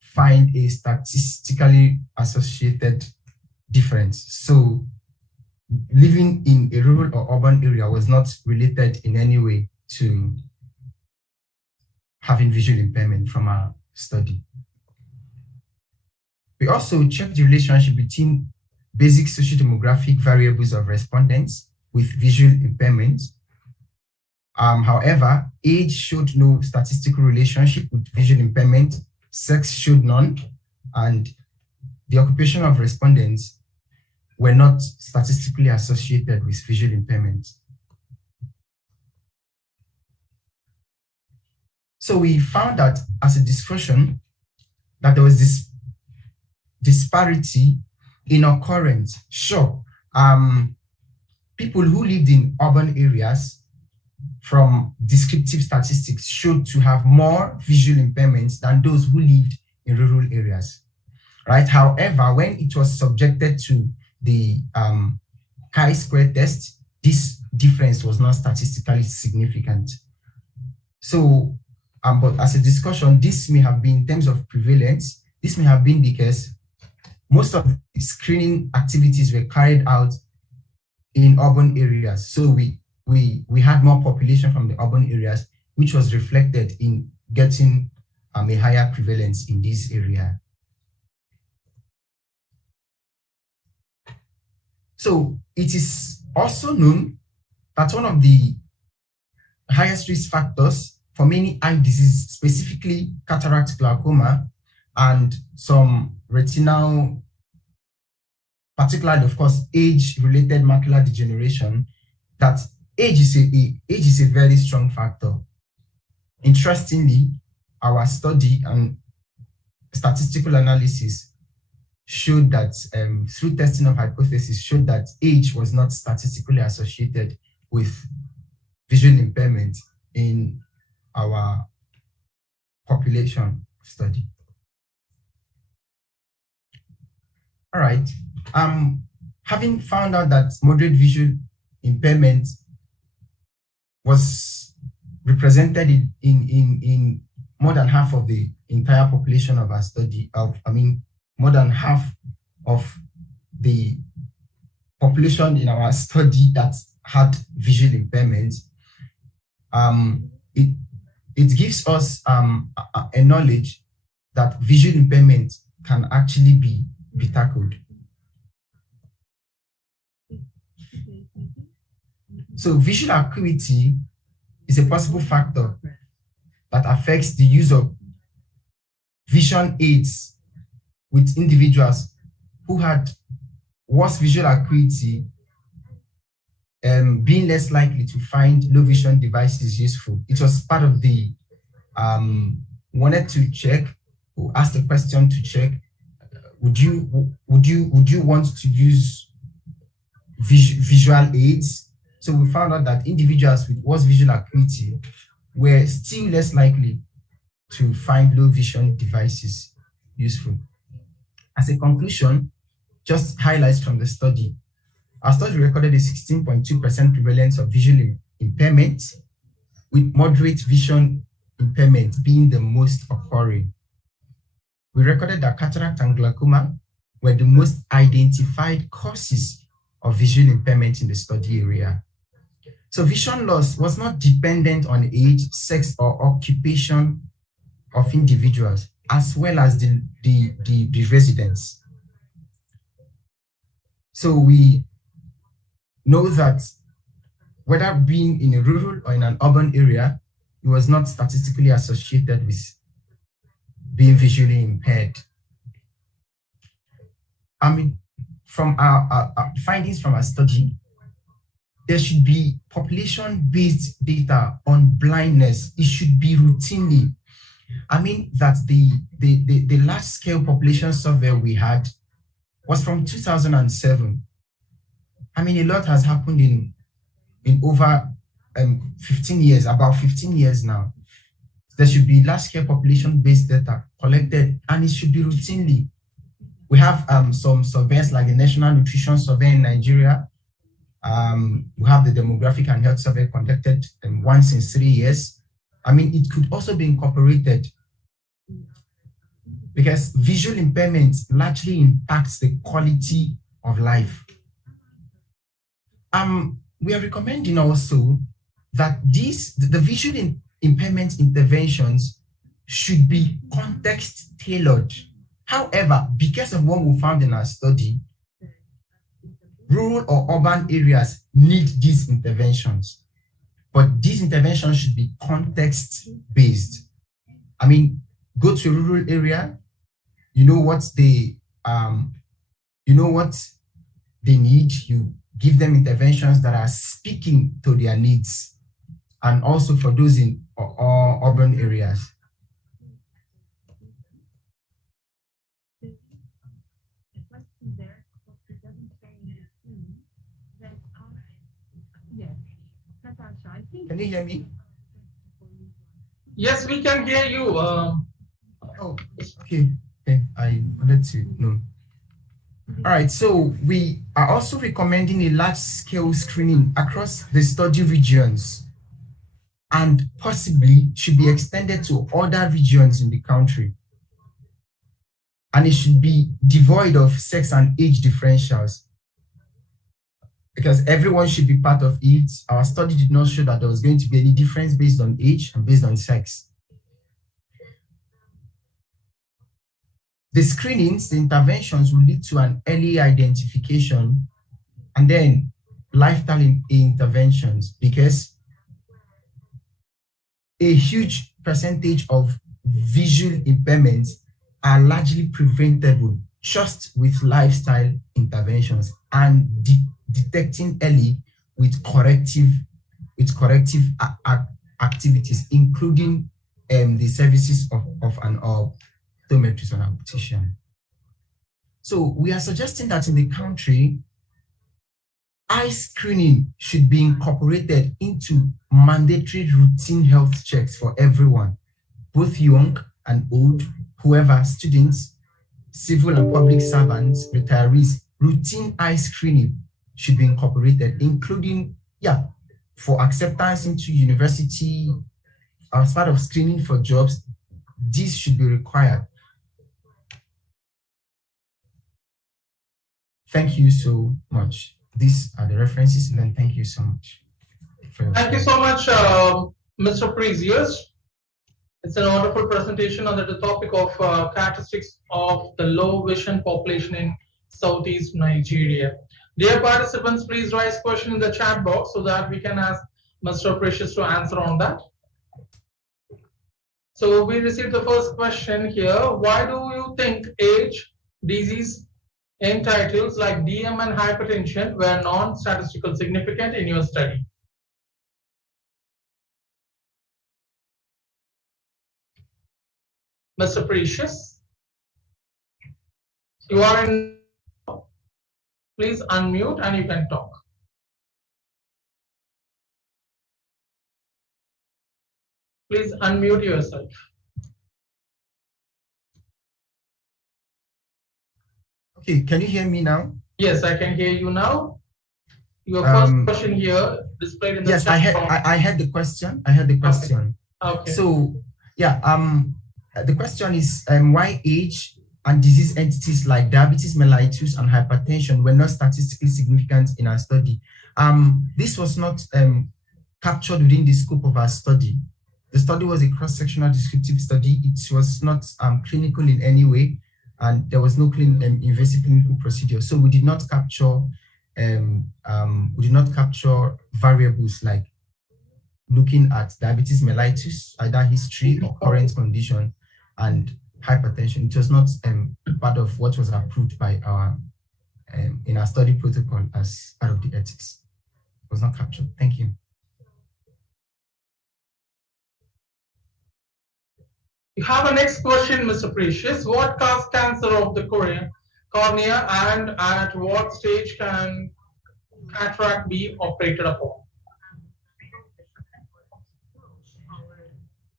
find a statistically associated difference. So living in a rural or urban area was not related in any way to having visual impairment from our study. We also checked the relationship between basic socio-demographic variables of respondents with visual impairment. However, age showed no statistical relationship with visual impairment, sex showed none, and the occupation of respondents were not statistically associated with visual impairment. So we found that as a discussion that there was this disparity in occurrence. Sure, people who lived in urban areas from descriptive statistics showed to have more visual impairments than those who lived in rural areas, right? However, when it was subjected to the chi-square test, this difference was not statistically significant. So, but as a discussion, this may have been in terms of prevalence, this may have been because most of the screening activities were carried out in urban areas. So we had more population from the urban areas, which was reflected in getting a higher prevalence in this area. So it is also known that one of the highest risk factors for many eye diseases, specifically cataract, glaucoma, and some retinal, particularly, of course, age-related macular degeneration, that age is a very strong factor. Interestingly, our study and statistical analysis showed that through testing of hypothesis showed that age was not statistically associated with visual impairment in our population study. All right. Having found out that moderate visual impairment was represented in more than half of the entire population of our study, more than half of the population in our study that had visual impairment, it gives us a knowledge that visual impairment can actually be tackled. So visual acuity is a possible factor that affects the use of vision aids with individuals who had worse visual acuity, being less likely to find low vision devices useful. It was part of the wanted to check, or asked the question to check, would you want to use visual aids? So we found out that individuals with worse visual acuity were still less likely to find low vision devices useful. As a conclusion, just highlights from the study. Our study recorded a 16.2% prevalence of visual impairment, with moderate vision impairment being the most occurring. We recorded that cataract and glaucoma were the most identified causes of visual impairment in the study area. So vision loss was not dependent on age, sex, or occupation of individuals, as well as the residents. So we know that whether being in a rural or in an urban area, it was not statistically associated with being visually impaired. From our findings from our study, there should be population-based data on blindness. It should be routinely. That the large-scale population survey we had was from 2007. A lot has happened in over 15 years, about 15 years now. There should be large-scale population-based data collected, and it should be routinely. We have some surveys like the National Nutrition Survey in Nigeria. We have the Demographic and Health Survey conducted once in 3 years. It could also be incorporated because visual impairment largely impacts the quality of life. We are recommending also that the visual impairment interventions should be context tailored. However, because of what we found in our study, rural or urban areas need these interventions, but these interventions should be context-based. Go to a rural area, you know what they need, you give them interventions that are speaking to their needs, and also for those in urban areas. Can you hear me? Yes, we can hear you. Okay. I wanted to know. All right, so we are also recommending a large-scale screening across the study regions, and possibly should be extended to other regions in the country. And it should be devoid of sex and age differentials, because everyone should be part of it. Our study did not show that there was going to be any difference based on age and based on sex. The screenings, the interventions will lead to an early identification and then lifetime interventions, because a huge percentage of visual impairments are largely preventable just with lifestyle interventions and detecting early with corrective activities, including the services of an optometrist or an optician. So we are suggesting that in the country, eye screening should be incorporated into mandatory routine health checks for everyone, both young and old, whoever, students, civil and public servants, retirees, routine eye screening should be incorporated, including, for acceptance into university, as part of screening for jobs. This should be required. Thank you so much. These are the references, and then thank you so much. Thank you so much, Mr. Precious. It's a wonderful presentation on the topic of characteristics of the low vision population in Southeast Nigeria. Dear participants, please raise question in the chat box so that we can ask Mr. Precious to answer on that. So we received the first question here. Why do you think age, disease entitles like DM and hypertension were non-statistical significant in your study? Mr. Precious, you are in. Please unmute and you can talk. Please unmute yourself. Okay, can you hear me now? Yes, I can hear you now. Your first question here displayed in the yes, chat. I had the question. I had the question. Okay. So yeah, the question is why age and disease entities like diabetes mellitus and hypertension were not statistically significant in our study. This was not captured within the scope of our study. The study was a cross-sectional descriptive study. It was not clinical in any way, and there was no invasive clinical procedure. So we did not capture variables like looking at diabetes mellitus, either history or current condition, and hypertension. It was not part of what was approved by our in our study protocol as part of the ethics. It was not captured. Thank you. You have a next question, Mr. Precious. What causes cancer of the cornea, and at what stage can cataract be operated upon?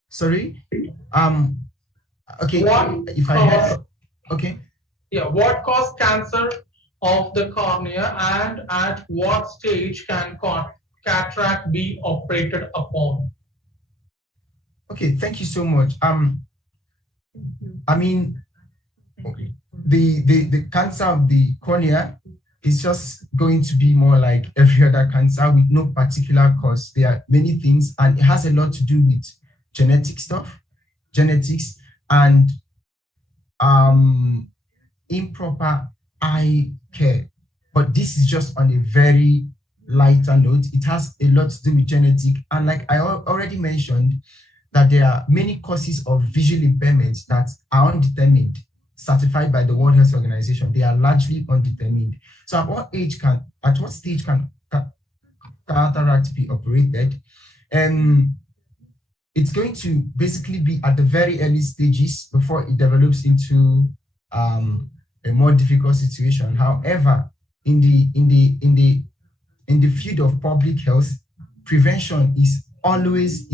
Sorry. Okay. Okay. Yeah. What causes cancer of the cornea, and at what stage can cataract be operated upon? Okay. Thank you so much. I mean, the cancer of the cornea is just going to be more like every other cancer with no particular cause. There are many things, and it has a lot to do with genetics, and improper eye care. But this is just on a very lighter note. It has a lot to do with genetic, and like I already mentioned, that there are many causes of visual impairments that are undetermined, certified by the World Health Organization. They are largely undetermined. So at what stage can cataract be operated? It's going to basically be at the very early stages before it develops into a more difficult situation. However, in the field of public health, prevention is always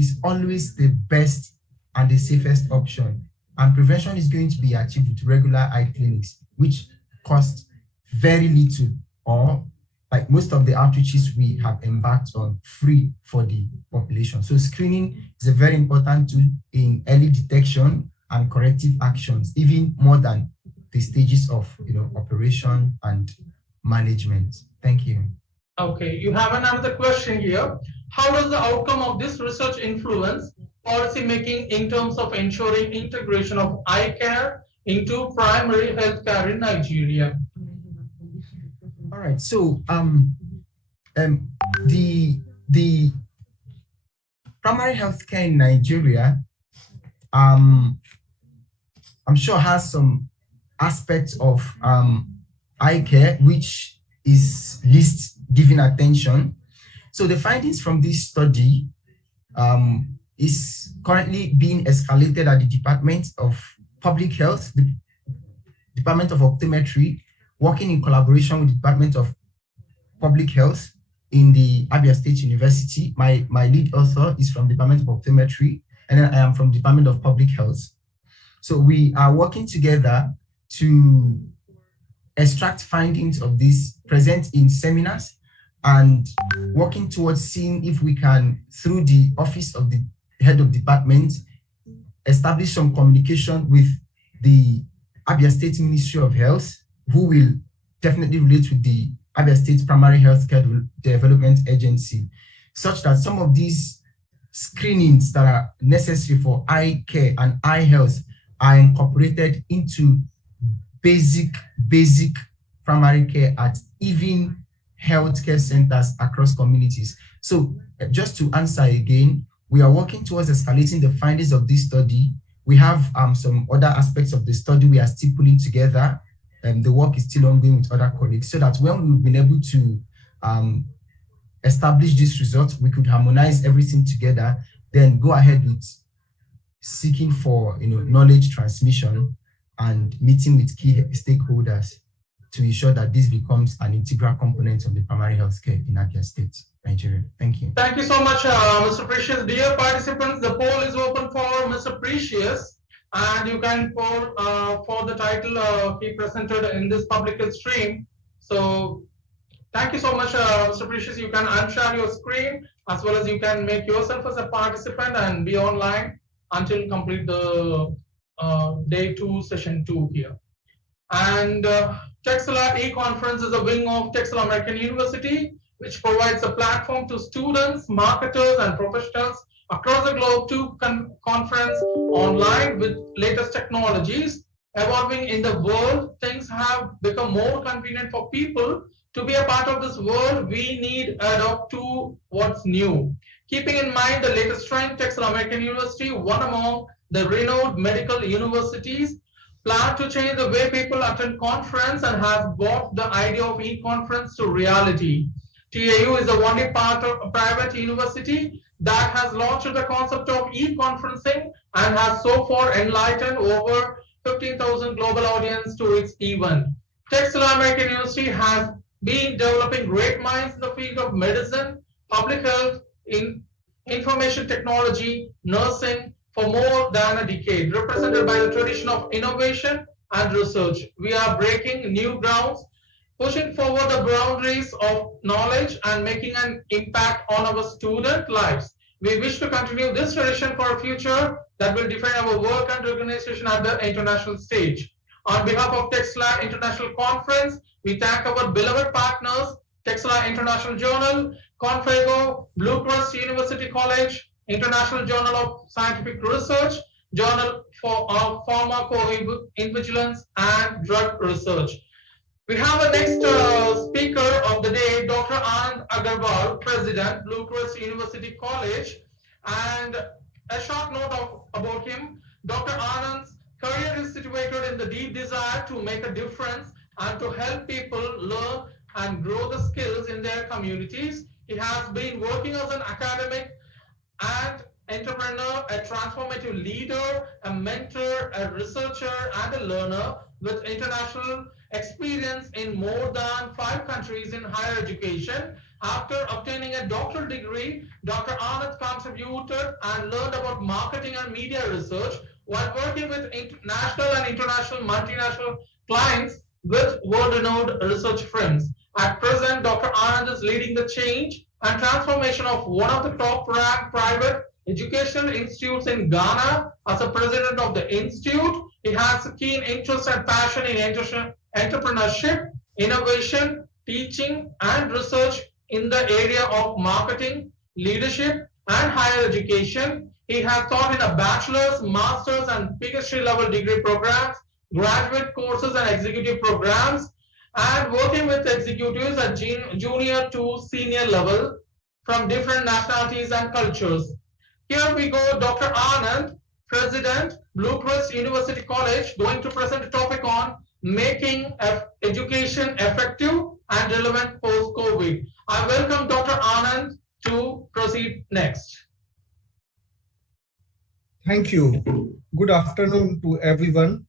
the best and the safest option. And prevention is going to be achieved with regular eye clinics, which cost very little, or like most of the outreaches we have embarked on, free for the population. So screening is a very important tool in early detection and corrective actions, even more than the stages of operation and management. Thank you. Okay, you have another question here. How does the outcome of this research influence policy making in terms of ensuring integration of eye care into primary health care in Nigeria? All right, so the primary health care in Nigeria, I'm sure has some aspects of eye care which is least given attention. So the findings from this study is currently being escalated at the Department of Public Health, the Department of Optometry, working in collaboration with the Department of Public Health in the Abia State University. My lead author is from the Department of Optometry, and then I am from the Department of Public Health. So we are working together to extract findings of this, present in seminars, and working towards seeing if we can, through the office of the head of department, establish some communication with the Abia State Ministry of Health, who will definitely relate with the Abia State Primary Healthcare Development Agency, such that some of these screenings that are necessary for eye care and eye health are incorporated into basic primary care at even healthcare centers across communities. So just to answer again, we are working towards escalating the findings of this study. We have some other aspects of the study we are still pulling together. The work is still ongoing with other colleagues, so that when we've been able to establish this result, we could harmonize everything together, then go ahead with seeking for knowledge transmission and meeting with key stakeholders to ensure that this becomes an integral component of the primary health care in Abia State, Nigeria. Thank you. Thank you so much, Mr. Precious. Dear participants, the poll is open for Mr. Precious, and you can vote for the title he presented in this public stream. So thank you so much, Mr. Precious. You can unshare your screen, as well as you can make yourself as a participant and be online until complete the day 2, session 2 here. And Texila e-conference is a wing of Texila American University, which provides a platform to students, marketers, and professionals across the globe to conference online with latest technologies. Evolving in the world, things have become more convenient for people. To be a part of this world, we need to adapt to what's new. Keeping in mind the latest trend, Texila American University, one among the renowned medical universities, plan to change the way people attend conference and has brought the idea of e-conference to reality. TAU is the only private university that has launched the concept of e-conferencing and has so far enlightened over 15,000 global audience to its event. Texila American University has been developing great minds in the field of medicine, public health, information technology, nursing, for more than a decade, represented by the tradition of innovation and research. We are breaking new grounds, pushing forward the boundaries of knowledge and making an impact on our student lives. We wish to continue this tradition for a future that will define our work and organization at the international stage. On behalf of Texila International Conference, we thank our beloved partners, Texila International Journal, Confego, Blue Cross University College, International Journal of Scientific Research, Journal for Pharmacovigilance and Drug Research. We have a next speaker of the day, Dr. Anand Agarwal, President, Blue Cross University College. And a short note about him, Dr. Anand's career is situated in the deep desire to make a difference and to help people learn and grow the skills in their communities. He has been working as an academic and entrepreneur, a transformative leader, a mentor, a researcher, and a learner with international experience in more than 5 countries in higher education. After obtaining a doctoral degree, Dr. Anand contributed and learned about marketing and media research while working with national and international multinational clients with world-renowned research firms. At present, Dr. Anand is leading the change and transformation of one of the top-ranked private educational institutes in Ghana. As a president of the institute, he has a keen interest and passion in entrepreneurship, innovation, teaching, and research in the area of marketing, leadership, and higher education. He has taught in a bachelor's, master's, and PhD level degree programs, graduate courses, and executive programs, and working with executives at junior to senior level from different nationalities and cultures. Here we go, Dr. Anand, President, Blue Cross University College, going to present a topic on making education effective and relevant post-COVID. I welcome Dr. Anand to proceed next. Thank you. Good afternoon to everyone.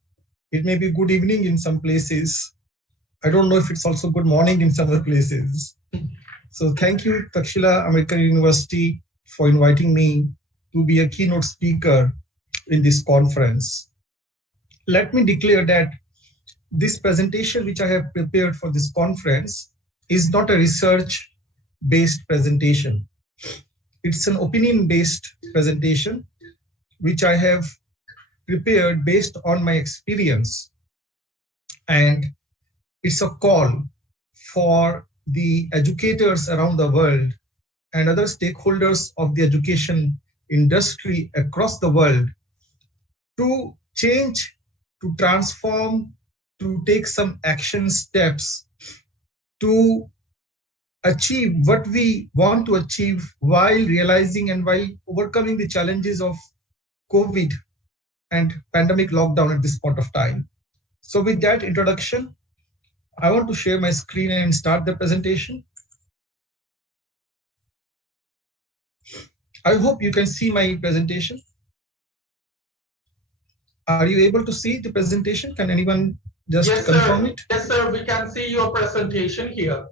It may be good evening in some places. I don't know if it's also good morning in some other places. So thank you, Texila American University, for inviting me to be a keynote speaker in this conference. Let me declare that this presentation which I have prepared for this conference is not a research-based presentation. It's an opinion-based presentation which I have prepared based on my experience. And it's a call for the educators around the world and other stakeholders of the education industry across the world to change, to transform, to take some action steps to achieve what we want to achieve while realizing and while overcoming the challenges of COVID and pandemic lockdown at this point of time. So with that introduction, I want to share my screen and start the presentation. I hope you can see my presentation. Are you able to see the presentation? Can anyone just confirm it? Yes, sir. We can see your presentation here.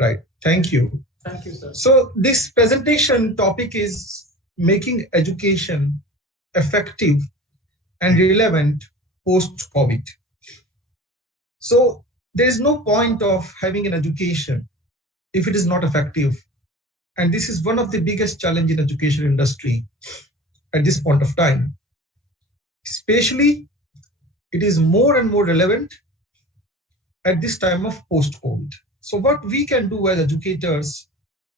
Right. Thank you. Thank you, sir. So this presentation topic is making education effective and relevant post-COVID. So there is no point of having an education if it is not effective. And this is one of the biggest challenges in education industry at this point of time. Especially, it is more and more relevant at this time of post-COVID. So what we can do as educators,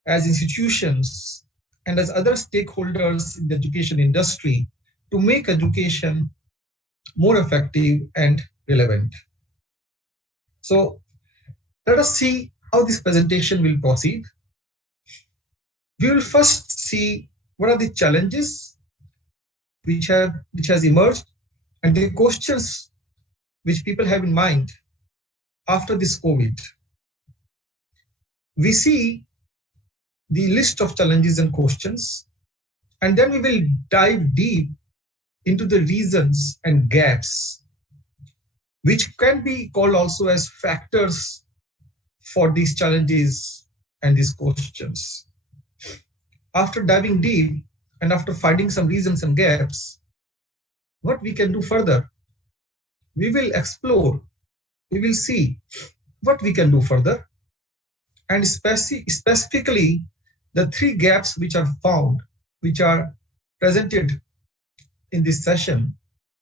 as institutions, and as other stakeholders in the education industry to make education more effective and relevant. So let us see how this presentation will proceed. We will first see what are the challenges which has emerged and the questions which people have in mind after this COVID. We see the list of challenges and questions, and then we will dive deep into the reasons and gaps, which can be called also as factors for these challenges and these questions. After diving deep and after finding some reasons and gaps, what we can do further? We will explore, we will see what we can do further, and specifically the three gaps which are found, which are presented in this session.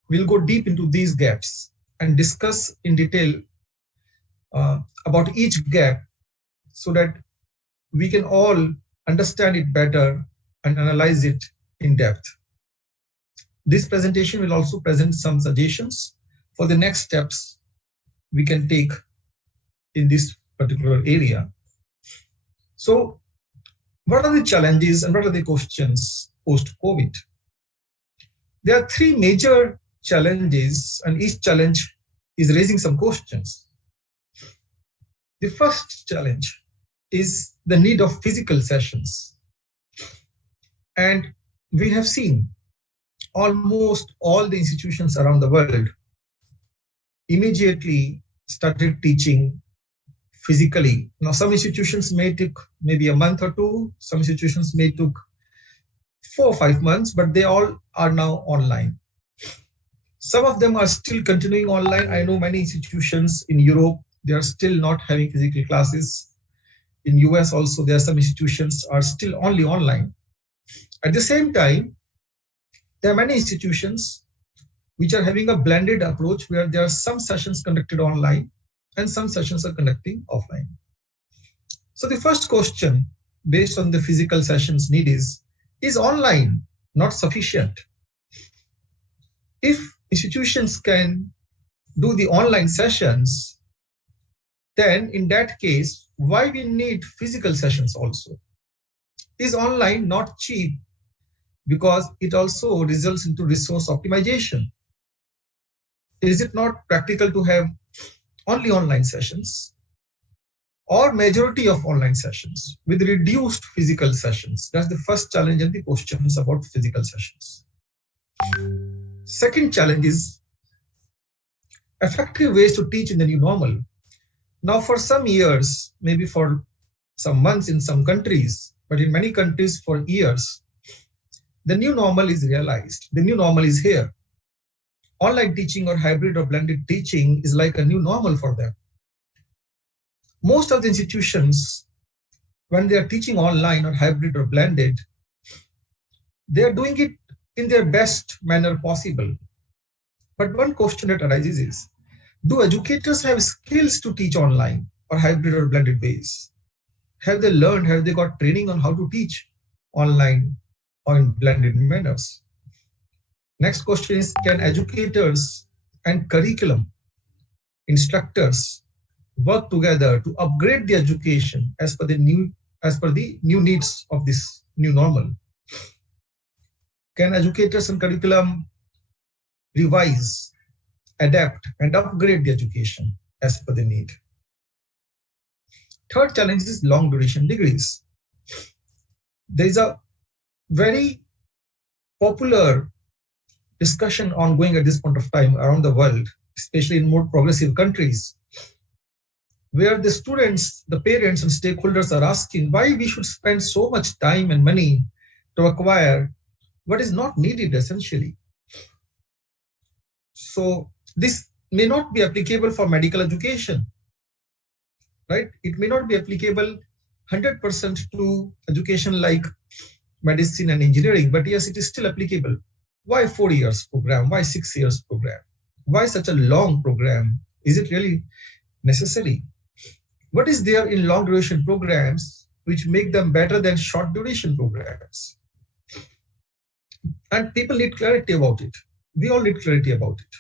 We'll go deep into these gaps and discuss in detail about each gap so that we can all understand it better and analyze it in depth. This presentation will also present some suggestions for the next steps we can take in this particular area. So, what are the challenges and what are the questions post-COVID? There are three major challenges, and each challenge is raising some questions. The first challenge is the need of physical sessions. And we have seen almost all the institutions around the world immediately started teaching physically. Now, some institutions may take maybe a month or two, some institutions may took 4 or 5 months, but they all are now online. Some of them are still continuing online. I know many institutions in Europe, they are still not having physical classes. In US also, there are some institutions are still only online. At the same time, there are many institutions which are having a blended approach where there are some sessions conducted online and some sessions are conducting offline. So the first question based on the physical sessions need is online not sufficient? If institutions can do the online sessions, then in that case, why we need physical sessions also? Is online not cheap because it also results into resource optimization? Is it not practical to have only online sessions or majority of online sessions with reduced physical sessions? That's the first challenge and the questions about physical sessions. Second challenge is effective ways to teach in the new normal. Now for some years, maybe for some months in some countries, but in many countries for years, the new normal is realized. The new normal is here. online teaching or hybrid or blended teaching is like a new normal for them. Most of the institutions, when they are teaching online or hybrid or blended, they are doing it in their best manner possible. But one question that arises is, do educators have skills to teach online or hybrid or blended ways? Have they learned, have they got training on how to teach online or in blended manners? Next question is, can educators and curriculum instructors work together to upgrade the education as per the new needs of this new normal? Can educators and curriculum revise, adapt, and upgrade the education as per the need? Third challenge is long duration degrees. There is a very popular discussion ongoing at this point of time around the world, especially in more progressive countries, where the students, the parents and stakeholders are asking why we should spend so much time and money to acquire what is not needed essentially. So this may not be applicable for medical education, right? It may not be applicable 100% to education like medicine and engineering, but yes, it is still applicable. Why 4 years program? Why 6 years program? Why such a long program? Is it really necessary? What is there in long duration programs which make them better than short duration programs? And people need clarity about it. We all need clarity about it.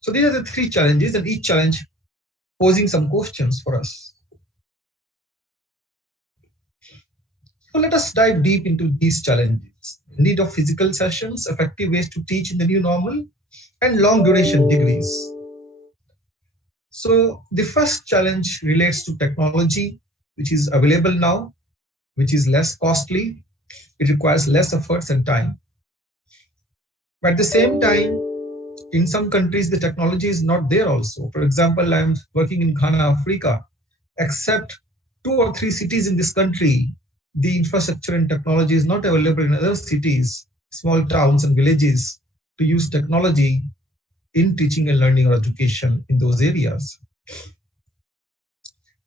So these are the three challenges, and each challenge posing some questions for us. So let us dive deep into these challenges. Need of physical sessions, effective ways to teach in the new normal, and long duration degrees. So the first challenge relates to technology, which is available now, which is less costly. It requires less efforts and time. But at the same time, in some countries, the technology is not there also. For example, I'm working in Ghana, Africa. Except 2 or 3 cities in this country, the infrastructure and technology is not available in other cities, small towns and villages to use technology in teaching and learning or education in those areas.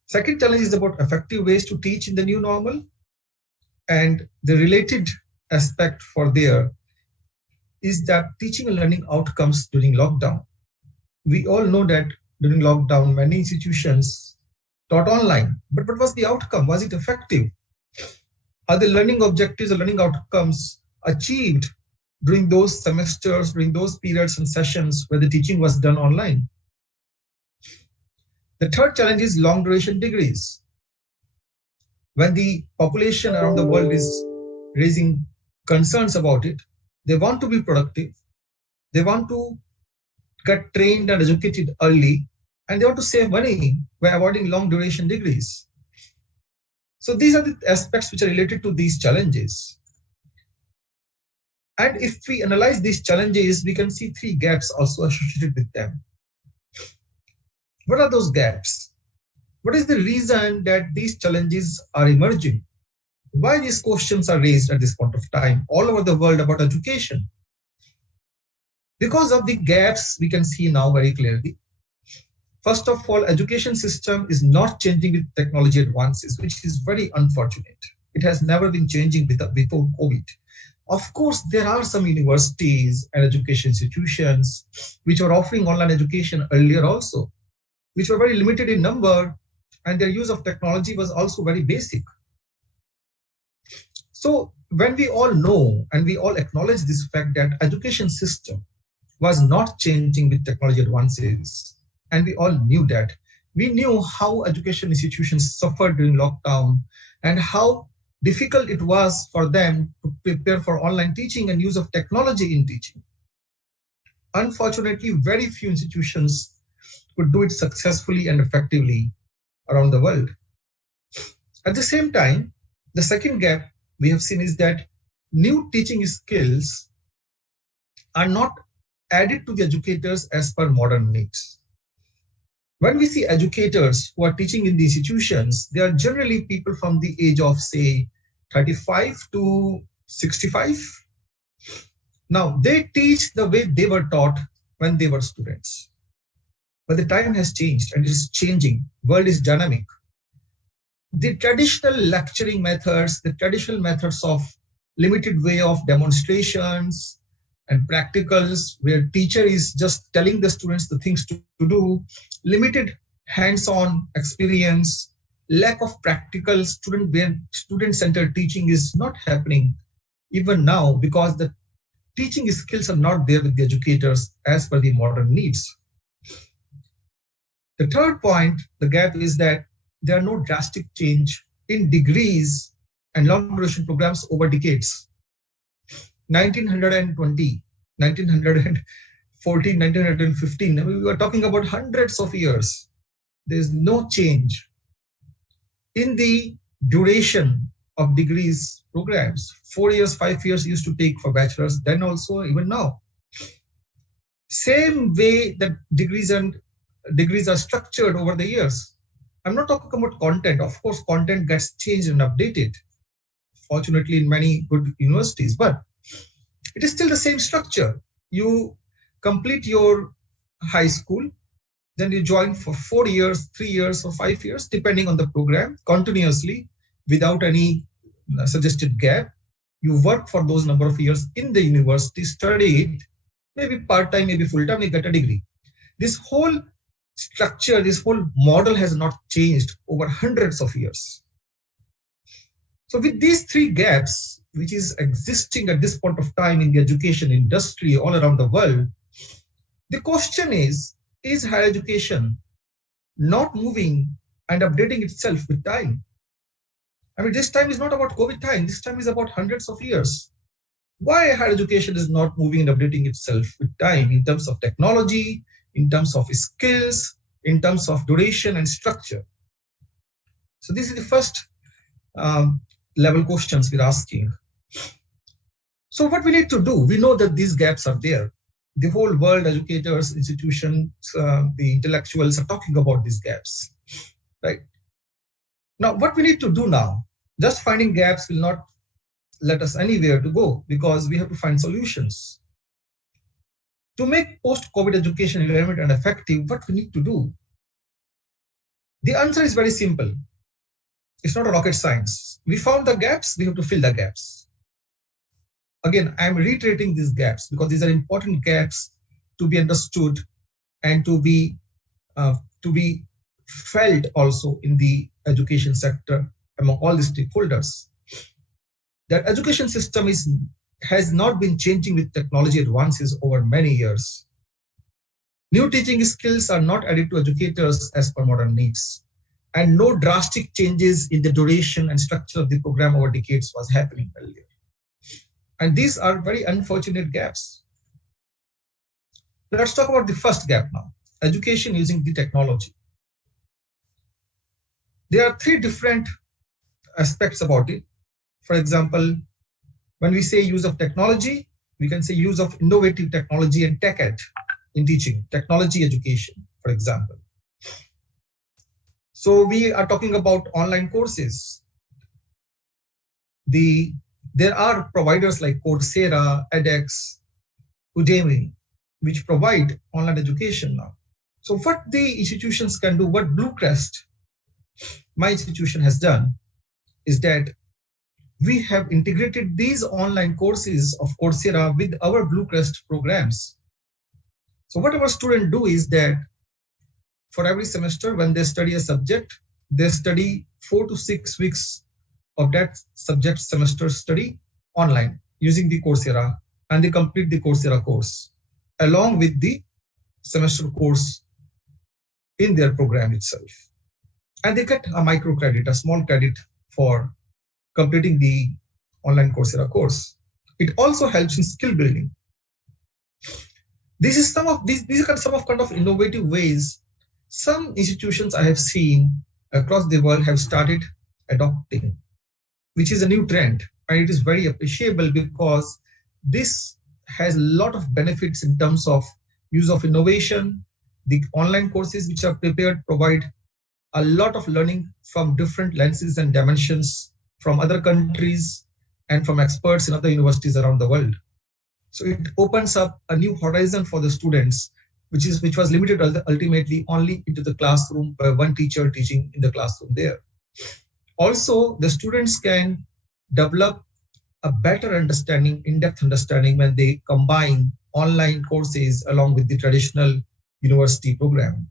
Second challenge is about effective ways to teach in the new normal, and the related aspect for there is that teaching and learning outcomes during lockdown. We all know that during lockdown, many institutions taught online, but what was the outcome? Was it effective? Are the learning objectives or learning outcomes achieved during those semesters, during those periods and sessions where the teaching was done online? The third challenge is long duration degrees. When the population around the world is raising concerns about it, they want to be productive, they want to get trained and educated early, and they want to save money by avoiding long duration degrees. So these are the aspects which are related to these challenges. And if we analyze these challenges, we can see 3 gaps also associated with them. What are those gaps? What is the reason that these challenges are emerging? Why these questions are raised at this point of time all over the world about education? Because of the gaps we can see now very clearly. First of all, education system is not changing with technology advances, which is very unfortunate. It has never been changing before COVID. Of course, there are some universities and education institutions which are offering online education earlier also, which were very limited in number, and their use of technology was also very basic. So when we all know and we all acknowledge this fact that education system was not changing with technology advances, and we all knew that, we knew how education institutions suffered during lockdown and how difficult it was for them to prepare for online teaching and use of technology in teaching. Unfortunately, very few institutions could do it successfully and effectively around the world. At the same time, the second gap we have seen is that new teaching skills are not added to the educators as per modern needs. When we see educators who are teaching in the institutions, they are generally people from the age of, say, 35 to 65. Now, they teach the way they were taught when they were students. But the time has changed and it is changing. World is dynamic. The traditional lecturing methods, the traditional methods of limited way of demonstrations and practicals, where teacher is just telling the students the things to do, limited hands-on experience, lack of practical student-centered teaching is not happening even now, because the teaching skills are not there with the educators as per the modern needs. The third point, the gap, is that there are no drastic change in degrees and long duration programs over decades. 1920, 1914, 1915, we were talking about hundreds of years. There's no change in the duration of degrees programs. 4 years, 5 years used to take for bachelor's, then also, even now. Same way that degrees are structured over the years. I'm not talking about content. Of course, content gets changed and updated, fortunately, in many good universities, but it is still the same structure. You complete your high school, then you join for 4 years, 3 years, or 5 years, depending on the program, continuously, without any suggested gap. You work for those number of years in the university, study it, maybe part-time, maybe full-time, you get a degree. This whole structure, this whole model has not changed over hundreds of years. So with these three gaps, which is existing at this point of time in the education industry all around the world, the question is higher education not moving and updating itself with time? I mean, this time is not about COVID time, this time is about hundreds of years. Why higher education is not moving and updating itself with time in terms of technology, in terms of skills, in terms of duration and structure? So this is the first level questions we're asking. So what we need to do, we know that these gaps are there. The whole world, educators, institutions, the intellectuals are talking about these gaps, right? Now, what we need to do now, just finding gaps will not let us anywhere to go, because we have to find solutions. To make post-COVID education relevant and effective, what we need to do? The answer is very simple. It's not a rocket science. We found the gaps, we have to fill the gaps. Again, I'm reiterating these gaps because these are important gaps to be understood and to be felt also in the education sector among all the stakeholders. That education system has not been changing with technology advances over many years. New teaching skills are not added to educators as per modern needs, and no drastic changes in the duration and structure of the program over decades was happening earlier. And these are very unfortunate gaps. Let's talk about the first gap now, education using the technology. There are three different aspects about it. For example, when we say use of technology, we can say use of innovative technology and tech ed in teaching, technology education, for example. So we are talking about online courses. There are providers like Coursera, edX, Udemy, which provide online education now. So what the institutions can do, what 𝐵LUEcrest, my institution, has done, is that we have integrated these online courses of Coursera with our 𝐵LUEcrest programs. So what our students do is that for every semester, when they study a subject, they study 4 to 6 weeks of that subject semester study online using the Coursera, and they complete the Coursera course along with the semester course in their program itself. And they get a microcredit, a small credit for completing the online Coursera course. It also helps in skill building. These are some of innovative ways some institutions I have seen across the world have started adopting, which is a new trend, and it is very appreciable because this has a lot of benefits in terms of use of innovation. The online courses which are prepared provide a lot of learning from different lenses and dimensions from other countries and from experts in other universities around the world. So it opens up a new horizon for the students, which was limited ultimately only into the classroom by one teacher teaching in the classroom there. Also, the students can develop a better understanding, in-depth understanding when they combine online courses along with the traditional university program.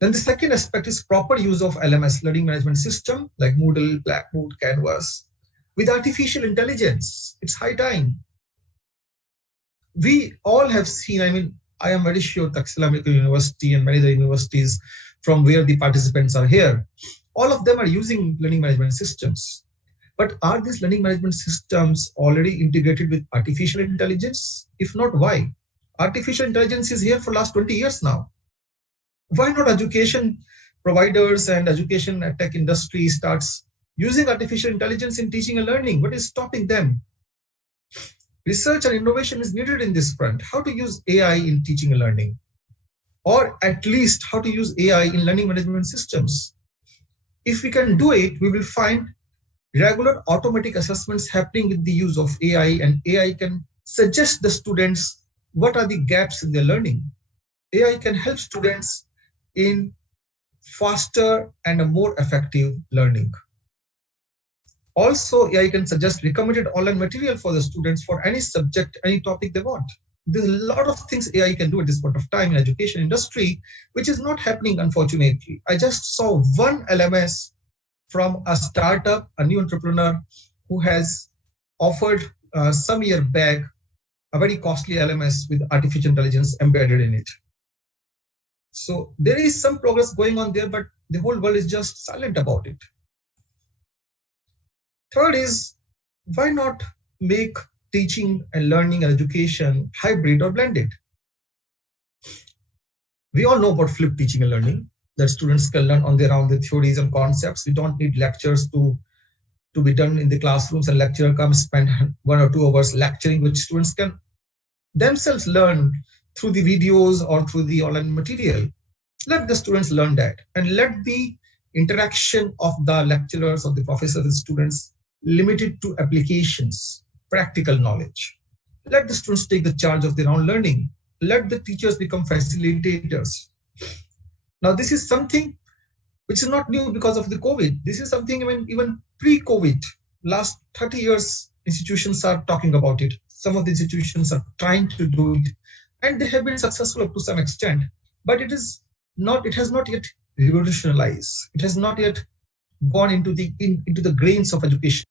Then the second aspect is proper use of LMS, learning management system, like Moodle, Blackboard, Canvas, with artificial intelligence. It's high time. We all have seen, I am very sure Texila Medical University and many other universities from where the participants are here, all of them are using learning management systems. But are these learning management systems already integrated with artificial intelligence? If not, why? Artificial intelligence is here for the last 20 years now. Why not education providers and education tech industry starts using artificial intelligence in teaching and learning? What is stopping them? Research and innovation is needed in this front. How to use AI in teaching and learning, or at least how to use AI in learning management systems. If we can do it, we will find regular automatic assessments happening with the use of AI, and AI can suggest the students what are the gaps in their learning. AI can help students in faster and a more effective learning. Also, AI can suggest recommended online material for the students for any subject, any topic they want. There's a lot of things AI can do at this point of time in education industry, which is not happening, unfortunately. I just saw one LMS from a startup, a new entrepreneur who has offered some year back a very costly LMS with artificial intelligence embedded in it. So there is some progress going on there, but the whole world is just silent about it. Third is, why not make teaching and learning and education hybrid or blended? We all know about flipped teaching and learning, that students can learn on their own the theories and concepts. We don't need lectures to be done in the classrooms, and lecturer comes spend 1 or 2 hours lecturing, which students can themselves learn through the videos or through the online material. Let the students learn that, and let the interaction of the lecturers or the professors and students limited to applications, practical knowledge. Let the students take the charge of their own learning. Let the teachers become facilitators. Now, this is something which is not new because of the COVID. This is something even pre-COVID, last 30 years, institutions are talking about it. Some of the institutions are trying to do it, and they have been successful up to some extent, but it has not yet revolutionized. It has not yet gone into the grains of education.